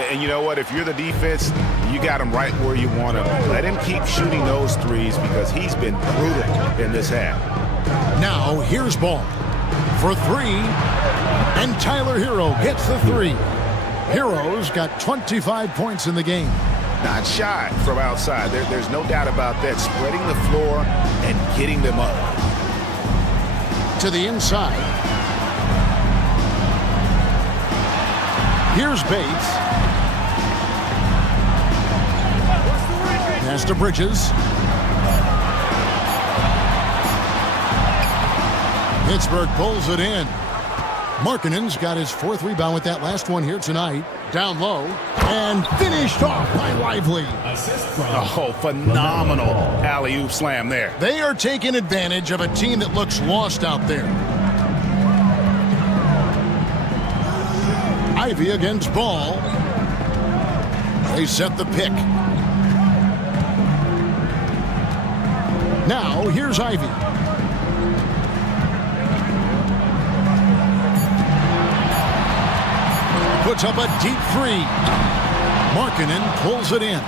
And you know what? If you're the defense, you got him right where you want him. Let him keep shooting those threes because he's been brutal in this half. Now, here's Ball for 3. And Tyler Hero gets the 3. Hero's got 25 points in the game. Not shy from outside. There's no doubt about that. Spreading the floor and getting them up. To the inside. Here's Bates. Pass to Bridges. Pittsburgh pulls it in. Markkanen's got his 4th rebound with that last one here tonight. Down low. And finished off by Lively. Oh, phenomenal alley-oop slam there. They are taking advantage of a team that looks lost out there. Ivy against Ball. They set the pick. Now, here's Ivy. Puts up a deep three. Markkanen pulls it in.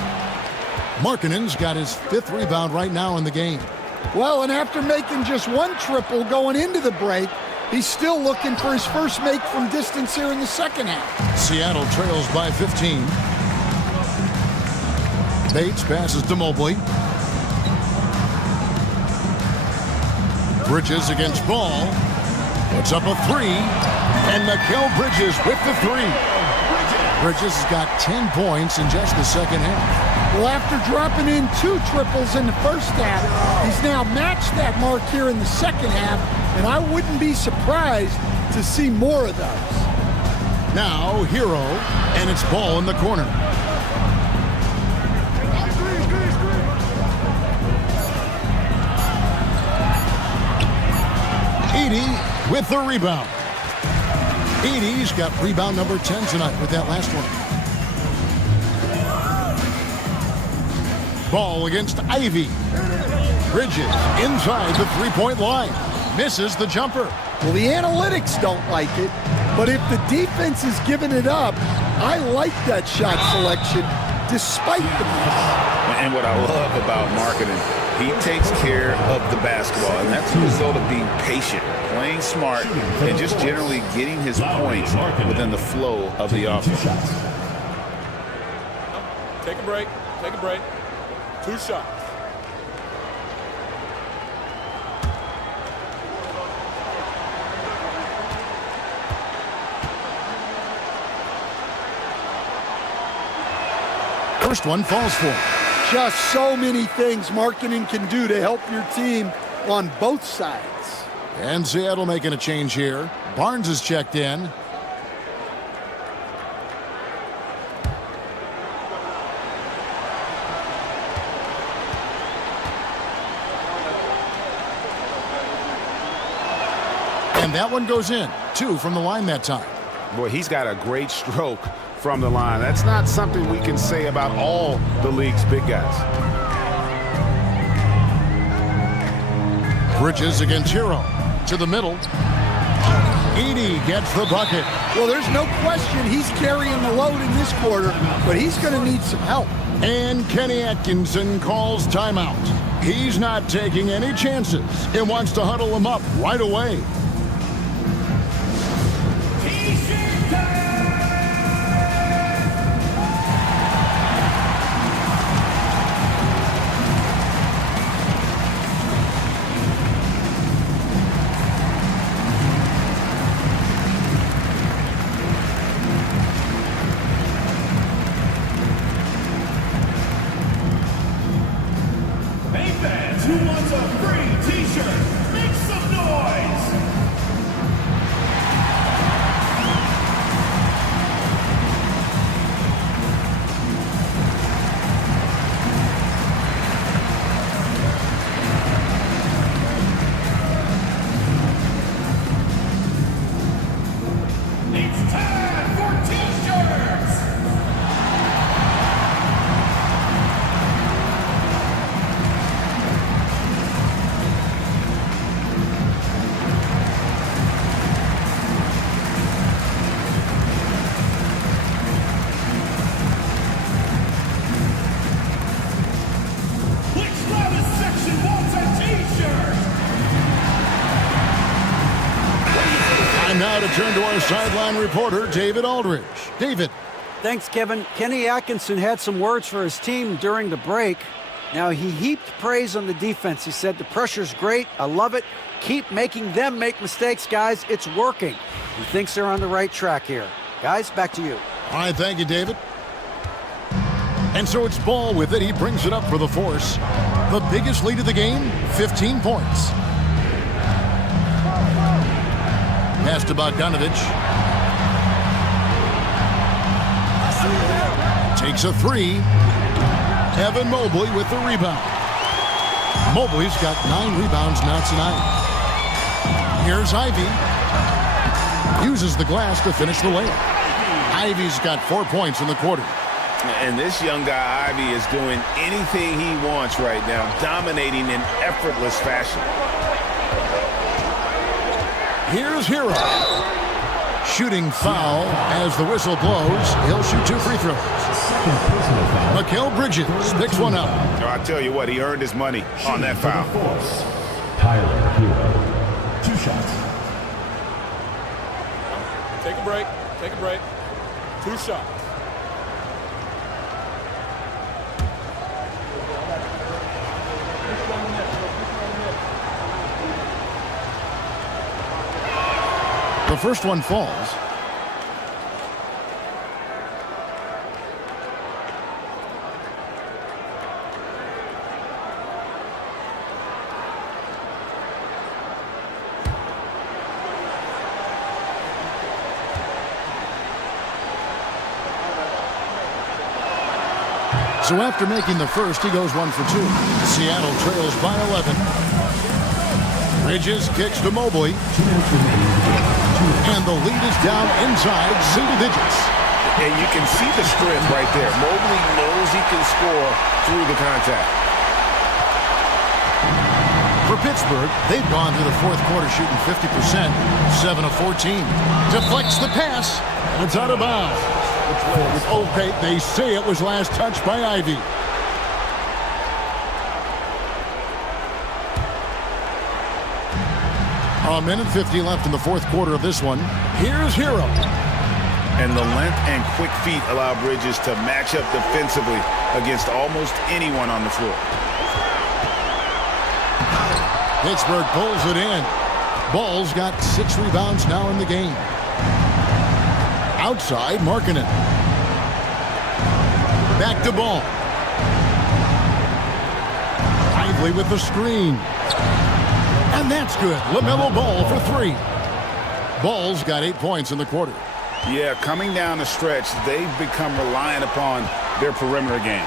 Markkanen's got his 5th rebound right now in the game. Well, and after making just 1 triple going into the break, he's still looking for his first make from distance here in the second half. Seattle trails by 15. Bates passes to Mobley. Bridges against Ball. Puts up a 3. And Mikal Bridges with the 3. Bridges has got 10 points in just the second half. Well, after dropping in 2 triples in the first half, he's now matched that mark here in the second half, and I wouldn't be surprised to see more of those. Now, Hero, and it's Ball in the corner. Edey with the rebound. Edey's got rebound number 10 tonight with that last one. Ball against Ivy. Bridges inside the three-point line. Misses the jumper. Well, the analytics don't like it, but if the defense is giving it up, I like that shot selection despite the miss. And what I love about Markkanen, he takes care of the basketball, and that's the result of being patient, playing smart, and just generally getting his points within the flow of the offense. Take a break. Take a break. 2 shots. First one falls for. Just so many things Markkanen can do to help your team on both sides. And Seattle making a change here. Barnes is checked in. And that one goes in. 2 from the line that time. Boy, he's got a great stroke from the line. That's not something we can say about all the league's big guys. Bridges against Hero. To the middle. Edey gets the bucket. Well, there's no question he's carrying the load in this quarter, but he's going to need some help. And Kenny Atkinson calls timeout. He's not taking any chances and wants to huddle him up right away. Who wants a free t-shirt? Make some noise! It's time for t-shirts! Now to turn to our sideline reporter, David Aldridge. David. Thanks, Kevin. Kenny Atkinson had some words for his team during the break. Now, he heaped praise on the defense. He said, the pressure's great. I love it. Keep making them make mistakes, guys. It's working. He thinks they're on the right track here. Guys, back to you. All right, thank you, David. And so it's Ball with it. He brings it up for the force. The biggest lead of the game, 15 points. Pass to Bogdanovich. Takes a 3. Evan Mobley with the rebound. Mobley's got 9 rebounds now tonight. Here's Ivy. Uses the glass to finish the layup. Ivy's got 4 points in the quarter. And this young guy, Ivy, is doing anything he wants right now, dominating in effortless fashion. Here's Hero. Shooting foul as the whistle blows. He'll shoot 2 free throws. Mikal Bridges picks one up. I tell you what, he earned his money on that foul. Tyler Hero. 2 shots. Take a break. Take a break. 2 shots. The first one falls. So after making the first, he goes 1 for 2. Seattle trails by 11. Bridges kicks to Mobley. And the lead is down inside single digits. And you can see the strength right there. Mobley knows he can score through the contact. For Pittsburgh, they've gone through the fourth quarter shooting 50%, 7 of 14. Deflects the pass, and it's out of bounds. Okay, they say it was last touched by Ivy. A minute 50 left in the fourth quarter of this one. Here's Hero. And the length and quick feet allow Bridges to match up defensively against almost anyone on the floor. Pittsburgh pulls it in. Ball's got 6 rebounds now in the game. Outside, Markkanen. Back to Ball. Lively with the screen. And that's good. LaMelo Ball for 3. Ball's got 8 points in the quarter. Yeah, coming down the stretch, they've become reliant upon their perimeter game.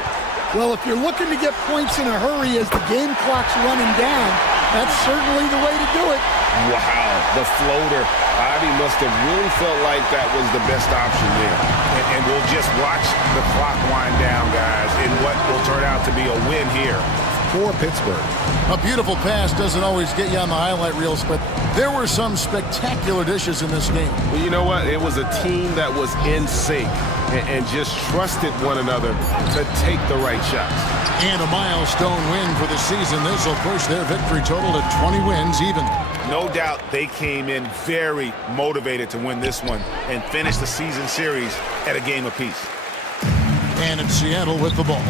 Well, if you're looking to get points in a hurry as the game clock's running down, that's certainly the way to do it. Wow, the floater. Ivy must have really felt like that was the best option there. And we'll just watch the clock wind down, guys, in what will turn out to be a win here for Pittsburgh. A beautiful pass doesn't always get you on the highlight reels, but there were some spectacular dishes in this game. Well, you know what? It was a team that was in sync and just trusted one another to take the right shots. And a milestone win for the season. This will push their victory total to 20 wins even. No doubt they came in very motivated to win this one and finish the season series at a game apiece. And it's Seattle with the ball,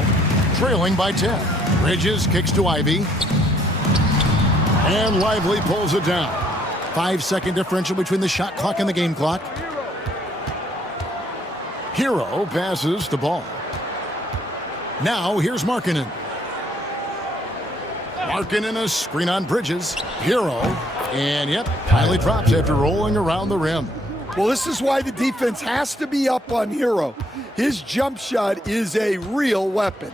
trailing by 10. Bridges kicks to Ivy. And Lively pulls it down. 5-second differential between the shot clock and the game clock. Hero passes to Ball. Now here's Markkanen. Markkanen a screen on Bridges. Hero. And yep, highly drops after rolling around the rim. Well, this is why the defense has to be up on Hero. His jump shot is a real weapon.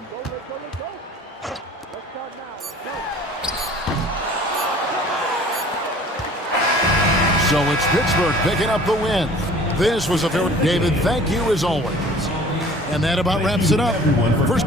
So it's Pittsburgh picking up the win. This was a very... David, thank you as always. And that about wraps it up. First...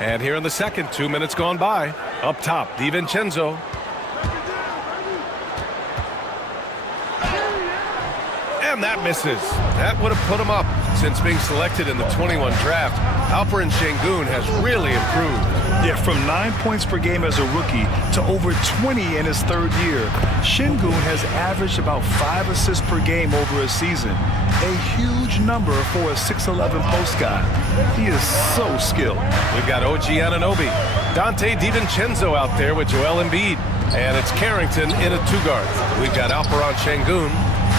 And here in the second, 2 minutes gone by. Up top, DiVincenzo. And that misses. That would have put him up. Since being selected in the 21 draft, Alperen Şengün has really improved. Yeah, from 9 points per game as a rookie to over 20 in his third year. Şengün has averaged about 5 assists per game over a season. A huge number for a 6'11 post guy. He is so skilled. We've got OG Anunoby, Dante DiVincenzo out there with Joel Embiid. And it's Carrington in a two-guard. We've got Alperen Şengün,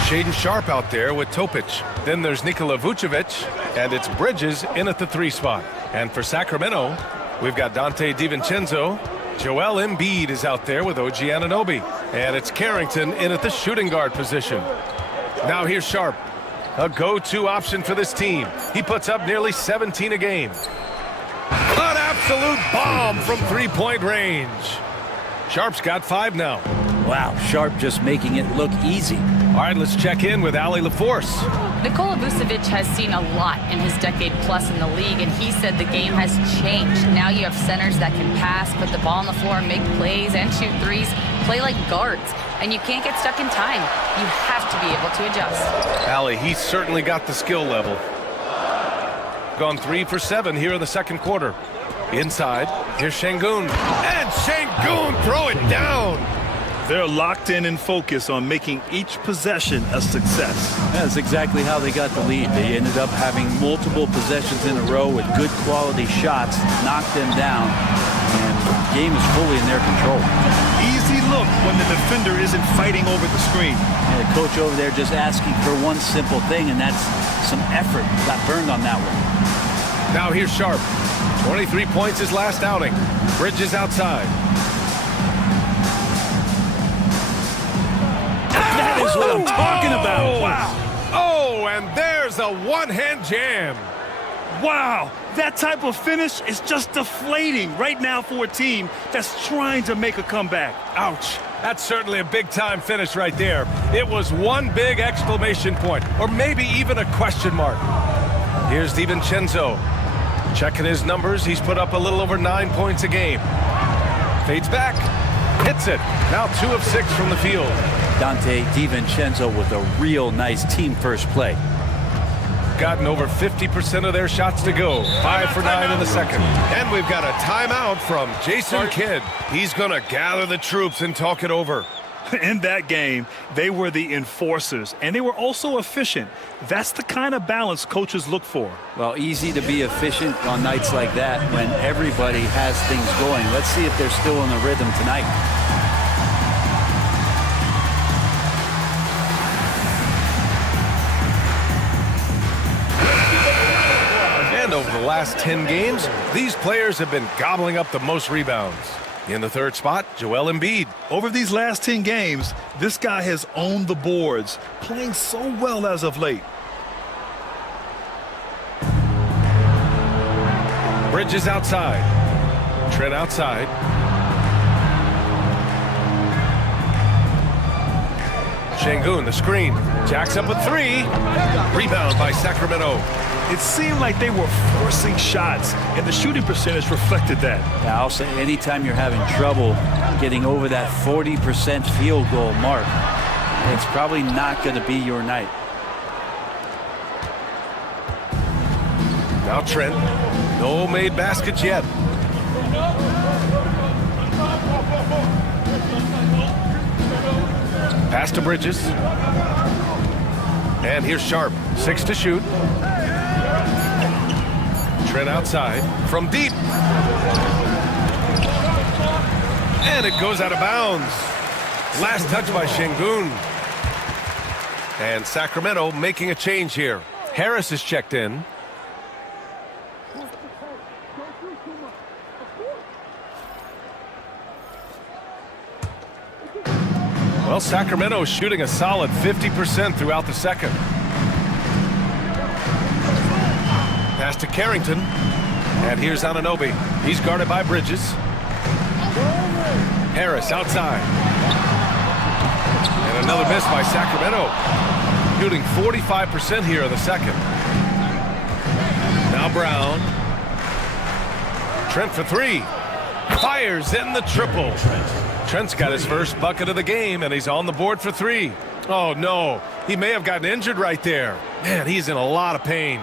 Shaedon Sharpe out there with Topic. Then there's Nikola Vucevic, and it's Bridges in at the 3 spot. And for Sacramento, we've got Dante DiVincenzo. Joel Embiid is out there with OG Anunoby. And it's Carrington in at the shooting guard position. Now here's Sharpe, a go-to option for this team. He puts up nearly 17 a game. An absolute bomb from three-point range. Sharpe's got 5 now. Wow, Sharpe just making it look easy. All right, let's check in with Allie LaForce. Nikola Vucevic has seen a lot in his decade plus in the league, and he said the game has changed. Now you have centers that can pass, put the ball on the floor, make plays, and shoot threes, play like guards. And you can't get stuck in time. You have to be able to adjust. Allie, he's certainly got the skill level. Gone 3 for 7 here in the second quarter. Inside, here's Şengün. And Şengün throw it down. They're locked in and focused on making each possession a success. That's exactly how they got the lead. They ended up having multiple possessions in a row with good quality shots, knocked them down, and the game is fully in their control. Easy look when the defender isn't fighting over the screen. And the coach over there just asking for one simple thing, and that's some effort. Got burned on that one. Now here's Sharpe. 23 points his last outing. Bridges outside. That is what I'm talking about. Wow. Oh, and there's a one-hand jam. Wow, that type of finish is just deflating right now for a team that's trying to make a comeback. Ouch. That's certainly a big-time finish right there. It was one big exclamation point, or maybe even a question mark. Here's DiVincenzo. Checking his numbers, he's put up a little over 9 points a game. Fades back, hits it. Now 2 of 6 from the field. Dante DiVincenzo with a real nice team-first play. Gotten over 50% of their shots to go. 5 for 9 in the second. And we've got a timeout from Jason Kidd. He's going to gather the troops and talk it over. In that game, they were the enforcers, and they were also efficient. That's the kind of balance coaches look for. Well, easy to be efficient on nights like that when everybody has things going. Let's see if they're still in the rhythm tonight. And over the last 10 games, these players have been gobbling up the most rebounds. In the third spot, Joel Embiid. Over these last 10 games, this guy has owned the boards, playing so well as of late. Bridges outside. Trent outside. Şengün, the screen. Jacks up with 3. Rebound by Sacramento. It seemed like they were forcing shots, and the shooting percentage reflected that. Yeah, I'll say anytime you're having trouble getting over that 40% field goal mark, it's probably not going to be your night. Now Trent. No made baskets yet. Pass to Bridges. And here's Sharpe. 6 to shoot. Trent outside from deep. And it goes out of bounds. Last touch by Şengün. And Sacramento making a change here. Harris is checked in. Well, Sacramento is shooting a solid 50% throughout the second. Pass to Carrington. And here's Anunoby. He's guarded by Bridges. Harris outside. And another miss by Sacramento. Shooting 45% here in the second. Now Brown. Trent for three. Fires in the triple. Trent's got his first bucket of the game, and he's on the board for three. Oh, no. He may have gotten injured right there. Man, he's in a lot of pain.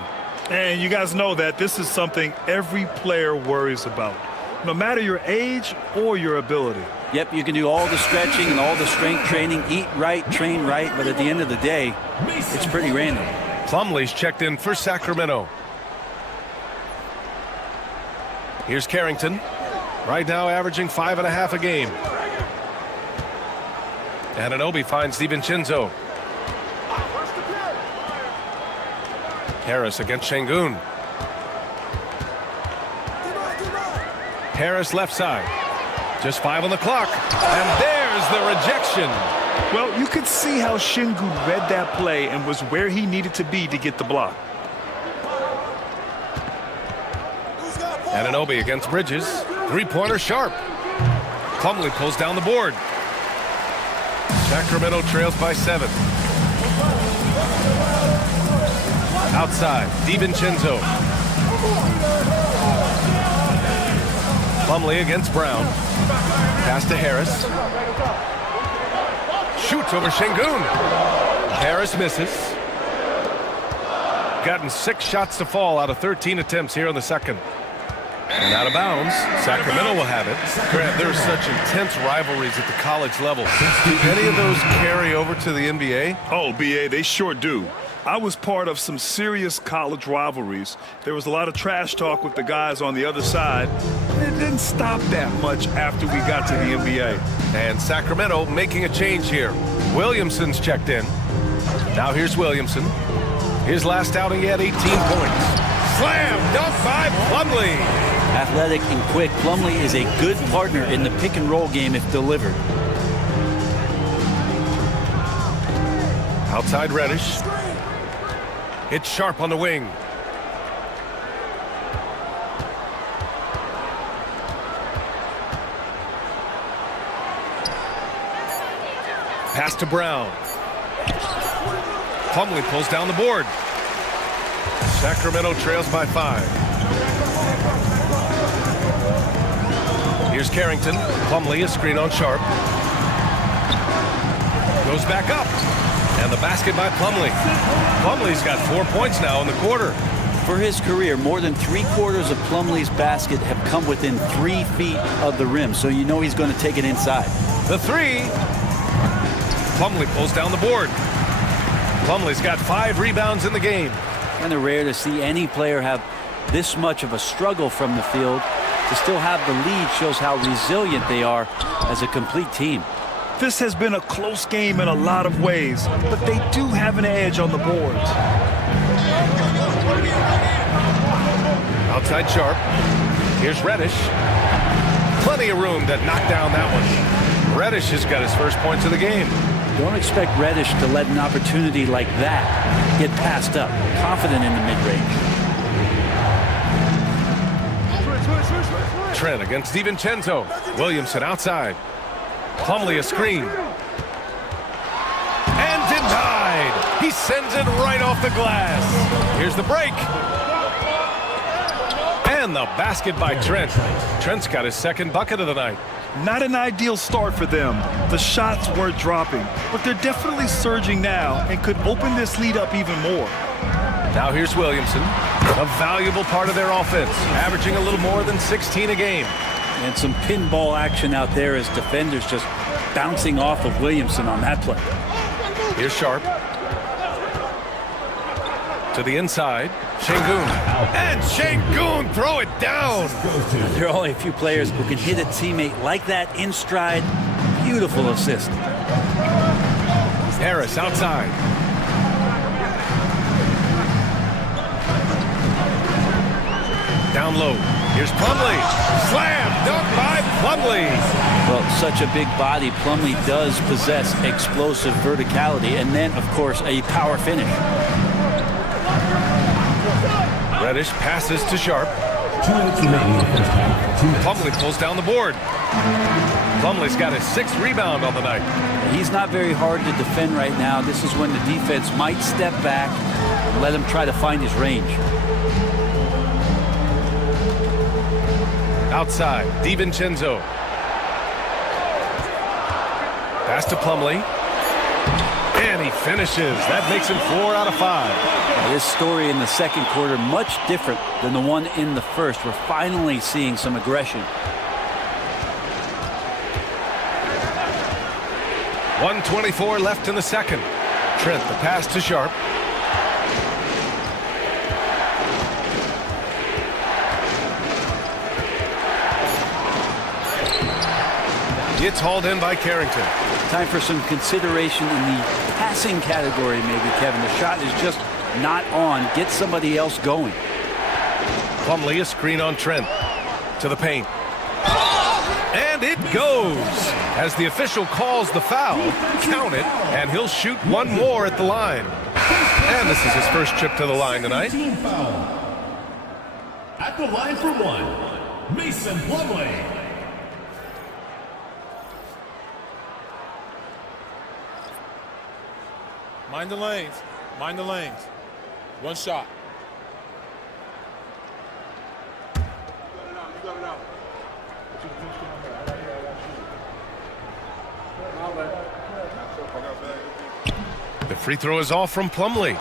And you guys know that this is something every player worries about, no matter your age or your ability. Yep, you can do all the stretching and all the strength training, eat right, train right, but at the end of the day, it's pretty random. Plumlee's checked in for Sacramento. Here's Carrington. Right now averaging 5.5 a game. Anunoby finds DiVincenzo. Harris against Şengün. Harris left side. Just 5 on the clock. And there's the rejection. Well, you could see how Şengün read that play and was where he needed to be to get the block. Anunoby against Bridges. Three-pointer sharp. Plumlee pulls down the board. Sacramento trails by 7. Outside, DiVincenzo. Plumlee against Brown. Pass to Harris. Shoots over Şengün. Harris misses. Gotten 6 shots to fall out of 13 attempts here in the second. And out of bounds. Sacramento will have it. Grant, there are such intense rivalries at the college level. Do any of those carry over to the NBA? Oh, BA, they sure do. I was part of some serious college rivalries. There was a lot of trash talk with the guys on the other side. It didn't stop that much after we got to the NBA. And Sacramento making a change here. Williamson's checked in. Now here's Williamson. His last outing, he had 18 points. Slam dunk by Plumlee. Athletic and quick, Plumlee is a good partner in the pick and roll game if delivered. Outside Reddish. It's Sharp on the wing. Pass to Brown. Plumlee pulls down the board. Sacramento trails by 5. Here's Carrington. Plumlee, a screen on Sharp. Goes back up. And the basket by Plumlee. Plumlee's got 4 points now in the quarter. For his career, more than 3/4 of Plumlee's basket have come within 3 feet of the rim, so you know he's going to take it inside. The three. Plumlee pulls down the board. Plumlee's got 5 rebounds in the game. Kind of rare to see any player have this much of a struggle from the field. To still have the lead shows how resilient they are as a complete team. This has been a close game in a lot of ways, but they do have an edge on the boards. Outside Sharp. Here's Reddish. Plenty of room to knock down that one. Reddish has got his first points of the game. Don't expect Reddish to let an opportunity like that get passed up. Confident in the mid-range. Trent against DiVincenzo. Williamson outside. Plumlee a screen. And denied. He sends it right off the glass. Here's the break. And the basket by Trent. Trent's got his second bucket of the night. Not an ideal start for them. The shots weren't dropping, but they're definitely surging now and could open this lead up even more. Now here's Williamson, a valuable part of their offense, averaging a little more than 16 a game. And some pinball action out there as defenders just bouncing off of Williamson on that play. Here's Sharp. To the inside, Şengün. And Şengün throw it down. There are only a few players who can hit a teammate like that in stride. Beautiful assist. Harris outside. Down low. Here's Plumlee. Slam dunk by Plumlee. Well, such a big body, Plumlee does possess explosive verticality and then, of course, a power finish. Reddish passes to Sharp. 2 minutes remaining in the first half. 2 minutes. Plumlee pulls down the board. Plumlee's got his 6th rebound on the night. He's not very hard to defend right now. This is when the defense might step back and let him try to find his range. Outside, DiVincenzo. Pass to Plumlee. And he finishes. That makes him 4 out of 5. This story in the second quarter, much different than the one in the first. We're finally seeing some aggression. 1:24 left in the second. Trent, the pass to Sharp. It's hauled in by Carrington. Time for some consideration in the passing category, maybe, Kevin. The shot is just not on. Get somebody else going. Plumlee, a screen on Trent. To the paint. And it goes. As the official calls the foul, count it, and he'll shoot one more at the line. And this is his first trip to the line tonight. Team foul. At the line for one, Mason Plumlee. Mind the lanes. Mind the lanes. One shot. The free throw is off from Plumlee.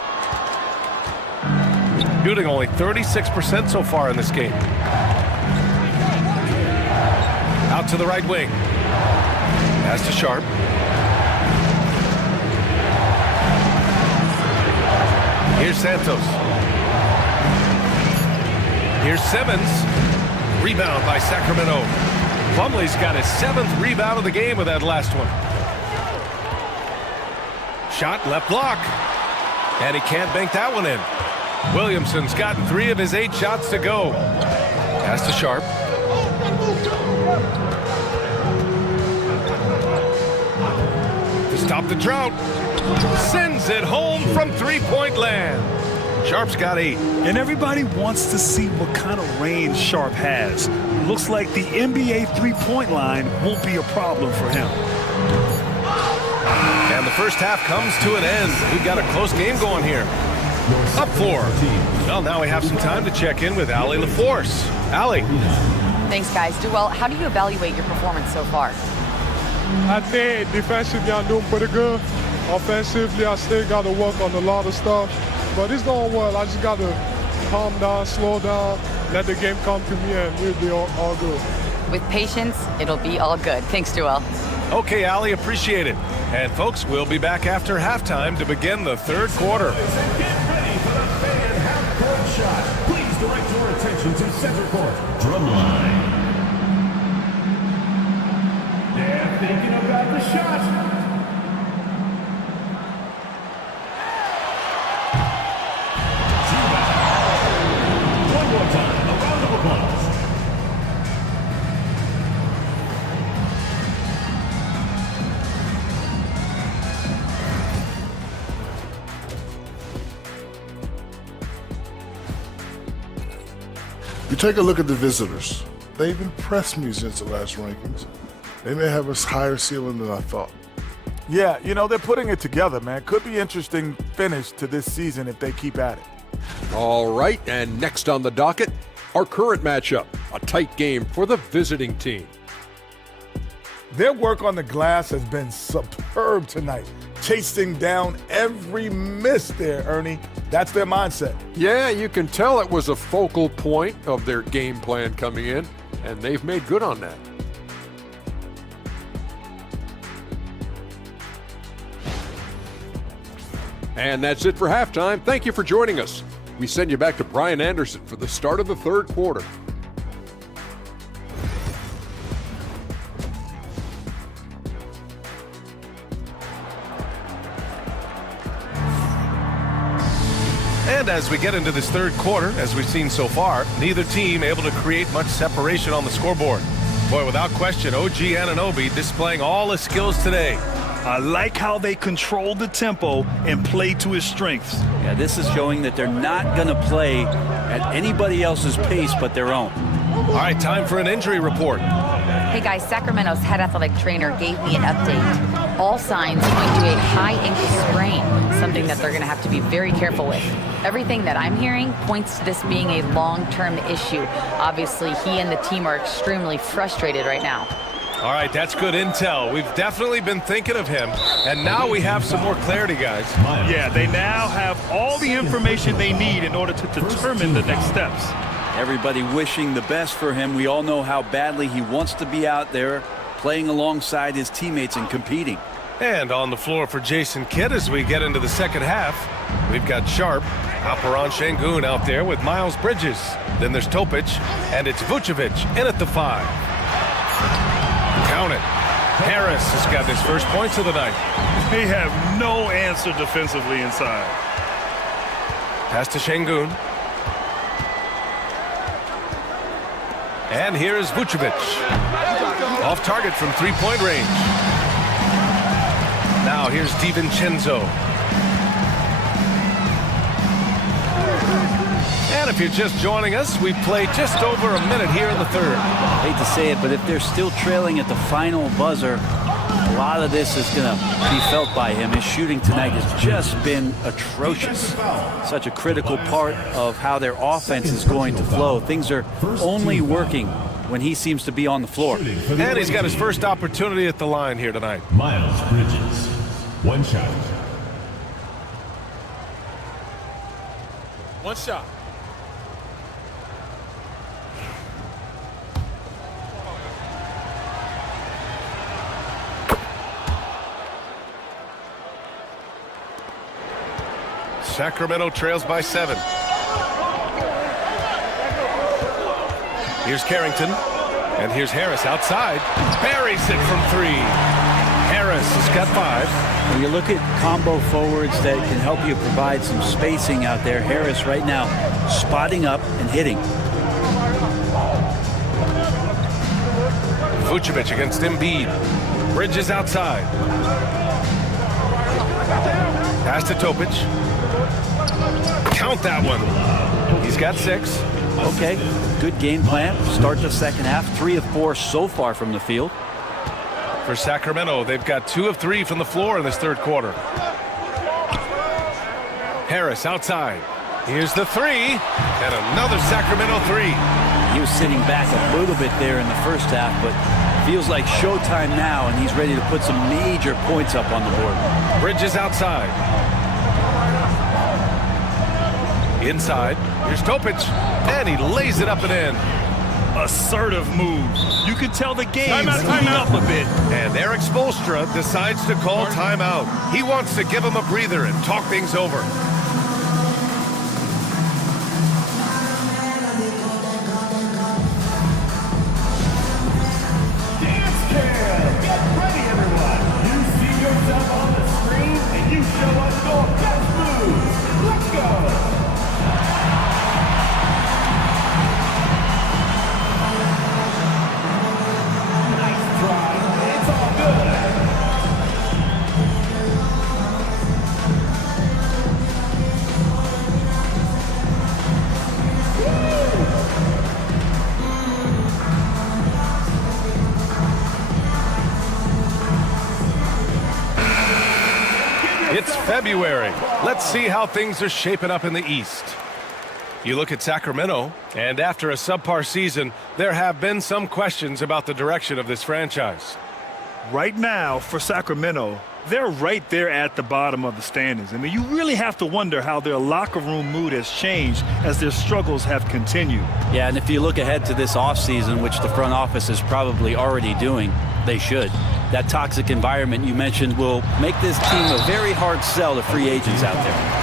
Shooting only 36% so far in this game. Out to the right wing. Pass to Sharp. Here's Santos. Here's Simmons. Rebound by Sacramento. Plumlee's got his 7th rebound of the game with that last one. Shot left block. And he can't bank that one in. Williamson's gotten 3 of his 8 shots to go. Pass to Sharp. To stop the drought. Sends it home from three-point land. Sharp's got 8. And everybody wants to see what kind of range Sharp has. Looks like the NBA three-point line won't be a problem for him. And the first half comes to an end. We've got a close game going here. Up 4. Well, now we have some time to check in with Allie LaForce. Allie. Thanks, guys. Duell, how do you evaluate your performance so far? I think defensively I'm doing pretty good. Offensively, I still got to work on a lot of stuff. But it's going well. I just got to calm down, slow down, let the game come to me, and we'll be all good. With patience, it'll be all good. Thanks, Duell. Okay, Allie, appreciate it. And folks, we'll be back after halftime to begin the third quarter. Get ready for the fan half-court shot. Please direct your attention to center court. Drumline. They're thinking about the shot. One more time, a round of applause. You take a look at the visitors. They've impressed me since the last rankings. They may have a higher ceiling than I thought. Yeah, you know, they're putting it together, man. Could be interesting finish to this season if they keep at it. All right, and next on the docket, our current matchup, a tight game for the visiting team. Their work on the glass has been superb tonight, chasing down every miss there, Ernie. That's their mindset. Yeah, you can tell it was a focal point of their game plan coming in, and they've made good on that. And that's it for halftime. Thank you for joining us. We send you back to Brian Anderson for the start of the third quarter. And as we get into this third quarter, as we've seen so far, neither team able to create much separation on the scoreboard. Boy, without question, OG Anunoby displaying all his skills today. I like how they control the tempo and play to his strengths. Yeah, this is showing that they're not going to play at anybody else's pace but their own. All right, time for an injury report. Hey guys, Sacramento's head athletic trainer gave me an update. All signs point to a high ankle sprain, something that they're going to have to be very careful with. Everything that I'm hearing points to this being a long-term issue. Obviously, he and the team are extremely frustrated right now. All right, that's good intel. We've definitely been thinking of him, and now we have some more clarity, guys. Yeah, they now have all the information they need in order to determine the next steps. Everybody wishing the best for him. We all know how badly he wants to be out there playing alongside his teammates and competing. And on the floor for Jason Kidd as we get into the second half, we've got Sharp, Alperen Şengün out there with Miles Bridges. Then there's Topic, and it's Vucevic in at the 5. Count it. Harris has got his first points of the night. They have no answer defensively inside. Pass to Şengün. And here is Vucevic. Off target from three-point range. Now here's DiVincenzo. And if you're just joining us, we played just over a minute here in the third. Hate to say it, but if they're still trailing at the final buzzer, a lot of this is going to be felt by him. His shooting tonight has just been atrocious. Such a critical part of how their offense is going to flow. Things are only working when he seems to be on the floor. And he's got his first opportunity at the line here tonight. Miles Bridges, one shot. One shot. Sacramento trails by 7. Here's Carrington. And here's Harris outside. Buries it from 3. Harris has got 5. When you look at combo forwards that can help you provide some spacing out there, Harris right now spotting up and hitting. Vucevic against Embiid. Bridges outside. Pass to Topic. Count that one. He's got 6. Okay, good game plan. Start the second half. 3 of 4 so far from the field. For Sacramento, they've got 2 of 3 from the floor in this third quarter. Harris outside. Here's the 3. And another Sacramento 3. He was sitting back a little bit there in the first half, but feels like showtime now, and he's ready to put some major points up on the board. Bridges outside. Inside. Here's Topic. And he lays it up and in. Assertive move. You can tell the game's heating up a bit. And Eric Spoelstra decides to call timeout. He wants to give him a breather and talk things over. Dance cam! Get ready, everyone! You see yourself on the screen, and you show us your best moves. Let's go! It's February. Let's see how things are shaping up in the East. You look at Sacramento, and after a subpar season, there have been some questions about the direction of this franchise. Right now, for Sacramento, they're right there at the bottom of the standings. I mean, you really have to wonder how their locker room mood has changed as their struggles have continued. Yeah, and if you look ahead to this offseason, which the front office is probably already doing, they should. That toxic environment you mentioned will make this team a very hard sell to free agents out there.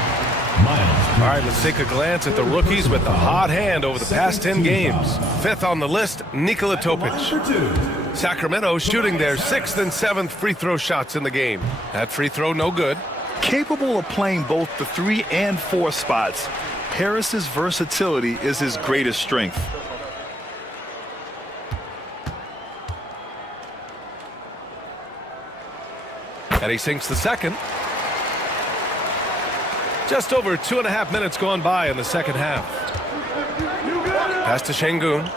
All right, let's take a glance at the rookies with the hot hand over the past 10 games. 5th on the list, Nikola Topic. Sacramento shooting their 6th and 7th free throw shots in the game. That free throw no good. Capable of playing both the 3 and 4 spots, Harris's versatility is his greatest strength. And he sinks the second. Just over 2.5 minutes gone by in the second half. Pass to Şengün.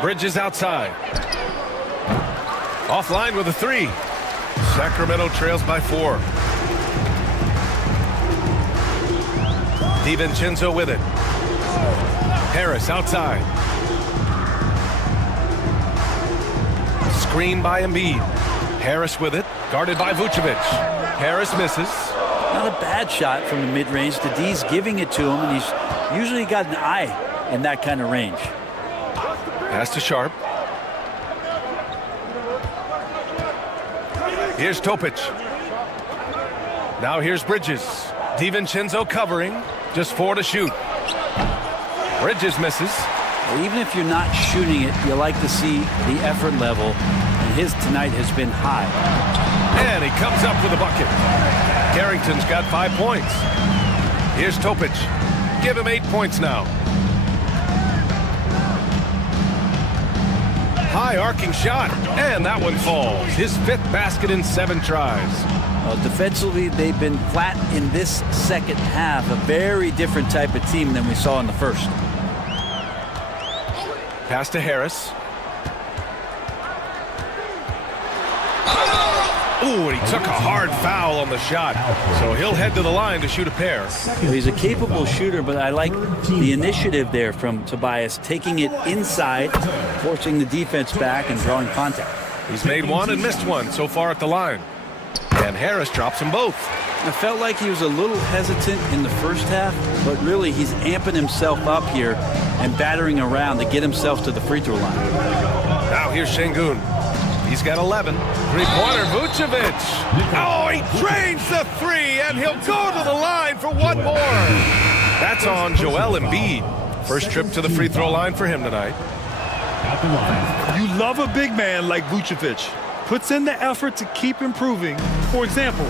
Bridges outside. Offline with a 3. Sacramento trails by 4. DiVincenzo with it. Harris outside. Screen by Embiid. Harris with it, guarded by Vucevic. Harris misses. Not a bad shot from the mid-range. The D's giving it to him, and he's usually got an eye in that kind of range. Pass to Sharp. Here's Topic. Now here's Bridges. DiVincenzo covering. Just 4 to shoot. Bridges misses. Even if you're not shooting it, you like to see the effort level, and his tonight has been high. And he comes up with a bucket. Carrington's got 5 points. Here's Topic. Give him 8 points now. High arcing shot, and that one falls. His 5th basket in 7 tries. Well, defensively, they've been flat in this second half. A very different type of team than we saw in the first. Pass to Harris. Ooh, and he took a hard foul on the shot. So he'll head to the line to shoot a pair. Well, he's a capable shooter, but I like the initiative there from Tobias, taking it inside, forcing the defense back, and drawing contact. He's made 1 and missed 1 so far at the line. And Harris drops them both. I felt like he was a little hesitant in the first half, but really he's amping himself up here and battering around to get himself to the free throw line. Now here's Şengün. He's got 11. Three-pointer, Vucevic. Oh, he drains the 3, and he'll go to the line for 1 more. That's on Joel Embiid. First trip to the free throw line for him tonight. You love a big man like Vucevic. Puts in the effort to keep improving. For example,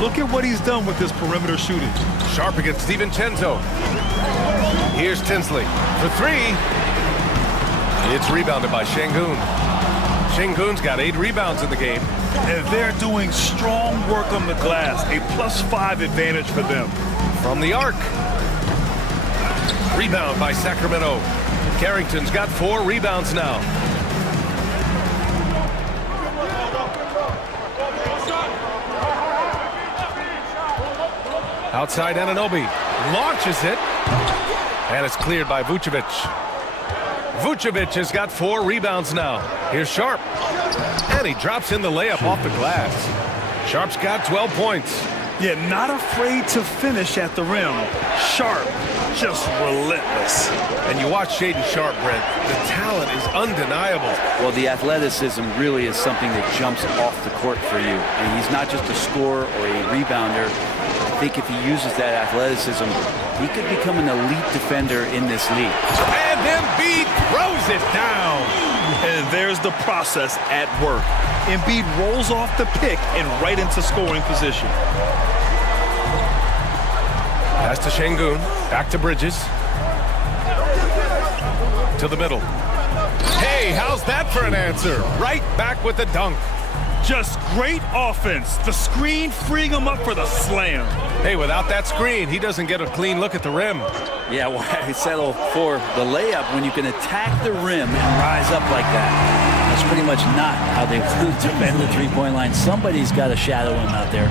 look at what he's done with his perimeter shooting. Sharp against DiVincenzo. Here's Tinsley for 3. It's rebounded by Şengün. Şengün's got 8 rebounds in the game. And they're doing strong work on the glass. A +5 advantage for them. From the arc. Rebound by Sacramento. Carrington's got 4 rebounds now. Outside Anunoby. Launches it. And it's cleared by Vucevic. Vucevic has got 4 rebounds now. Here's Sharp. And he drops in the layup off the glass. Sharp's got 12 points. Yeah, not afraid to finish at the rim. Sharp, just relentless. And you watch Shaedon Sharp, Brent. The talent is undeniable. Well, the athleticism really is something that jumps off the court for you. And he's not just a scorer or a rebounder. I think if he uses that athleticism, he could become an elite defender in this league. And Embiid throws it down. And there's the process at work. Embiid rolls off the pick and right into scoring position. Pass to Şengün. Back to Bridges. To the middle. Hey, how's that for an answer? Right back with the dunk. Just great offense. The screen freeing him up for the slam. Hey, without that screen, he doesn't get a clean look at the rim. Yeah, why settle for the layup when you can attack the rim and rise up like that? That's pretty much not how they want to defend the three-point line. Somebody's got to shadow him out there.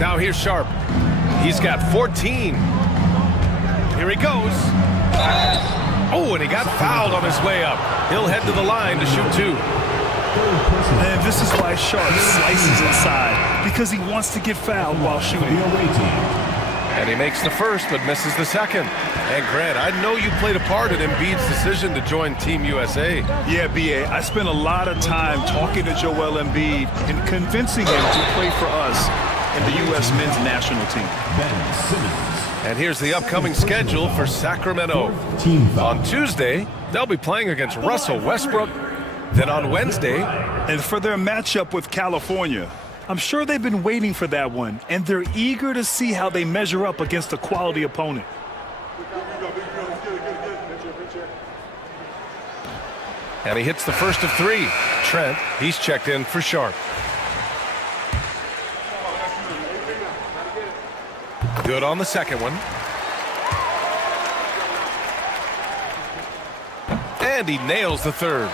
Now here's Sharp. He's got 14. Here he goes. Oh, and he got fouled on his way up. He'll head to the line to shoot 2. And this is why Sharp slices inside, because he wants to get fouled while shooting. And he makes the first, but misses the second. And Grant, I know you played a part in Embiid's decision to join Team USA. Yeah, B.A., I spent a lot of time talking to Joel Embiid and convincing him to play for us in the U.S. men's national team. And here's the upcoming schedule for Sacramento. On Tuesday, they'll be playing against Russell Westbrook. Then on Wednesday, and for their matchup with California. I'm sure they've been waiting for that one, and they're eager to see how they measure up against a quality opponent. And he hits the first of 3. Trent, he's checked in for Sharp. Good on the second one. And he nails the third.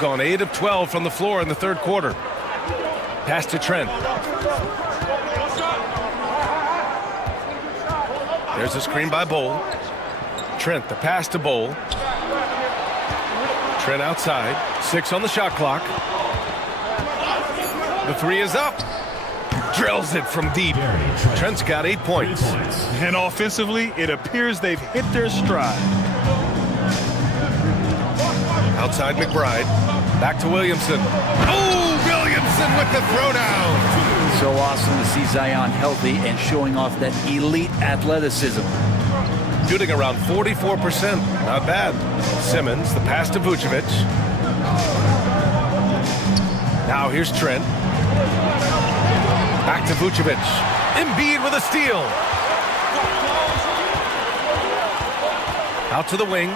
Gone 8 of 12 from the floor in the third quarter. Pass to Trent. There's a screen by Bowl. Trent, the pass to Bowl. Trent outside. 6 on the shot clock. The three is up. Drills it from deep. Trent's got 8 points. And offensively, it appears they've hit their stride. Outside McBride. Back to Williamson. Oh, Williamson with the throwdown. So awesome to see Zion healthy and showing off that elite athleticism. Shooting around 44%. Not bad. Simmons, the pass to Vucevic. Now here's Trent. Back to Vucevic. Embiid with a steal. Out to the wing.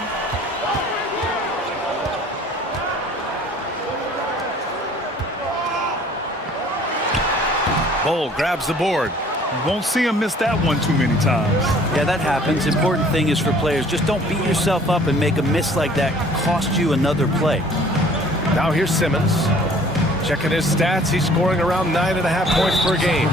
Bowl grabs the board. You won't see him miss that one too many times. Yeah, that happens. Important thing is for players, just don't beat yourself up and make a miss like that cost you another play. Now here's Simmons. Checking his stats, he's scoring around 9.5 points per game.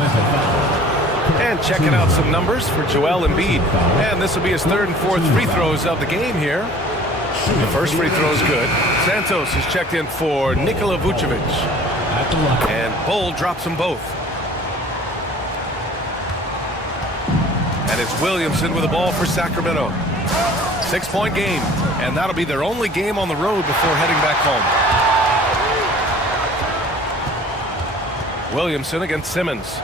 And checking out some numbers for Joel Embiid. And this will be his third and fourth free throws of the game here. The first free throw is good. Santos is checked in for Nikola Vucevic. And Bowl drops them both. And it's Williamson with the ball for Sacramento. 6-point game. And that'll be their only game on the road before heading back home. Williamson against Simmons.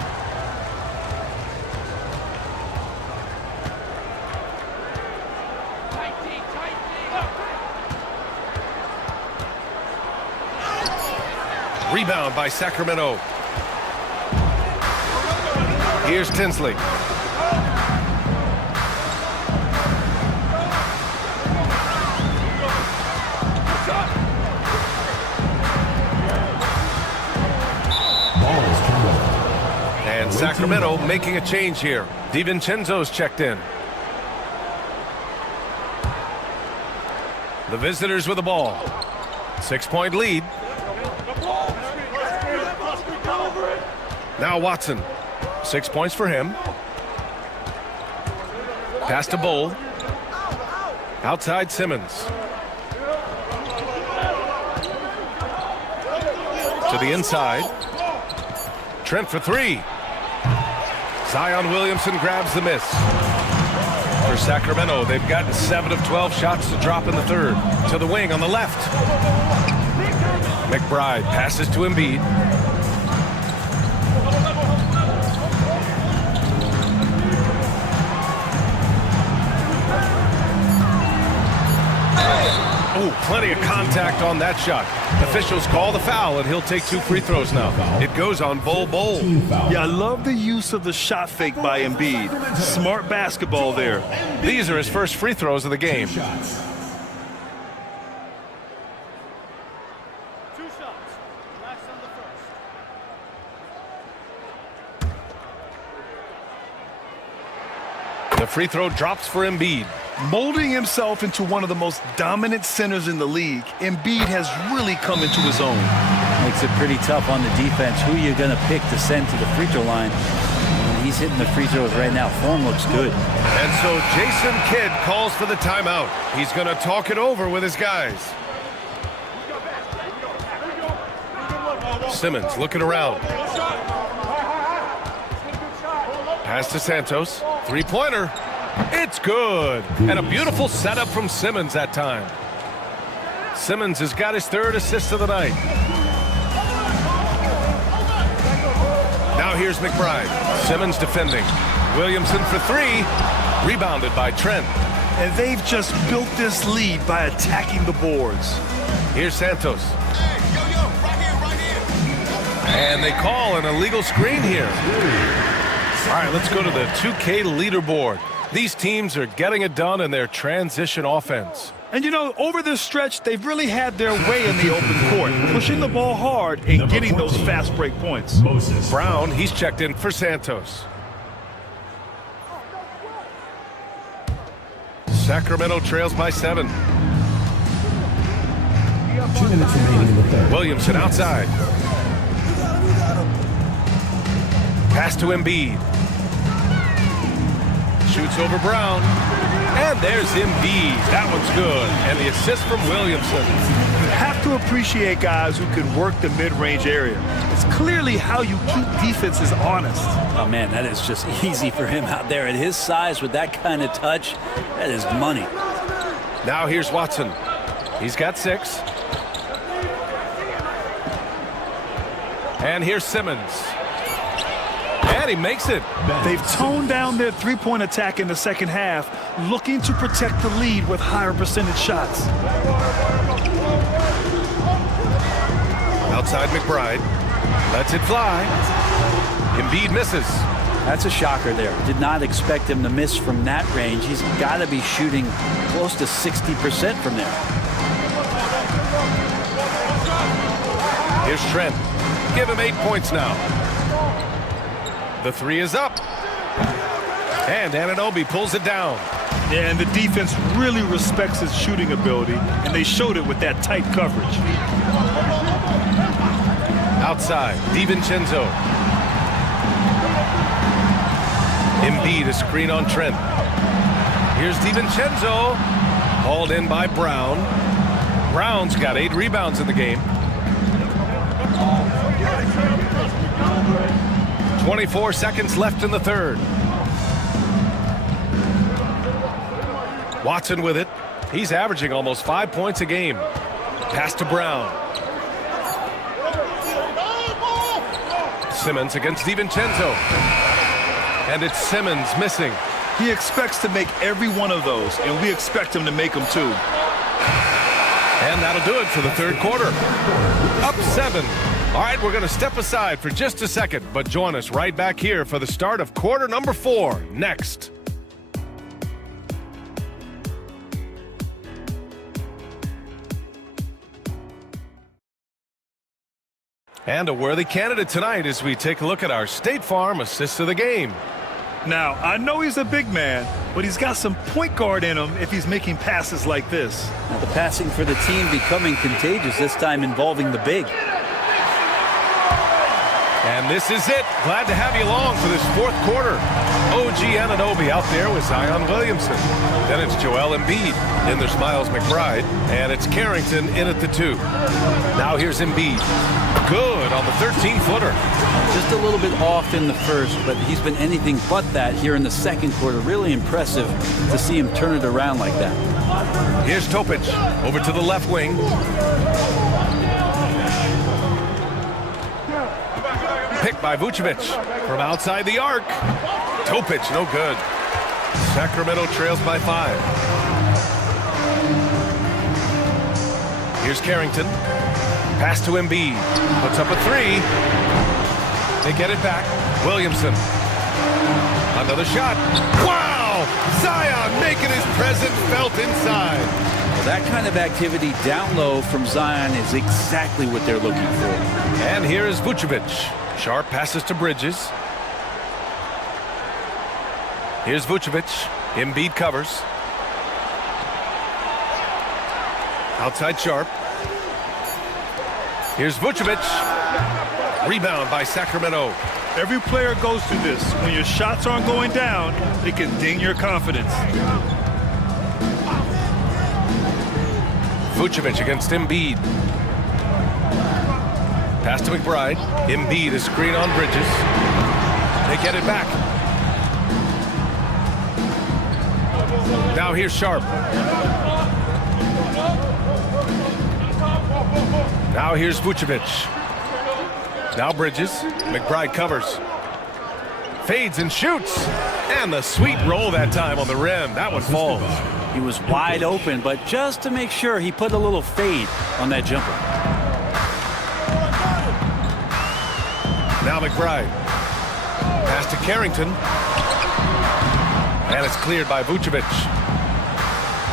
Rebound by Sacramento. Here's Tinsley. And Sacramento making a change here. DiVincenzo's checked in. The visitors with the ball. 6-point lead. Now Watson. 6 points for him. Pass to Bowl. Outside Simmons. To the inside. Trent for three. Zion Williamson grabs the miss. For Sacramento, they've gotten 7 of 12 shots to drop in the third. To the wing on the left. McBride passes to Embiid. Oh, plenty of contact on that shot. Officials call the foul, and he'll take 2 free throws now. It goes on Bowl. Yeah, I love the use of the shot fake by Embiid. Smart basketball there. These are his first free throws of the game. 2 shots. Last on the first. The free throw drops for Embiid. Molding himself into one of the most dominant centers in the league, Embiid has really come into his own. Makes it pretty tough on the defense. Who you're going to pick to send to the free throw line? He's hitting the free throws right now. Form looks good. And so Jason Kidd calls for the timeout. He's going to talk it over with his guys. Simmons looking around. Pass to Santos. 3-pointer. It's good. And a beautiful setup from Simmons that time. Simmons has got his 3rd assist of the night. Now here's McBride. Simmons defending. Williamson for 3. Rebounded by Trent. And they've just built this lead by attacking the boards. Here's Santos. And they call an illegal screen here. All right, let's go to the 2K leaderboard. These teams are getting it done in their transition offense. And, you know, over this stretch, they've really had their way in the open court, pushing the ball hard and getting those fast break points. Brown, he's checked in for Santos. Sacramento trails by 7. 2 minutes remaining in the third. Williamson outside. Pass to Embiid. Shoots over Brown. And there's Embiid. That one's good. And the assist from Williamson. You have to appreciate guys who can work the mid-range area. It's clearly how you keep defenses honest. Oh, man, that is just easy for him out there. At his size, with that kind of touch, that is money. Now here's Watson. He's got 6. And here's Simmons. And he makes it. They've toned down their three-point attack in the second half, looking to protect the lead with higher percentage shots. Outside McBride. Lets it fly. Embiid misses. That's a shocker there. Did not expect him to miss from that range. He's got to be shooting close to 60% from there. Here's Trent. Give him 8 points now. The 3 is up. And Anunoby pulls it down. Yeah, and the defense really respects his shooting ability, and they showed it with that tight coverage. Outside, DiVincenzo. Embiid, a screen on Trent. Here's DiVincenzo. Hauled in by Brown. Brown's got 8 rebounds in the game. 24 seconds left in the third. Watson with it. He's averaging almost 5 points a game. Pass to Brown. Simmons against DiVincenzo. And it's Simmons missing. He expects to make every one of those, and we expect him to make them too. And that'll do it for the third quarter. Up 7. All right, we're going to step aside for just a second, but join us right back here for the start of quarter number 4 next. And a worthy candidate tonight as we take a look at our State Farm assists of the game. Now, I know he's a big man, but he's got some point guard in him if he's making passes like this. Now, the passing for the team becoming contagious, this time involving the big. And this is it. Glad to have you along for this fourth quarter. OG Anunoby out there with Zion Williamson. Then it's Joel Embiid. Then there's Miles McBride. And it's Carrington in at the 2. Now here's Embiid. Good on the 13-footer. Just a little bit off in the first, but he's been anything but that here in the second quarter. Really impressive to see him turn it around like that. Here's Topic over to the left wing. Picked by Vucevic from outside the arc. Topic, no good. Sacramento trails by 5. Here's Carrington. Pass to Embiid. Puts up a 3. They get it back. Williamson. Another shot. Wow! Zion making his presence felt inside. Well, that kind of activity down low from Zion is exactly what they're looking for. And here is Vucevic. Sharp passes to Bridges. Here's Vucevic. Embiid covers. Outside Sharp. Here's Vucevic. Rebound by Sacramento. Every player goes through this. When your shots aren't going down, it can ding your confidence. Vucevic against Embiid. Pass to McBride. Embiid, a screen on Bridges. They get it back. Now here's Sharp. Now here's Vucevic. Now Bridges. McBride covers. Fades and shoots. And the sweet roll that time on the rim. That one falls. He was wide open, but just to make sure, he put a little fade on that jumper. Now McBride. Pass to Carrington. And it's cleared by Vucevic.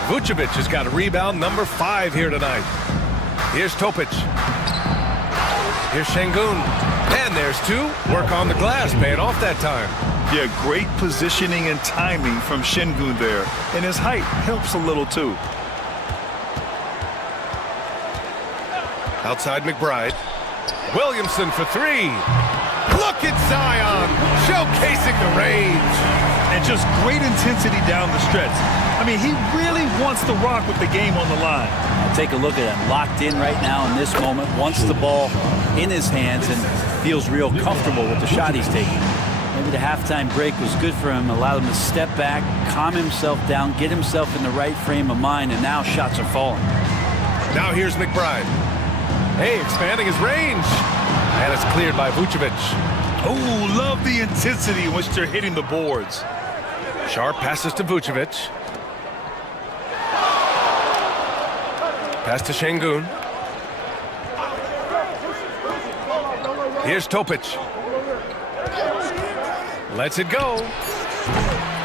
Vucevic has got a rebound number 5 here tonight. Here's Topic. Here's Şengün. And there's 2. Work on the glass, paying off that time. Yeah, great positioning and timing from Şengün there. And his height helps a little too. Outside McBride. Williamson for three. Look at Zion showcasing the range. And just great intensity down the stretch. I mean, he really wants to rock with the game on the line. Take a look at him, locked in right now in this moment, wants the ball in his hands and feels real comfortable with the shot he's taking. Maybe the halftime break was good for him, allowed him to step back, calm himself down, get himself in the right frame of mind, and now shots are falling. Now here's McBride. Hey, expanding his range. And it's cleared by Vucevic. Oh, love the intensity in which they're hitting the boards. Sharp passes to Vucevic. Pass to Şengün. Here's Topic. Lets it go.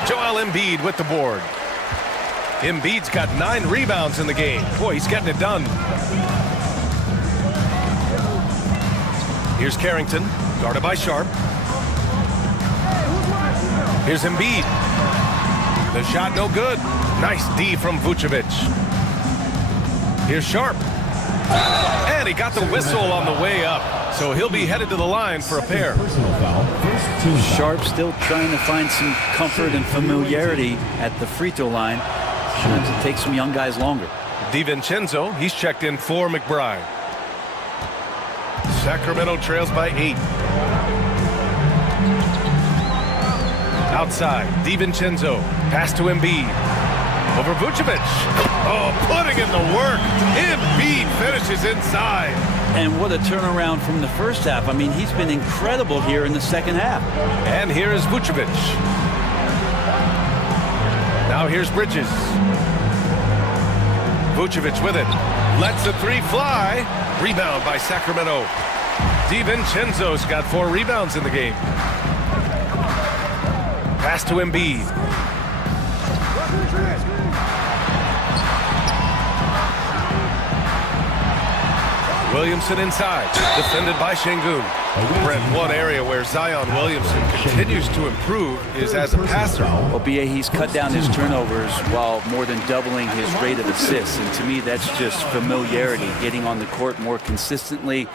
Joel Embiid with the board. Embiid's got 9 rebounds in the game. Boy, he's getting it done. Here's Carrington, guarded by Sharp. Here's Embiid. The shot no good. Nice D from Vucevic. Here's Sharp. And he got the whistle on the way up. So he'll be headed to the line for a pair. Sharp still trying to find some comfort and familiarity at the free throw line. Sometimes it takes some young guys longer. DiVincenzo, he's checked in for McBride. Sacramento trails by 8. Outside, DiVincenzo. Pass to Embiid. Over Vucevic. Oh, putting in the work. Embiid finishes inside. And what a turnaround from the first half. I mean, he's been incredible here in the second half. And here's Vucevic. Now here's Bridges. Vucevic with it. Lets the three fly. Rebound by Sacramento. DiVincenzo's got 4 rebounds in the game. Pass to Embiid. Williamson inside. Defended by Şengün. Brent, one area where Zion Williamson continues to improve is as a passer. Well, B.A., he's cut down his turnovers while more than doubling his rate of assists. And to me, that's just familiarity, getting on the court more consistently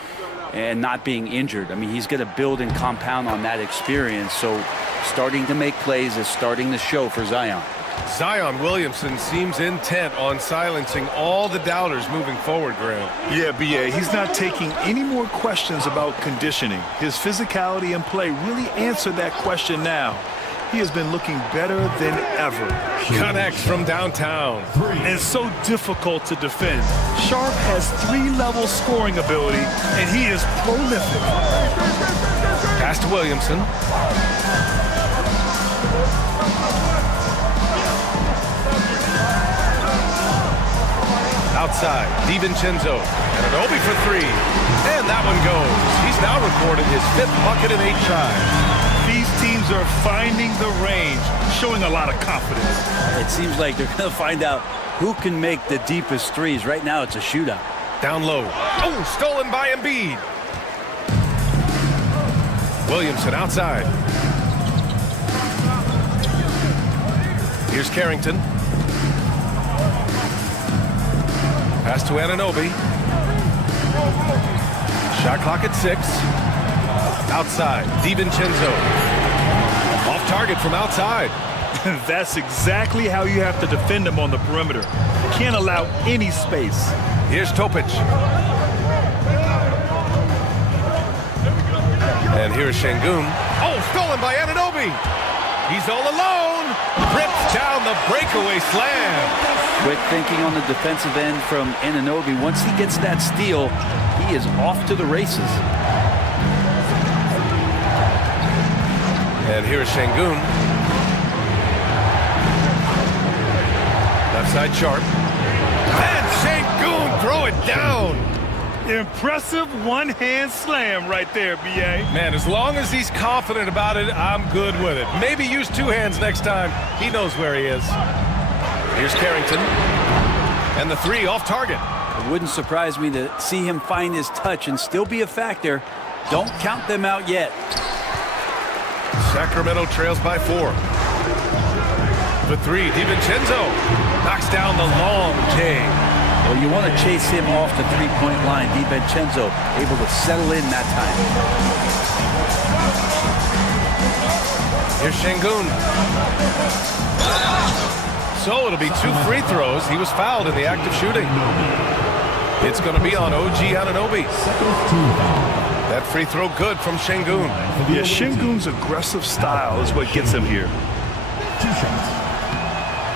and not being injured. I mean, he's going to build and compound on that experience. So starting to make plays is starting to show for Zion. Zion Williamson seems intent on silencing all the doubters moving forward, Graham. Yeah, B.A., he's not taking any more questions about conditioning. His physicality and play really answered that question now. He has been looking better than ever. Connects from downtown. And so difficult to defend. Sharp has 3-level scoring ability, and he is prolific. Pass to Williamson. Outside, DiVincenzo. And an Obi for 3. And that one goes. He's now recorded his 5th bucket in 8 tries. These teams are finding the range, showing a lot of confidence. It seems like they're going to find out who can make the deepest threes. Right now, it's a shootout. Down low. Oh, stolen by Embiid. Williamson outside. Here's Carrington. Pass to Anunoby. Shot clock at 6. Outside, DiVincenzo. Off target from outside. That's exactly how you have to defend him on the perimeter. Can't allow any space. Here's Topic. And here's Şengün. Oh, stolen by Anunoby. He's all alone. Rips down the breakaway slam. Quick thinking on the defensive end from Anunoby. Once he gets that steal, he is off to the races. And here's Şengün. Left side Sharp. And Şengün throw it down. Impressive one-hand slam right there, B.A. Man, as long as he's confident about it, I'm good with it. Maybe use 2 hands next time. He knows where he is. Here's Carrington. And the 3 off target. It wouldn't surprise me to see him find his touch and still be a factor. Don't count them out yet. Sacramento trails by 4. The 3, DiVincenzo knocks down the long J. Well, you want to chase him off the three-point line. DiVincenzo able to settle in that time. Here's Şengün. So it'll be 2 free throws. He was fouled in the act of shooting. It's going to be on OG Anunoby. That free throw good from Şengün. Yeah, Şengün's aggressive style is what gets him here.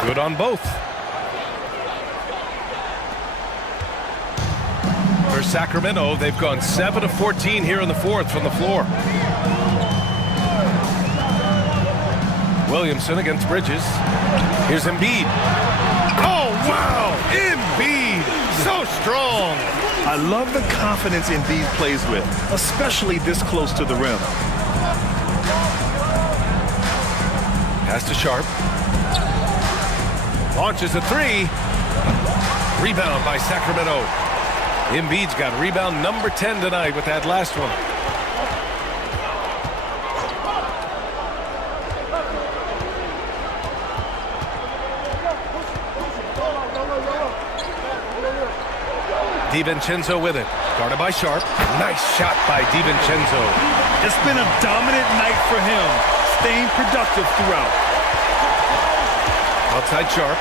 Good on both. For Sacramento, they've gone 7 of 14 here in the fourth from the floor. Williamson against Bridges. Here's Embiid. Oh, wow! Embiid! So strong! I love the confidence Embiid plays with, especially this close to the rim. Pass to Sharp. Launches a 3. Rebound by Sacramento. Embiid's got rebound number 10 tonight with that last one. DiVincenzo with it. Guarded by Sharp. Nice shot by DiVincenzo. It's been a dominant night for him, staying productive throughout. Outside Sharp.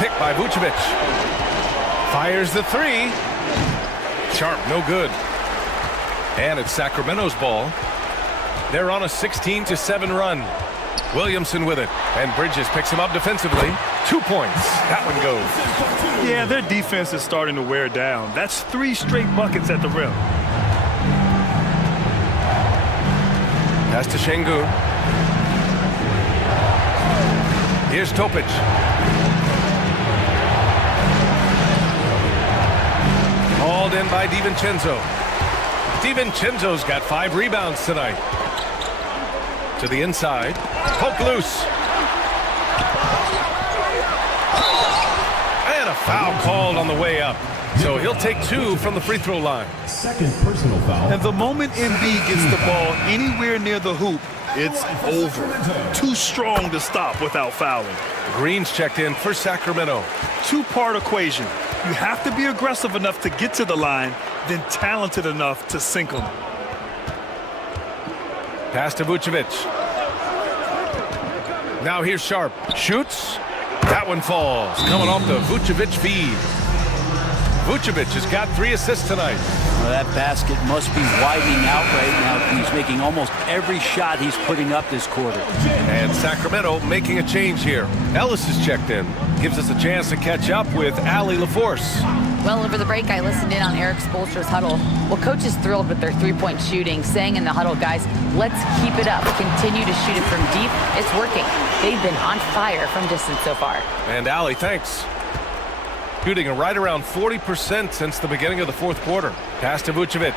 Picked by Vucevic. Fires the 3. Sharp, no good. And it's Sacramento's ball. They're on a 16-7 run. Williamson with it. And Bridges picks him up defensively. 2 points. That one goes. Yeah, their defense is starting to wear down. That's 3 straight buckets at the rim. Pass to Şengün. Here's Topic. Hauled in by DiVincenzo. DiVincenzo's got 5 rebounds tonight. To the inside. Poke loose. And a foul called on the way up. So he'll take 2 from the free throw line. Second personal foul. And the moment Embiid gets the ball anywhere near the hoop, it's over. Too strong to stop without fouling. Green's checked in for Sacramento. 2-part equation. You have to be aggressive enough to get to the line, then talented enough to sink them. Pass to Vucevic. Now here's Sharp. Shoots. That one falls. Coming off the Vucevic feed. Vucevic has got 3 assists tonight. Well, that basket must be widening out right now. He's making almost every shot he's putting up this quarter. And Sacramento making a change here. Ellis is checked in. Gives us a chance to catch up with Allie LaForce. Well, over the break, I listened in on Eric Spoelstra's huddle. Well, coach is thrilled with their three-point shooting, saying in the huddle, guys, let's keep it up. Continue to shoot it from deep. It's working. They've been on fire from distance so far. And Allie, thanks. Shooting right around 40% since the beginning of the fourth quarter. Pass to Vucevic.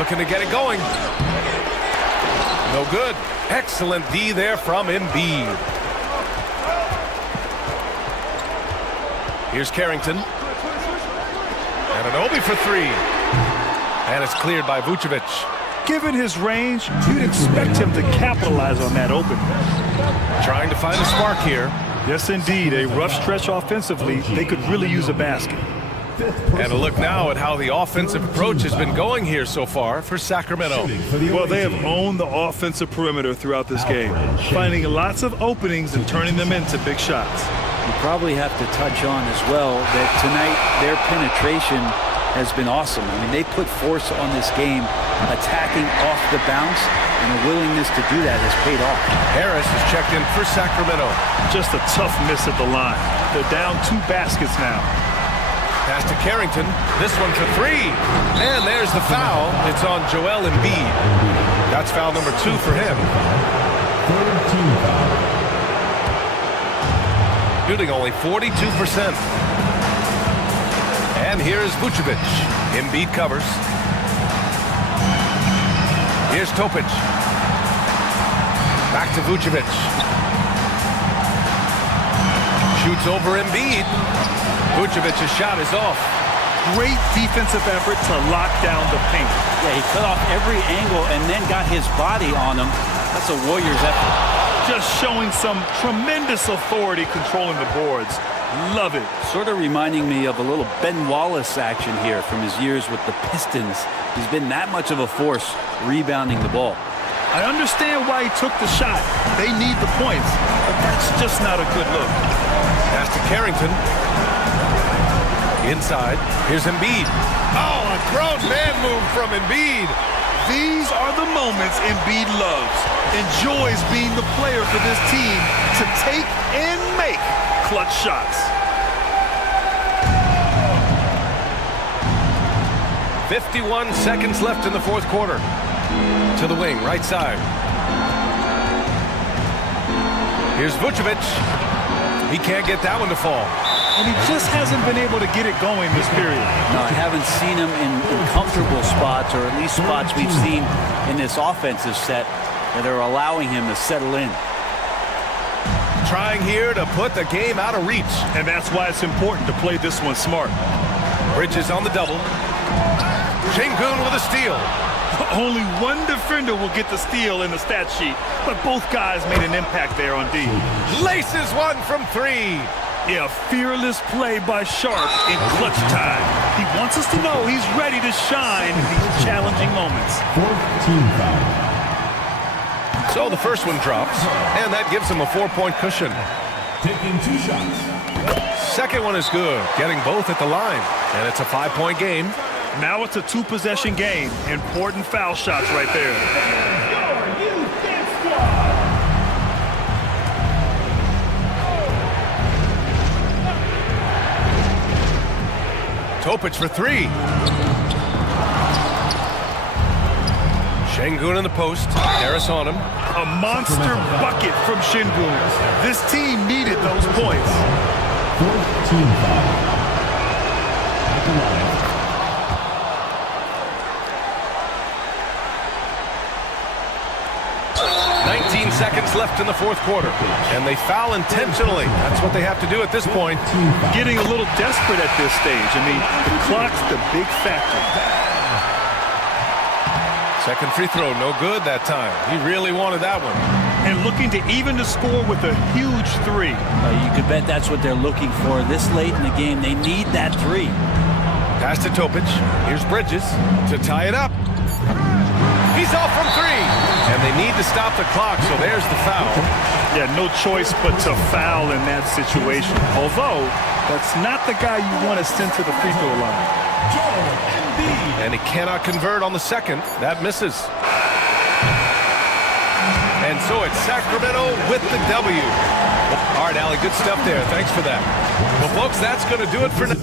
Looking to get it going. No good. Excellent D there from Embiid. Here's Carrington. Anunoby for 3. And it's cleared by Vucevic. Given his range, you'd expect him to capitalize on that opening. Trying to find a spark here. Yes, indeed. A rough stretch offensively. They could really use a basket. And a look now at how the offensive approach has been going here so far for Sacramento. Well, they have owned the offensive perimeter throughout this game, finding lots of openings and turning them into big shots. You probably have to touch on as well that tonight their penetration has been awesome. I mean, they put force on this game, attacking off the bounce, and the willingness to do that has paid off. Harris is checked in for Sacramento. Just a tough miss at the line. They're down 2 baskets now. Pass to Carrington. This one for 3. And there's the foul. It's on Joel Embiid. That's foul number 2 for him. Shooting only 42%. And here's Vucevic. Embiid covers. Here's Topic. Back to Vucevic. Shoots over Embiid. Vucevic's shot is off. Great defensive effort to lock down the paint. Yeah, he cut off every angle and then got his body on him. That's a Warriors effort. Just showing some tremendous authority controlling the boards. Love it. Sort of reminding me of a little Ben Wallace action here from his years with the Pistons. He's been that much of a force rebounding the ball. I understand why he took the shot. They need the points, but that's just not a good look. Pass to Carrington. Inside. Here's Embiid. Oh, a grown man move from Embiid. These are the moments Embiid loves. Enjoys being the player for this team to take and make clutch shots. 51 seconds left in the fourth quarter. To the wing, right side. Here's Vucevic. He can't get that one to fall. And he just hasn't been able to get it going this period. No, I haven't seen him in comfortable spots, or at least spots we've seen in this offensive set that are allowing him to settle in. Trying here to put the game out of reach. And that's why it's important to play this one smart. Bridges on the double. Şengün with a steal. Only one defender will get the steal in the stat sheet, but both guys made an impact there on D. Laces one from three. Yeah, fearless play by Sharp in clutch time. He wants us to know he's ready to shine in these challenging moments. So the first one drops, and that gives him a 4-point cushion. Taking 2 shots. Second one is good, getting both at the line, and it's a 5-point game. Now it's a 2-possession game. Important foul shots right there. Topic for three. Şengün in the post. Harris on him. A monster bucket from Şengün. This team needed those points. 14 foul. At the line. 19 seconds left in the fourth quarter, and they foul intentionally. That's what they have to do at this point. Getting a little desperate at this stage. I mean, the clock's the big factor. Second free throw, no good that time. He really wanted that one. And looking to even the score with a huge three. You could bet that's what they're looking for this late in the game. They need that three. Pass to Topic. Here's Bridges to tie it up. He's off from three. And they need to stop the clock, so there's the foul. Yeah, no choice but to foul in that situation. Although, that's not the guy you want to send to the free throw line. And he cannot convert on the second. That misses. And so it's Sacramento with the W. All right, Allie, good stuff there. Thanks for that. Well, folks, that's going to do it for now.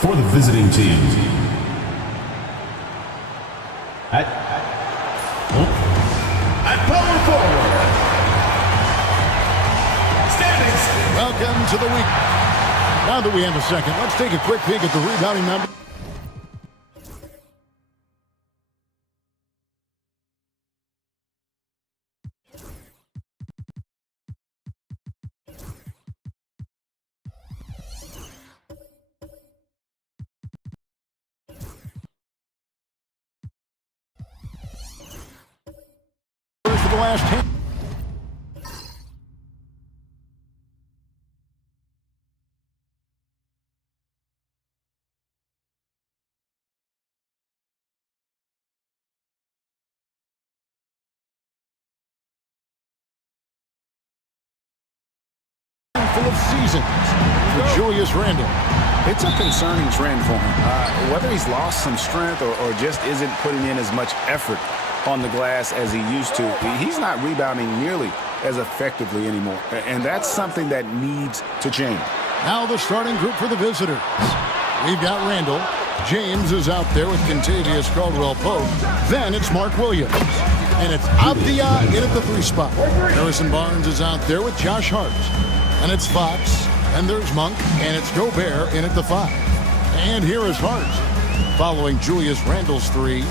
For the visiting team. At power forward. Standings. Welcome to the week. Now that we have a second, let's take a quick peek at the rebounding number. For the last 10. Full of seasons for Julius Randle. It's a concerning trend for him. Whether he's lost some strength or just isn't putting in as much effort on the glass as he used to, he's not rebounding nearly as effectively anymore. And that's something that needs to change. Now the starting group for the visitors. We've got Randall. James is out there with Contavious Caldwell-Pope. Then it's Mark Williams. And it's Avdia in at the 3 spot. Harrison Barnes is out there with Josh Hart. And it's Fox. And there's Monk. And it's Gobert in at the 5. And here is Hart. Following Julius Randle's 3,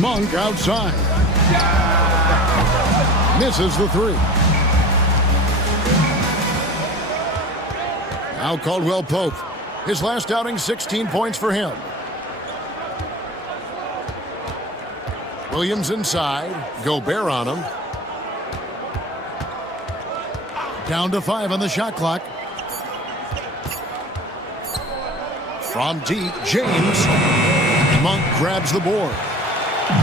Monk outside. Misses the 3. Now Caldwell-Pope. His last outing, 16 points for him. Williams inside. Gobert on him. Down to 5 on the shot clock. From deep, James. Monk grabs the board.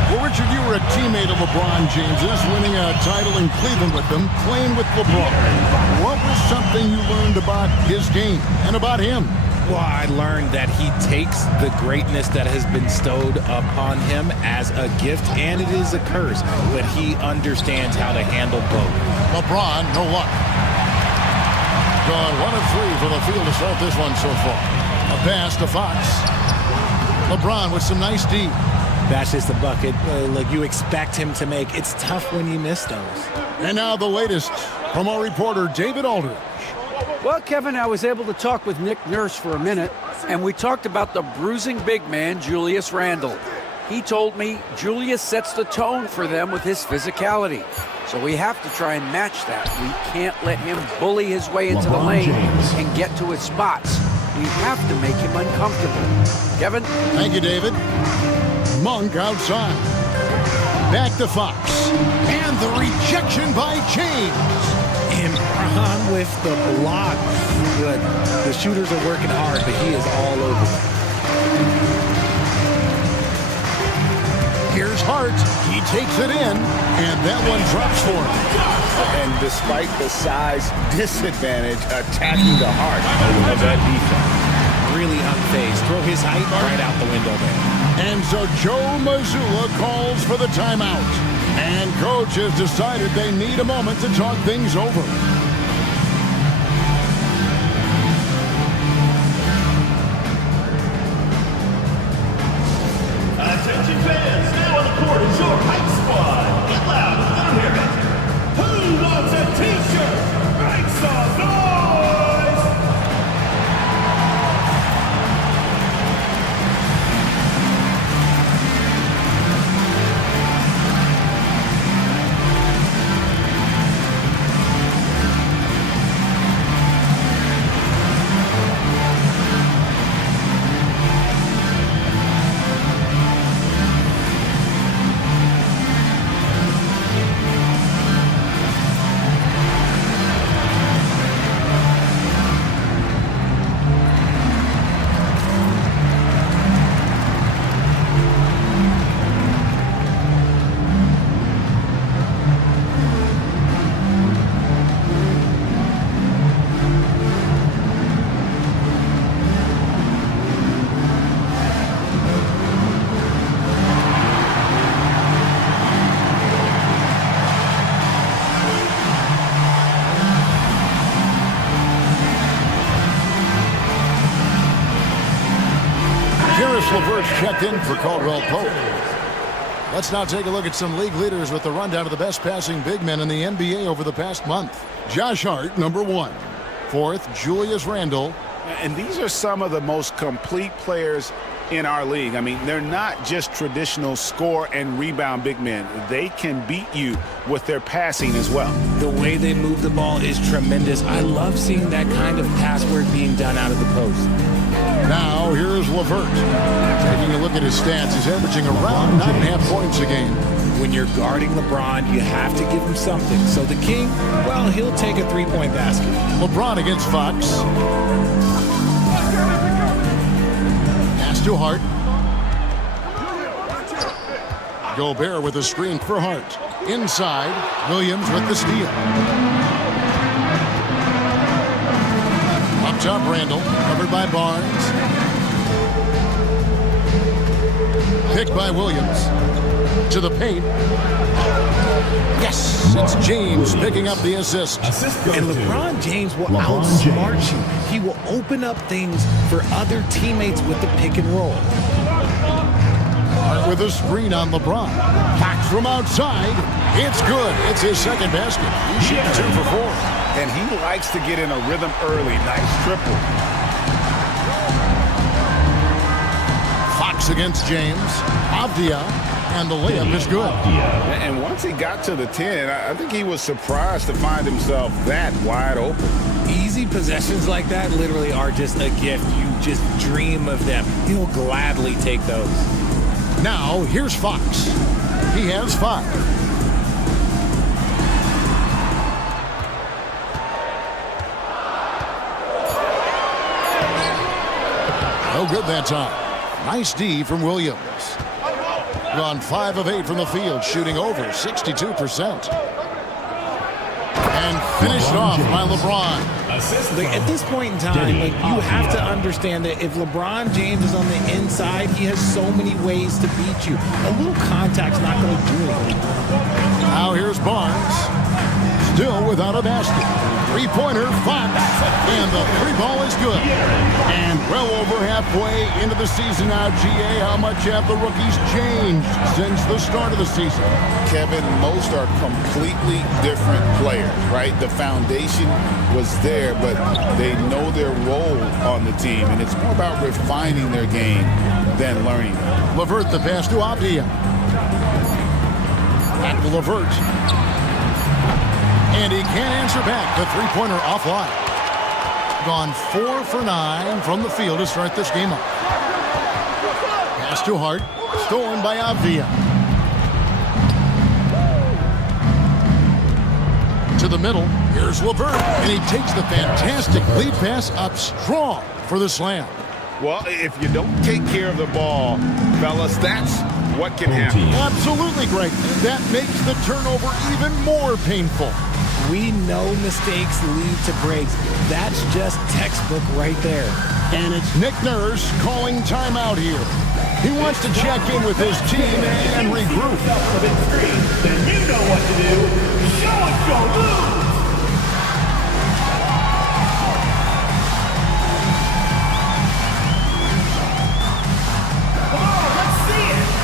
Well, Richard, you were a teammate of LeBron James's, winning a title in Cleveland with them, playing with LeBron. What was something you learned about his game and about him? Well, I learned that he takes the greatness that has been bestowed upon him as a gift, and it is a curse, but he understands how to handle both. LeBron, no luck. Gone 1 of 3 from the field to start this one so far. A pass to Fox. LeBron with some nice D. That's just the bucket like you expect him to make. It's tough when you miss those. And now the latest from our reporter, David Aldridge. Well, Kevin, I was able to talk with Nick Nurse for a minute, and we talked about the bruising big man, Julius Randle. He told me Julius sets the tone for them with his physicality. So we have to try and match that. We can't let him bully his way into the lane and get to his spots. We have to make him uncomfortable. Kevin? Thank you, David. Monk outside. Back to Fox. And the rejection by James. Imran with the block. Good. The shooters are working hard, but he is all over them. Here's Hart. He takes it in, and that one drops for him. And despite the size disadvantage, attacking the heart of that defense. Really unfazed. Throw his height right out the window there. And so Joe Mazzulla calls for the timeout. And coach has decided they need a moment to talk things over. Attention fans, now on the court is your hype squad. Get loud, let them hear it. Who wants a t-shirt? Make some noise! LeVert's checked in for Caldwell Pope. Let's now take a look at some league leaders with the rundown of the best passing big men in the NBA over the past month. Josh Hart, number 1. 4th, Julius Randle. And these are some of the most complete players in our league. I mean, they're not just traditional score and rebound big men. They can beat you with their passing as well. The way they move the ball is tremendous. I love seeing that kind of pass work being done out of the post. Now, here's LeVert. Taking a look at his stats, he's averaging around 9.5 points a game. When you're guarding LeBron, you have to give him something. So the King, well, he'll take a three-point basket. LeBron against Fox. Pass to Hart. Gobert with a screen for Hart. Inside, Williams with the steal. Up top, Randle, covered by Barnes. Picked by Williams. To the paint. Yes, it's James picking up the assist. And LeBron James will outsmart you. He will open up things for other teammates with the pick and roll. Hart with a screen on LeBron. Fox from outside. It's good. It's his second basket. He's shooting 2 for 4. And he likes to get in a rhythm early. Nice triple. Fox against James. Avdia. And the layup is good. And once he got to the 10, I think he was surprised to find himself that wide open. Easy possessions like that literally are just a gift. You just dream of them. He'll gladly take those. Now, here's Fox. He has 5. No good that time. Nice D from Williams. Gone 5 of 8 from the field, shooting over 62%. And finished off by LeBron. At this point in time, you have to understand that if LeBron James is on the inside, he has so many ways to beat you. A little contact's not going to do anything. Now here's Barnes. Still without a basket. Three-pointer, Fox. And the 3 ball is good. And well over halfway into the season now, GA, how much have the rookies changed since the start of the season? Kevin, most are completely different players, right? The foundation was there, but they know their role on the team, and it's more about refining their game than learning. LeVert the pass to Avdia. Back to LeVert. And he can't answer back. The three-pointer offline. Gone 4 for 9 from the field to start this game up. Pass to Hart. Stolen by Avdia. To the middle. Here's LeVert. And he takes the fantastic lead pass up strong for the slam. Well, if you don't take care of the ball, fellas, that's what can happen. Absolutely, Greg. That makes the turnover even more painful. We know mistakes lead to breaks. That's just textbook right there. And it's Nick Nurse calling timeout here. He wants to check in with his team and regroup. Then you know what to do. Show us your moves. Come on, let's see it.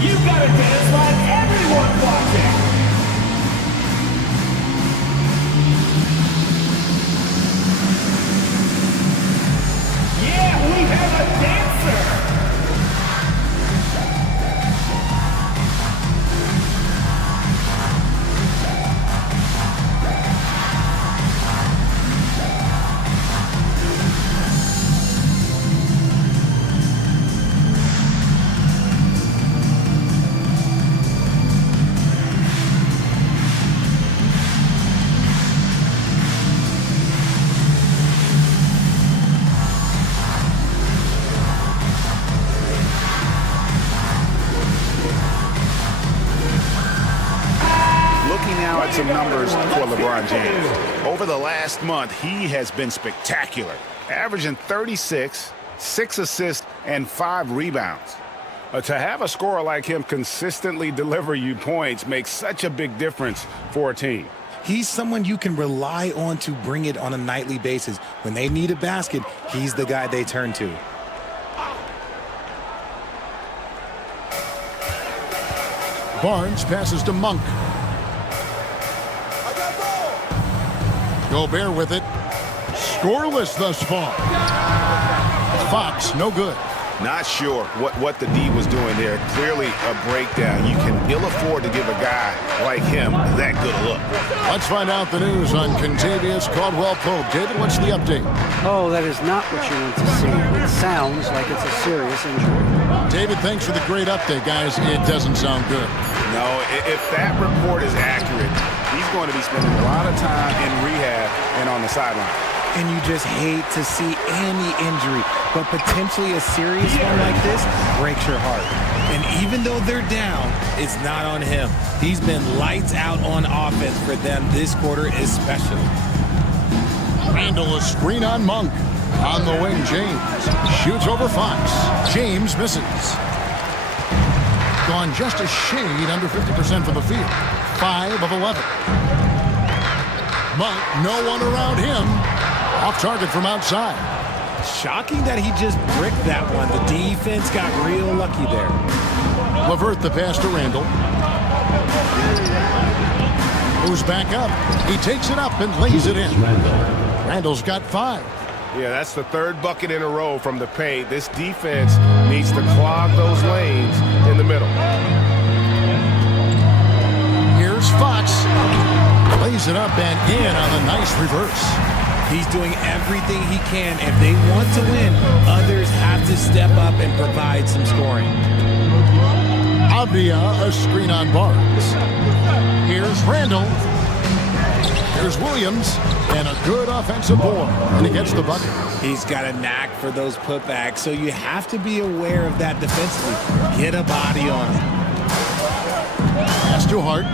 You gotta dance like everyone's watching. Yeah, we have a dancer. Some numbers for LeBron James. Over the last month, he has been spectacular, averaging 36, 6 assists, and 5 rebounds. To have a scorer like him consistently deliver you points makes such a big difference for a team. He's someone you can rely on to bring it on a nightly basis. When they need a basket, he's the guy they turn to. Barnes passes to Monk. Gobert with it. Scoreless thus far. Fox, no good. Not sure what the D was doing there. Clearly a breakdown. You can ill afford to give a guy like him that good a look. Let's find out the news on Contavious Caldwell-Pope. David, what's the update? Oh, that is not what you want to see. It sounds like it's a serious injury. David, thanks for the great update, guys. It doesn't sound good. No, if that report is accurate, he's going to be spending a lot of time in rehab and on the sideline. And you just hate to see any injury, but potentially a serious one like this breaks your heart. And even though they're down, it's not on him. He's been lights out on offense for them this quarter especially. Randall, a screen on Monk. On the wing, James shoots over Fox. James misses. Gone just a shade under 50% from the field. 5 of 11. Monk, no one around him. Off target from outside. Shocking that he just bricked that one. The defense got real lucky there. LeVert the pass to Randall. Moves back up. He takes it up and lays it in. Randall's got 5. Yeah, that's the third bucket in a row from the paint. This defense needs to clog those lanes in the middle. Here's Fox. Lays it up and in on a nice reverse. He's doing everything he can. If they want to win, others have to step up and provide some scoring. Avdia, a screen on Barnes. Here's Randall. Here's Williams, and a good offensive board, and he gets the bucket. He's got a knack for those putbacks, so you have to be aware of that defensively. Get a body on it. Pass to Hart.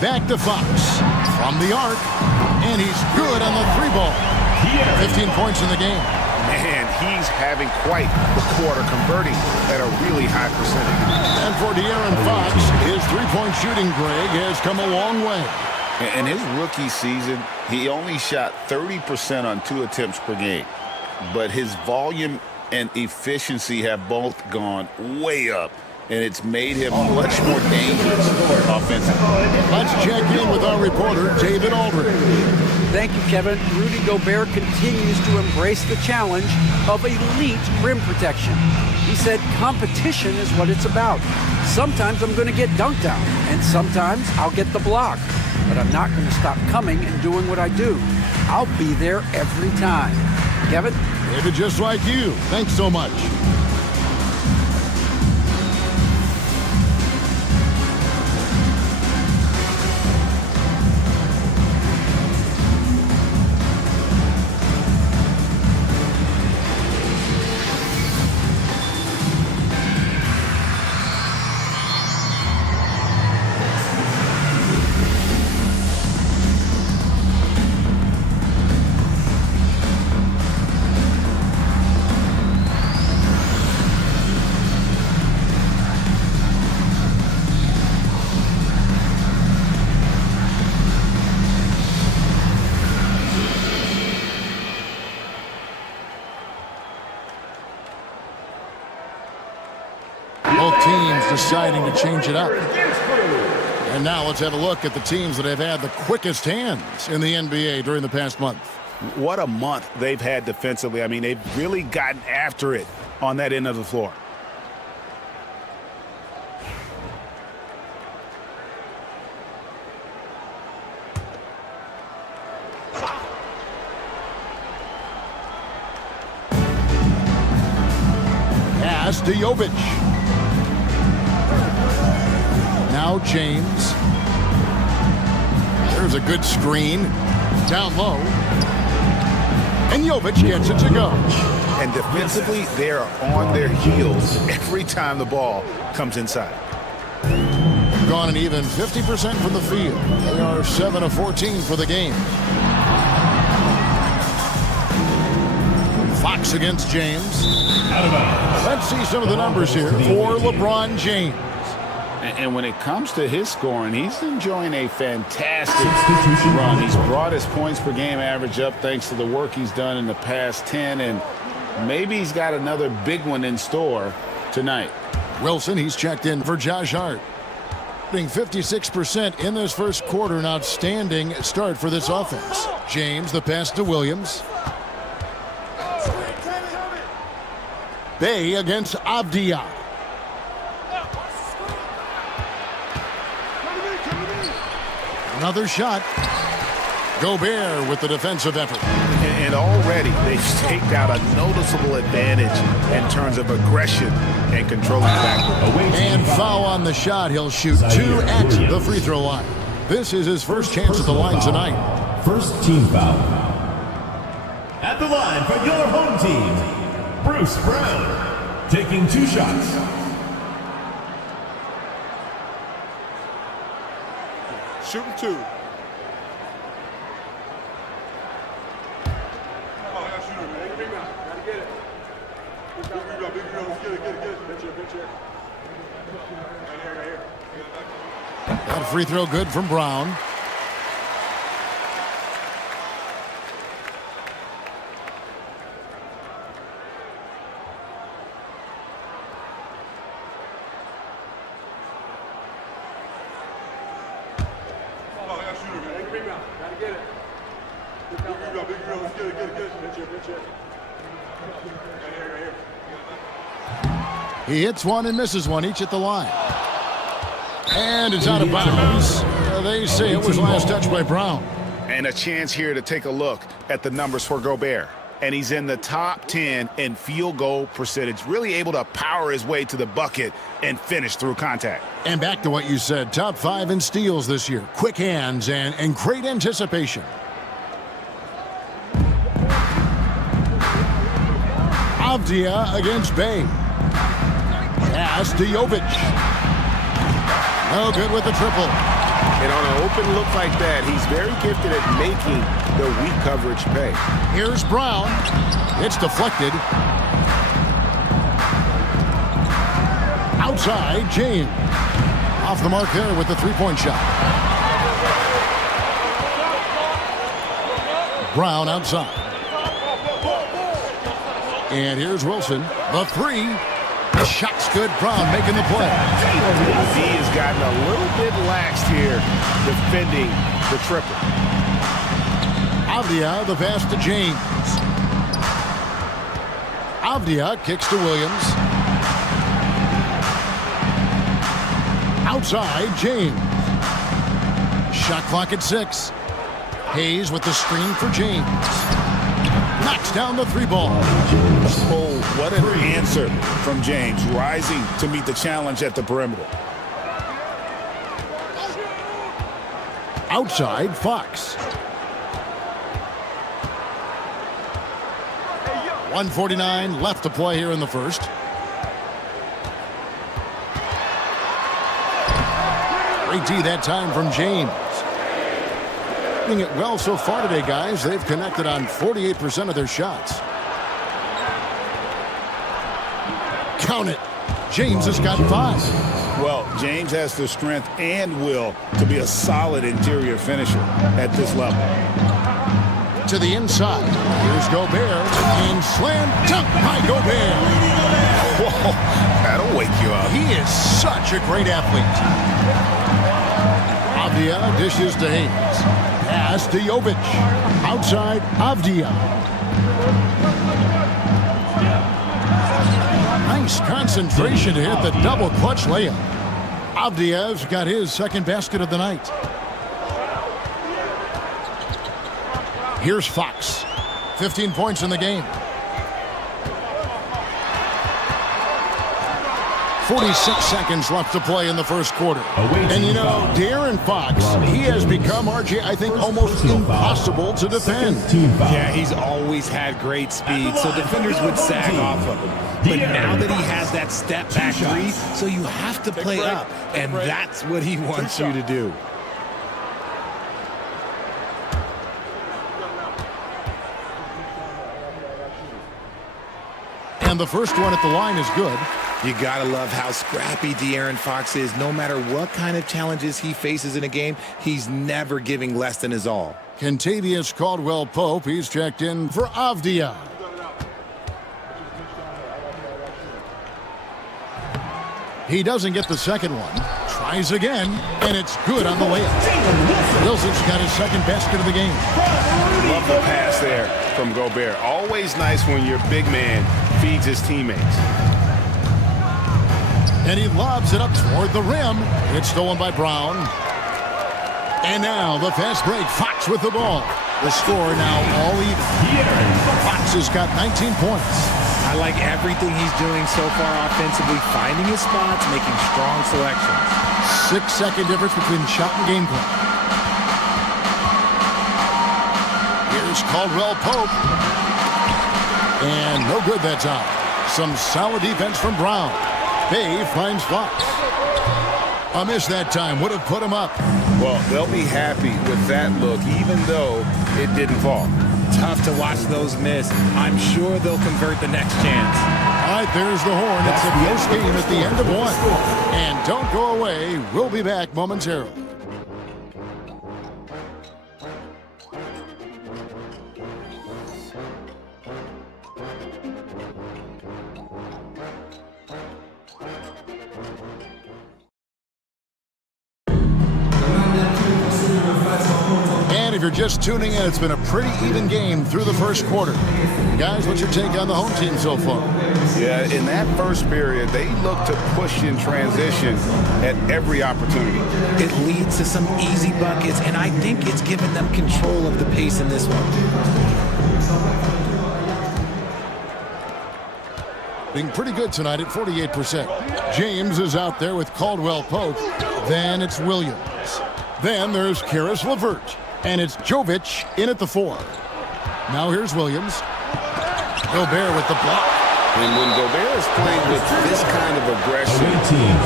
Back to Fox. From the arc, and he's good on the 3-ball. 15 points in the game. Man, he's having quite the quarter, converting at a really high percentage. And for De'Aaron Fox, his three-point shooting, Greg, has come a long way. In his rookie season, he only shot 30% on 2 attempts per game. But his volume and efficiency have both gone way up. And it's made him much more dangerous offensively. Let's check in with our reporter, David Aldridge. Thank you, Kevin. Rudy Gobert continues to embrace the challenge of elite rim protection. He said competition is what it's about. Sometimes I'm going to get dunked on, and sometimes I'll get the block. But I'm not going to stop coming and doing what I do. I'll be there every time. Kevin? David, just like you. Thanks so much. Both teams deciding to change it up. And now let's have a look at the teams that have had the quickest hands in the NBA during the past month. What a month they've had defensively. I mean, they've really gotten after it on that end of the floor. Pass to Jovic. Now James. There's a good screen. Down low. And Jovic gets it to go. And defensively, they are on their heels every time the ball comes inside. Gone an even 50% from the field. They are 7 of 14 for the game. Fox against James. Let's see some of the numbers here for LeBron James. And when it comes to his scoring, he's enjoying a fantastic run. He's brought his points per game average up thanks to the work he's done in the past 10, and maybe he's got another big one in store tonight. Wilson, he's checked in for Josh Hart. Being 56% in this first quarter, an outstanding start for this offense. James, the pass to Williams. Bay against Avdia. Another shot. Gobert with the defensive effort. And already they've staked out a noticeable advantage in terms of aggression and controlling the backcourt. And foul on the shot. He'll shoot 2 at the free throw line. This is his first chance at the line tonight. First team foul. At the line for your home team, Bruce Brown, taking 2 shots. Shooting 2. That free throw good from Brown. He hits one and misses one, each at the line. And it's out of bounds. They say it was last touched by Brown. And a chance here to take a look at the numbers for Gobert. And he's in the top 10 in field goal percentage, really able to power his way to the bucket and finish through contact. And back to what you said, top 5 in steals this year. Quick hands and great anticipation. Avdia against Bay. Pass to Jovic. No good with the triple. And on an open look like that, he's very gifted at making the weak coverage pay. Here's Brown. It's deflected. Outside, James. Off the mark there with the three-point shot. Brown outside. And here's Wilson. The 3. The shot's good. Brown making the play. D has gotten a little bit lax here defending the triple. Avdia, the pass to James. Avdia kicks to Williams. Outside, James. Shot clock at 6. Hayes with the screen for James. Knocks down the 3-ball. Oh, what an answer from James, rising to meet the challenge at the perimeter. Outside, Fox. 1:49 left to play here in the first. Great D that time from James. Doing it well so far today, guys. They've connected on 48% of their shots. Count it. James has got 5. Well, James has the strength and will to be a solid interior finisher at this level. To the inside. Here's Gobert. And slam dunk by Gobert. Whoa, that'll wake you up. He is such a great athlete. Avdia dishes to Hayes. Pass to Jovic. Outside, Avdia. Nice concentration to hit the double clutch layup. Avdia's got his second basket of the night. Here's Fox. 15 points in the game. 46 seconds left to play in the first quarter. And you know, De'Aaron Fox, he has become, RJ, I think, almost impossible to defend. Yeah, he's always had great speed, so defenders would sag off of him. But now that he has that step back 3, so you have to play up, and that's what he wants you to do. And the first one at the line is good. You gotta love how scrappy De'Aaron Fox is. No matter what kind of challenges he faces in a game, he's never giving less than his all. Kentavious Caldwell-Pope, he's checked in for Avdia. He doesn't get the second one. Tries again, and it's good on the layup. Wilson's got his second basket of the game. Love the pass there from Gobert. Always nice when your big man feeds his teammates. And he lobs it up toward the rim. It's stolen by Brown. And now the fast break. Fox with the ball. The score now all even. Fox has got 19 points. I like everything he's doing so far offensively, finding his spots, making strong selections. 6-second difference between shot and game plan. Here's Caldwell-Pope. And no good that time. Some solid defense from Brown. Bay finds Fox. A miss that time would have put him up. Well, they'll be happy with that look, even though it didn't fall. Tough to watch those miss. I'm sure they'll convert the next chance. All right, there's the horn. It's a close game at the end of one. And don't go away. We'll be back momentarily. If you're just tuning in, it's been a pretty even game through the first quarter. Guys, what's your take on the home team so far? Yeah, in that first period, they look to push in transition at every opportunity. It leads to some easy buckets, and I think it's given them control of the pace in this one. Being pretty good tonight at 48%. James is out there with Caldwell-Pope. Then it's Williams. Then there's Karis LeVert. And it's Jovic in at the 4. Now here's Williams. Gobert with the block. And when Gobert is playing with this kind of aggression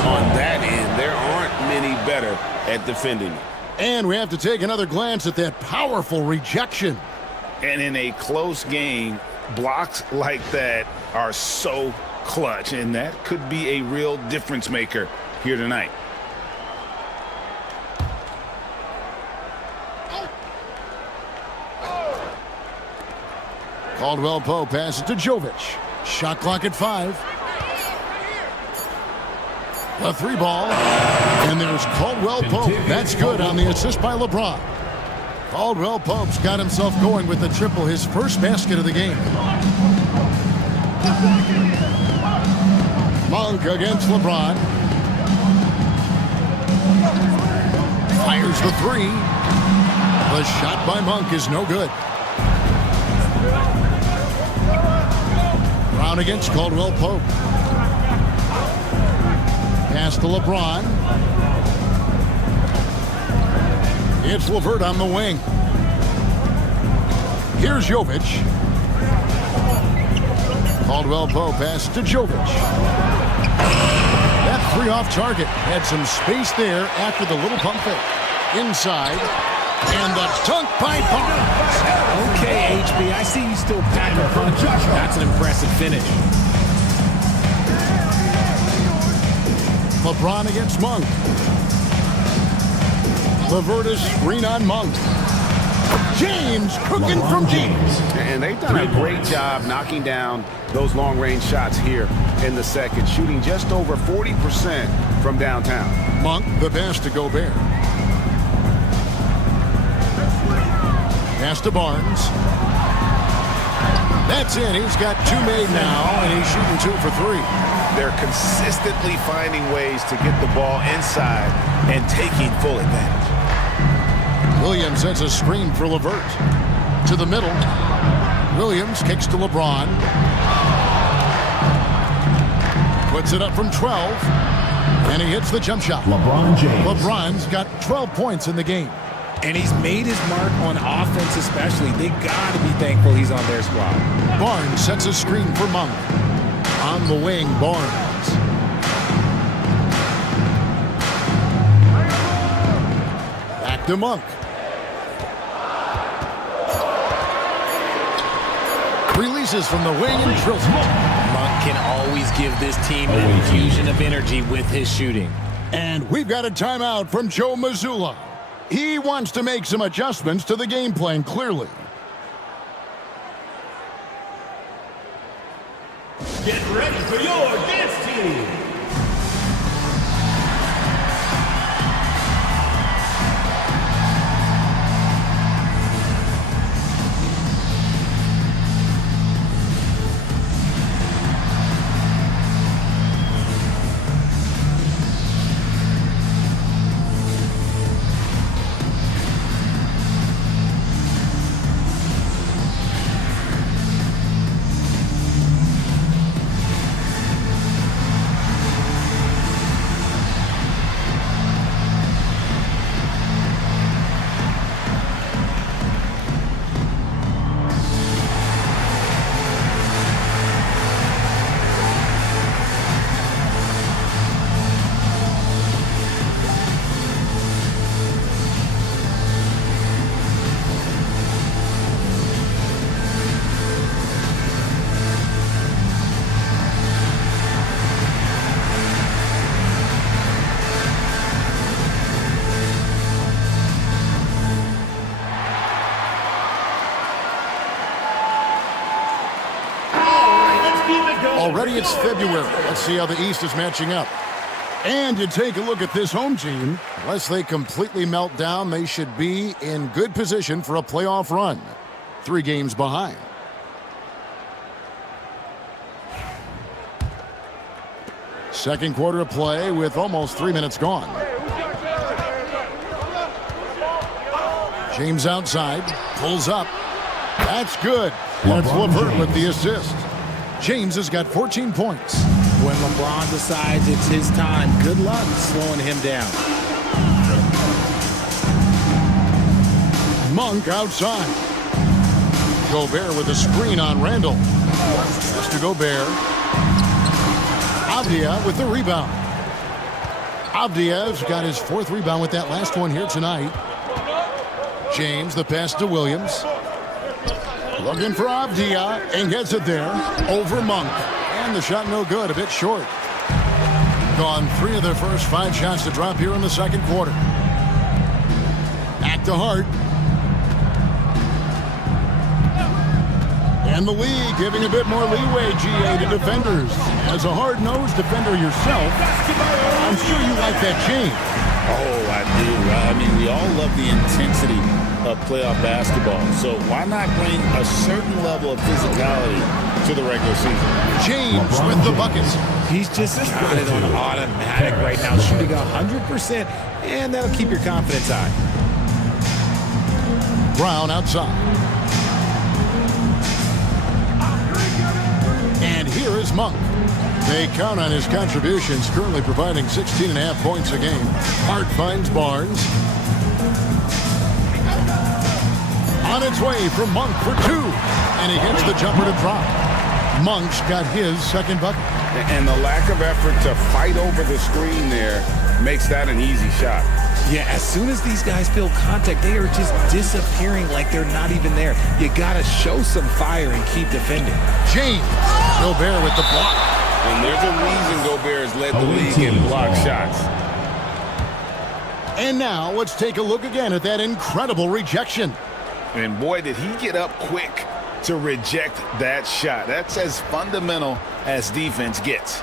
on that end, there aren't many better at defending it. And we have to take another glance at that powerful rejection. And in a close game, blocks like that are so clutch, and that could be a real difference maker here tonight. Caldwell-Pope passes to Jovic. Shot clock at 5. A 3 ball. And there's Caldwell-Pope. That's good on the assist by LeBron. Caldwell-Pope's got himself going with the triple, his first basket of the game. Monk against LeBron. Fires the 3. The shot by Monk is no good. Brown against Caldwell-Pope. Pass to LeBron. It's LeVert on the wing. Here's Jovic. Caldwell-Pope pass to Jovic. That 3 off target. Had some space there after the little pump fake. Inside. And the dunk by Barnes. Okay, HB, I see you still packing a punch. That's an impressive finish. LeBron against Monk. LeVert is screen on Monk. James cooking from deep. And they've done a great job knocking down those long-range shots here in the second, shooting just over 40% from downtown. Monk, the pass to Gobert. Pass to Barnes. That's in. He's got 2 made now, and he's shooting 2 for 3. They're consistently finding ways to get the ball inside and taking full advantage. Williams sends a screen for LeVert. To the middle. Williams kicks to LeBron. Puts it up from 12. And he hits the jump shot. LeBron James. LeBron's got 12 points in the game. And he's made his mark on offense especially. They got to be thankful he's on their squad. Barnes sets a screen for Monk. On the wing, Barnes. Back to Monk. Releases from the wing and drills it. Monk can always give this team an infusion of energy with his shooting. And we've got a timeout from Joe Mazzulla. He wants to make some adjustments to the game plan, clearly. Get ready for your dance team. Already it's February. Let's see how the East is matching up. And you take a look at this home team. Unless they completely melt down, they should be in good position for a playoff run. 3 games behind. Second quarter of play with almost 3 minutes gone. James outside, pulls up. That's good. And it's LeVert with the assist. James has got 14 points. When LeBron decides it's his time, good luck slowing him down. Monk outside. Gobert with a screen on Randall. Pass to Gobert. Avdia with the rebound. Avdia's got his 4th rebound with that last one here tonight. James, the pass to Williams. Looking for Avdia and gets it there over Monk. And the shot no good, a bit short. Gone 3 of their first 5 shots to drop here in the second quarter. Back to Hart. And the league giving a bit more leeway, GA, to defenders. As a hard-nosed defender yourself, I'm sure you like that change. Oh, I do. I mean, we all love the intensity of playoff basketball. So why not bring a certain level of physicality to the regular season? James with the buckets. He's just got it on automatic right now, shooting 100%, and that'll keep your confidence high. Brown outside. And here is Monk. They count on his contributions, currently providing 16.5 points a game. Hart finds Barnes. On its way from Monk for 2. And he gets the jumper to drop. Monk's got his second bucket. And the lack of effort to fight over the screen there makes that an easy shot. Yeah, as soon as these guys feel contact, they are just disappearing like they're not even there. You got to show some fire and keep defending. James. Gobert with the block. And there's a reason Gobert has led the league in block shots. And now let's take a look again at that incredible rejection. And boy, did he get up quick to reject that shot. That's as fundamental as defense gets.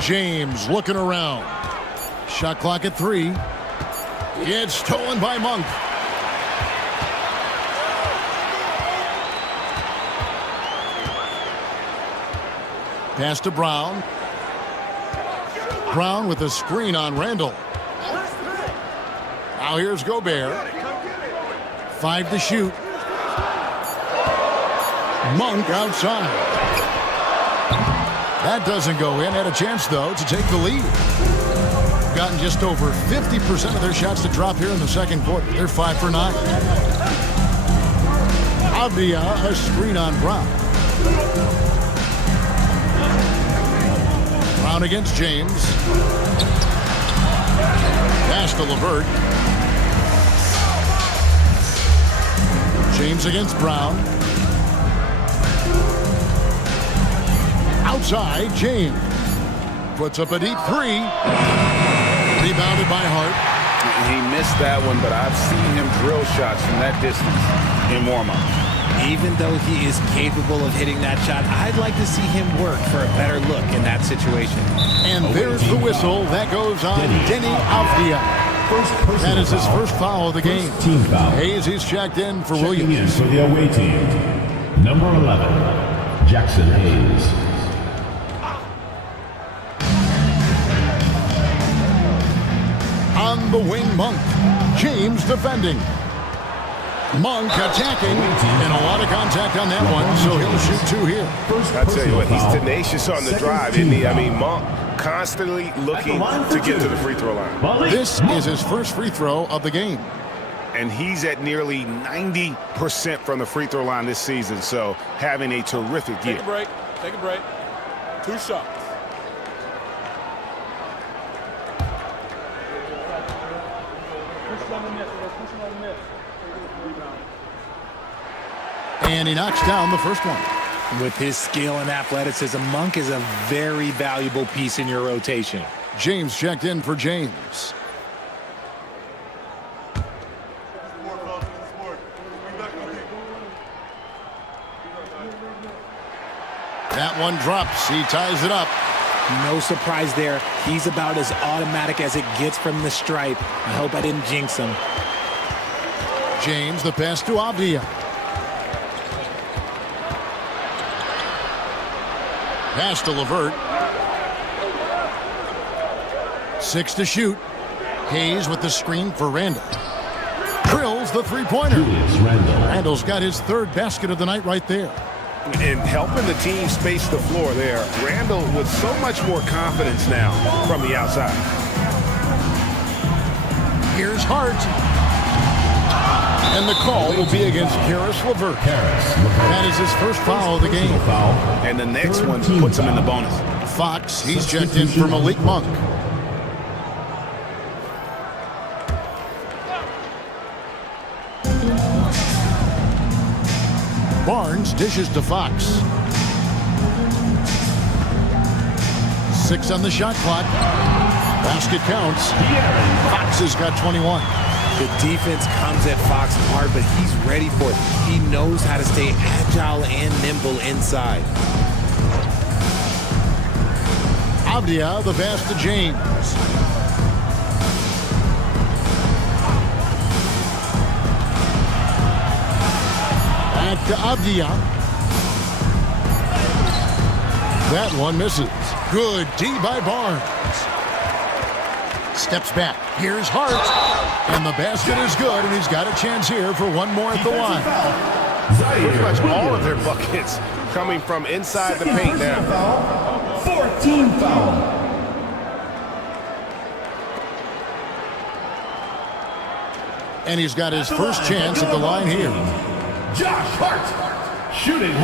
James looking around. Shot clock at 3. It's stolen by Monk. Pass to Brown. Brown with a screen on Randall. Now here's Gobert. 5 to shoot. Monk outside. That doesn't go in. Had a chance, though, to take the lead. Gotten just over 50% of their shots to drop here in the second quarter. They're 5 for 9. Avdia, a screen on Brown. Brown against James. Pass to LeVert. James against Brown. Outside, James. Puts up a deep three. Rebounded by Hart. He missed that one, but I've seen him drill shots from that distance in warm-up. Even though he is capable of hitting that shot, I'd like to see him work for a better look in that situation. And there's the whistle. That goes on Denny Avdia. That is his first foul of the game. Team foul. Hayes is checked in for Checking Williams. in for the away team. Number 11, Jackson Hayes. On the wing, Monk. James defending. Monk attacking, and a lot of contact on that one, so he'll shoot two here. I tell you what, he's tenacious on the drive, isn't he? I mean, Monk constantly looking to get to the free throw line. This is his first free throw of the game. And he's at nearly 90% from the free throw line this season, so having a terrific year. Take a break. Take a break. 2 shots. And he knocks down the first one. With his skill and athleticism, Monk is a very valuable piece in your rotation. James checked in for James. That one drops. He ties it up. No surprise there. He's about as automatic as it gets from the stripe. I hope I didn't jinx him. James, the pass to Avdia. Pass to LeVert. 6 to shoot. Hayes with the screen for Randall. Drills the three-pointer. Randall's got his third basket of the night right there. And helping the team space the floor there. Randall with so much more confidence now from the outside. Here's Hart. And the call will be against Karis LeVert. That is his first foul of the game. And the next one puts him in the bonus. Fox, he's checked in for Malik Monk. Barnes dishes to Fox. 6 on the shot clock. Basket counts. Fox has got 21. The defense comes at Fox hard, but he's ready for it. He knows how to stay agile and nimble inside. Avdia, the pass to James. Back to Avdia. That one misses. Good D by Barnes. Steps back. Here's Hart. And the basket is good, and he's got a chance here for one more at the line. Pretty much all of their buckets coming from inside the paint now. 14 foul. And he's got his first chance at the line here. Josh Hart, shooting 1.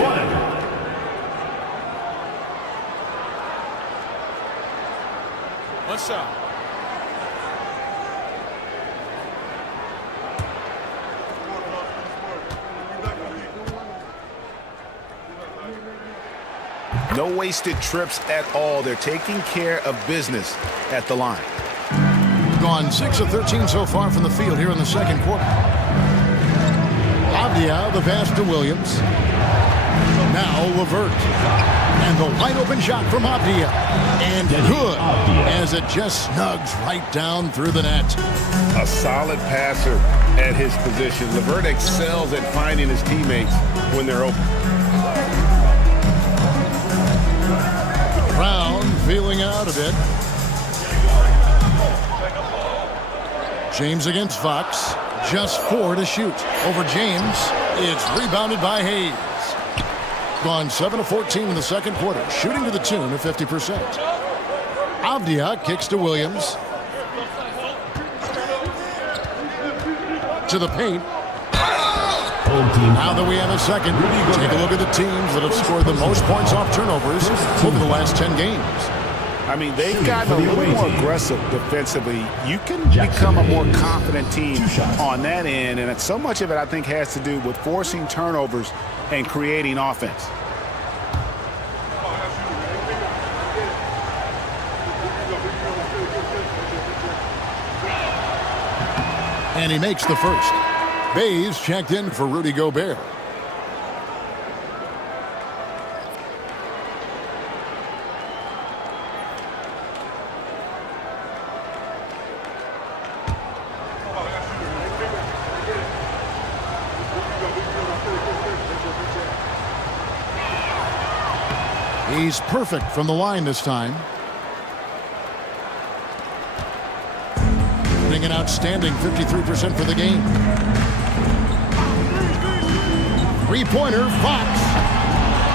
One shot. No wasted trips at all. They're taking care of business at the line. Gone 6 of 13 so far from the field here in the second quarter. Avdia, the pass to Williams. Now LeVert. And the wide open shot from Avdia. And good, as it just snugs right down through the net. A solid passer at his position. LeVert excels at finding his teammates when they're open. Brown feeling out a bit. James against Fox. Just 4 to shoot. Over James. It's rebounded by Hayes. Gone 7 of 14 in the second quarter. Shooting to the tune of 50%. Avdia kicks to Williams. To the paint. Now that we have a second, take a look at the teams that have scored the most points off turnovers over the last 10 games. I mean, they've gotten a little more aggressive defensively. You can become a more confident team on that end, and so much of it, I think, has to do with forcing turnovers and creating offense. And he makes the first. Bays checked in for Rudy Gobert. He's perfect from the line this time. Putting an outstanding 53% for the game. Three-pointer, Fox.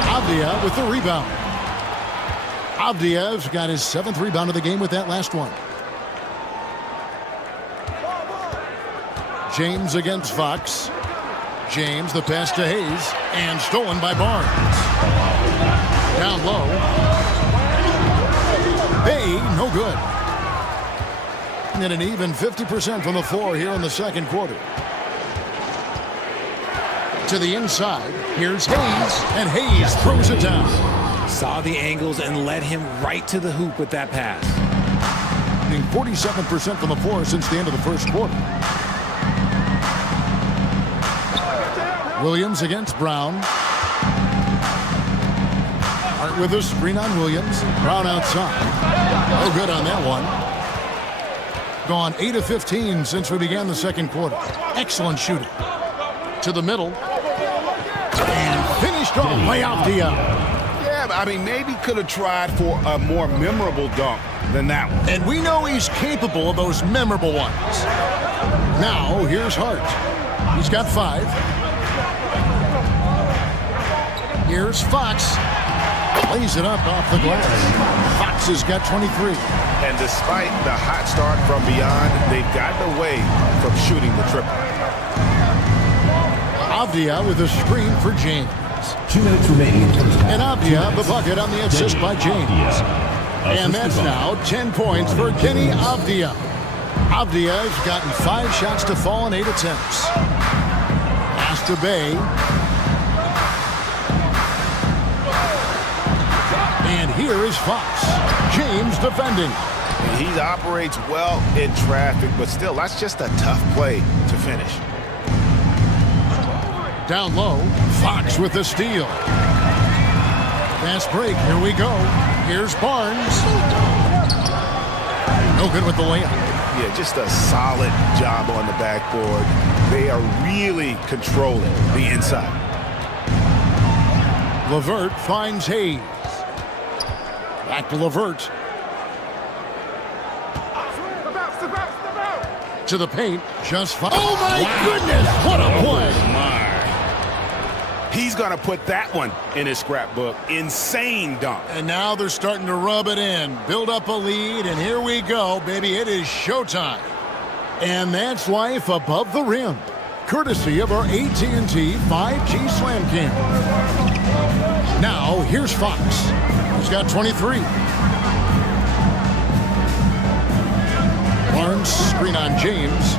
Avdia with the rebound. Avdia's got his 7th rebound of the game with that last one. James against Fox. James, the pass to Hayes, and stolen by Barnes. Down low. Bay, no good. And an even 50% from the floor here in the second quarter. To the inside, here's Hayes, and Hayes throws it down. Saw the angles and led him right to the hoop with that pass. 47% from the floor since the end of the first quarter. Williams against Brown. Hart with a screen on Williams. Brown outside. No good on that one. Gone 8 of 15 since we began the second quarter. Excellent shooting. To the middle. And finished off by Avdia. Yeah, I mean, maybe could have tried for a more memorable dunk than that one. And we know he's capable of those memorable ones. Now, here's Hart. He's got 5. Here's Fox. Lays it up off the glass. Fox has got 23. And despite the hot start from beyond, they've gotten away from shooting the triple. Avdia with a screen for James. 2 minutes remaining in first half. And Avdia, the bucket on the assist by James. And that's now 10 points for Kenny Avdia. Avdia has gotten 5 shots to fall in 8 attempts. Pass to Bay. And here is Fox. James defending. He operates well in traffic, but still, that's just a tough play to finish. Down low, Fox with the steal. Fast break, here we go. Here's Barnes. No good with the layup. Yeah, just a solid job on the backboard. They are really controlling the inside. LeVert finds Hayes. Back to LeVert. To the paint, just fine. Oh my goodness, what a play! He's gonna put that one in his scrapbook. Insane dunk. And now they're starting to rub it in, build up a lead, and here we go, baby. It is showtime. And that's life above the rim, courtesy of our AT&T 5G Slam Cam. Now here's Fox. He's got 23. Barnes screen on James.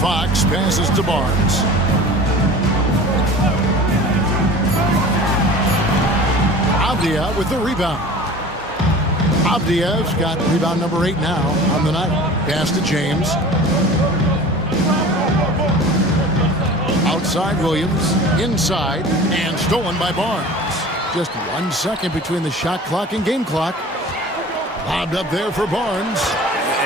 Fox passes to Barnes. Avdia with the rebound. Avdia's got rebound number 8 now on the night. Pass to James. Outside Williams. Inside. And stolen by Barnes. Just 1 second between the shot clock and game clock. Lobbed up there for Barnes.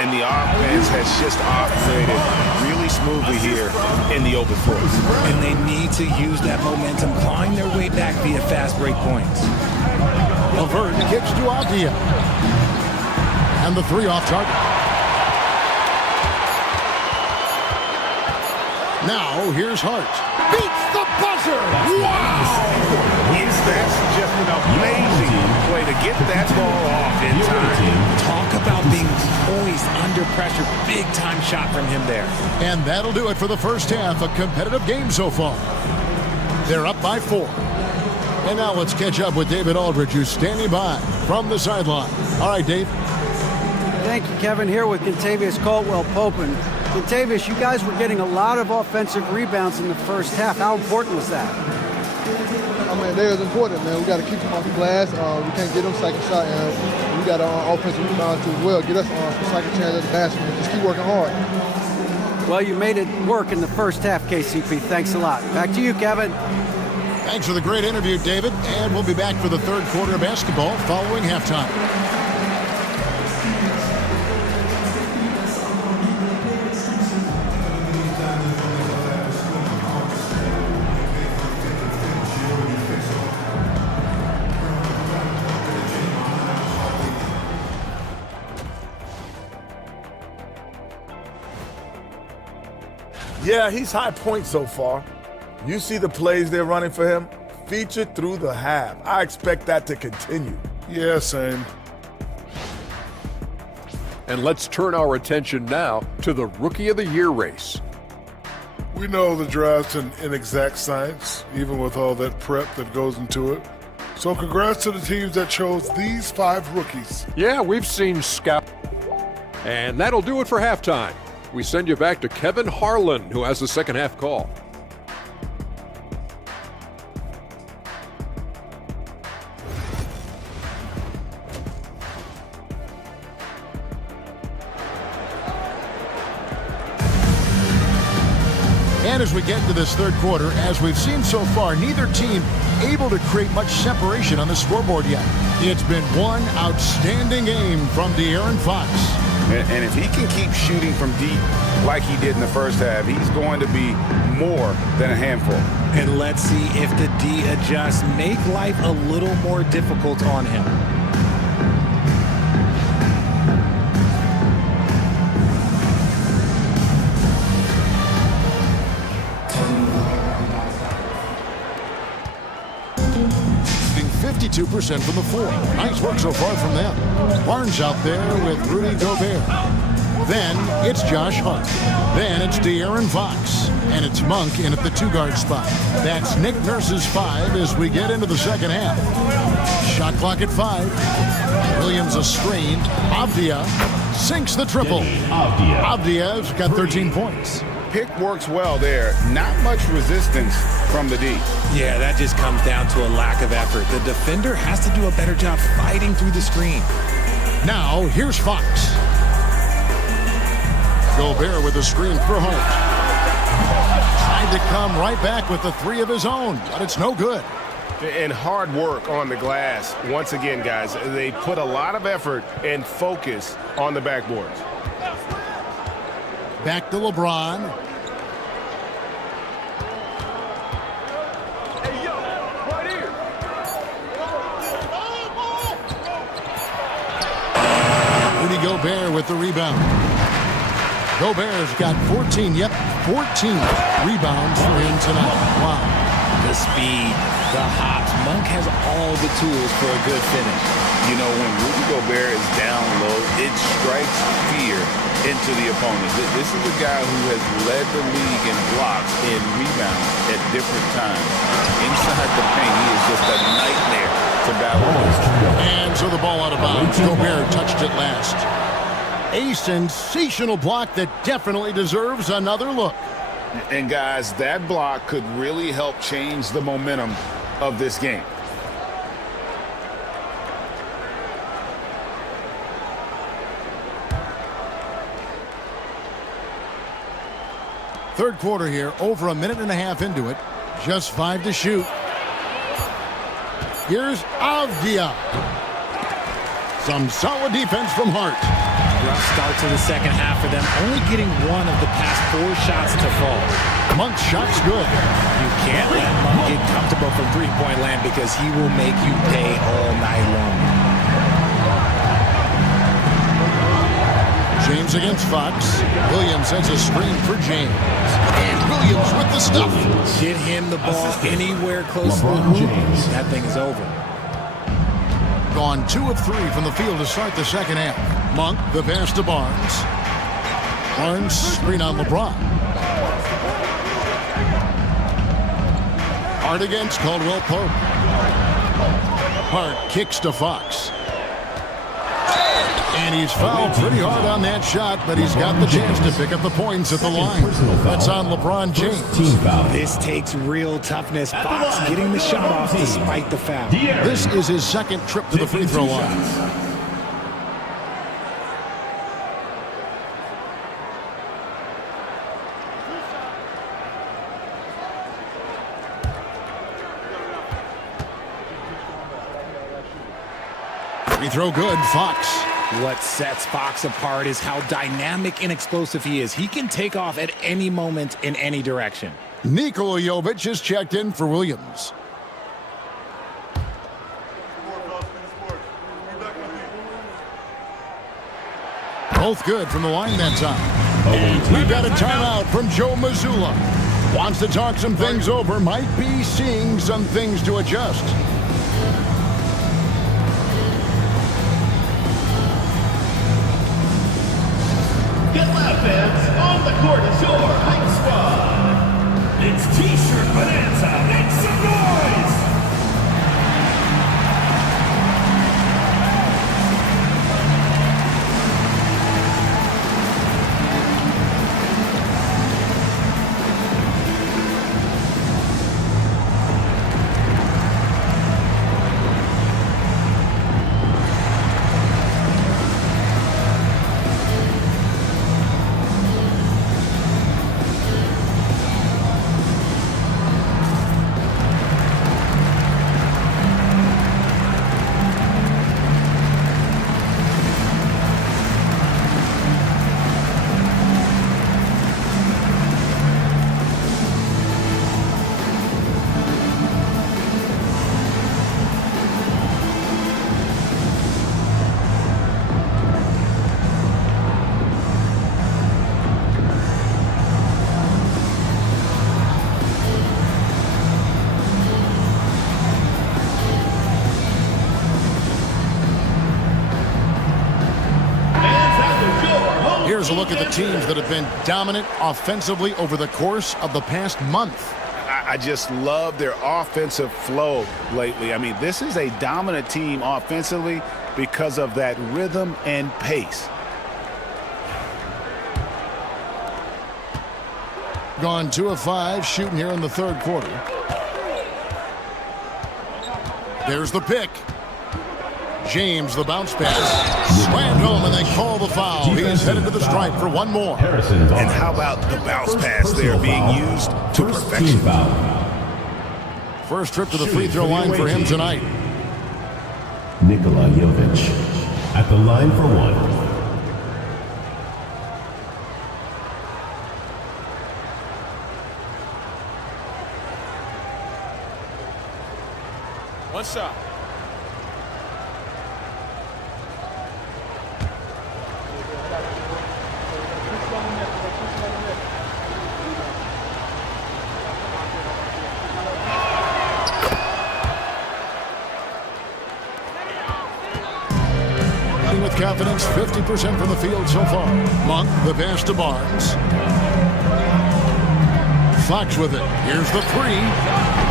And the offense has just operated really smoothly here in the open floor. And they need to use that momentum, clawing their way back via fast break points. LeVert kicks to Avdia. And the 3 off target. Now here's Hart. Beats the buzzer! Wow! Yes, that's just an amazing play to get that ball off in time. Talk about being poised under pressure. Big time shot from him there. And that'll do it for the first half. A competitive game so far. They're up by 4. And now let's catch up with David Aldridge, who's standing by. from the sideline. All right, Dave. Thank you, Kevin. Here with Contavious Caldwell-Pope. Contavious, you guys were getting a lot of offensive rebounds in the first half. How important was that? I mean, that is important, man. We got to keep them off the glass. We can't get them second shot, and we got an offensive rebound too as well. Get us a second chance at the basket. Just keep working hard. Well, you made it work in the first half, KCP. Thanks a lot. Back to you, Kevin. Thanks for the great interview, David. And we'll be back for the third quarter of basketball following halftime. Yeah, he's high point so far. You see the plays they're running for him? Featured through the half. I expect that to continue. Yeah, same. And let's turn our attention now to the Rookie of the Year race. We know the draft's an inexact science, even with all that prep that goes into it. So congrats to the teams that chose these 5 rookies. Yeah, we've seen scout. And that'll do it for halftime. We send you back to Kevin Harlan, who has the second half call. And as we get into this third quarter, as we've seen so far, neither team able to create much separation on the scoreboard yet. It's been one outstanding game from De'Aaron Fox. And if he can keep shooting from deep like he did in the first half, he's going to be more than a handful. And let's see if the D adjusts, make life a little more difficult on him. Shooting 52% from the floor. Nice work so far from them. Barnes out there with Rudy Gobert. Then it's Josh Hart. Then it's De'Aaron Fox. And it's Monk in at the 2-guard spot. That's Nick Nurse's 5 as we get into the second half. Shot clock at 5. Williams a strained. Avdia sinks the triple. Avdia's got 13 points. Pick works well there. Not much resistance from the D. Yeah, that just comes down to a lack of effort. The defender has to do a better job fighting through the screen. Now, here's Fox. Gobert with a screen for Hart. Tried to come right back with the 3 of his own, but it's no good. And hard work on the glass. Once again, guys, they put a lot of effort and focus on the backboards. Back to LeBron. Rudy Gobert with the rebound. Gobert's got 14 rebounds for him tonight. Wow. The speed, the hops. Monk has all the tools for a good finish. You know, when Rudy Gobert is down low, it strikes fear into the opponent. This is a guy who has led the league in blocks and rebounds at different times. Inside the paint, he is just a nightmare to battle with. And so the ball out of bounds. Gobert touched it last. A sensational block that definitely deserves another look. And guys, that block could really help change the momentum of this game. Third quarter here, over a minute and a half into it. Just 5 to shoot. Here's Avdia. Some solid defense from Hart. Rough start to the second half for them, only getting 1 of the past 4 shots to fall. Monk's shot's good. You can't let Monk get comfortable from three-point land because he will make you pay all night long. James against Fox. Williams has a screen for James. And Williams with the stuff. Get him the ball anywhere close to the hoop. That thing is over. Gone 2 of 3 from the field to start the second half. Monk, the pass to Barnes. Barnes, screen on LeBron. Hart against Caldwell-Pope. Hart kicks to Fox. And he's fouled pretty hard on that shot, but he's got the chance to pick up the points at the line. That's on LeBron James. This takes real toughness. Fox getting the shot off despite the foul. This is his second trip to the free throw line. Free throw good, Fox. What sets Fox apart is how dynamic and explosive he is. He can take off at any moment in any direction. Nikola Jovic is checked in for Williams. Both good from the line that time. We've got a timeout from Joe Mazzulla. Wants to talk some things over. Might be seeing some things to adjust. Get loud, fans. On the court is your hype squad. It's T-shirt Bonanza. Make some noise. Here's a look at the teams that have been dominant offensively over the course of the past month. I just love their offensive flow lately. I mean, this is a dominant team offensively because of that rhythm and pace. Gone 2 of 5 shooting here in the third quarter. There's the pick. James, the bounce pass. Slammed home, and they call the foul. He's headed to the stripe for one more. And how about the bounce pass there being used to perfection? First trip to the free throw line for him tonight. Nikola Jovic at the line for one. One shot. With confidence, 50% from the field so far. Monk, the pass to Barnes. Fox with it. Here's the three.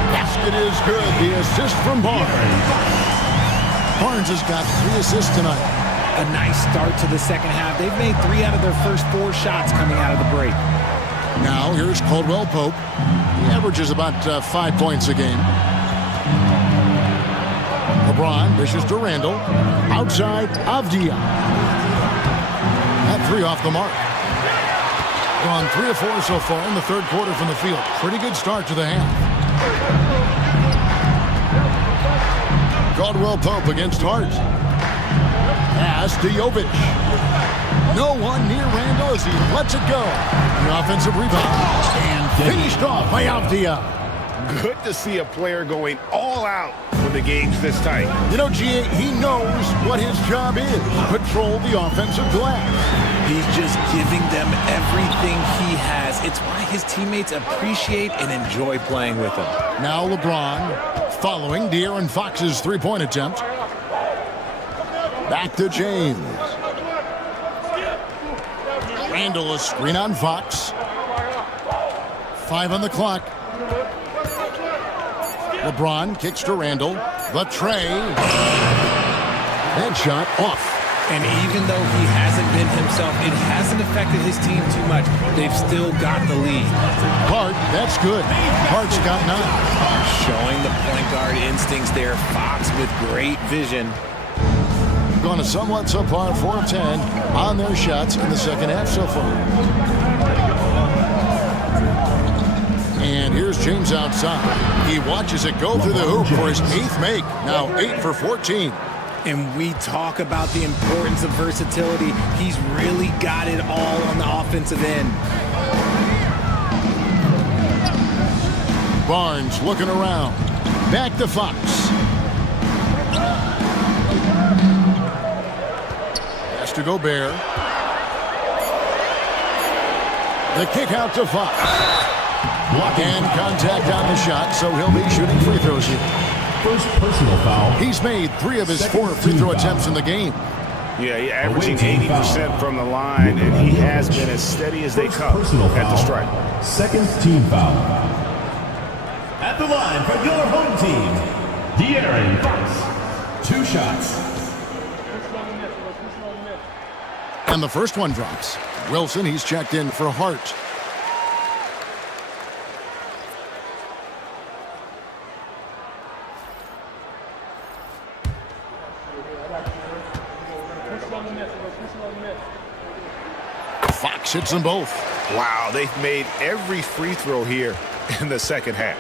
Basket is good. The assist from Barnes. Barnes has got 3 assists tonight. A nice start to the second half. They've made 3 out of their first 4 shots coming out of the break. Now here's Caldwell Pope. He averages about 5 points a game. LeBron dishes to Randall. Outside, Avdia. That 3 off the mark. Gone 3 of 4 so far in the third quarter from the field. Pretty good start to the half. Caldwell Pope against Hart. Pass to Jovic. No one near Randall as he lets it go. The offensive rebound. And finished off by Avdia. Good to see a player going all out when the game's this tight. You know, G.A., he knows what his job is. Control the offensive glass. He's just giving them everything he has. It's why his teammates appreciate and enjoy playing with him. Now LeBron following De'Aaron Fox's three-point attempt. Back to James. Randall, a screen on Fox. 5 on the clock. LeBron kicks to Randall. The tray. That shot off. And even though he hasn't been himself, it hasn't affected his team too much. They've still got the lead. Hart, that's good. Hart's got 9. Showing the point guard instincts there. Fox with great vision. Going to somewhat subpar 4 of 10 on their shots in the second half so far. And here's James outside. He watches it go through the hoop for his 8th make. Now 8 for 14. And we talk about the importance of versatility. He's really got it all on the offensive end. Barnes looking around. Back to Fox. Has to Gobert. The kick out to Fox. And contact on the shot, so he'll be shooting free throws here. First personal foul. He's made 3 of his 4 free throw attempts in the game. Yeah, he's averaging 80% from the line, and he has been as steady as they come at the stripe. Second team foul. At the line for your home team, De'Aaron Fox. 2 shots. And the first one drops. Wilson, he's checked in for Hart. Fox hits them both. Wow, they've made every free throw here in the second half.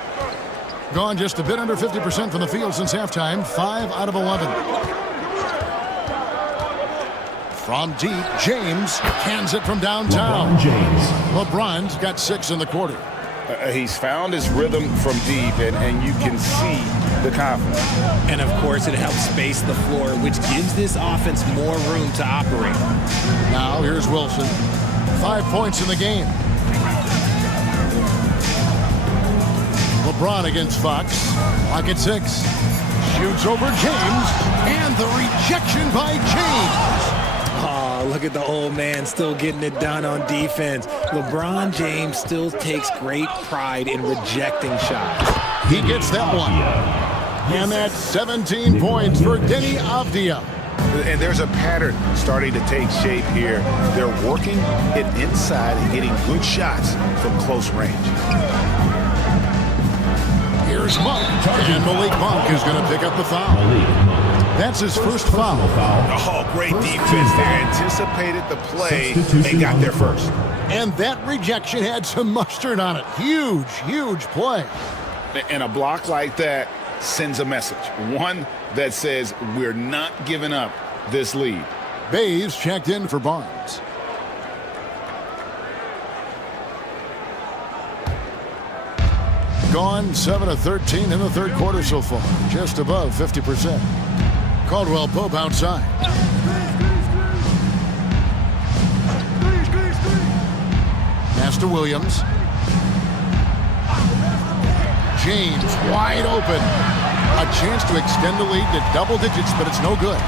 Gone just a bit under 50% from the field since halftime. 5 out of 11. From deep, James hands it from downtown. LeBron's got 6 in the quarter. He's found his rhythm from deep, and you can see the confidence. And, of course, it helps space the floor, which gives this offense more room to operate. Now, here's Wilson. 5 points in the game. LeBron against Fox. Clock at 6. Shoots over James. And the rejection by James. Oh, look at the old man still getting it done on defense. LeBron James still takes great pride in rejecting shots. He gets that one. And that's 17 points for Denny Avdia. And there's a pattern starting to take shape here. They're working it inside and getting good shots from close range. Here's Monk. And Malik Monk is going to pick up the foul. That's his first foul. Oh, great defense there. Anticipated the play and got there first. And that rejection had some mustard on it. Huge, huge play. And a block like that sends a message. One that says we're not giving up this lead. Bays checked in for Barnes. Gone 7 of 13 in the third quarter so far. Just above 50%. Caldwell Pope outside. Master Williams. James wide open. A chance to extend the lead to double digits, but it's no good.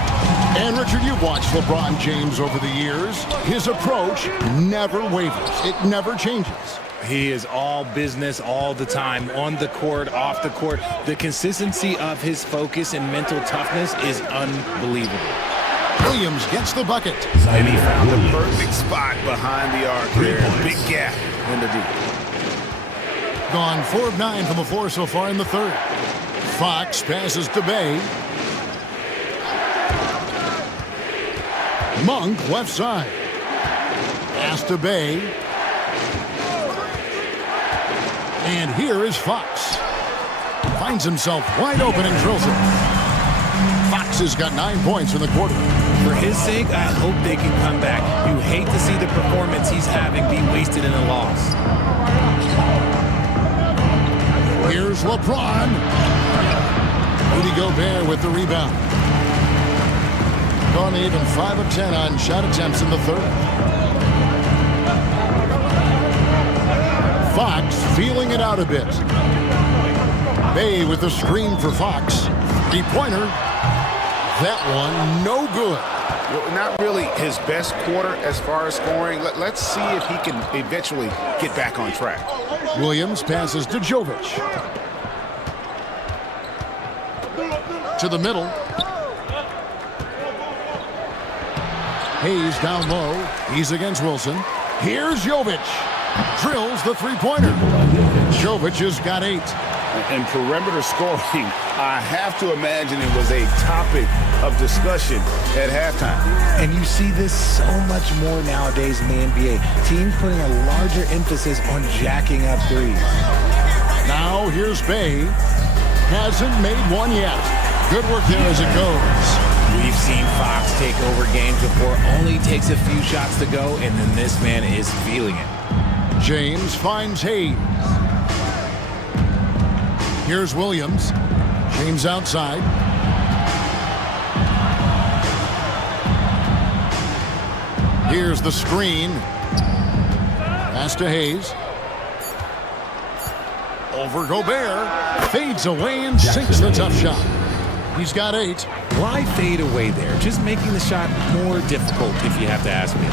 And Richard, you've watched LeBron James over the years. His approach never wavers. It never changes. He is all business all the time, on the court, off the court. The consistency of his focus and mental toughness is unbelievable. Williams gets the bucket. And he found the perfect spot behind the arc there. Big gap in the deep. Gone 4 of 9 from the floor so far in the third. Fox passes to Bay. Monk left side. Pass to Bay. And here is Fox. Finds himself wide open and drills it. Fox has got 9 points in the quarter. For his sake, I hope they can come back. You hate to see the performance he's having be wasted in a loss. Here's LeBron. Rudy Gobert with the rebound. Gone even 5 of 10 on shot attempts in the third. Fox feeling it out a bit. Bay with the screen for Fox. 3-pointer. That one no good. Well, not really his best quarter as far as scoring. Let's see if he can eventually get back on track. Williams passes to Jovic. To the middle. Hayes down low. He's against Wilson. Here's Jovic. Drills the three-pointer. Jovic has got 8. And perimeter scoring, I have to imagine it was a topic of discussion at halftime. And you see this so much more nowadays in the NBA. Teams putting a larger emphasis on jacking up threes. Now here's Bay. Hasn't made one yet. Good work there as it goes. We've seen Fox take over games before. Only takes a few shots to go, and then this man is feeling it. James finds Hayes. Here's Williams. James outside. Here's the screen. Pass to Hayes. Over Gobert. Fades away and sinks the tough shot. He's got 8. Why fade away there? Just making the shot more difficult, if you have to ask me.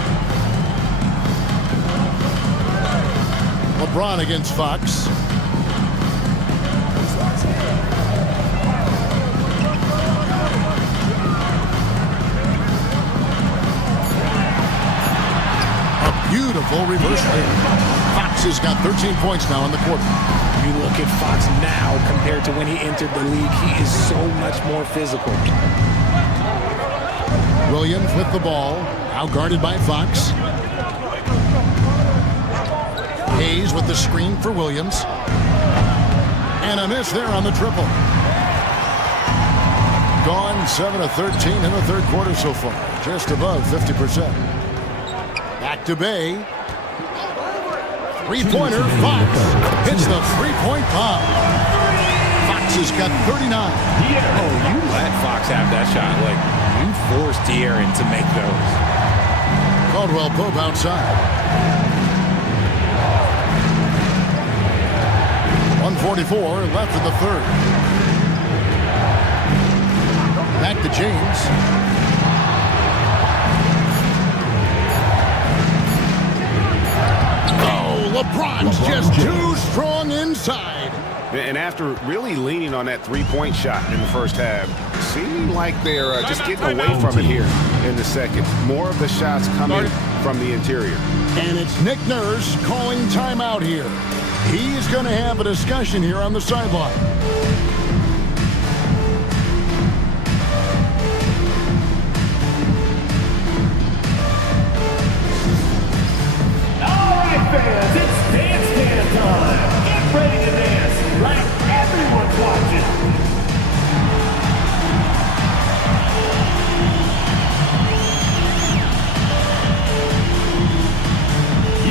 LeBron against Fox. A beautiful reverse layup. Fox has got 13 points now in the quarter. You look at Fox now compared to when he entered the league, he is so much more physical. Williams with the ball, now guarded by Fox. Hayes with the screen for Williams. And a miss there on the triple. Gone 7 of 13 in the third quarter so far, just above 50%. Back to Bay. Three-pointer, Fox hits the three-point bomb. Fox has got 39. Oh, you let Fox have that shot. Like, you forced De'Aaron to make those. Caldwell Pope outside. 1:44 left in the third. Back to James. LeBron's just too strong inside. And after really leaning on that three-point shot in the first half, seeming like they're just getting away from it here in the second. More of the shots coming from the interior. And it's Nick Nurse calling timeout here. He's going to have a discussion here on the sideline. Fans, it's dance time. Get ready to dance like everyone's watching.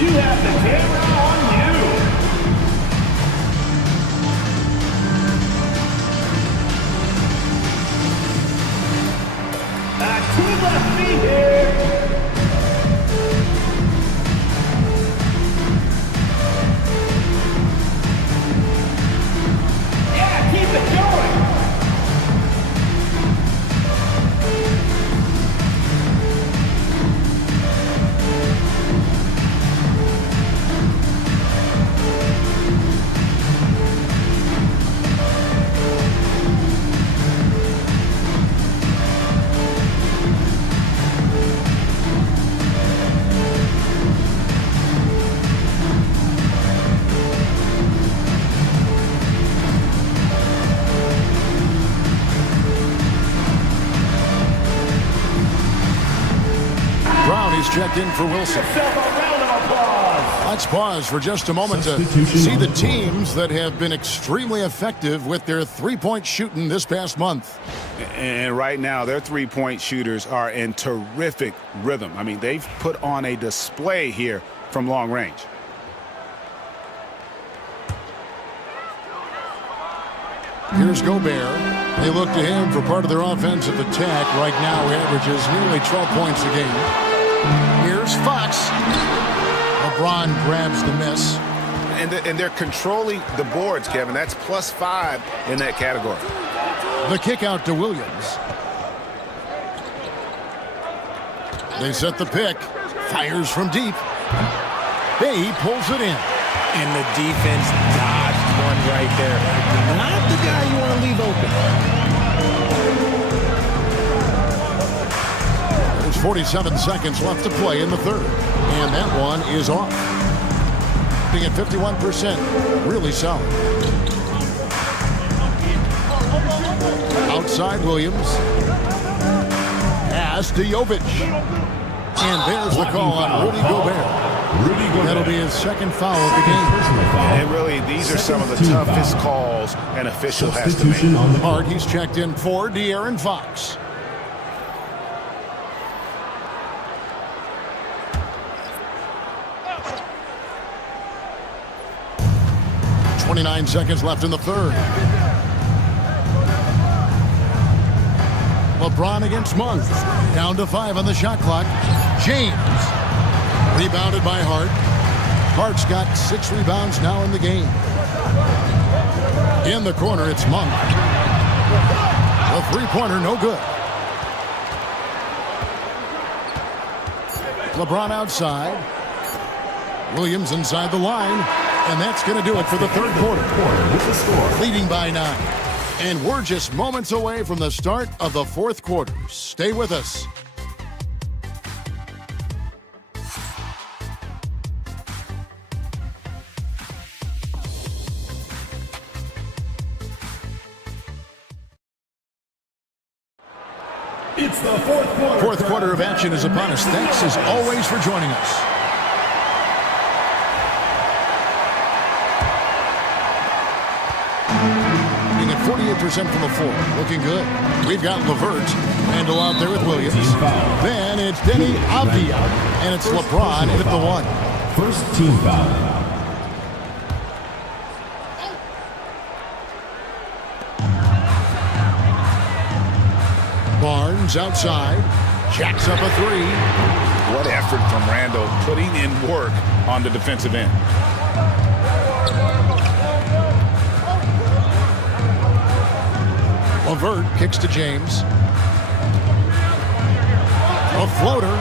You have the camera on you. Two left feet here. Checked in for Wilson. Let's pause for just a moment to see the teams that have been extremely effective with their three-point shooting this past month. And right now, their three-point shooters are in terrific rhythm. I mean, they've put on a display here from long range. Here's Gobert. They look to him for part of their offensive attack. Right now, averages nearly 12 points a game. Here's Fox. LeBron grabs the miss. And they're controlling the boards, Kevin. That's +5 in that category. The kick out to Williams. They set the pick. Fires from deep. Bay pulls it in. And the defense dodged one right there. Not the guy you want to leave open. 47 seconds left to play in the third. And that one is off. Being at 51%. Really solid. Outside Williams. Pass to Jovic. And there's the call on Rudy Gobert. That'll be his second foul of the game. And really, these are some of the toughest calls an official has to make. Hard, he's checked in for De'Aaron Fox. .29 seconds left in the third. LeBron against Monk. Down to 5 on the shot clock. James. Rebounded by Hart. Hart's got 6 rebounds now in the game. In the corner, it's Monk. The three-pointer, no good. LeBron outside. Williams inside the line. And that's going to do it for the third quarter. With the score, leading by 9. And we're just moments away from the start of the fourth quarter. Stay with us. It's the fourth quarter. Fourth quarter of action is upon us. Thanks as always for joining us. Being at 48% from the floor. Looking good. We've got LeVert. Randall out there with Williams. Then it's Denny Avdia. And it's LeBron at the 1. First team foul. Barnes outside. Jacks up a 3. What effort from Randall putting in work on the defensive end. LeVert kicks to James. A floater.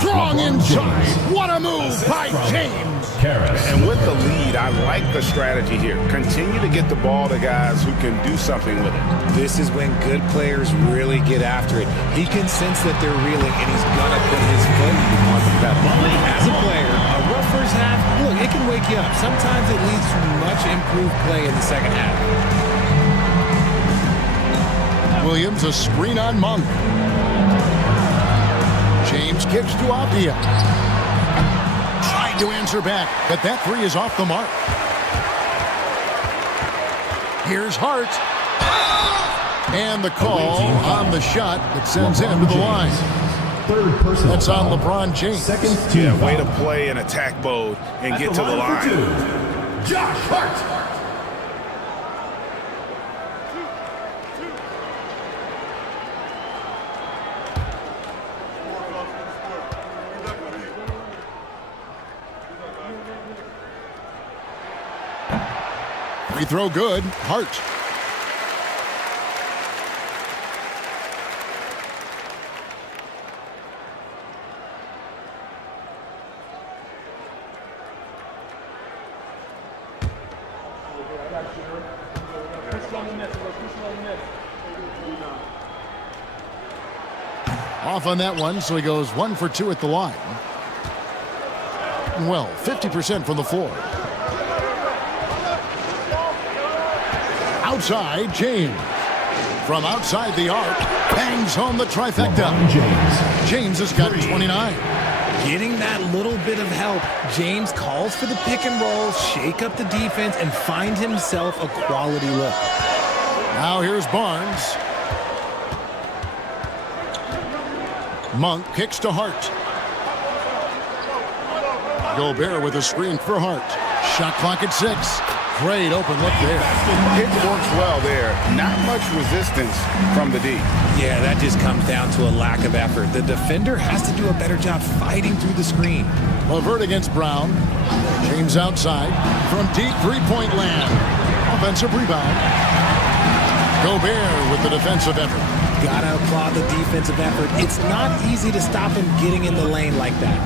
Strong inside. What a move by James. And with the lead, I like the strategy here. Continue to get the ball to guys who can do something with it. This is when good players really get after it. He can sense that they're reeling, and he's going to put his foot on the pedal. As a player, a rough first half, look, it can wake you up. Sometimes it leads to much improved play in the second half. Williams, a screen on Monk. James kicks to Avdia. Trying to answer back, but that 3 is off the mark. Here's Hart. And the call on the shot that sends him to the line. That's on LeBron James. Yeah, way to play in attack mode and get to the line. Josh Hart. Free throw good. Hart. Off on that one, so he goes 1 for 2 at the line. Well, 50% from the floor. Outside, James. From outside the arc, bangs home the trifecta. James has got 29. Getting that little bit of help, James calls for the pick and roll, shake up the defense, and find himself a quality look. Now here's Barnes. Monk kicks to Hart. Gobert with a screen for Hart. Shot clock at 6. Great open look there. It works well there. Not much resistance from the D. Yeah, that just comes down to a lack of effort. The defender has to do a better job fighting through the screen. LeVert against Brown. James outside. From deep three-point land. Offensive rebound. Gobert with the defensive effort. Gotta applaud the defensive effort. It's not easy to stop him getting in the lane like that.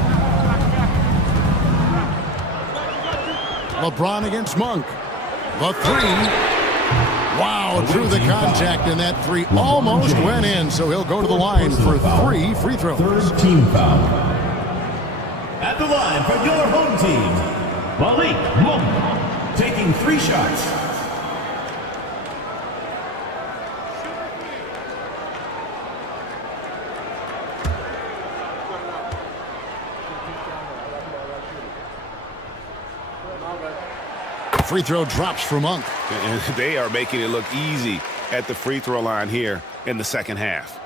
LeBron against Monk. The 3. Wow, through the contact, and that three almost went in, so he'll go to the line for 3 free throws. Third team foul. At the line for your home team, Malik Monk, taking 3 shots. Free throw drops for Monk. And they are making it look easy at the free throw line here in the second half.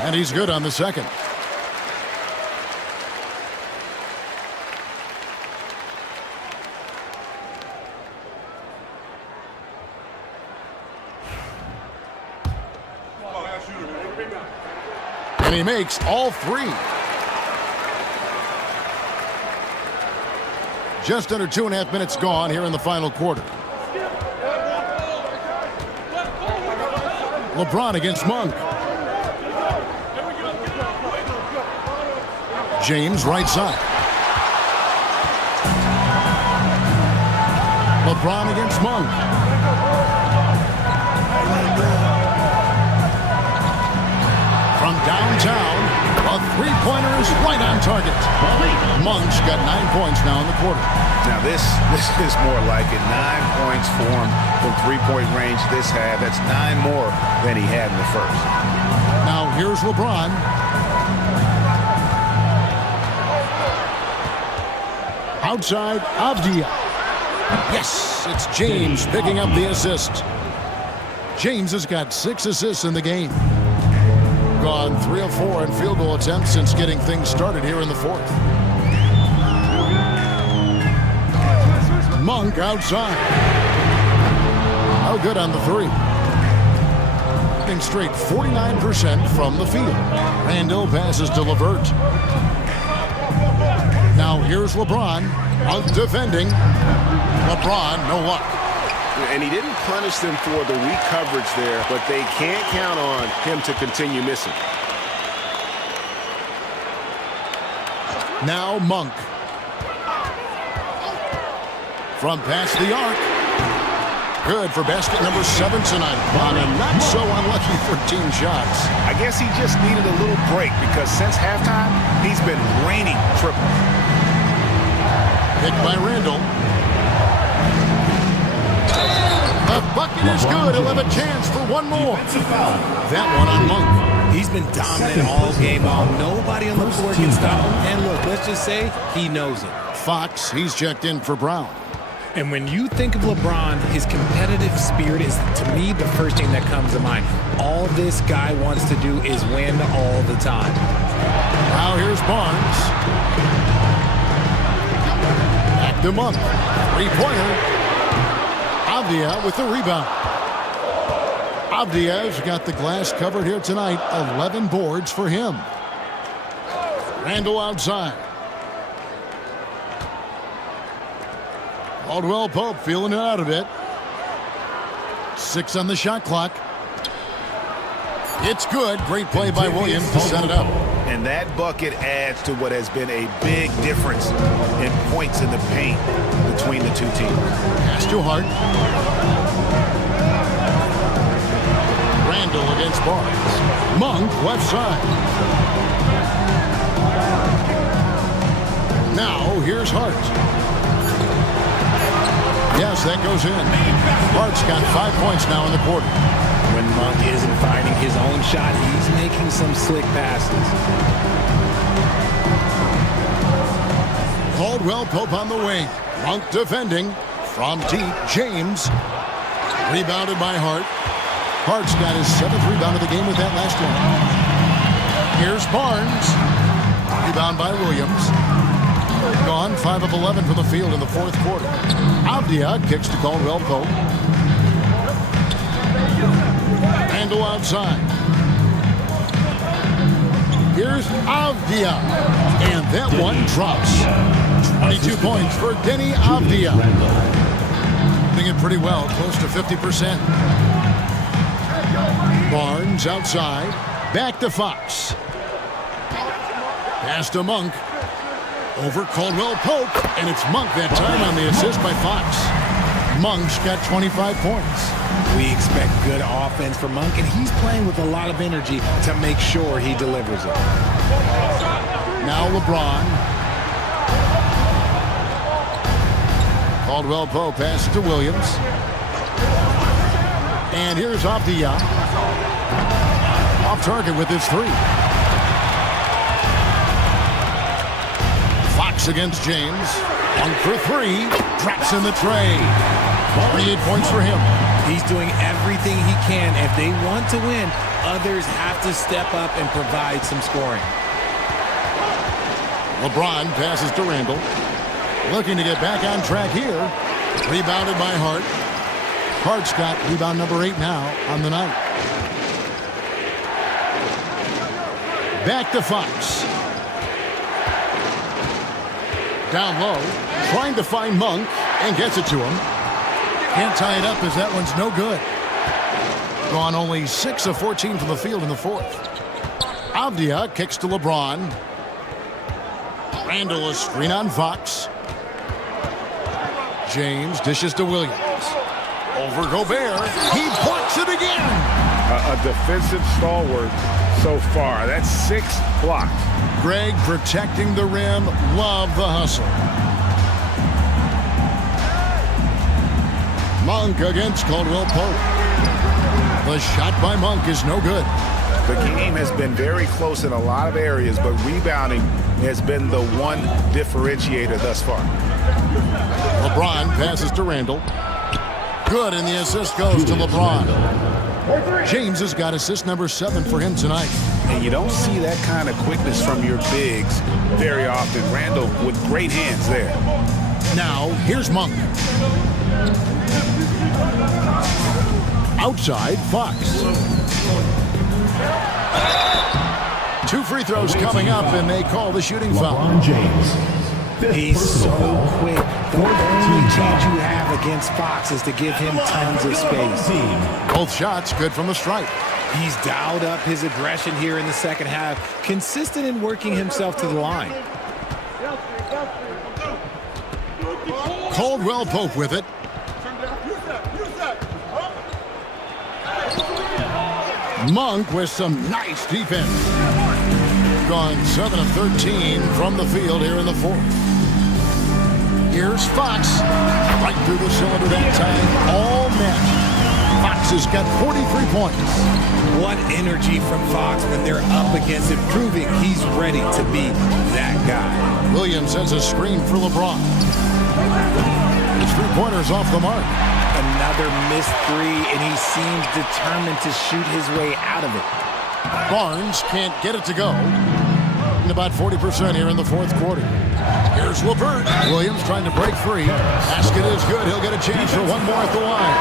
And he's good on the second. And he makes all 3. Just under 2.5 minutes gone here in the final quarter. LeBron against Monk. James right side. LeBron against Monk. From downtown, a three-pointer is right on target. Monk's got 9 points now in the quarter. Now this is more like it. 9 points for him from three-point range this half. That's 9 more than he had in the first. Now here's LeBron. Outside, Avdia. Yes, it's James picking up the assist. James has got 6 assists in the game. Gone 3 of 4 in field goal attempts since getting things started here in the fourth. Monk outside. How good on the 3. Hitting straight 49% from the field. Randall passes to LeVert. Now here's LeBron. Monk defending. LeBron, no luck. And he didn't punish them for the weak coverage there, but they can't count on him to continue missing. Now Monk. From past the arc. Good for basket number 7 tonight. On a not so unlucky 13 shots. I guess he just needed a little break because since halftime, he's been raining triples. Picked by Randall. The bucket is good. He'll have a chance for one more. That one on Monk. He's been dominant all game long. Nobody on the floor can stop him. And look, let's just say he knows it. Fox, he's checked in for Brown. And when you think of LeBron, his competitive spirit is, to me, the first thing that comes to mind. All this guy wants to do is win all the time. Now here's Barnes. Back to Monk. Three-pointer. Avdia with the rebound. Avdia's got the glass covered here tonight. 11 boards for him. Randall outside. Caldwell Pope feeling it out a bit. 6 on the shot clock. It's good. Great play by Williams to set it up. And that bucket adds to what has been a big difference in points in the paint between the two teams. Pass to Hart. Randall against Barnes. Monk left side. Now here's Hart. Yes, that goes in. Hart's got 5 points now in the quarter. When Monk isn't finding his own shot, he's making some slick passes. Caldwell Pope on the wing. Monk defending. From deep, James. Rebounded by Hart. Hart's got his 7th rebound of the game with that last one. Here's Barnes. Rebound by Williams. Gone 5 of 11 from the field in the fourth quarter. Avdia kicks to Caldwell Pope. Randall outside. Here's Avdia. And that one drops. 22 points for Denny Avdia. Doing it pretty well, close to 50%. Barnes outside. Back to Fox. Pass to Monk. Over Caldwell Pope. And it's Monk that time on the assist by Fox. Monk's got 25 points. We expect good offense from Monk, and he's playing with a lot of energy to make sure he delivers it. Now LeBron. Caldwell Pope passes to Williams. And here's Avdia. Off target with his three. Fox against James. One for three. Drops in the tray. 28 points for him. He's doing everything he can. If they want to win, others have to step up and provide some scoring. LeBron passes to Randall. Looking to get back on track here. Rebounded by Hart. Hart's got rebound number 8 now on the night. Back to Fox. Down low. Trying to find Monk and gets it to him. Can't tie it up as that one's no good. Gone only 6 of 14 from the field in the fourth. Avdia kicks to LeBron. Randall a screen on Fox. James dishes to Williams. Over Gobert. He blocks it again. A defensive stalwart so far. That's 6 blocks. Greg protecting the rim. Love the hustle. Monk against Caldwell Pope. The shot by Monk is no good. The game has been very close in a lot of areas, but rebounding has been the one differentiator thus far. LeBron passes to Randall. Good, and the assist goes to LeBron. James has got assist number 7 for him tonight. And you don't see that kind of quickness from your bigs very often. Randall with great hands there. Now, here's Monk. Outside, Fox. 2 free throws coming up, and they call the shooting foul. LeBron James. He's so quick. The only chance you have against Fox is to give him tons of space. Both shots good from the stripe. He's dialed up his aggression here in the second half, consistent in working himself to the line. Caldwell Pope with it. Monk with some nice defense. Gone 7 of 13 from the field here in the fourth. Here's Fox. Right through the cylinder that time. All net. Fox has got 43 points. What energy from Fox when they're up against it, proving he's ready to be that guy. Williams sends a screen for LeBron. His 3-pointers off the mark. Another missed 3, and he seems determined to shoot his way out of it. Barnes can't get it to go. And about 40% here in the fourth quarter. Here's LeVert. Williams trying to break free. Basket is good. He'll get a chance for one more at the line.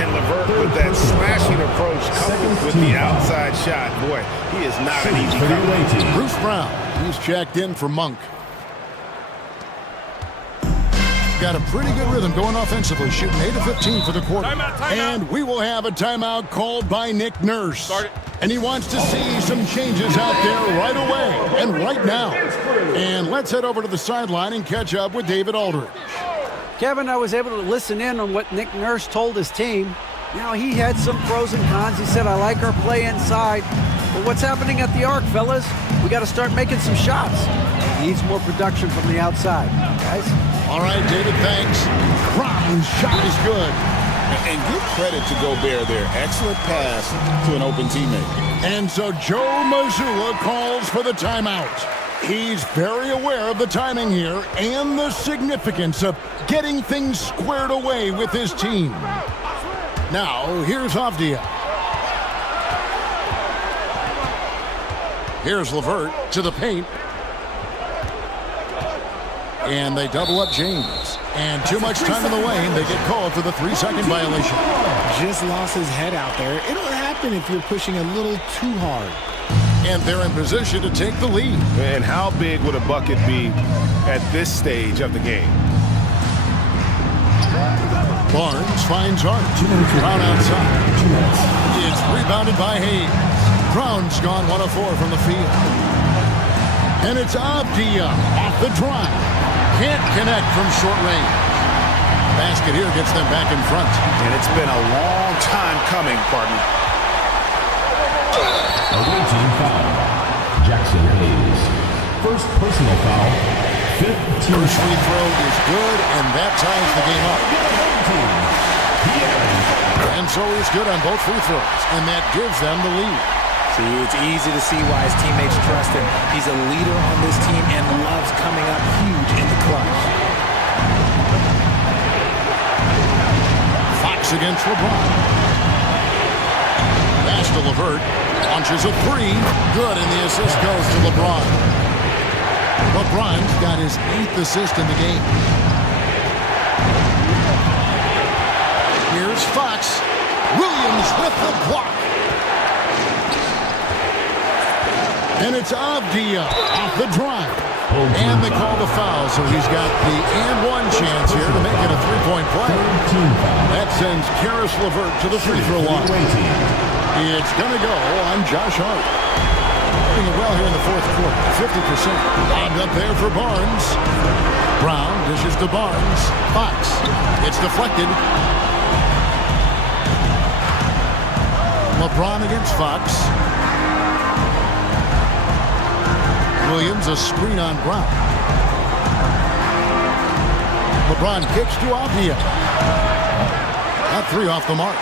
And LeVert with that slashing approach coupled with the outside shot. Boy, he is not an easy cover. Bruce Brown. He's checked in for Monk. Got a pretty good rhythm going offensively, shooting 8 of 15 for the quarter. Timeout. And we will have a timeout called by Nick Nurse. And he wants to see some changes out there right away and right now. And let's head over to the sideline and catch up with David Aldridge. Kevin, I was able to listen in on what Nick Nurse told his team. Now, he had some pros and cons. He said, I like our play inside. But what's happening at the arc, fellas? We got to start making some shots. Needs more production from the outside. Guys? All right, David, thanks. Crom's shot is good. And good credit to Gobert there. Excellent pass to an open teammate. And so Joe Mazzulla calls for the timeout. He's very aware of the timing here and the significance of getting things squared away with his team. Now, here's Avdia. Here's LeVert to the paint. And they double up James. And too much time in the lane. They get called for the 3-second violation. Just lost his head out there. It'll happen if you're pushing a little too hard. And they're in position to take the lead. And how big would a bucket be at this stage of the game? Barnes finds Hart. Brown outside. It's rebounded by Hayes. Brown's gone 1 of 4 from the field. And it's Abdia off the drive. Can't connect from short range. Basket here gets them back in front. And it's been a long time coming, partner. Away team foul. Jackson Hayes. First personal foul. First free throw is good, and that ties the game up. And so he's good on both free throws, and that gives them the lead. See, it's easy to see why his teammates trust him. He's a leader on this team and loves coming up huge in the clutch. Fox against LeBron. Pass to LeVert. Launches a three. Good, and the assist goes to LeBron. LeBron's got his 8th assist in the game. Here's Fox. Williams with the block. And it's Abdia off the drive. And they call the foul, so he's got the and-one chance here to make it a three-point play. That sends Karis LeVert to the free throw line. It's going to go on Josh Hart. Doing it well here in the fourth quarter. 50%. Lobbed up there for Barnes. Brown dishes to Barnes. Fox. It's deflected. LeBron against Fox. Williams, a screen on Brown. LeBron kicks to Abdia. That three off the mark.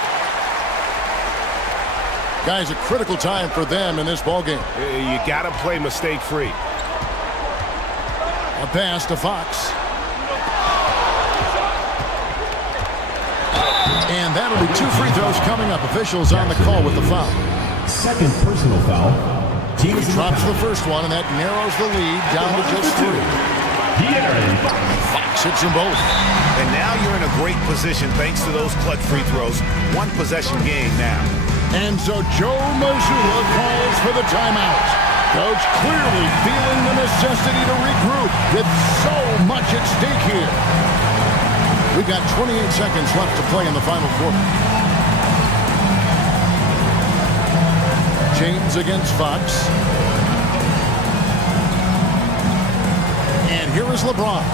Guys, a critical time for them in this ballgame. You got to play mistake-free. A pass to Fox. And that'll be 2 free throws coming up. Officials on the call with the foul. Second personal foul. He drops the first one, and that narrows the lead down to just 3. Fox hits them both. And now you're in a great position thanks to those clutch free throws. 1 possession game now. And so Joe Mazzulla calls for the timeout. Coach clearly feeling the necessity to regroup with so much at stake here. We've got 28 seconds left to play in the final quarter. James against Fox. And here is LeBron.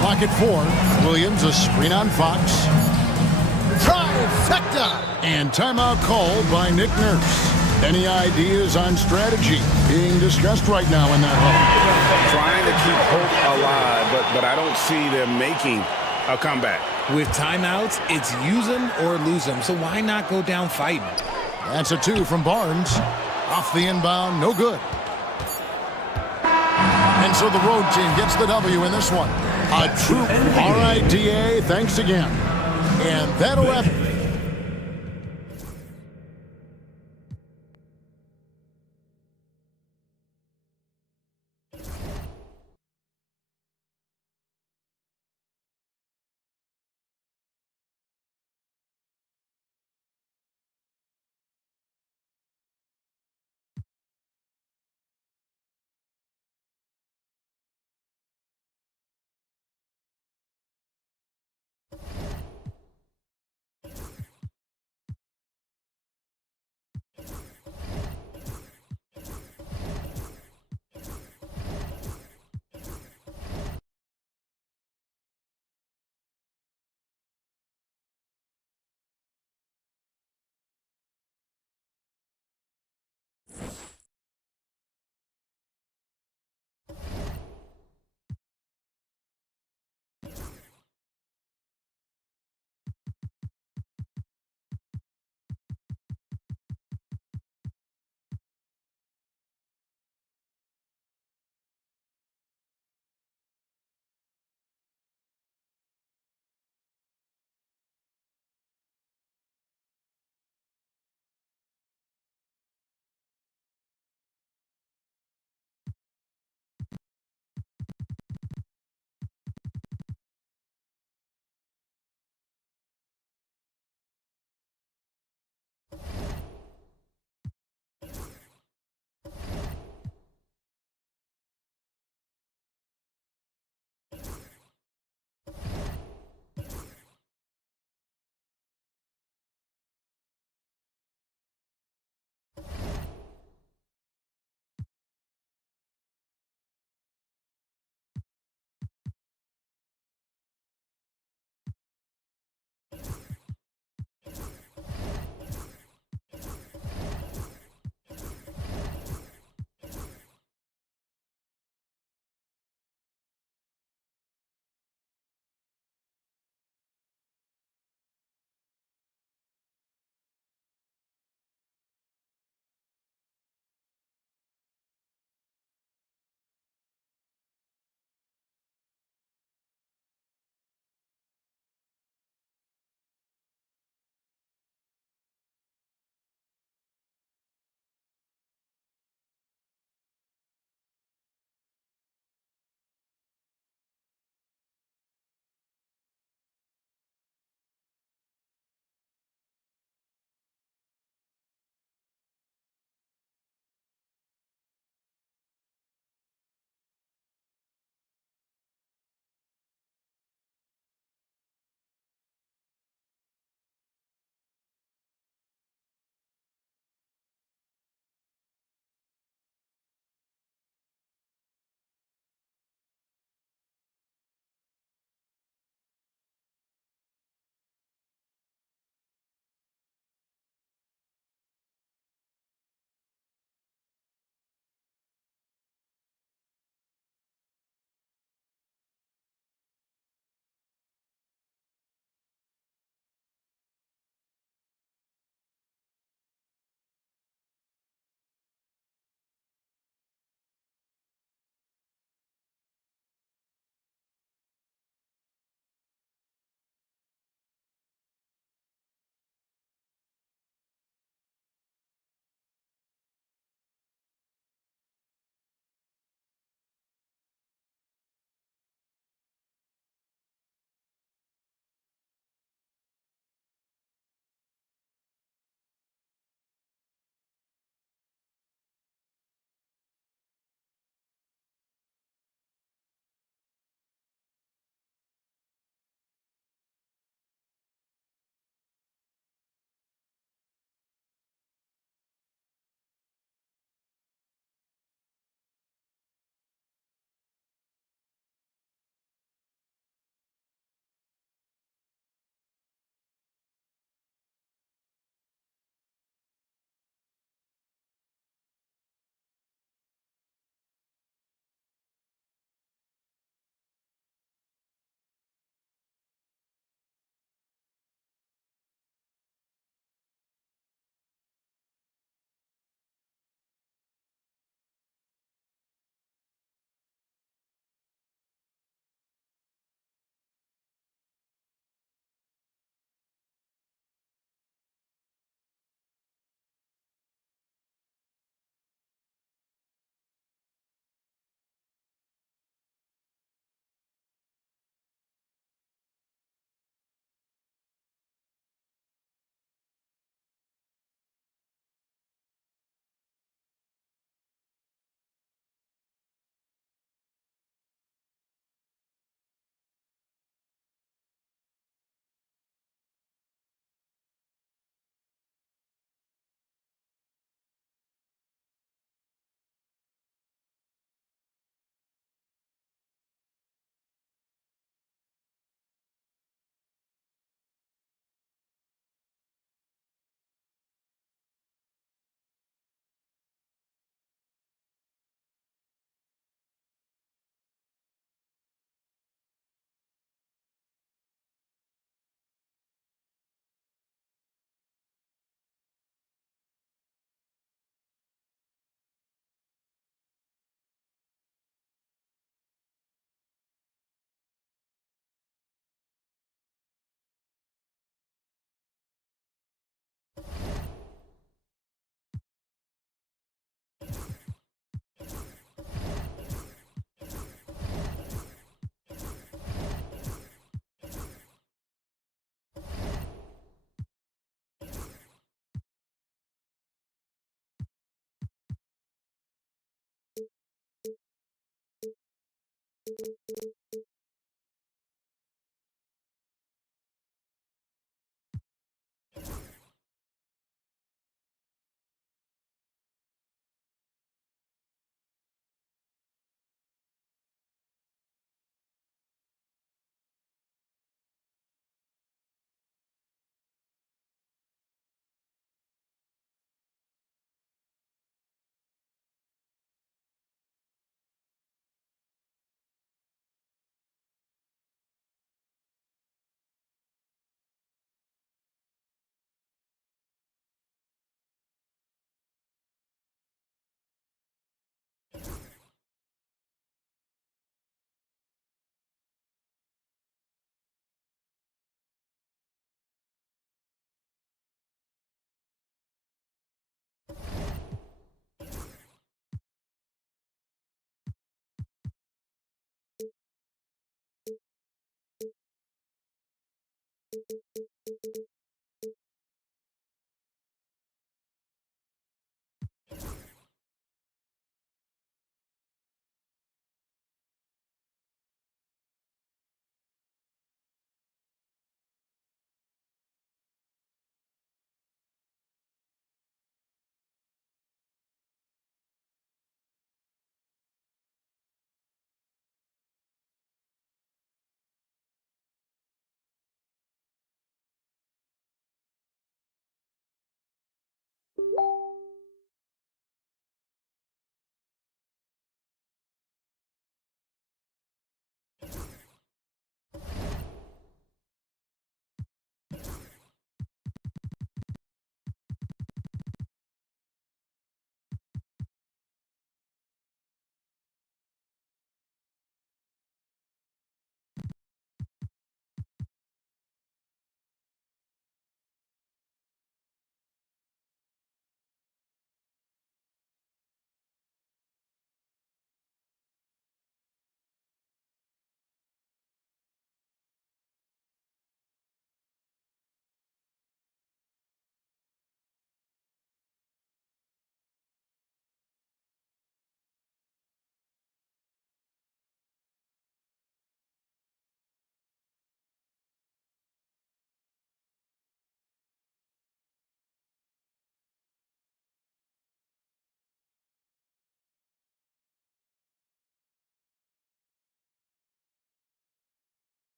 Clock at 4. Williams, a screen on Fox. Trifecta! And timeout called by Nick Nurse. Any ideas on strategy being discussed right now in that hole? Trying to keep hope alive, but I don't see them making a comeback. With timeouts, it's use them or lose them, so why not go down fighting? That's a 2 from Barnes. Off the inbound, no good. And so the road team gets the W in this one. A true RIDA, thanks again. And that'll wrap it.